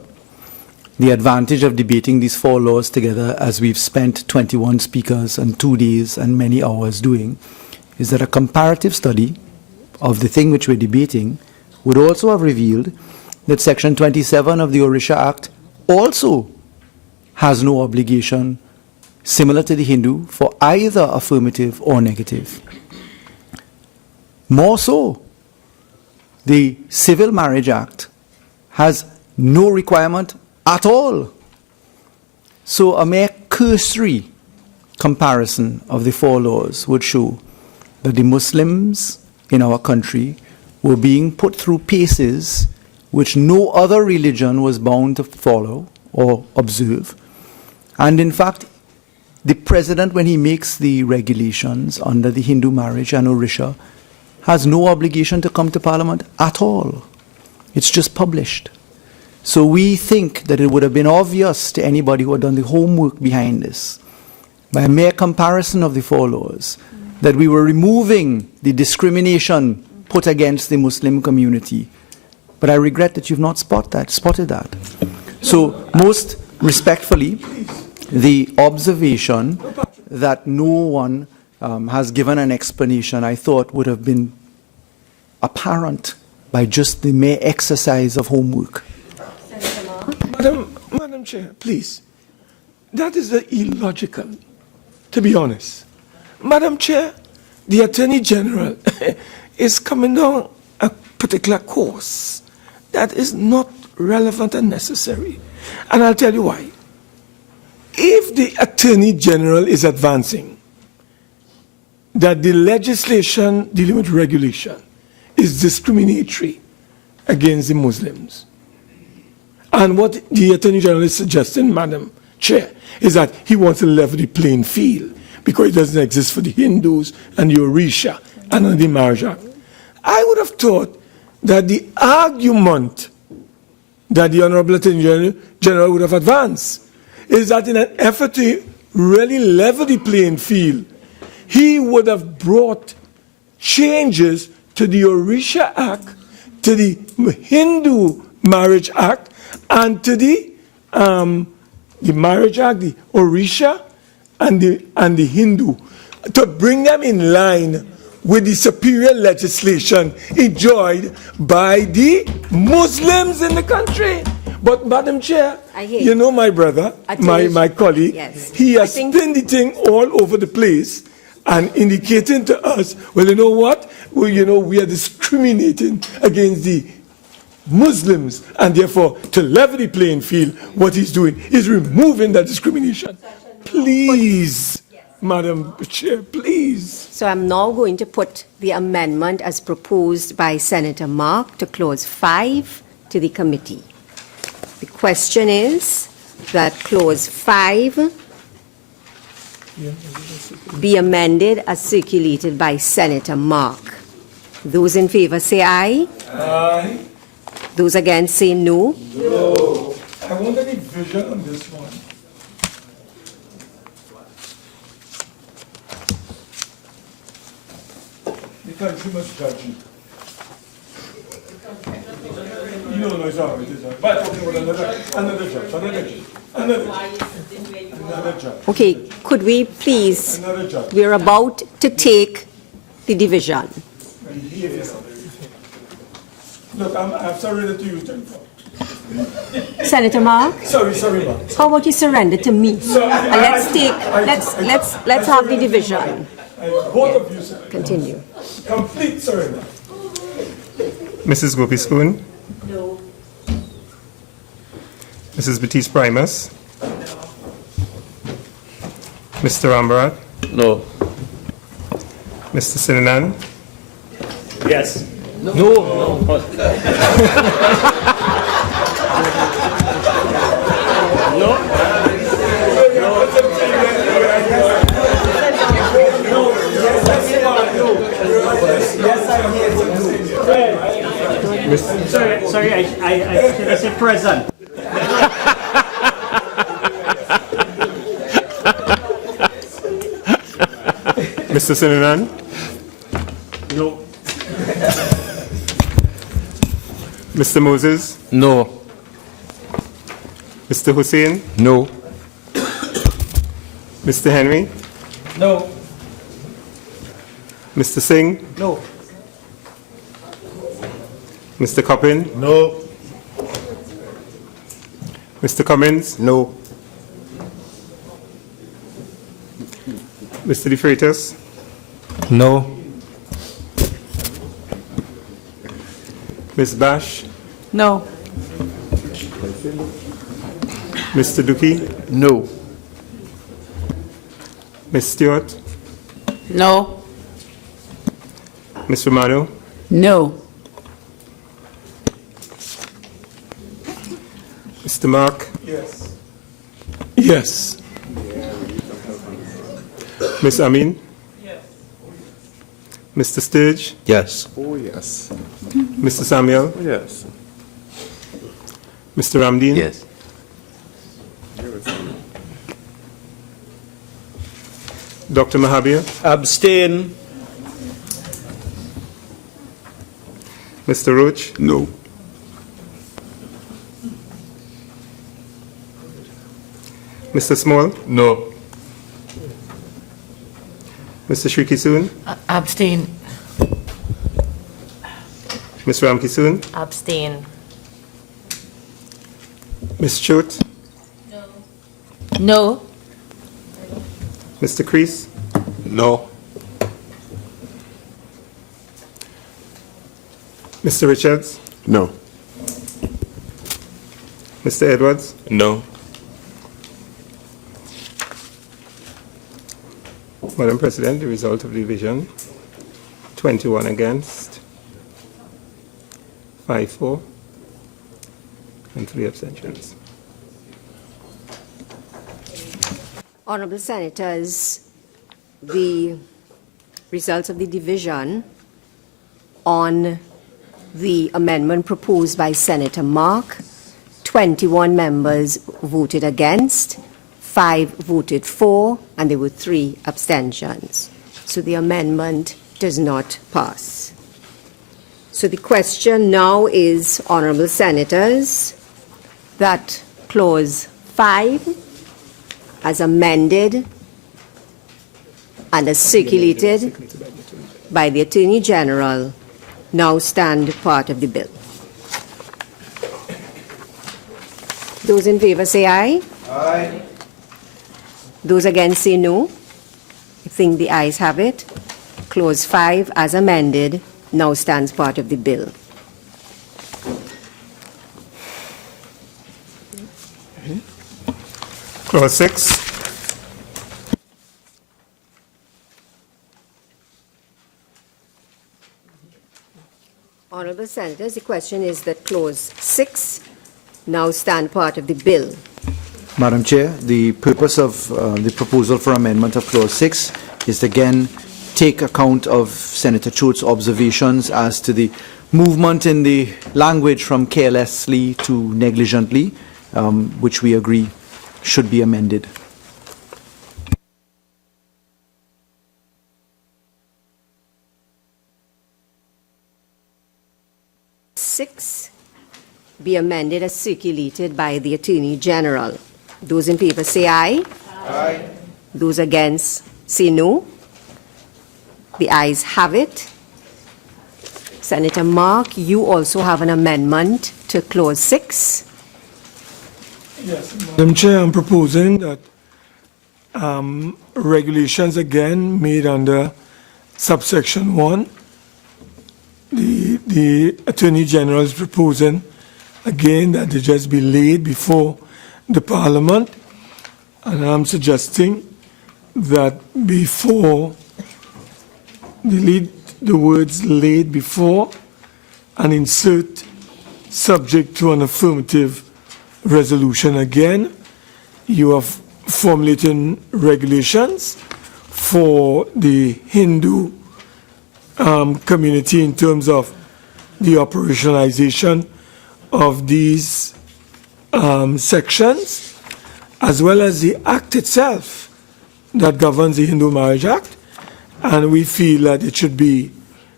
the advantage of debating these 4 laws together, as we've spent 21 speakers and 2 days and many hours doing, is that a comparative study of the thing which we're debating would also have revealed that Section 27 of the Orisha Act also has no obligation, similar to the Hindu, for either affirmative or negative. More so, the Civil Marriage Act has no requirement at all. So a mere cursory comparison of the 4 laws would show that the Muslims in our country were being put through paces which no other religion was bound to follow or observe. And in fact, the president, when he makes the regulations under the Hindu marriage and Orisha, has no obligation to come to Parliament at all. It's just published. So we think that it would have been obvious to anybody who had done the homework behind this, by a mere comparison of the 4 laws, that we were removing the discrimination put against the Muslim community. But I regret that you've not spotted that. So most respectfully, the observation that no one has given an explanation, I thought would have been apparent by just the mere exercise of homework. Madam Chair, please. That is illogical, to be honest. Madam Chair, the Attorney General is coming down a particular course that is not relevant and necessary. And I'll tell you why. If the Attorney General is advancing that the legislation dealing with regulation is discriminatory against the Muslims, and what the Attorney General is suggesting, Madam Chair, is that he wants to level the playing field because it doesn't exist for the Hindus and the Orisha and the Marriage Act. I would have thought that the argument that the Honorable Attorney General would have advanced is that in an effort to really level the playing field, he would have brought changes to the Orisha Act, to the Hindu Marriage Act, and to the Marriage Act, the Orisha and the Hindu, to bring them in line with the superior legislation enjoyed by the Muslims in the country. But, Madam Chair, you know my brother, my colleague, he has spun the thing all over the place and indicating to us, well, you know what? Well, you know, we are discriminating against the Muslims, and therefore, to level the playing field, what he's doing is removing that discrimination. Please, Madam Chair, please. So I'm now going to put the amendment as proposed by Senator Mark to Clause 5 to the committee. The question is that Clause 5 be amended as circulated by Senator Mark. Those in favor say aye. Aye. Those against say no. No. I want any vision on this one. The country must judge you. No, it's all right. It's all right. But talking about another judge. Okay, could we please, we're about to take the division. Look, I'm sorry to use them. Senator Mark? Sorry, Mark. How about you surrender to me? Let's have the division. Both of you, sir. Continue. Complete surrender. Mrs. Gopi Spoon? No. Mrs. Batiste Primus? Mr. Rambarat? No. Mr. Sinanan? Yes. No. Sorry, I should have said present. Mr. Sinanan? No. Mr. Moses? No. Mr. Hussein? No. Mr. Henry? No. Mr. Singh? No. Mr. Coppin? No. Mr. Cummins? No. Mr. De Freitas? No. Ms. Bash? No. Mr. Duki? No. Ms. Stewart? No. Ms. Romano? No. Mr. Mark? Yes. Yes. Ms. Ameen? Yes. Mr. Sturge? Yes. Oh, yes. Mr. Samuel? Yes. Mr. Ramdeen? Yes. Dr. Mahabir? Abstain. Mr. Roach? No. Mr. Small? No. Mr. Shriki Abstain. Ms. Ramki Abstain. Ms. Choate? No. Mr. Creese? No. Mr. Richards? No. Mr. Edwards? No. Madam President, the result of the division, 21 against, 5 for, and 3 abstentions. Honorable Senators, the results of the division on the amendment proposed by Senator Mark, 21 members voted against, 5 voted for, and there were 3 abstentions. So the amendment does not pass. So the question now is, Honorable Senators, that Clause 5, as amended and as circulated by the Attorney General now stand part of the bill. Those in favor say aye. Aye. Those against say no. I think the ayes have it. Clause 5 as amended now stands part of the bill. Clause 6. Honourable Senators, the question is that Clause 6 now stand part of the bill. Madam Chair, the purpose of the proposal for amendment of Clause 6 is to again take account of Senator Choate's observations as to the movement in the language from carelessly to negligently, which we agree should be amended. Be amended as circulated by the Attorney General. Those in favor say aye. Aye. Those against say no. The ayes have it. Senator Mark, you also have an amendment to Clause 6. Yes, Madam Chair, I'm proposing that regulations again made under subsection 1. The Attorney General is proposing again that they just be laid before the Parliament, and I'm suggesting that before delete the words laid before and insert subject to an affirmative resolution. Again, you are formulating regulations for the Hindu community in terms of the operationalization of these sections, as well as the Act itself that governs the Hindu Marriage Act, and we feel that it should be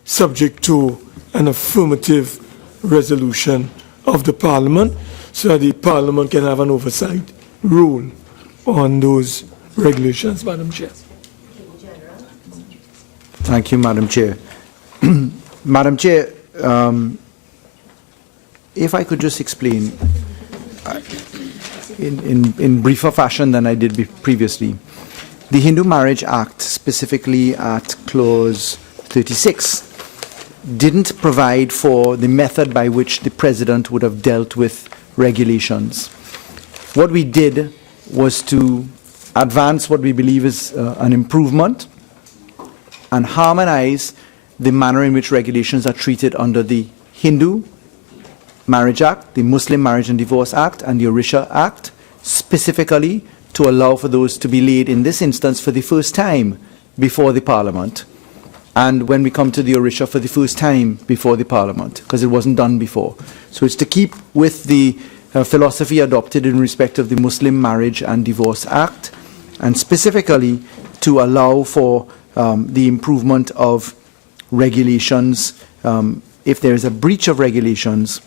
subject to an affirmative resolution of the Parliament so that the Parliament can have an oversight role on those regulations, Madam Chair. Thank you, Madam Chair. Madam Chair, if I could just explain in briefer fashion than I did previously. The Hindu Marriage Act, specifically at Clause 36, didn't provide for the method by which the President would have dealt with regulations. What we did was to advance what we believe is an improvement and harmonize the manner in which regulations are treated under the Hindu Marriage Act, the Muslim Marriage and Divorce Act, and the Alisha Act, specifically to allow for those to be laid in this instance for the first time before the Parliament. And when we come to the Alisha, for the first time before the Parliament, because it wasn't done before. So it's to keep with the philosophy adopted in respect of the Muslim Marriage and Divorce Act, and specifically to allow for the improvement of regulations. If there is a breach of regulations,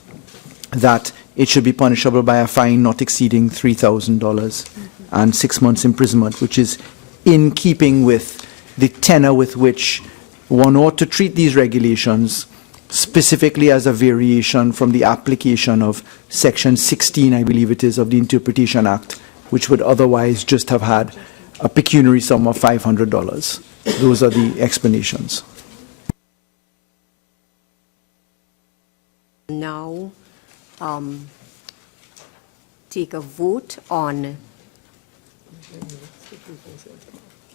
that it should be punishable by a fine not exceeding $3,000 and 6 months imprisonment, which is in keeping with the tenor with which one ought to treat these regulations, specifically as a variation from the application of Section 16, I believe it is, of the Interpretation Act, which would otherwise just have had a pecuniary sum of $500. Those are the explanations. Now, take a vote on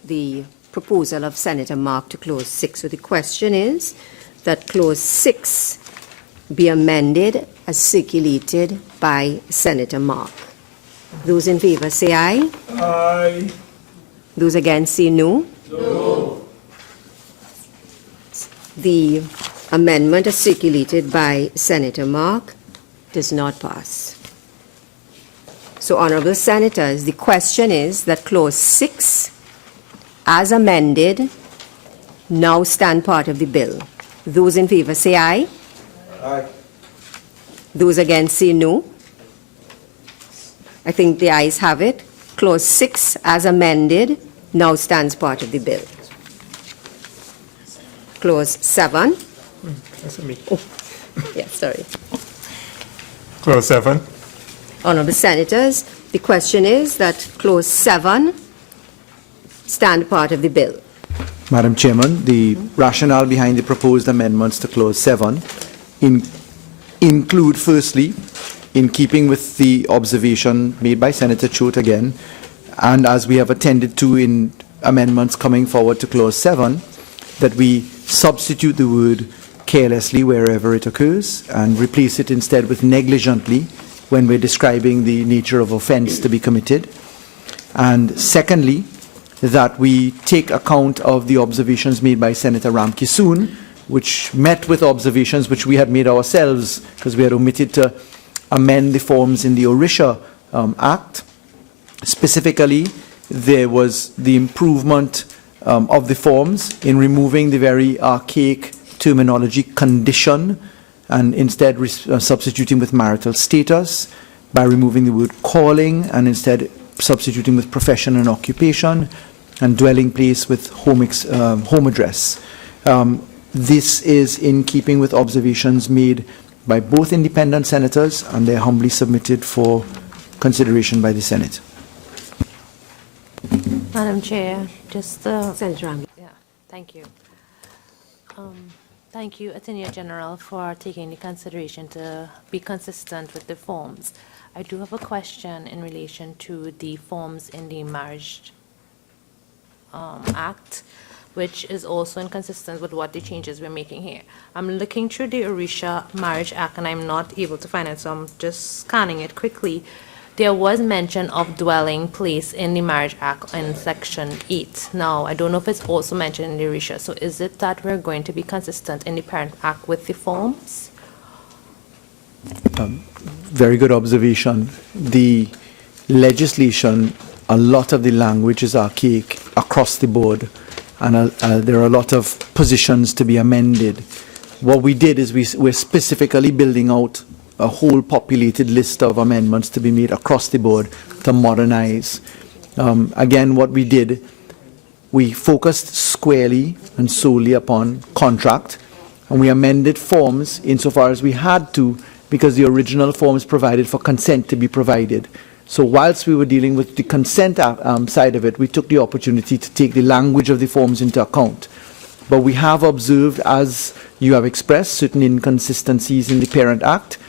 the proposal of Senator Mark to Clause 6. So the question is that Clause 6 be amended as circulated by Senator Mark. Those in favor say aye. Aye. Those against say no. No. The amendment as circulated by Senator Mark does not pass. So, Honourable Senators, the question is that Clause 6, as amended, now stand part of the bill. Those in favor say aye. Aye. Those against say no. I think the ayes have it. Clause 6, as amended, now stands part of the bill. Clause 7. That's me. Yes, sorry. Clause 7. Honourable Senators, the question is that Clause 7 stand part of the bill. Madam Chairman, the rationale behind the proposed amendments to Clause 7 include, firstly, in keeping with the observation made by Senator Choate again, and as we have attended to in amendments coming forward to Clause 7, that we substitute the word carelessly wherever it occurs and replace it instead with negligently when we're describing the nature of offence to be committed. And secondly, that we take account of the observations made by Senator Ramkisoon, which met with observations which we had made ourselves because we had omitted to amend the forms in the Orisha Act. Specifically, there was the improvement of the forms in removing the very archaic terminology condition and instead substituting with marital status, by removing the word calling and instead substituting with profession and occupation, and dwelling place with home address. This is in keeping with observations made by both independent senators, and they're humbly submitted for consideration by the Senate. Madam Chair, just Senator Ramsey. yeah, thank you. Thank you, Attorney General, for taking the consideration to be consistent with the forms. I do have a question in relation to the forms in the Marriage Act, which is also inconsistent with what the changes we're making here. I'm looking through the Orisha Marriage Act and I'm not able to find it, so I'm just scanning it quickly. There was mention of dwelling place in the Marriage Act in Section 8. Now, I don't know if it's also mentioned in the Orisha, so is it that we're going to be consistent in the Parent Act with the forms? Very good observation. The legislation, a lot of the language is archaic across the board, and there are a lot of positions to be amended. What we did is we're specifically building out a whole populated list of amendments to be made across the board to modernize. Again, what we did, we focused squarely and solely upon contract, and we amended forms insofar as we had to, because the original forms provided for consent to be provided. So whilst we were dealing with the consent side of it, we took the opportunity to take the language of the forms into account. But we have observed, as you have expressed, certain inconsistencies in the Parent Act.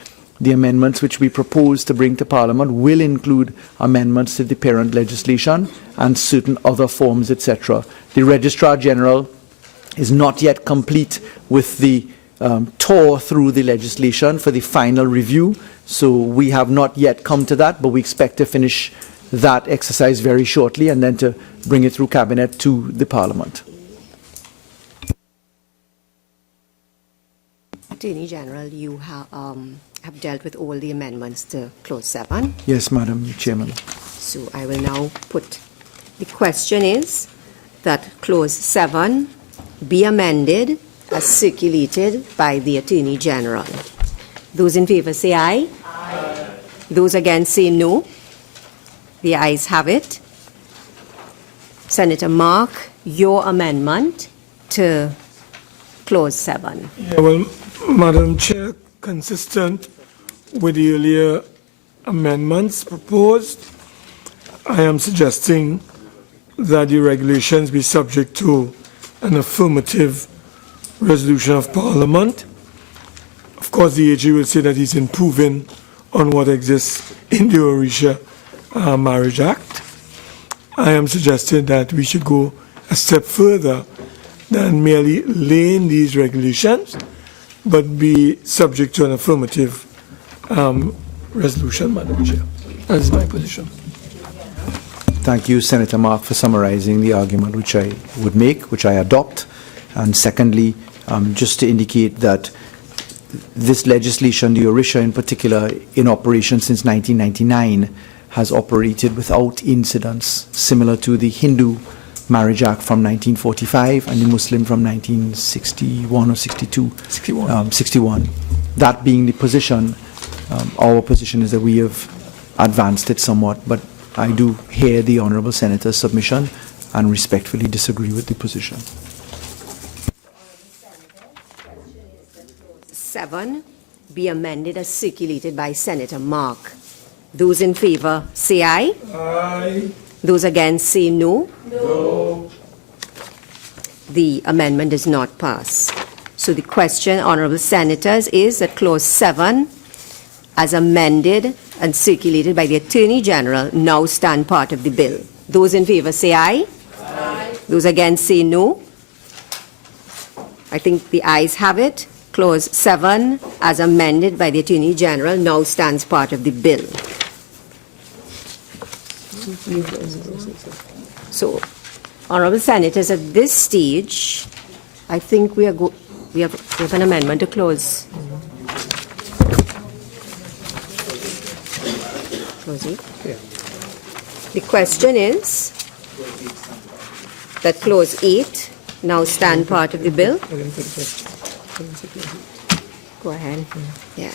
The amendments which we propose to bring to Parliament will include amendments to the parent legislation and certain other forms, etc. The Registrar General is not yet complete with the tour through the legislation for the final review, so we have not yet come to that, but we expect to finish that exercise very shortly and then to bring it through Cabinet to the Parliament. Attorney General, you have dealt with all the amendments to Clause 7. Yes, Madam Chairman. So I will now put, the question is that Clause 7 be amended as circulated by the Attorney General. Those in favour say aye. Aye. Those against say no. The ayes have it. Senator Mark, your amendment to Clause 7. Yeah, well, Madam Chair, consistent with the earlier amendments proposed, I am suggesting that the regulations be subject to an affirmative resolution of Parliament. Of course, the AG will say that he's improving on what exists in the Orisha Marriage Act. I am suggesting that we should go a step further than merely laying these regulations, but be subject to an affirmative resolution, Madam Chair. That is my position. Thank you, Senator Mark, for summarizing the argument which I would make, which I adopt. And secondly, just to indicate that this legislation, the Orisha in particular, in operation since 1999, has operated without incidents, similar to the Hindu Marriage Act from 1945 and the Muslim from 1961 or 62? 61. That being the position, our position is that we have advanced it somewhat, but I do hear the Honourable Senator's submission and respectfully disagree with the position. 7 be amended as circulated by Senator Mark. Those in favor say aye. Aye. Those against say no. No. The amendment does not pass. So the question, honorable senators, is that clause 7, as amended and circulated by the Attorney General, now stand part of the bill. Those in favor say aye. Aye. Those against say no. I think the ayes have it. Clause 7, as amended by the Attorney General, now stands part of the bill. So, honorable senators, at this stage, I think we have an amendment to clause 8. The question is that clause 8 now stand part of the bill. Go ahead. Yeah.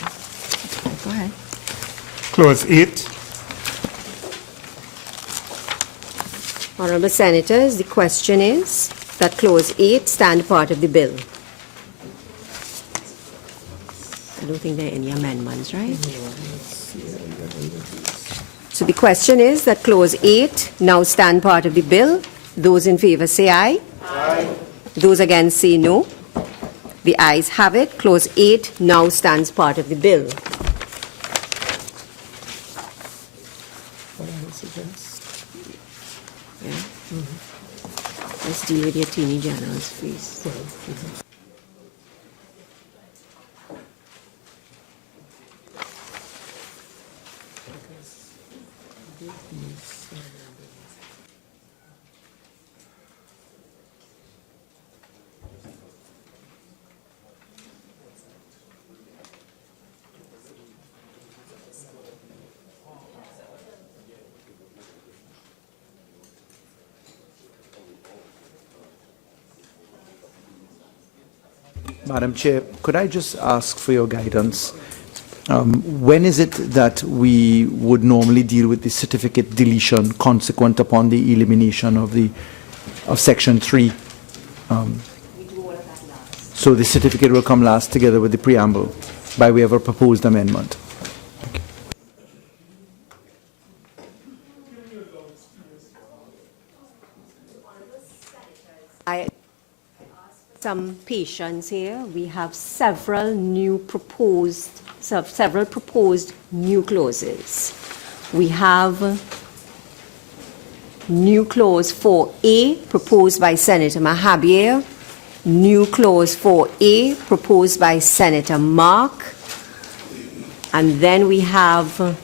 Go ahead. Clause 8. Honorable senators, the question is that clause 8 stand part of the bill. I don't think there are any amendments, right? So the question is that clause 8 now stand part of the bill. Those in favor say aye. Aye. Those against say no. The ayes have it. Clause 8 now stands part of the bill. Yeah. Let's deal with the Attorney General's please. Madam Chair, could I just ask for your guidance? When is it that we would normally deal with the certificate deletion consequent upon the elimination of Section 3? So the certificate will come last together with the preamble by way of a proposed amendment. I ask for some patience here. We have several proposed new clauses. We have new clause 4A proposed by Senator Mahabir, new clause 4A proposed by Senator Mark, and then we have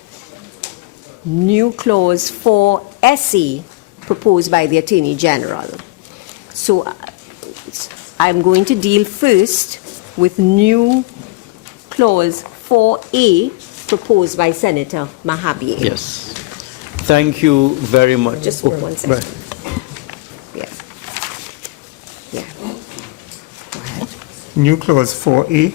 new clause 4SE proposed by the Attorney General. So I'm going to deal first with new clause 4A proposed by Senator Mahabir. Yes. Thank you very much. Just for 1 second. Right. Yeah. Yeah. Go ahead. New clause 4A.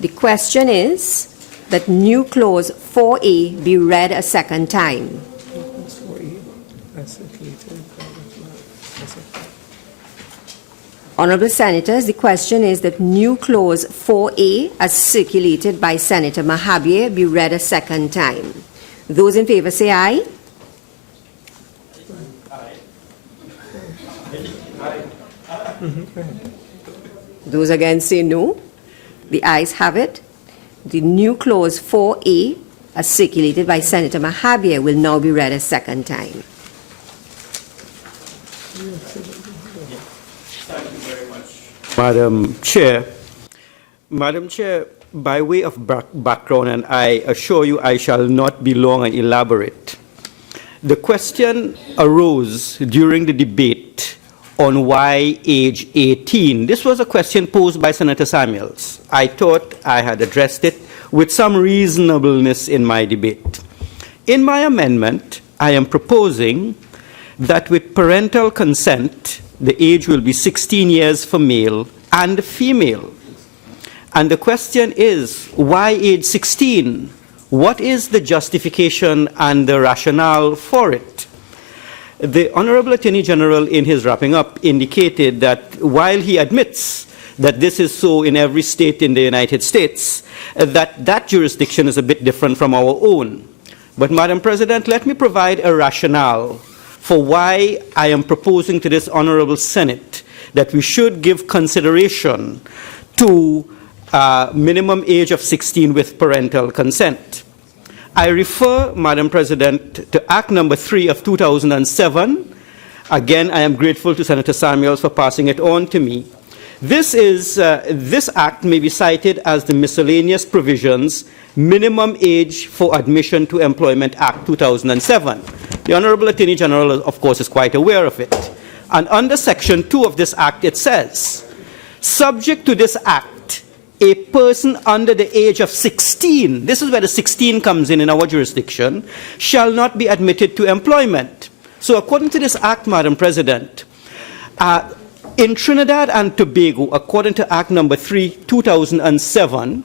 The question is that new clause 4A be read a second time. Honorable Senators, the question is that new clause 4A, as circulated by Senator Mahabir, be read a second time. Those in favor say aye. Those against say no. The ayes have it. The new clause 4A, as circulated by Senator Mahabir, will now be read a second time. Madam Chair, by way of background, and I assure you I shall not be long and elaborate, the question arose during the debate on why age 18. This was a question posed by Senator Samuels. I thought I had addressed it with some reasonableness in my debate. In my amendment, I am proposing that with parental consent, the age will be 16 years for male and female. And the question is, why age 16? What is the justification and the rationale for it? the Honorable Attorney General, in his wrapping up, indicated that while he admits that this is so in every state in the United States, that jurisdiction is a bit different from our own. But, Madam President, let me provide a rationale for why I am proposing to this Honorable Senate that we should give consideration to minimum age of 16 with parental consent. I refer, Madam President, to Act number 3 of 2007. Again, I am grateful to Senator Samuels for passing it on to me. This act may be cited as the Miscellaneous Provisions Minimum Age for Admission to Employment Act 2007. The Honorable Attorney General, of course, is quite aware of it. And under Section 2 of this act, it says, subject to this act, a person under the age of 16, this is where the 16 comes in our jurisdiction, shall not be admitted to employment. So according to this act, Madam President, in Trinidad and Tobago, according to Act number 3, 2007,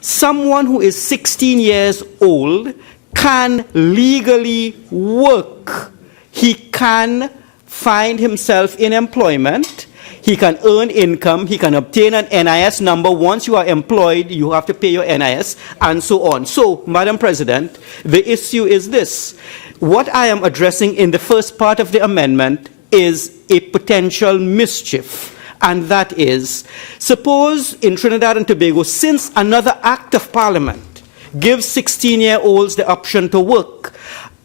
someone who is 16 years old can legally work. He can find himself in employment. He can earn income. He can obtain an NIS number. Once you are employed, you have to pay your NIS, and so on. So, Madam President, the issue is this. What I am addressing in the first part of the amendment is a potential mischief, and that is, suppose in Trinidad and Tobago, since another act of parliament gives 16-year-olds the option to work,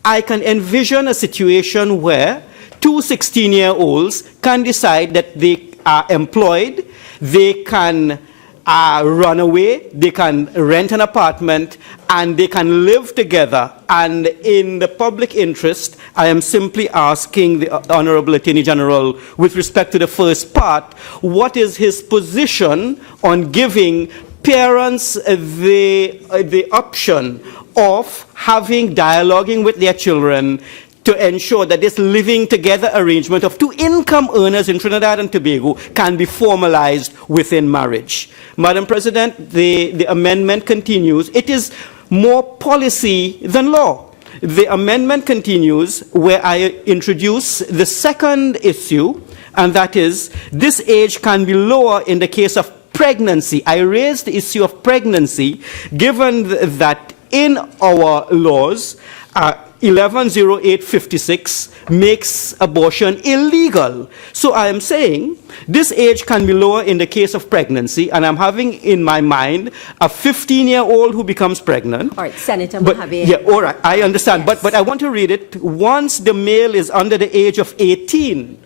I can envision a situation where two 16-year-olds can decide that they are employed, they can run away, they can rent an apartment, and they can live together. And in the public interest, I am simply asking the Honorable Attorney General, with respect to the first part, what is his position on giving parents the option of dialoguing with their children to ensure that this living together arrangement of two income earners in Trinidad and Tobago can be formalized within marriage. Madam President, the amendment continues. It is more policy than law. The amendment continues where I introduce the second issue, and that is this age can be lower in the case of pregnancy. I raised the issue of pregnancy given that in our laws, 110856 makes abortion illegal. So I am saying this age can be lower in the case of pregnancy, and I'm having in my mind a 15-year-old who becomes pregnant. All right, Senator But, Mojave. yeah, all right, I understand, but I want to read it. Once the male is under the age of 18,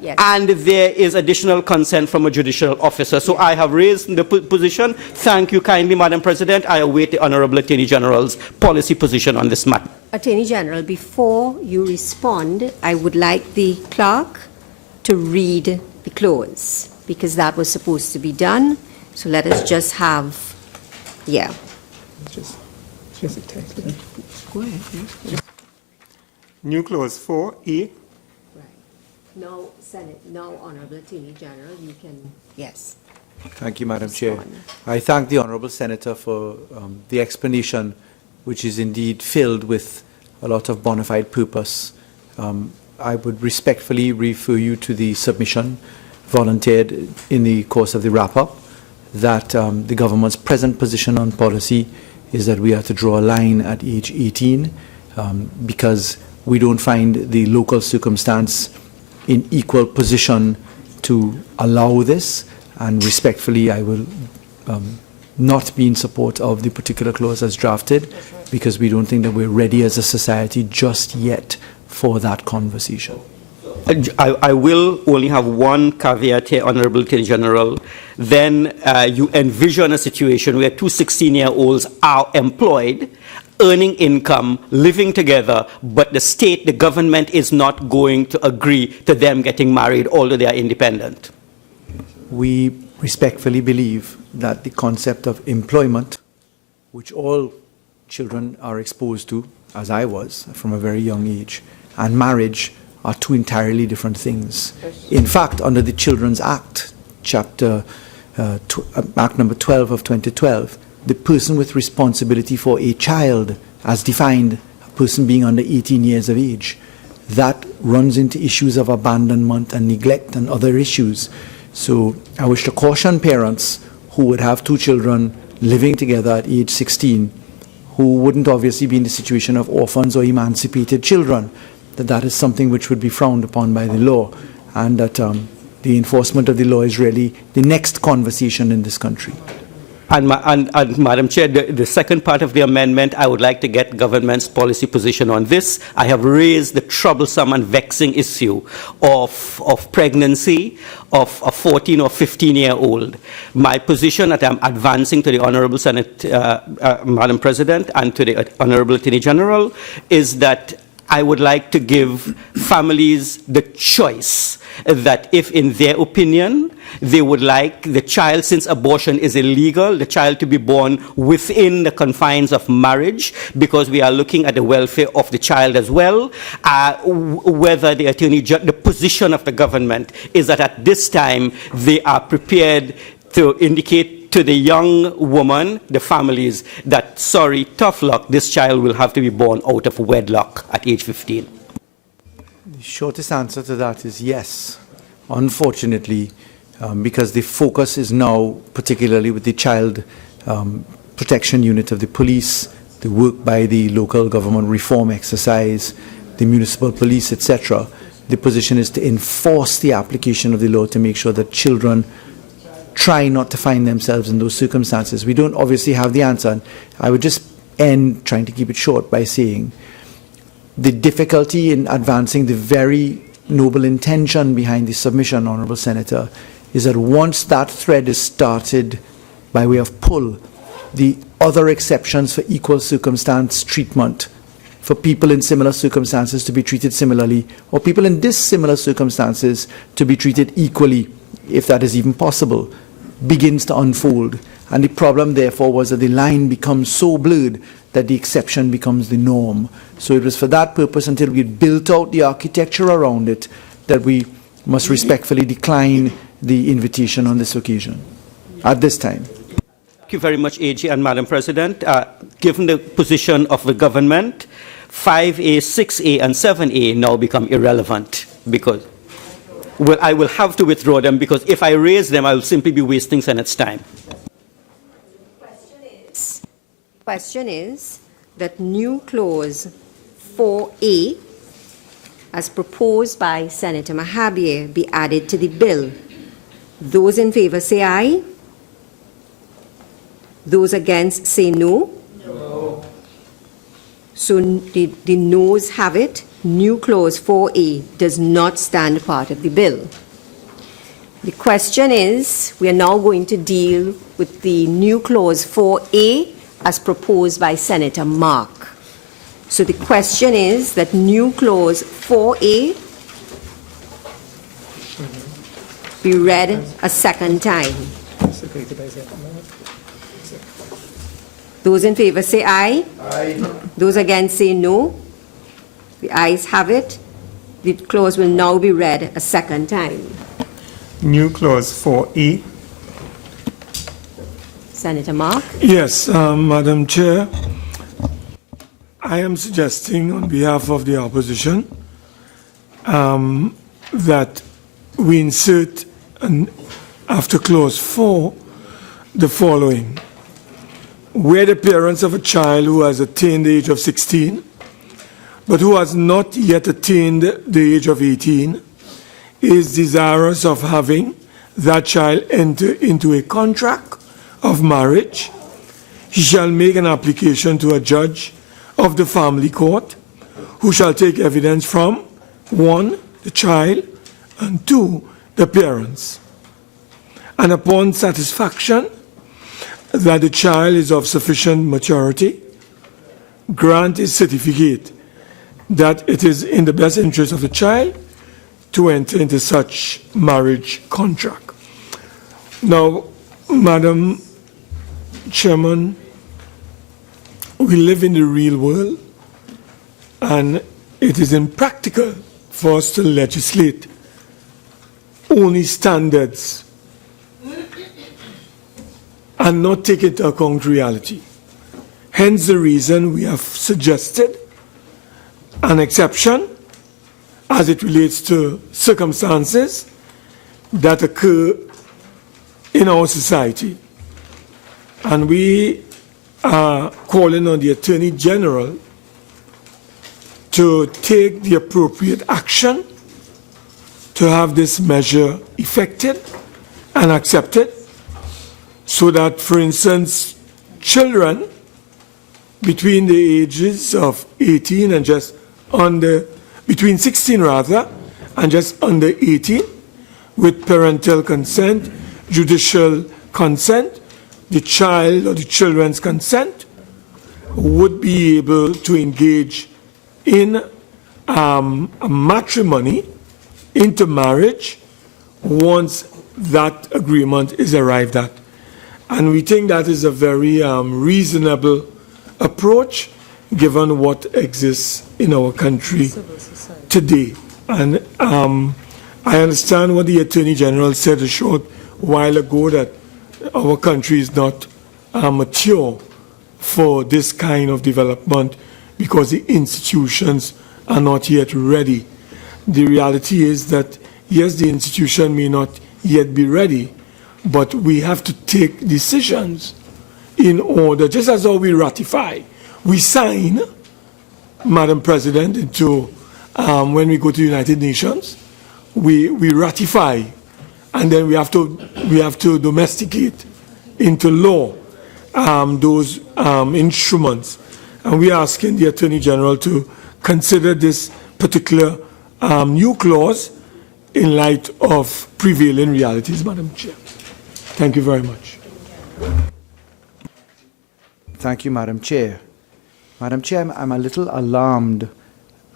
yes, and there is additional consent from a judicial officer. So I have raised the position. Thank you kindly, Madam President. I await the Honorable Attorney General's policy position on this matter. Attorney General, before you respond, I would like the clerk to read the clause, because that was supposed to be done. So let us just have, yeah. Just a text. Go ahead. Yeah. New clause 4A. Now, Senate, now, Honorable Attorney General, you can, yes. Thank you, Madam Chair. I thank the Honourable Senator for the explanation, which is indeed filled with a lot of bona fide purpose. I would respectfully refer you to the submission volunteered in the course of the wrap-up, that the government's present position on policy is that we have to draw a line at age 18 because we don't find the local circumstance in equal position to allow this, and respectfully I will not be in support of the particular clause as drafted, because we don't think that we're ready as a society just yet for that conversation. I will only have one caveat here, Honourable Attorney General. Then you envision a situation where two 16-year-olds are employed, earning income, living together, but the state, the government is not going to agree to them getting married, although they are independent. We respectfully believe that the concept of employment, which all children are exposed to, as I was from a very young age, and marriage are two entirely different things. In fact, under the Children's Act, Act number 12 of 2012, the person with responsibility for a child, as defined, a person being under 18 years of age, that runs into issues of abandonment and neglect and other issues. So I wish to caution parents who would have two children living together at age 16, who wouldn't obviously be in the situation of orphans or emancipated children, that is something which would be frowned upon by the law, and that the enforcement of the law is really the next conversation in this country. And Madam Chair, the second part of the amendment, I would like to get government's policy position on this. I have raised the troublesome and vexing issue of pregnancy of a 14 or 15-year-old. My position that I'm advancing to the Honorable Senate, Madam President, and to the Honorable Attorney General is that I would like to give families the choice that if, in their opinion, they would like the child, since abortion is illegal, the child to be born within the confines of marriage, because we are looking at the welfare of the child as well, whether the position of the government is that at this time they are prepared to indicate to the young woman, the families, that, sorry, tough luck, this child will have to be born out of wedlock at age 15. The shortest answer to that is yes, unfortunately, because the focus is now, particularly with the child protection unit of the police, the work by the local government reform exercise, the municipal police, etc., the position is to enforce the application of the law to make sure that children try not to find themselves in those circumstances. We don't obviously have the answer. And I would just end, trying to keep it short, by saying the difficulty in advancing the very noble intention behind the submission, Honourable Senator, is that once that thread is started by way of pull, the other exceptions for equal circumstance treatment, for people in similar circumstances to be treated similarly, or people in dissimilar circumstances to be treated equally, if that is even possible, begins to unfold. And the problem, therefore, was that the line becomes so blurred that the exception becomes the norm. So it was for that purpose, until we had built out the architecture around it, that we must respectfully decline the invitation on this occasion, at this time. Thank you very much, AG and Madam President. Given the position of the government, 5A, 6A, and 7A now become irrelevant, because I will have to withdraw them, because if I raise them, I will simply be wasting Senate's time. Question is that new clause 4A, as proposed by Senator Mahabir, be added to the bill. Those in favor say aye. Those against say no. No. So the noes have it. New clause 4A does not stand part of the bill. The question is, we are now going to deal with the new clause 4A as proposed by Senator Mark. So the question is that new clause 4A be read a second time. Those in favor say aye. Aye. Those against say no. The ayes have it. The clause will now be read a second time. New clause 4E. Senator Mark. Yes, Madam Chair. I am suggesting on behalf of the opposition that we insert after clause 4 the following. Where the parents of a child who has attained the age of 16 but who has not yet attained the age of 18 is desirous of having that child enter into a contract of marriage, he shall make an application to a judge of the family court, who shall take evidence from 1, the child, and 2, the parents. And upon satisfaction that the child is of sufficient maturity, grant a certificate that it is in the best interest of the child to enter into such marriage contract. Now, Madam Chairman, we live in the real world, and it is impractical for us to legislate only standards and not take into account reality. Hence the reason we have suggested an exception as it relates to circumstances that occur in our society. And we are calling on the Attorney General to take the appropriate action to have this measure effected and accepted, so that, for instance, children between the ages of 18 and just under, between 16 rather, and just under 18, with parental consent, judicial consent, the child or the children's consent, would be able to engage in a matrimony, into marriage, once that agreement is arrived at. And we think that is a very reasonable approach, given what exists in our country today. And I understand what the Attorney General said a short while ago, that our country is not mature for this kind of development because the institutions are not yet ready. The reality is that, yes, the institution may not yet be ready, but we have to take decisions in order, just as how we ratify. We sign, Madam President, into, when we go to the United Nations, we ratify, and then we have to domesticate into law those instruments. And we are asking the Attorney General to consider this particular new clause in light of prevailing realities, Madam Chair. Thank you very much. Thank you, Madam Chair. Madam Chair, I'm a little alarmed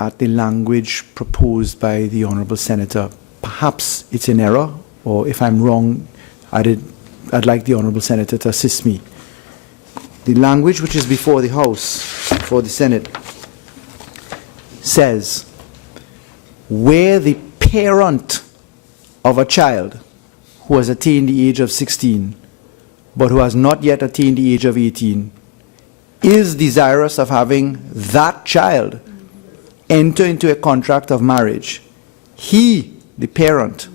at the language proposed by the Honourable Senator. Perhaps it's in error, or if I'm wrong, I'd like the Honourable Senator to assist me. The language which is before the House, before the Senate, says, where the parent of a child who has attained the age of 16 but who has not yet attained the age of 18 is desirous of having that child enter into a contract of marriage, he, the parent,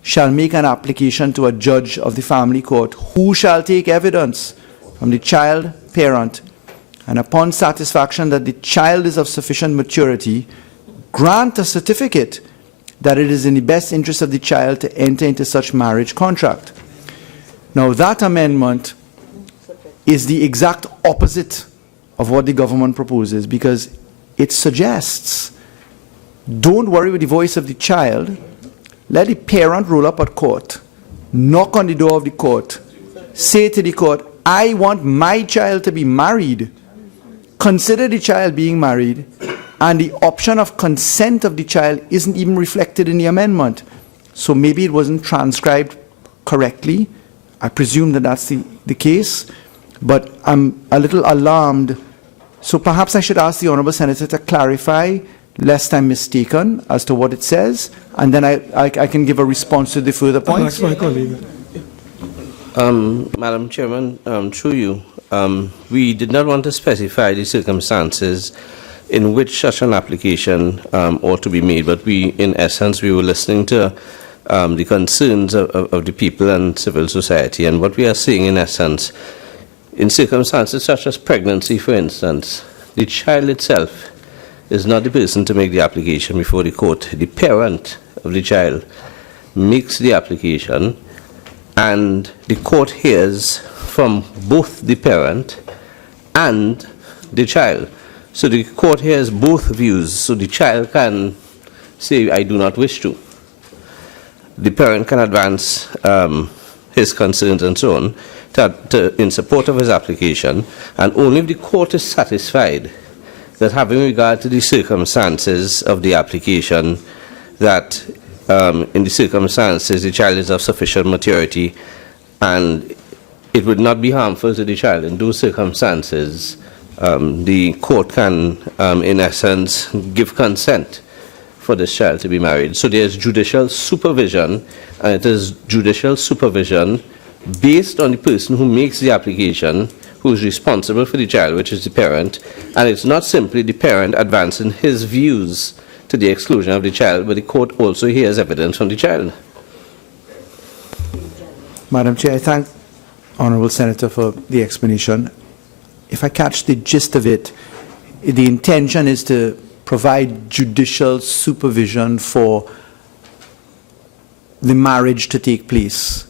shall make an application to a judge of the family court, who shall take evidence from the child parent, and upon satisfaction that the child is of sufficient maturity, grant a certificate that it is in the best interest of the child to enter into such marriage contract. Now, that amendment is the exact opposite of what the government proposes, because it suggests, don't worry with the voice of the child, let the parent roll up at court, knock on the door of the court, say to the court, I want my child to be married. Consider the child being married, and the option of consent of the child isn't even reflected in the amendment. So maybe it wasn't transcribed correctly. I presume that that's the case, but I'm a little alarmed. So perhaps I should ask the Honourable Senator to clarify, lest I'm mistaken, as to what it says, and then I can give a response to the further points. That's my colleague. Madam Chairman, through you, we did not want to specify the circumstances in which such an application ought to be made, but we, in essence, we were listening to the concerns of the people and civil society, and what we are seeing, in essence, in circumstances such as pregnancy, for instance, the child itself is not the person to make the application before the court. The parent of the child makes the application, and the court hears from both the parent and the child. So the court hears both views, so the child can say, I do not wish to. The parent can advance his concerns and so on in support of his application, and only if the court is satisfied that, having regard to the circumstances of the application, that in the circumstances the child is of sufficient maturity and it would not be harmful to the child, in those circumstances the court can, in essence, give consent for this child to be married. So there's judicial supervision, and it is judicial supervision based on the person who makes the application, who is responsible for the child, which is the parent, and it's not simply the parent advancing his views to the exclusion of the child, but the court also hears evidence from the child. Madam Chair, I thank Honourable Senator for the explanation. If I catch the gist of it, the intention is to provide judicial supervision for the marriage to take place.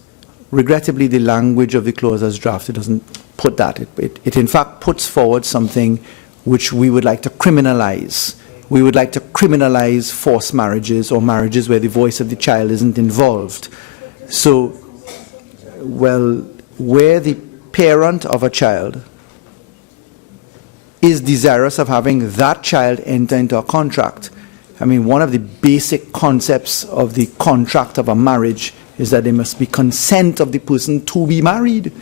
Regrettably, the language of the clause as drafted doesn't put that. It in fact puts forward something which we would like to criminalize. We would like to criminalize forced marriages or marriages where the voice of the child isn't involved. So, well, where the parent of a child is desirous of having that child enter into a contract. I mean, one of the basic concepts of the contract of a marriage is that there must be consent of the person to be married.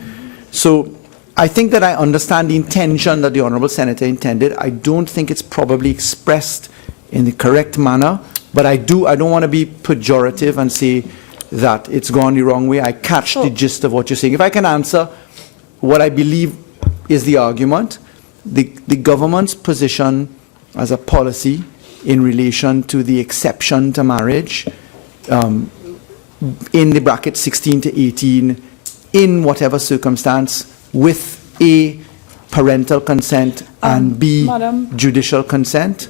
So I think that I understand the intention that the Honourable Senator intended. I don't think it's probably expressed in the correct manner, but I don't want to be pejorative and say that it's gone the wrong way. I catch the gist of what you're saying. If I can answer what I believe is the argument, the government's position as a policy in relation to the exception to marriage in the bracket 16 to 18, in whatever circumstance, with A, parental consent, and B, Madam. judicial consent,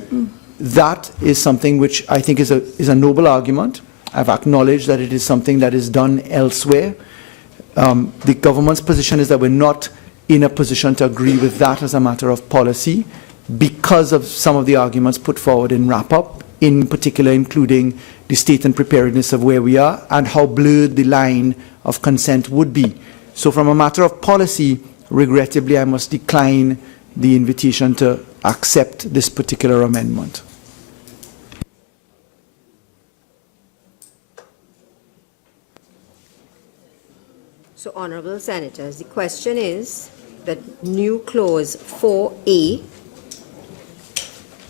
that is something which I think is a noble argument. I've acknowledged that it is something that is done elsewhere. The government's position is that we're not in a position to agree with that as a matter of policy because of some of the arguments put forward in wrap-up, in particular including the state and preparedness of where we are and how blurred the line of consent would be. So from a matter of policy, regrettably, I must decline the invitation to accept this particular amendment. So, Honourable Senators, the question is that new clause 4A,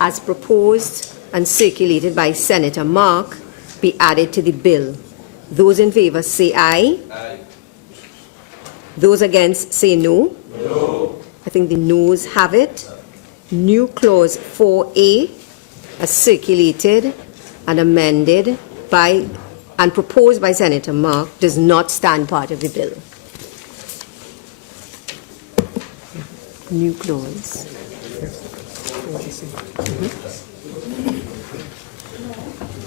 as proposed and circulated by Senator Mark, be added to the bill. Those in favour say aye. Aye. Those against say no. No. I think the noes have it. New clause 4A, as circulated and amended by and proposed by Senator Mark, does not stand part of the bill. New clause.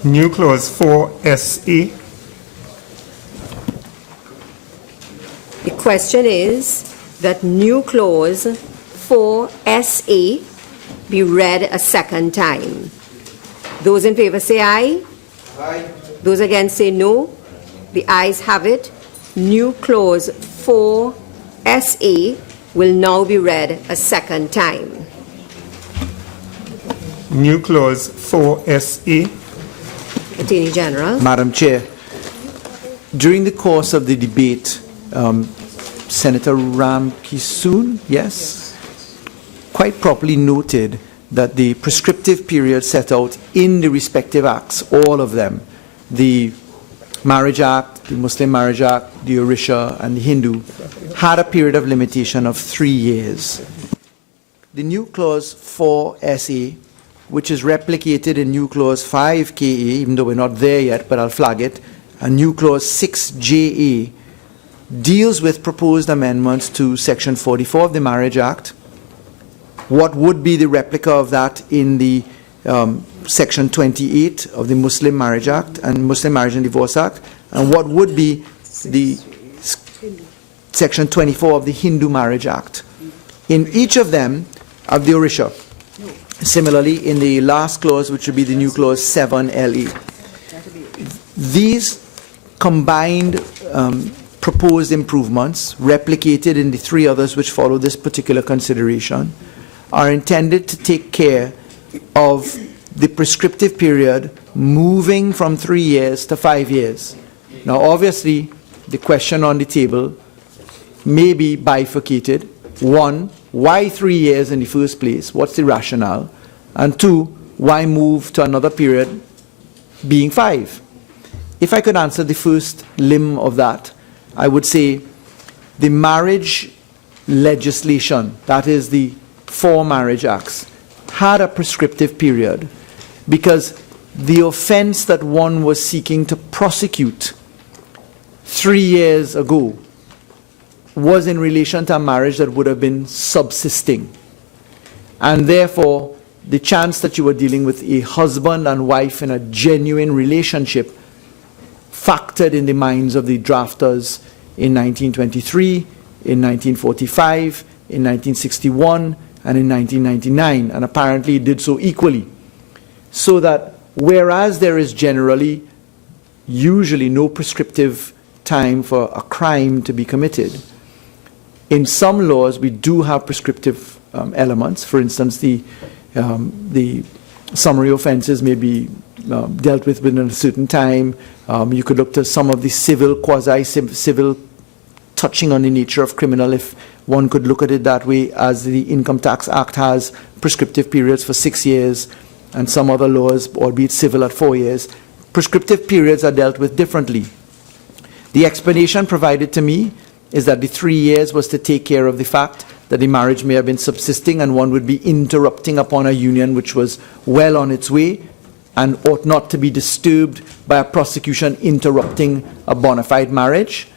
New clause 4SE. The question is that new clause 4SA be read a second time. Those in favour say aye. Aye. Those against say no. The ayes have it. New clause 4SA will now be read a second time. New clause 4SE. Attorney General. Madam Chair, during the course of the debate, Senator Ramkisoon, yes, quite properly noted that the prescriptive period set out in the respective acts, all of them, the Marriage Act, the Muslim Marriage Act, the Alisha, and the Hindu, had a period of limitation of 3 years. The new clause 4SA, which is replicated in new clause 5KA, even though we're not there yet, but I'll flag it, and new clause 6JA, deals with proposed amendments to Section 44 of the Marriage Act. What would be the replica of that in the Section 28 of the Muslim Marriage Act and Muslim Marriage and Divorce Act, and what would be the Section 24 of the Hindu Marriage Act. In each of them, of the Alisha. Similarly, in the last clause, which would be the new clause 7LE. These combined proposed improvements, replicated in the 3 others which follow this particular consideration, are intended to take care of the prescriptive period moving from 3 years to 5 years. Now, obviously, the question on the table may be bifurcated. 1, why 3 years in the first place? What's the rationale? And 2, why move to another period being 5? If I could answer the first limb of that, I would say the marriage legislation, that is the 4 marriage acts, had a prescriptive period because the offense that one was seeking to prosecute 3 years ago was in relation to a marriage that would have been subsisting. And therefore, the chance that you were dealing with a husband and wife in a genuine relationship factored in the minds of the drafters in 1923, in 1945, in 1961, and in 1999, and apparently it did so equally. So that whereas there is generally, usually no prescriptive time for a crime to be committed, in some laws we do have prescriptive elements. For instance, the summary offenses may be dealt with within a certain time. You could look to some of the civil, quasi-civil, touching on the nature of criminal, if one could look at it that way, as the Income Tax Act has prescriptive periods for 6 years, and some other laws, albeit civil, at 4 years. Prescriptive periods are dealt with differently. The explanation provided to me is that the 3 years was to take care of the fact that the marriage may have been subsisting and one would be interrupting upon a union which was well on its way and ought not to be disturbed by a prosecution interrupting a bona fide marriage.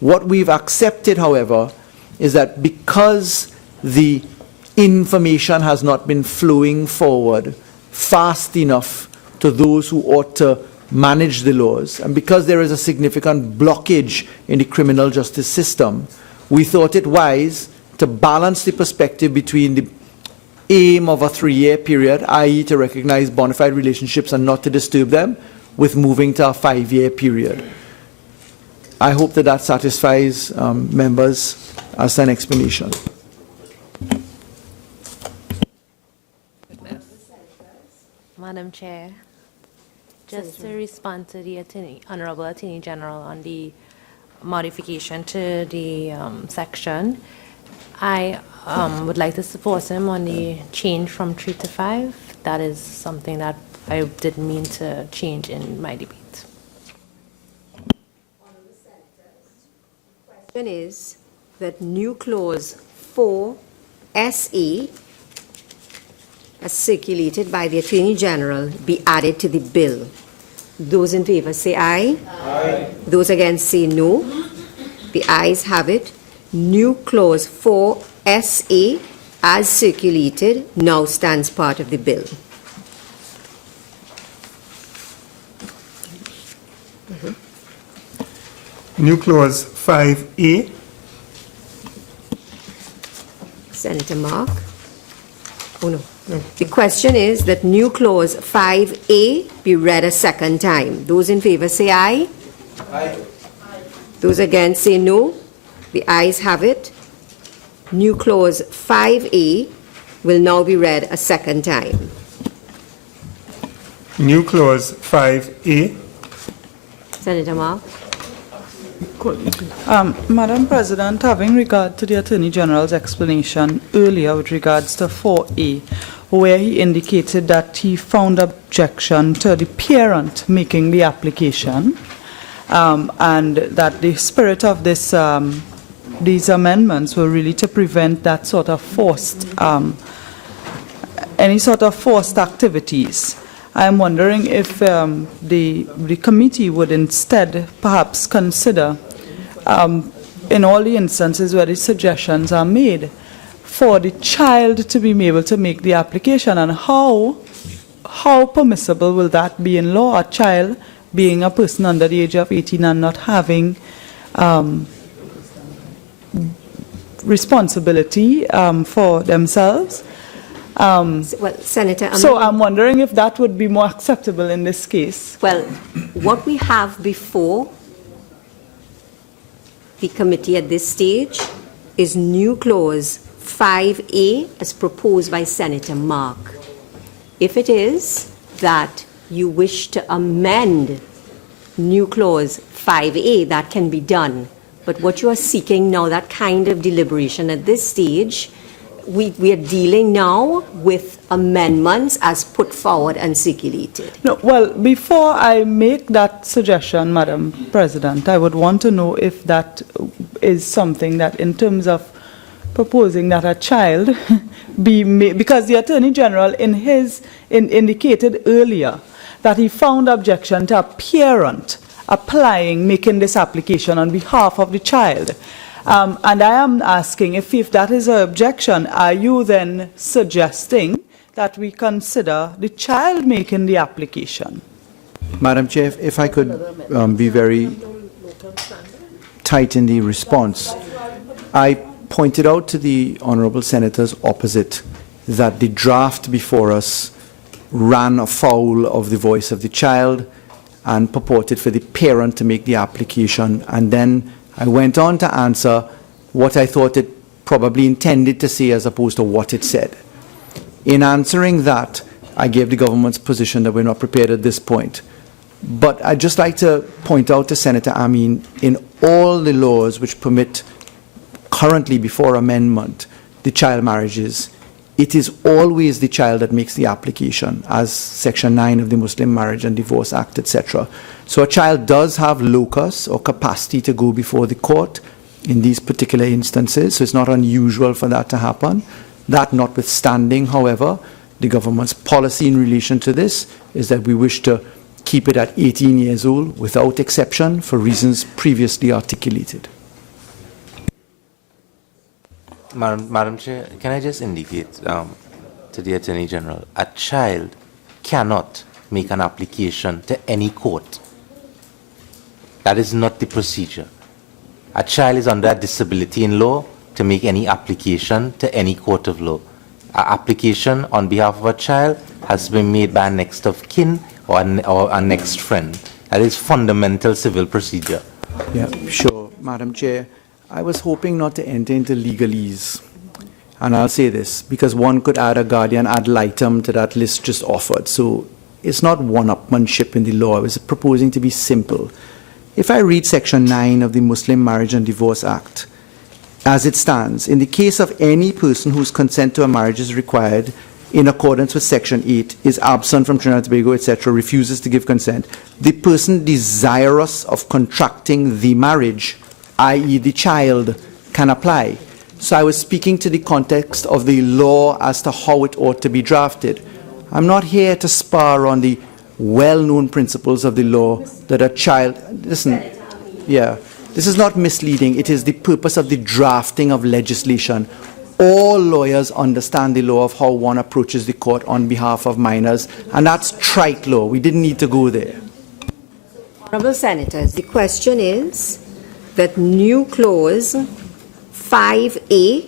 What we've accepted, however, is that because the information has not been flowing forward fast enough to those who ought to manage the laws, and because there is a significant blockage in the criminal justice system, we thought it wise to balance the perspective between the aim of a 3-year period, i.e. to recognize bona fide relationships and not to disturb them, with moving to a 5-year period. I hope that that satisfies members as an explanation. Madam Chair, just to respond to the Honorable Attorney General on the modification to the section, I would like to support him on the change from 3 to 5. That is something that I didn't mean to change in my debate. The question is that new clause 4SE, as circulated by the Attorney General, be added to the bill. Those in favor say aye. Aye. Those against say no. The ayes have it. New clause 4SA, as circulated, now stands part of the bill. New clause 5A. Senator Mark. Oh, no. The question is that new clause 5A be read a second time. Those in favor say aye. Aye. Those against say no. The ayes have it. New clause 5A will now be read a second time. New clause 5A. Senator Mark. Madam President, having regard to the Attorney General's explanation earlier with regards to 4A, where he indicated that he found objection to the parent making the application, and that the spirit of this, these amendments were really to prevent that sort of forced, any sort of forced activities. I'm wondering if the committee would instead perhaps consider, in all the instances where the suggestions are made, for the child to be able to make the application, and how permissible will that be in law, a child being a person under the age of 18 and not having responsibility for themselves. Well, Senator, so I'm wondering if that would be more acceptable in this case. Well, what we have before the committee at this stage is new clause 5A as proposed by Senator Mark. If it is that you wish to amend new clause 5A, that can be done. But what you are seeking now, that kind of deliberation at this stage, we are dealing now with amendments as put forward and circulated. No, well, before I make that suggestion, Madam President, I would want to know if that is something that, in terms of proposing that a child be made, because the Attorney General indicated earlier that he found objection to a parent making this application on behalf of the child. And I am asking if that is an objection, are you then suggesting that we consider the child making the application? Madam Chair, if I could be very tight in the response. I pointed out to the honourable senators opposite that the draft before us ran afoul of the voice of the child and purported for the parent to make the application. And then I went on to answer what I thought it probably intended to say as opposed to what it said. In answering that, I gave the government's position that we're not prepared at this point. But I'd just like to point out to Senator Ameen, in all the laws which permit currently before amendment the child marriages, it is always the child that makes the application, as Section 9 of the Muslim Marriage and Divorce Act, etc. So a child does have locus or capacity to go before the court in these particular instances, so it's not unusual for that to happen. That notwithstanding, however, the government's policy in relation to this is that we wish to keep it at 18 years old without exception for reasons previously articulated. Madam Chair, can I just indicate to the Attorney General, a child cannot make an application to any court. That is not the procedure. A child is under a disability in law to make any application to any court of law. An application on behalf of a child has been made by a next of kin or a next friend. That is fundamental civil procedure. Yeah, sure, Madam Chair. I was hoping not to enter into legalese. And I'll say this, because one could add a guardian ad litem to that list just offered. So it's not one-upmanship in the law. I was proposing to be simple. If I read Section 9 of the Muslim Marriage and Divorce Act, as it stands, in the case of any person whose consent to a marriage is required in accordance with Section 8, is absent from Trinidad and Tobago, etc., refuses to give consent, the person desirous of contracting the marriage, i.e. the child, can apply. So I was speaking to the context of the law as to how it ought to be drafted. I'm not here to spar on the well-known principles of the law that a child... Listen, yeah, this is not misleading. It is the purpose of the drafting of legislation. All lawyers understand the law of how one approaches the court on behalf of minors, and that's trite law. We didn't need to go there. Honourable Senators, the question is that new clause 5A,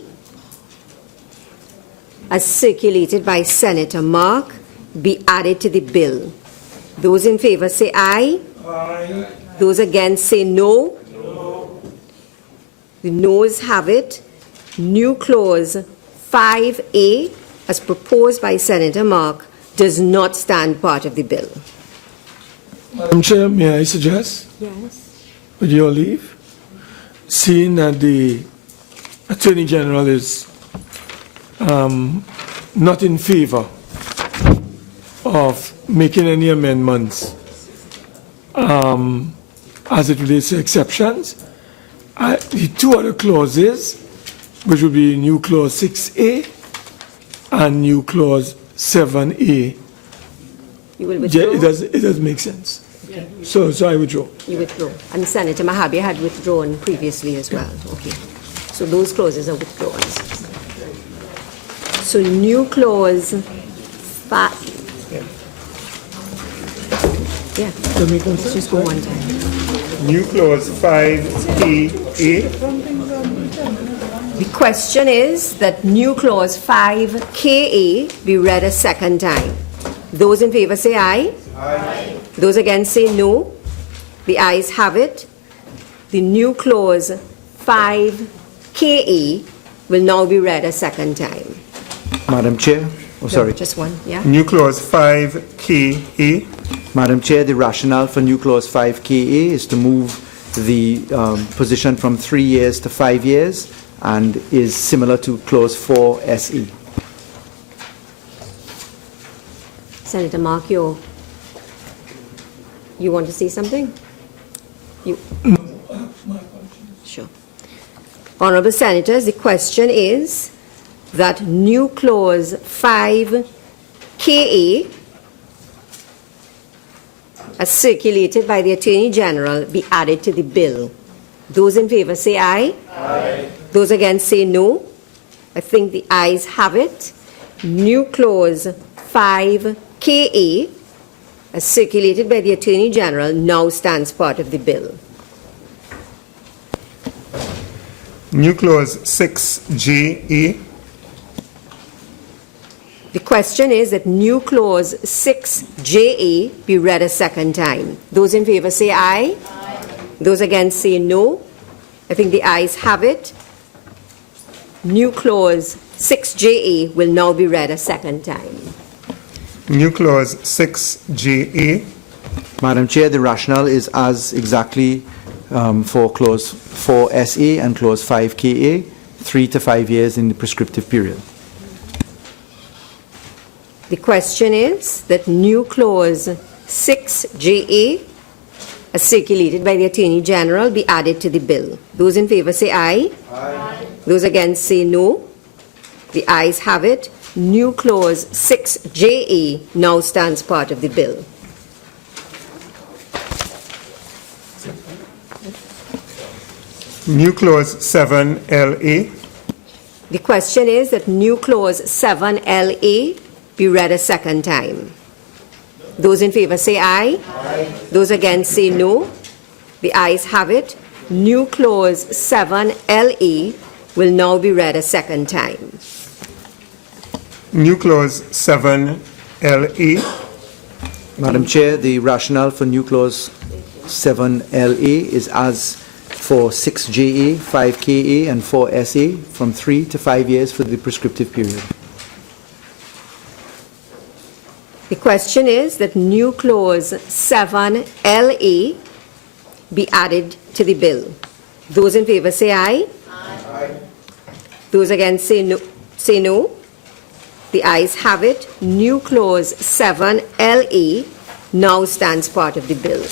as circulated by Senator Mark, be added to the bill. Those in favour say aye. Aye. Those against say no. No. The noes have it. New clause 5A, as proposed by Senator Mark, does not stand part of the bill. Madam Chair, may I suggest? Yes. With your leave, seeing that the Attorney General is not in favour of making any amendments as it relates to exceptions, the two other clauses, which would be new clause 6A and new clause 7A, You will withdraw? it does make sense. Okay. So I withdraw. You withdraw. And Senator Mahabir had withdrawn previously as well. Okay. So those clauses are withdrawn. So new clause 5. Yeah. Let's just go one time. New clause 5A. The question is that new clause 5KA be read a second time. Those in favour say aye. Aye. Those against say no. The ayes have it. The new clause 5KA will now be read a second time. Madam Chair, No, sorry. just one, yeah? New clause 5KA. Madam Chair, the rationale for new clause 5KA is to move the position from 3 years to 5 years and is similar to clause 4 SE. Senator Mark, you want to say something? You? Sure. Honourable Senators, the question is that new clause 5KA as circulated by the Attorney General, be added to the bill. Those in favor say aye. Aye. Those against say no. I think the ayes have it. New clause 5KA, as circulated by the Attorney General, now stands part of the bill. New clause 6JA. The question is that new clause 6JA be read a second time. Those in favor say aye. Aye. Those against say no. I think the ayes have it. New clause 6JA will now be read a second time. New clause 6JA. Madam Chair, the rationale is as exactly for clause 4SA and clause 5KA, 3 to 5 years in the prescriptive period. The question is that new clause 6JA, as circulated by the Attorney General, be added to the bill. Those in favor say aye. Aye. Those against say no. The ayes have it. New clause 6JA now stands part of the bill. New clause 7LA. The question is that new clause 7LA be read a second time. Those in favor say aye. Aye. Those against say no. The ayes have it. New clause 7LA will now be read a second time. New clause 7LA. Madam Chair, the rationale for new clause 7LA is as for 6JA, 5KA, and 4SA from 3 to 5 years for the prescriptive period. The question is that new clause 7LA be added to the bill. Those in favor say aye. Aye. Those against say no. The ayes have it. New clause 7LA now stands part of the bill.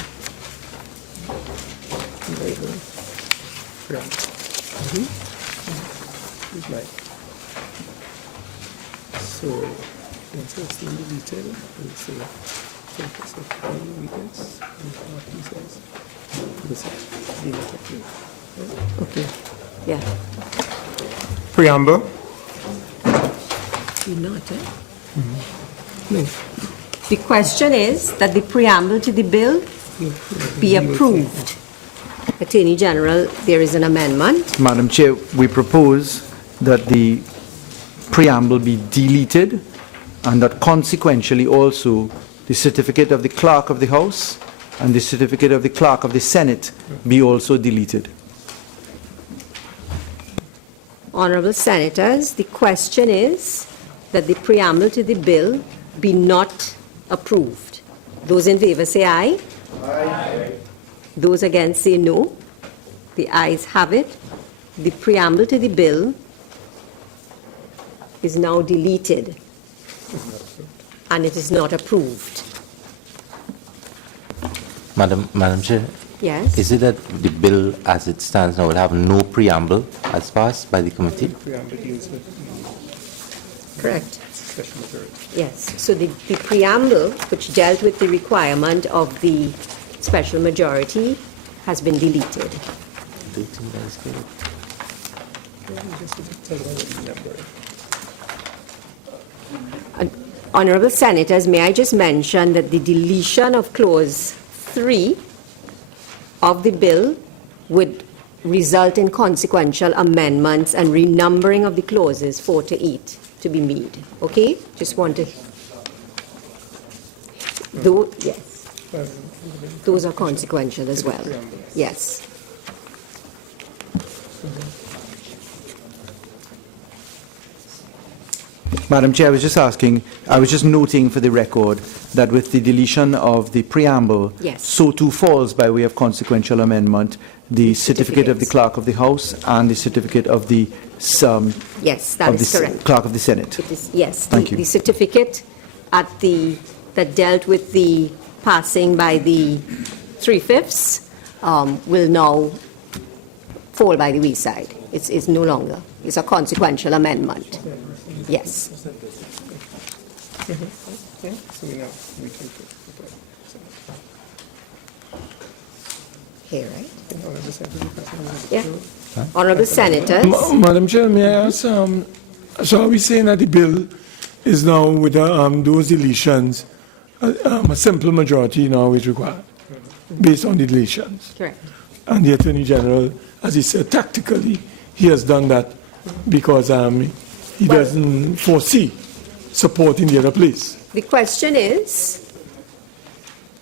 So, once it's been deleted, we'll say focus of all weakness and party says this is deleted. Okay. Yeah. Preamble. You're not, eh? No. The question is that the preamble to the bill be approved. Attorney General, there is an amendment. Madam Chair, we propose that the preamble be deleted and that consequentially also the certificate of the Clerk of the House and the certificate of the Clerk of the Senate be also deleted. Honourable Senators, the question is that the preamble to the bill be not approved. Those in favour say aye. Aye. Those against say no. The ayes have it. The preamble to the bill is now deleted and it is not approved. Madam Chair? Yes? Is it that the bill as it stands now will have no preamble as passed by the committee? Preamble deals with Correct. special majority. Yes. So the preamble, which dealt with the requirement of the special majority, has been deleted. Honourable Senators, may I just mention that the deletion of clause 3 of the bill would result in consequential amendments and renumbering of the clauses 4 to 8 to be made. Okay? Just want to... yes. Those are consequential as well. Yes. Madam Chair, I was just noting for the record that with the deletion of the preamble, yes, so too falls by way of consequential amendment the certificate of the Clerk of the House and the certificate of the yes, that is correct. Clerk of the Senate. It is, yes. Thank you. The certificate that dealt with the passing by the 3/5 will now fall by the wayside. It's no longer. It's a consequential amendment. Yes. Okay, so we can here, right? Yeah. Honorable Senators. Madam Chair, may I ask, so are we saying that the bill is now with those deletions, a simple majority now is required, based on the deletions? Correct. And the Attorney General, as he said, tactically, he has done that because he doesn't foresee support in the other place. The question is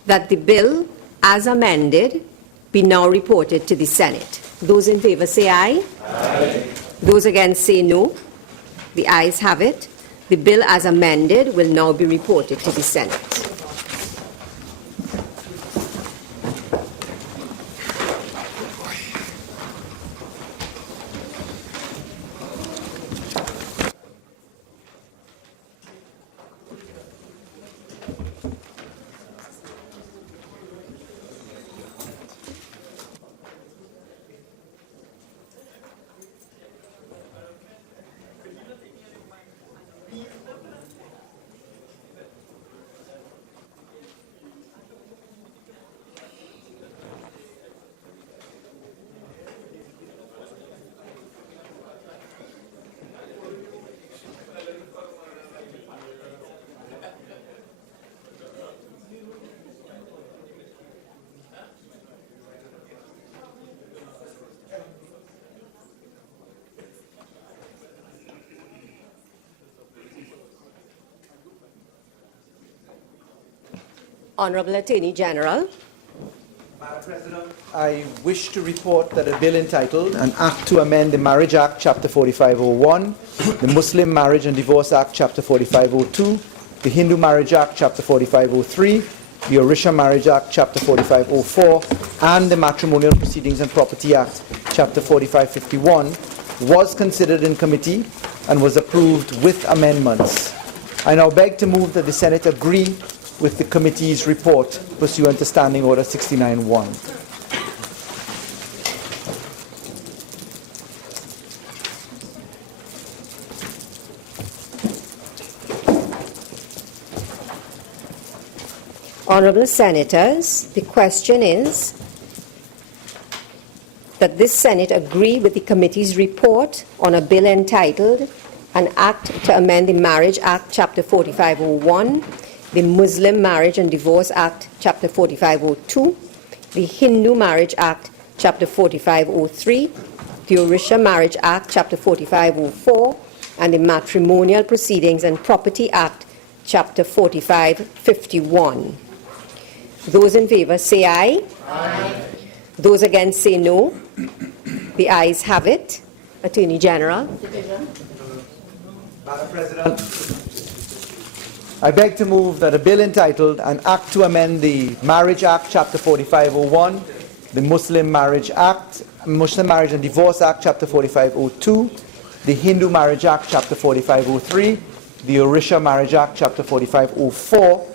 that the bill, as amended, be now reported to the Senate. Those in favor say aye. Aye. Those against say no. The ayes have it. The bill, as amended, will now be reported to the Senate. Honorable Attorney General. Madam President, I wish to report that a bill entitled An Act to Amend the Marriage Act, Chapter 4501, the Muslim Marriage and Divorce Act, Chapter 4502, the Hindu Marriage Act, Chapter 4503, the Orisha Marriage Act, Chapter 4504, and the Matrimonial Proceedings and Property Act, Chapter 4551, was considered in committee and was approved with amendments. I now beg to move that the Senate agree with the committee's report pursuant to Standing Order 69-1. Honorable Senators, the question is that this Senate agree with the committee's report on a bill entitled An Act to Amend the Marriage Act, Chapter 4501, the Muslim Marriage and Divorce Act, Chapter 4502, the Hindu Marriage Act, Chapter 4503, the Orisha Marriage Act, Chapter 4504, and the Matrimonial Proceedings and Property Act, Chapter 4551. Those in favor say aye. Aye. Those against say no. The ayes have it. Attorney General. Madam President, I beg to move that a bill entitled An Act to Amend the Marriage Act, Chapter 4501, the Muslim Marriage and Divorce Act, Chapter 4502, the Hindu Marriage Act, Chapter 4503, the Orisha Marriage Act, Chapter 4504,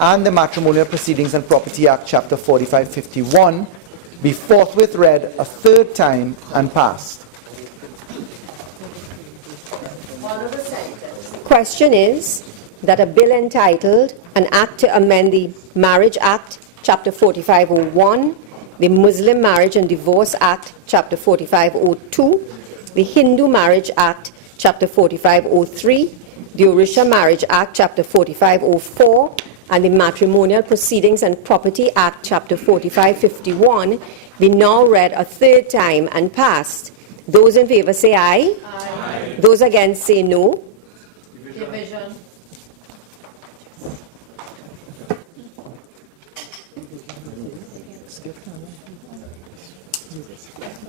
and the Matrimonial Proceedings and Property Act, Chapter 4551, be forthwith read a third time and passed. Honorable Senators, the question is that a bill entitled An Act to Amend the Marriage Act, Chapter 4501, the Muslim Marriage and Divorce Act, Chapter 4502, the Hindu Marriage Act, Chapter 4503, the Orisha Marriage Act, Chapter 4504, and the Matrimonial Proceedings and Property Act, Chapter 4551, be now read a third time and passed. Those in favor say aye. Aye. Those against say no. Division.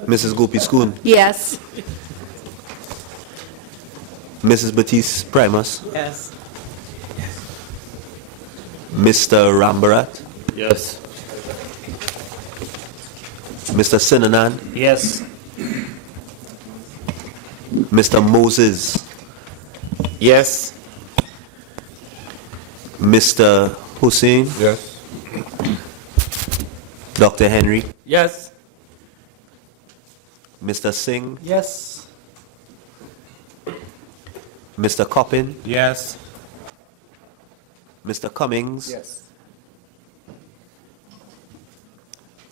Mrs. Gopi Schoon. Yes. Mrs. Batiste Primus. Yes. Mr. Rambarat. Yes. Mr. Sinanan. Yes. Mr. Moses. Yes. Mr. Hussein. Yes. Dr. Henry. Yes. Mr. Singh. Yes. Mr. Coppin. Yes. Mr. Cummings. Yes.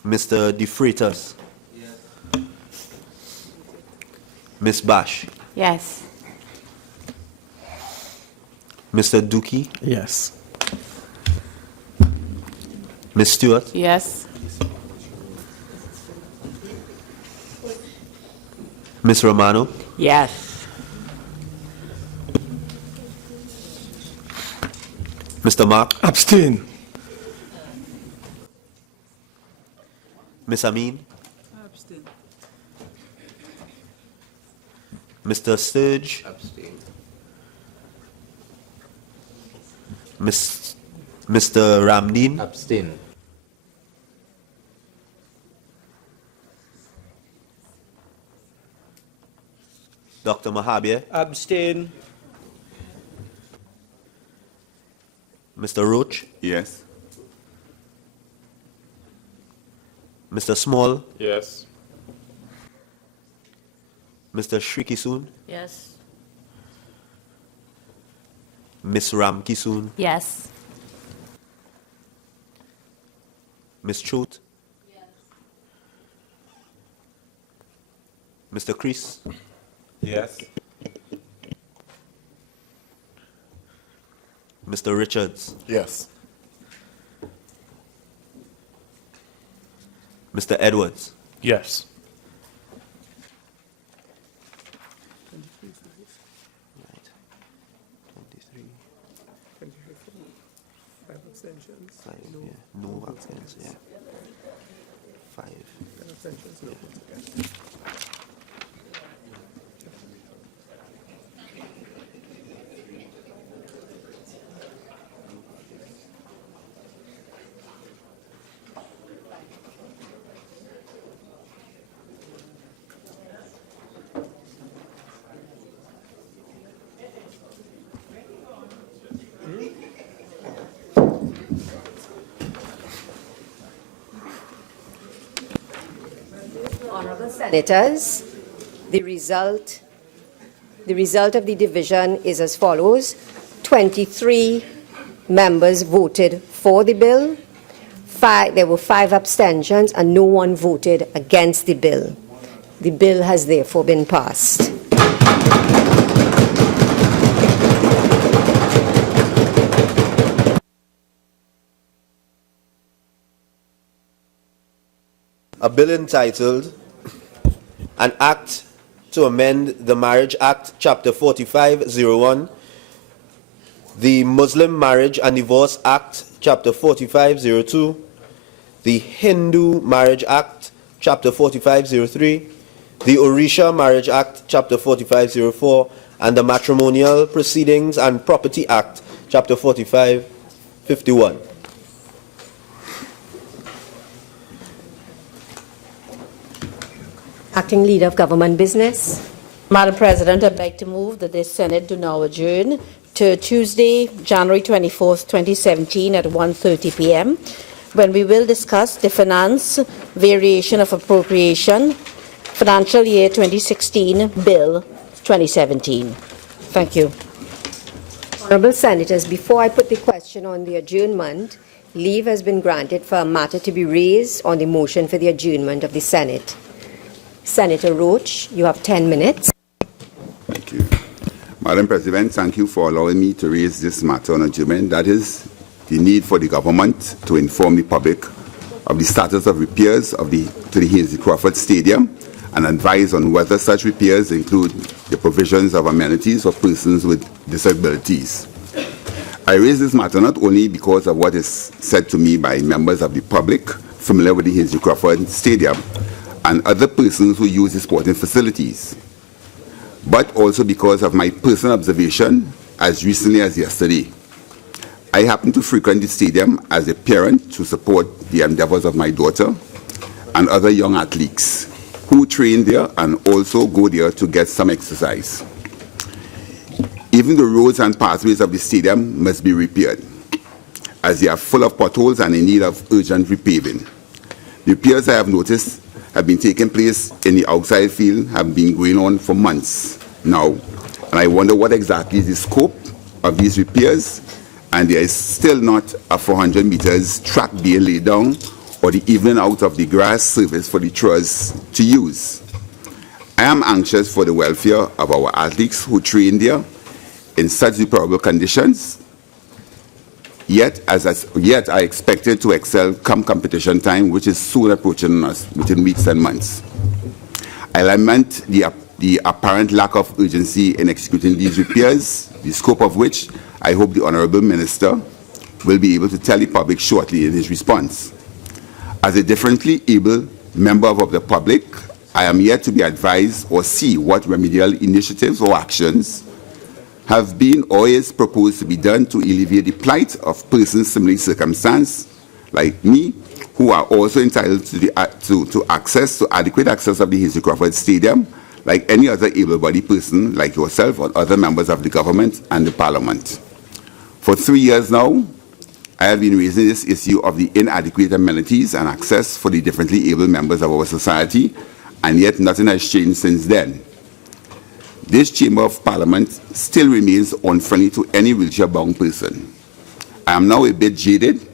Mr. De Freitas. Ms. Bash. Yes. Mr. Dookie. Yes. Ms. Stewart. Yes. Ms. Romano. Yes. Mr. Mark. Abstain. Ms. Ameen. Abstain. Mr. Sturge. Abstain. Mr. Ramdeen. Abstain. Dr. Mahabir. Abstain. Mr. Roach. Yes. Mr. Small. Yes. Mr. Shrikisoon. Yes. Ms. Ramkisoon. Yes. Ms. Choate. Mr. Creese. Yes. Mr. Richards. Yes. Mr. Edwards. Yes. Right. 23. 5 abstentions. 5. Yeah. No abstentions. Yeah. 5. 5 abstentions. No votes against. Honorable Senators, the result of the division is as follows. 23 members voted for the bill. There were 5 abstentions and no one voted against the bill. The bill has therefore been passed. A bill entitled An Act to Amend the Marriage Act, Chapter 4501, the Muslim Marriage and Divorce Act, Chapter 4502, the Hindu Marriage Act, Chapter 4503, the Orisha Marriage Act, Chapter 4504, and the Matrimonial Proceedings and Property Act, Chapter 4551. Acting Leader of Government Business. Madam President, I beg to move that the Senate do now adjourn to Tuesday, January 24th, 2017 at 1:30 p.m., when we will discuss the finance variation of appropriation, financial year 2016, Bill 2017. Thank you. Honorable Senators, before I put the question on the adjournment, leave has been granted for a matter to be raised on the motion for the adjournment of the Senate. Senator Roach, you have 10 minutes. Thank you. Madam President, thank you for allowing me to raise this matter on adjournment. That is the need for the government to inform the public of the status of repairs to the Hazy Crawford Stadium and advise on whether such repairs include the provisions of amenities for persons with disabilities. I raise this matter not only because of what is said to me by members of the public familiar with the Hazy Crawford Stadium and other persons who use the sporting facilities, but also because of my personal observation as recently as yesterday. I happen to frequent the stadium as a parent to support the endeavors of my daughter and other young athletes who train there and also go there to get some exercise. Even the roads and pathways of the stadium must be repaired, as they are full of potholes and in need of urgent repaving. The repairs I have noticed have been taking place in the outside field have been going on for months now, and I wonder what exactly is the scope of these repairs, and there is still not a 400 meters track being laid down or the evening out of the grass surface for the throwers to use. I am anxious for the welfare of our athletes who train there in such deplorable conditions, yet I expected to excel come competition time, which is soon approaching us within weeks and months. I lament the apparent lack of urgency in executing these repairs, the scope of which I hope the Honourable Minister will be able to tell the public shortly in his response. As a differently able member of the public, I am yet to be advised or see what remedial initiatives or actions have been or is proposed to be done to alleviate the plight of persons similarly circumstanced, like me, who are also entitled to adequate access of the Hazel Crawford Stadium, like any other able-bodied person like yourself or other members of the government and the Parliament. For 3 years now, I have been raising this issue of the inadequate amenities and access for the differently able members of our society, and yet nothing has changed since then. This Chamber of Parliament still remains unfriendly to any wheelchair-bound person. I am now a bit jaded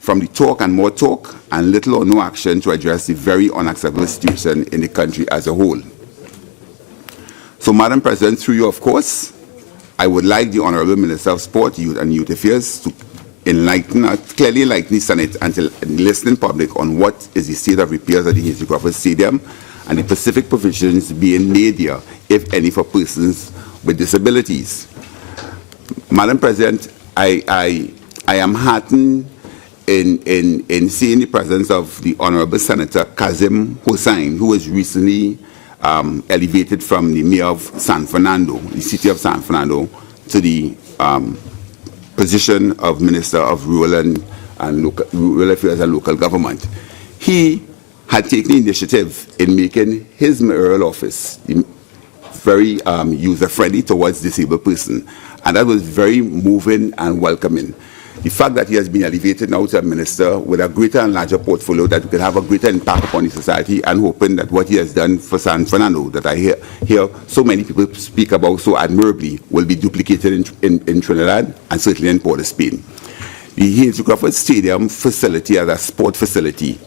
from the talk and more talk and little or no action to address the very unacceptable situation in the country as a whole. So, Madam President, through you, of course, I would like the Honourable Minister of Sport, Youth and Youth Affairs to clearly enlighten the Senate and to the listening public on what is the state of repairs at the Hazel Crawford Stadium and the specific provisions being made here, if any, for persons with disabilities. Madam President, I am heartened in seeing the presence of the Honourable Senator Kazim Hossain, who was recently elevated from the mayor of San Fernando, the city of San Fernando, to the position of Minister of Rural Affairs and Local Government. He had taken the initiative in making his mayoral office very user-friendly towards disabled persons, and that was very moving and welcoming. The fact that he has been elevated now to a minister with a greater and larger portfolio that can have a greater impact upon the society, and hoping that what he has done for San Fernando, that I hear so many people speak about so admirably, will be duplicated in Trinidad and certainly in Port of Spain. The Hazel Crawford Stadium facility as a sport facility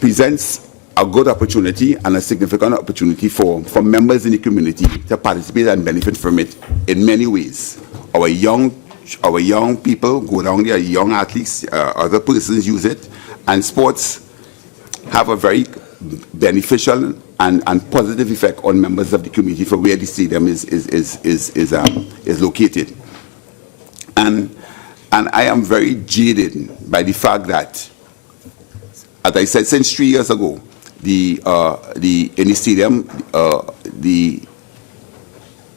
presents a good opportunity and a significant opportunity for members in the community to participate and benefit from it in many ways. Our young people go down there, young athletes, other persons use it, and sports have a very beneficial and positive effect on members of the community for where the stadium is located. And I am very jaded by the fact that, as I said, since 3 years ago, in the stadium, the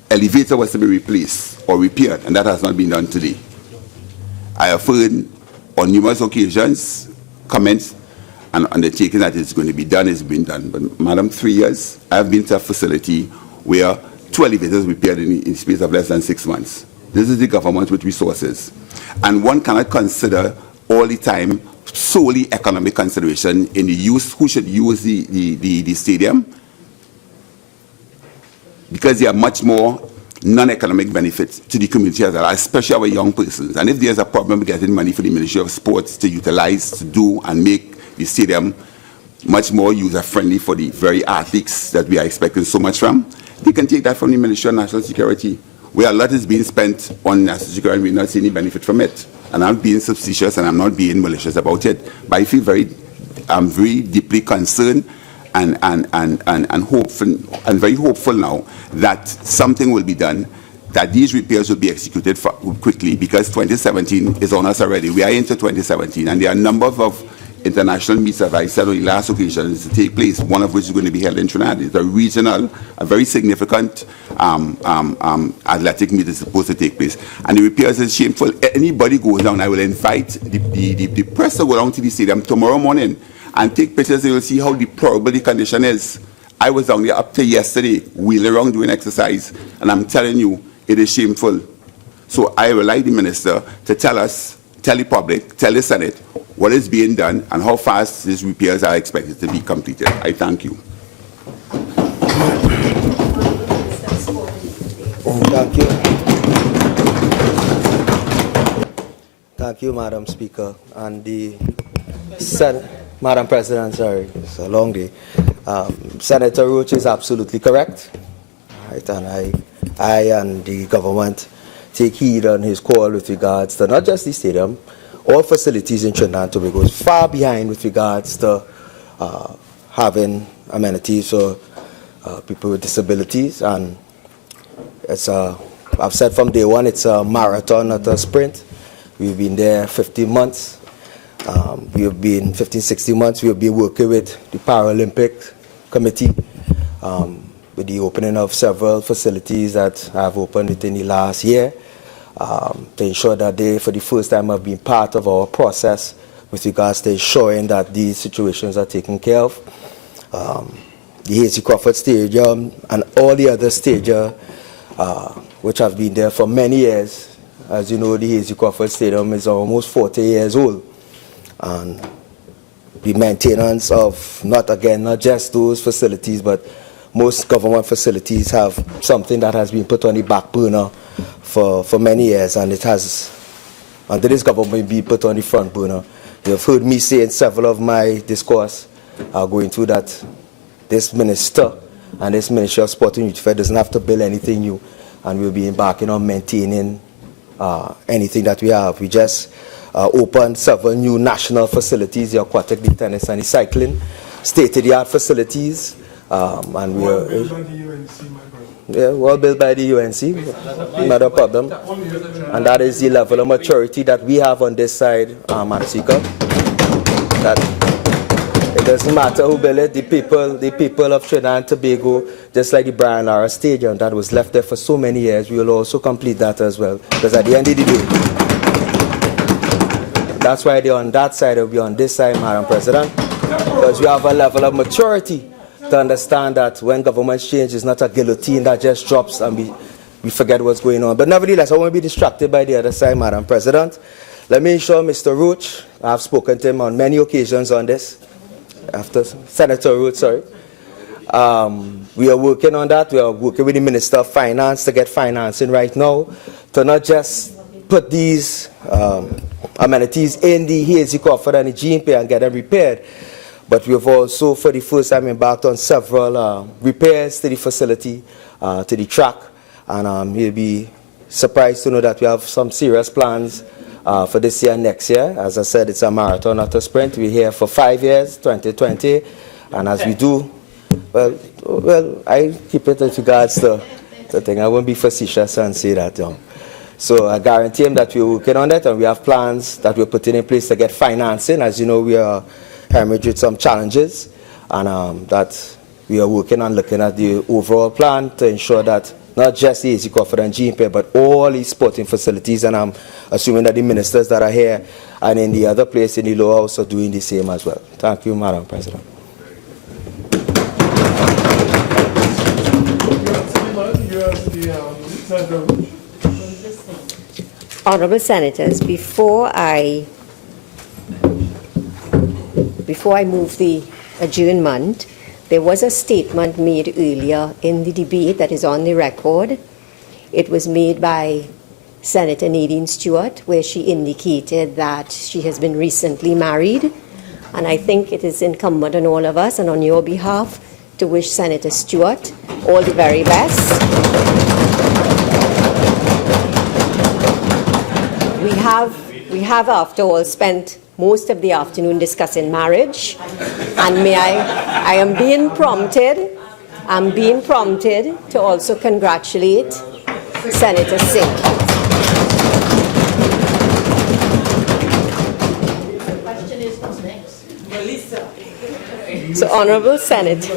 elevator was to be replaced or repaired, and that has not been done today. I have heard on numerous occasions comments and undertaking that it's going to be done, it's been done. But, Madam, 3 years, I have been to a facility where 2 elevators repaired in the space of less than 6 months. This is the government with resources. And one cannot consider all the time solely economic consideration in the use, who should use the stadium, because there are much more non-economic benefits to the community as well, especially our young persons. And if there's a problem getting money for the Ministry of Sports to utilize, to do and make the stadium much more user-friendly for the very athletes that we are expecting so much from, they can take that from the Ministry of National Security, where a lot is being spent on national security and we're not seeing any benefit from it. And I'm being suspicious and I'm not being malicious about it, but I feel I'm very deeply concerned and hopeful, and very hopeful now that something will be done, that these repairs will be executed quickly, because 2017 is on us already. We are into 2017, and there are a number of international meets, as I said on the last occasion, to take place, one of which is going to be held in Trinidad. It's a regional, a very significant athletic meet is supposed to take place. And the repairs is shameful. Anybody goes down, I will invite the press to go down to the stadium tomorrow morning and take pictures. They will see how deplorable the condition is. I was down there up to yesterday, wheeling around doing exercise, and I'm telling you, it is shameful. So I would like the minister to tell us, tell the public, tell the Senate what is being done and how fast these repairs are expected to be completed. I thank you. Thank you. Thank you, Madam Speaker. And the Madam President, sorry, it's a long day. Senator Roach is absolutely correct. Right, and I and the government take heed on his call with regards to not just the stadium, all facilities in Trinidad and Tobago is far behind with regards to having amenities for people with disabilities, and it's I've said from day one it's a marathon, not a sprint. We've been there 15 months. We have been 15, 16 months. We have been working with the Paralympic Committee with the opening of several facilities that have opened within the last year to ensure that they, for the first time, have been part of our process with regards to ensuring that these situations are taken care of. The Hazy Crawford Stadium and all the other stadiums which have been there for many years. As you know, the Hazy Crawford Stadium is almost 40 years old. And the maintenance of, not just those facilities, but most government facilities have something that has been put on the back burner for many years, and it has, under this government, been put on the front burner. You have heard me say in several of my discourse going through that this minister and this Ministry of Sport and Youth Affairs doesn't have to build anything new, and we'll be embarking on maintaining anything that we have. We just opened several new national facilities, the aquatic, the tennis, and the cycling, state-of-the-art facilities, and we are well built by the UNC, not a problem. And that is the level of maturity that we have on this side, Matsika. That it doesn't matter who built it, the people of Trinidad and Tobago, just like the Brian Lara Stadium that was left there for so many years, we will also complete that as well. Because at the end of the day, that's why they're on that side, they'll be on this side, Madam President, because we have a level of maturity to understand that when governments change, it's not a guillotine that just drops and we forget what's going on. But nevertheless, I won't be distracted by the other side, Madam President. Let me assure Mr. Roach, I've spoken to him on many occasions on this, after Senator Roach, sorry. We are working on that. We are working with the Minister of Finance to get financing right now to not just put these amenities in the Hazy Crawford and the GMP and get them repaired, but we have also, for the first time, embarked on several repairs to the facility, to the track, and you'll be surprised to know that we have some serious plans for this year and next year. As I said, it's a marathon, not a sprint. We're here for 5 years, 2020, and as we do, well, I keep it with regards to the thing. I won't be facetious and say that. So I guarantee him that we're working on it, and we have plans that we're putting in place to get financing. As you know, we are hemorrhaged with some challenges, and that we are working on looking at the overall plan to ensure that not just the Hazy Crawford and GMP, but all these sporting facilities, and I'm assuming that the ministers that are here and in the other place in the lower house are doing the same as well. Thank you, Madam President. Honourable Senators, before I move the adjournment, there was a statement made earlier in the debate that is on the record. It was made by Senator Nadine Stewart, where she indicated that she has been recently married. And I think it is incumbent on all of us and on your behalf to wish Senator Stewart all the very best. We have after all spent most of the afternoon discussing marriage, and I am being prompted to also congratulate Senator Singh. The question is, who's next? Alisha. So, Honourable Senate.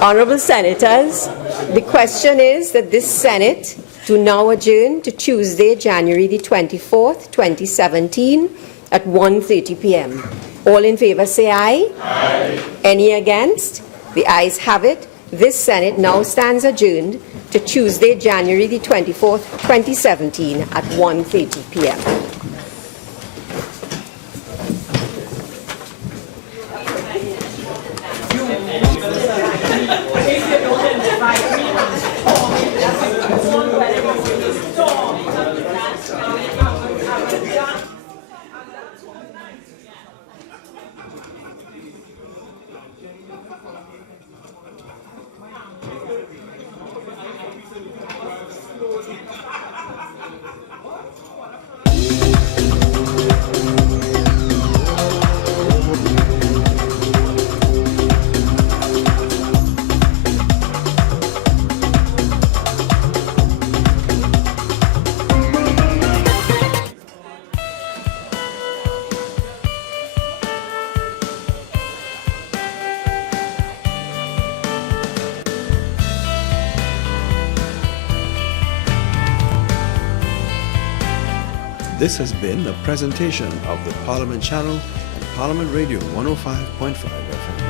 Honourable Senators, the question is that this Senate do now adjourn to Tuesday, January the 24th, 2017 at 1:30 p.m. All in favour say aye. Aye. Any against? The ayes have it. This Senate now stands adjourned to Tuesday, January the 24th, 2017 at 1:30 p.m. If you don't invite me, This has been a presentation of the Parliament Channel and Parliament Radio 105.5 FM.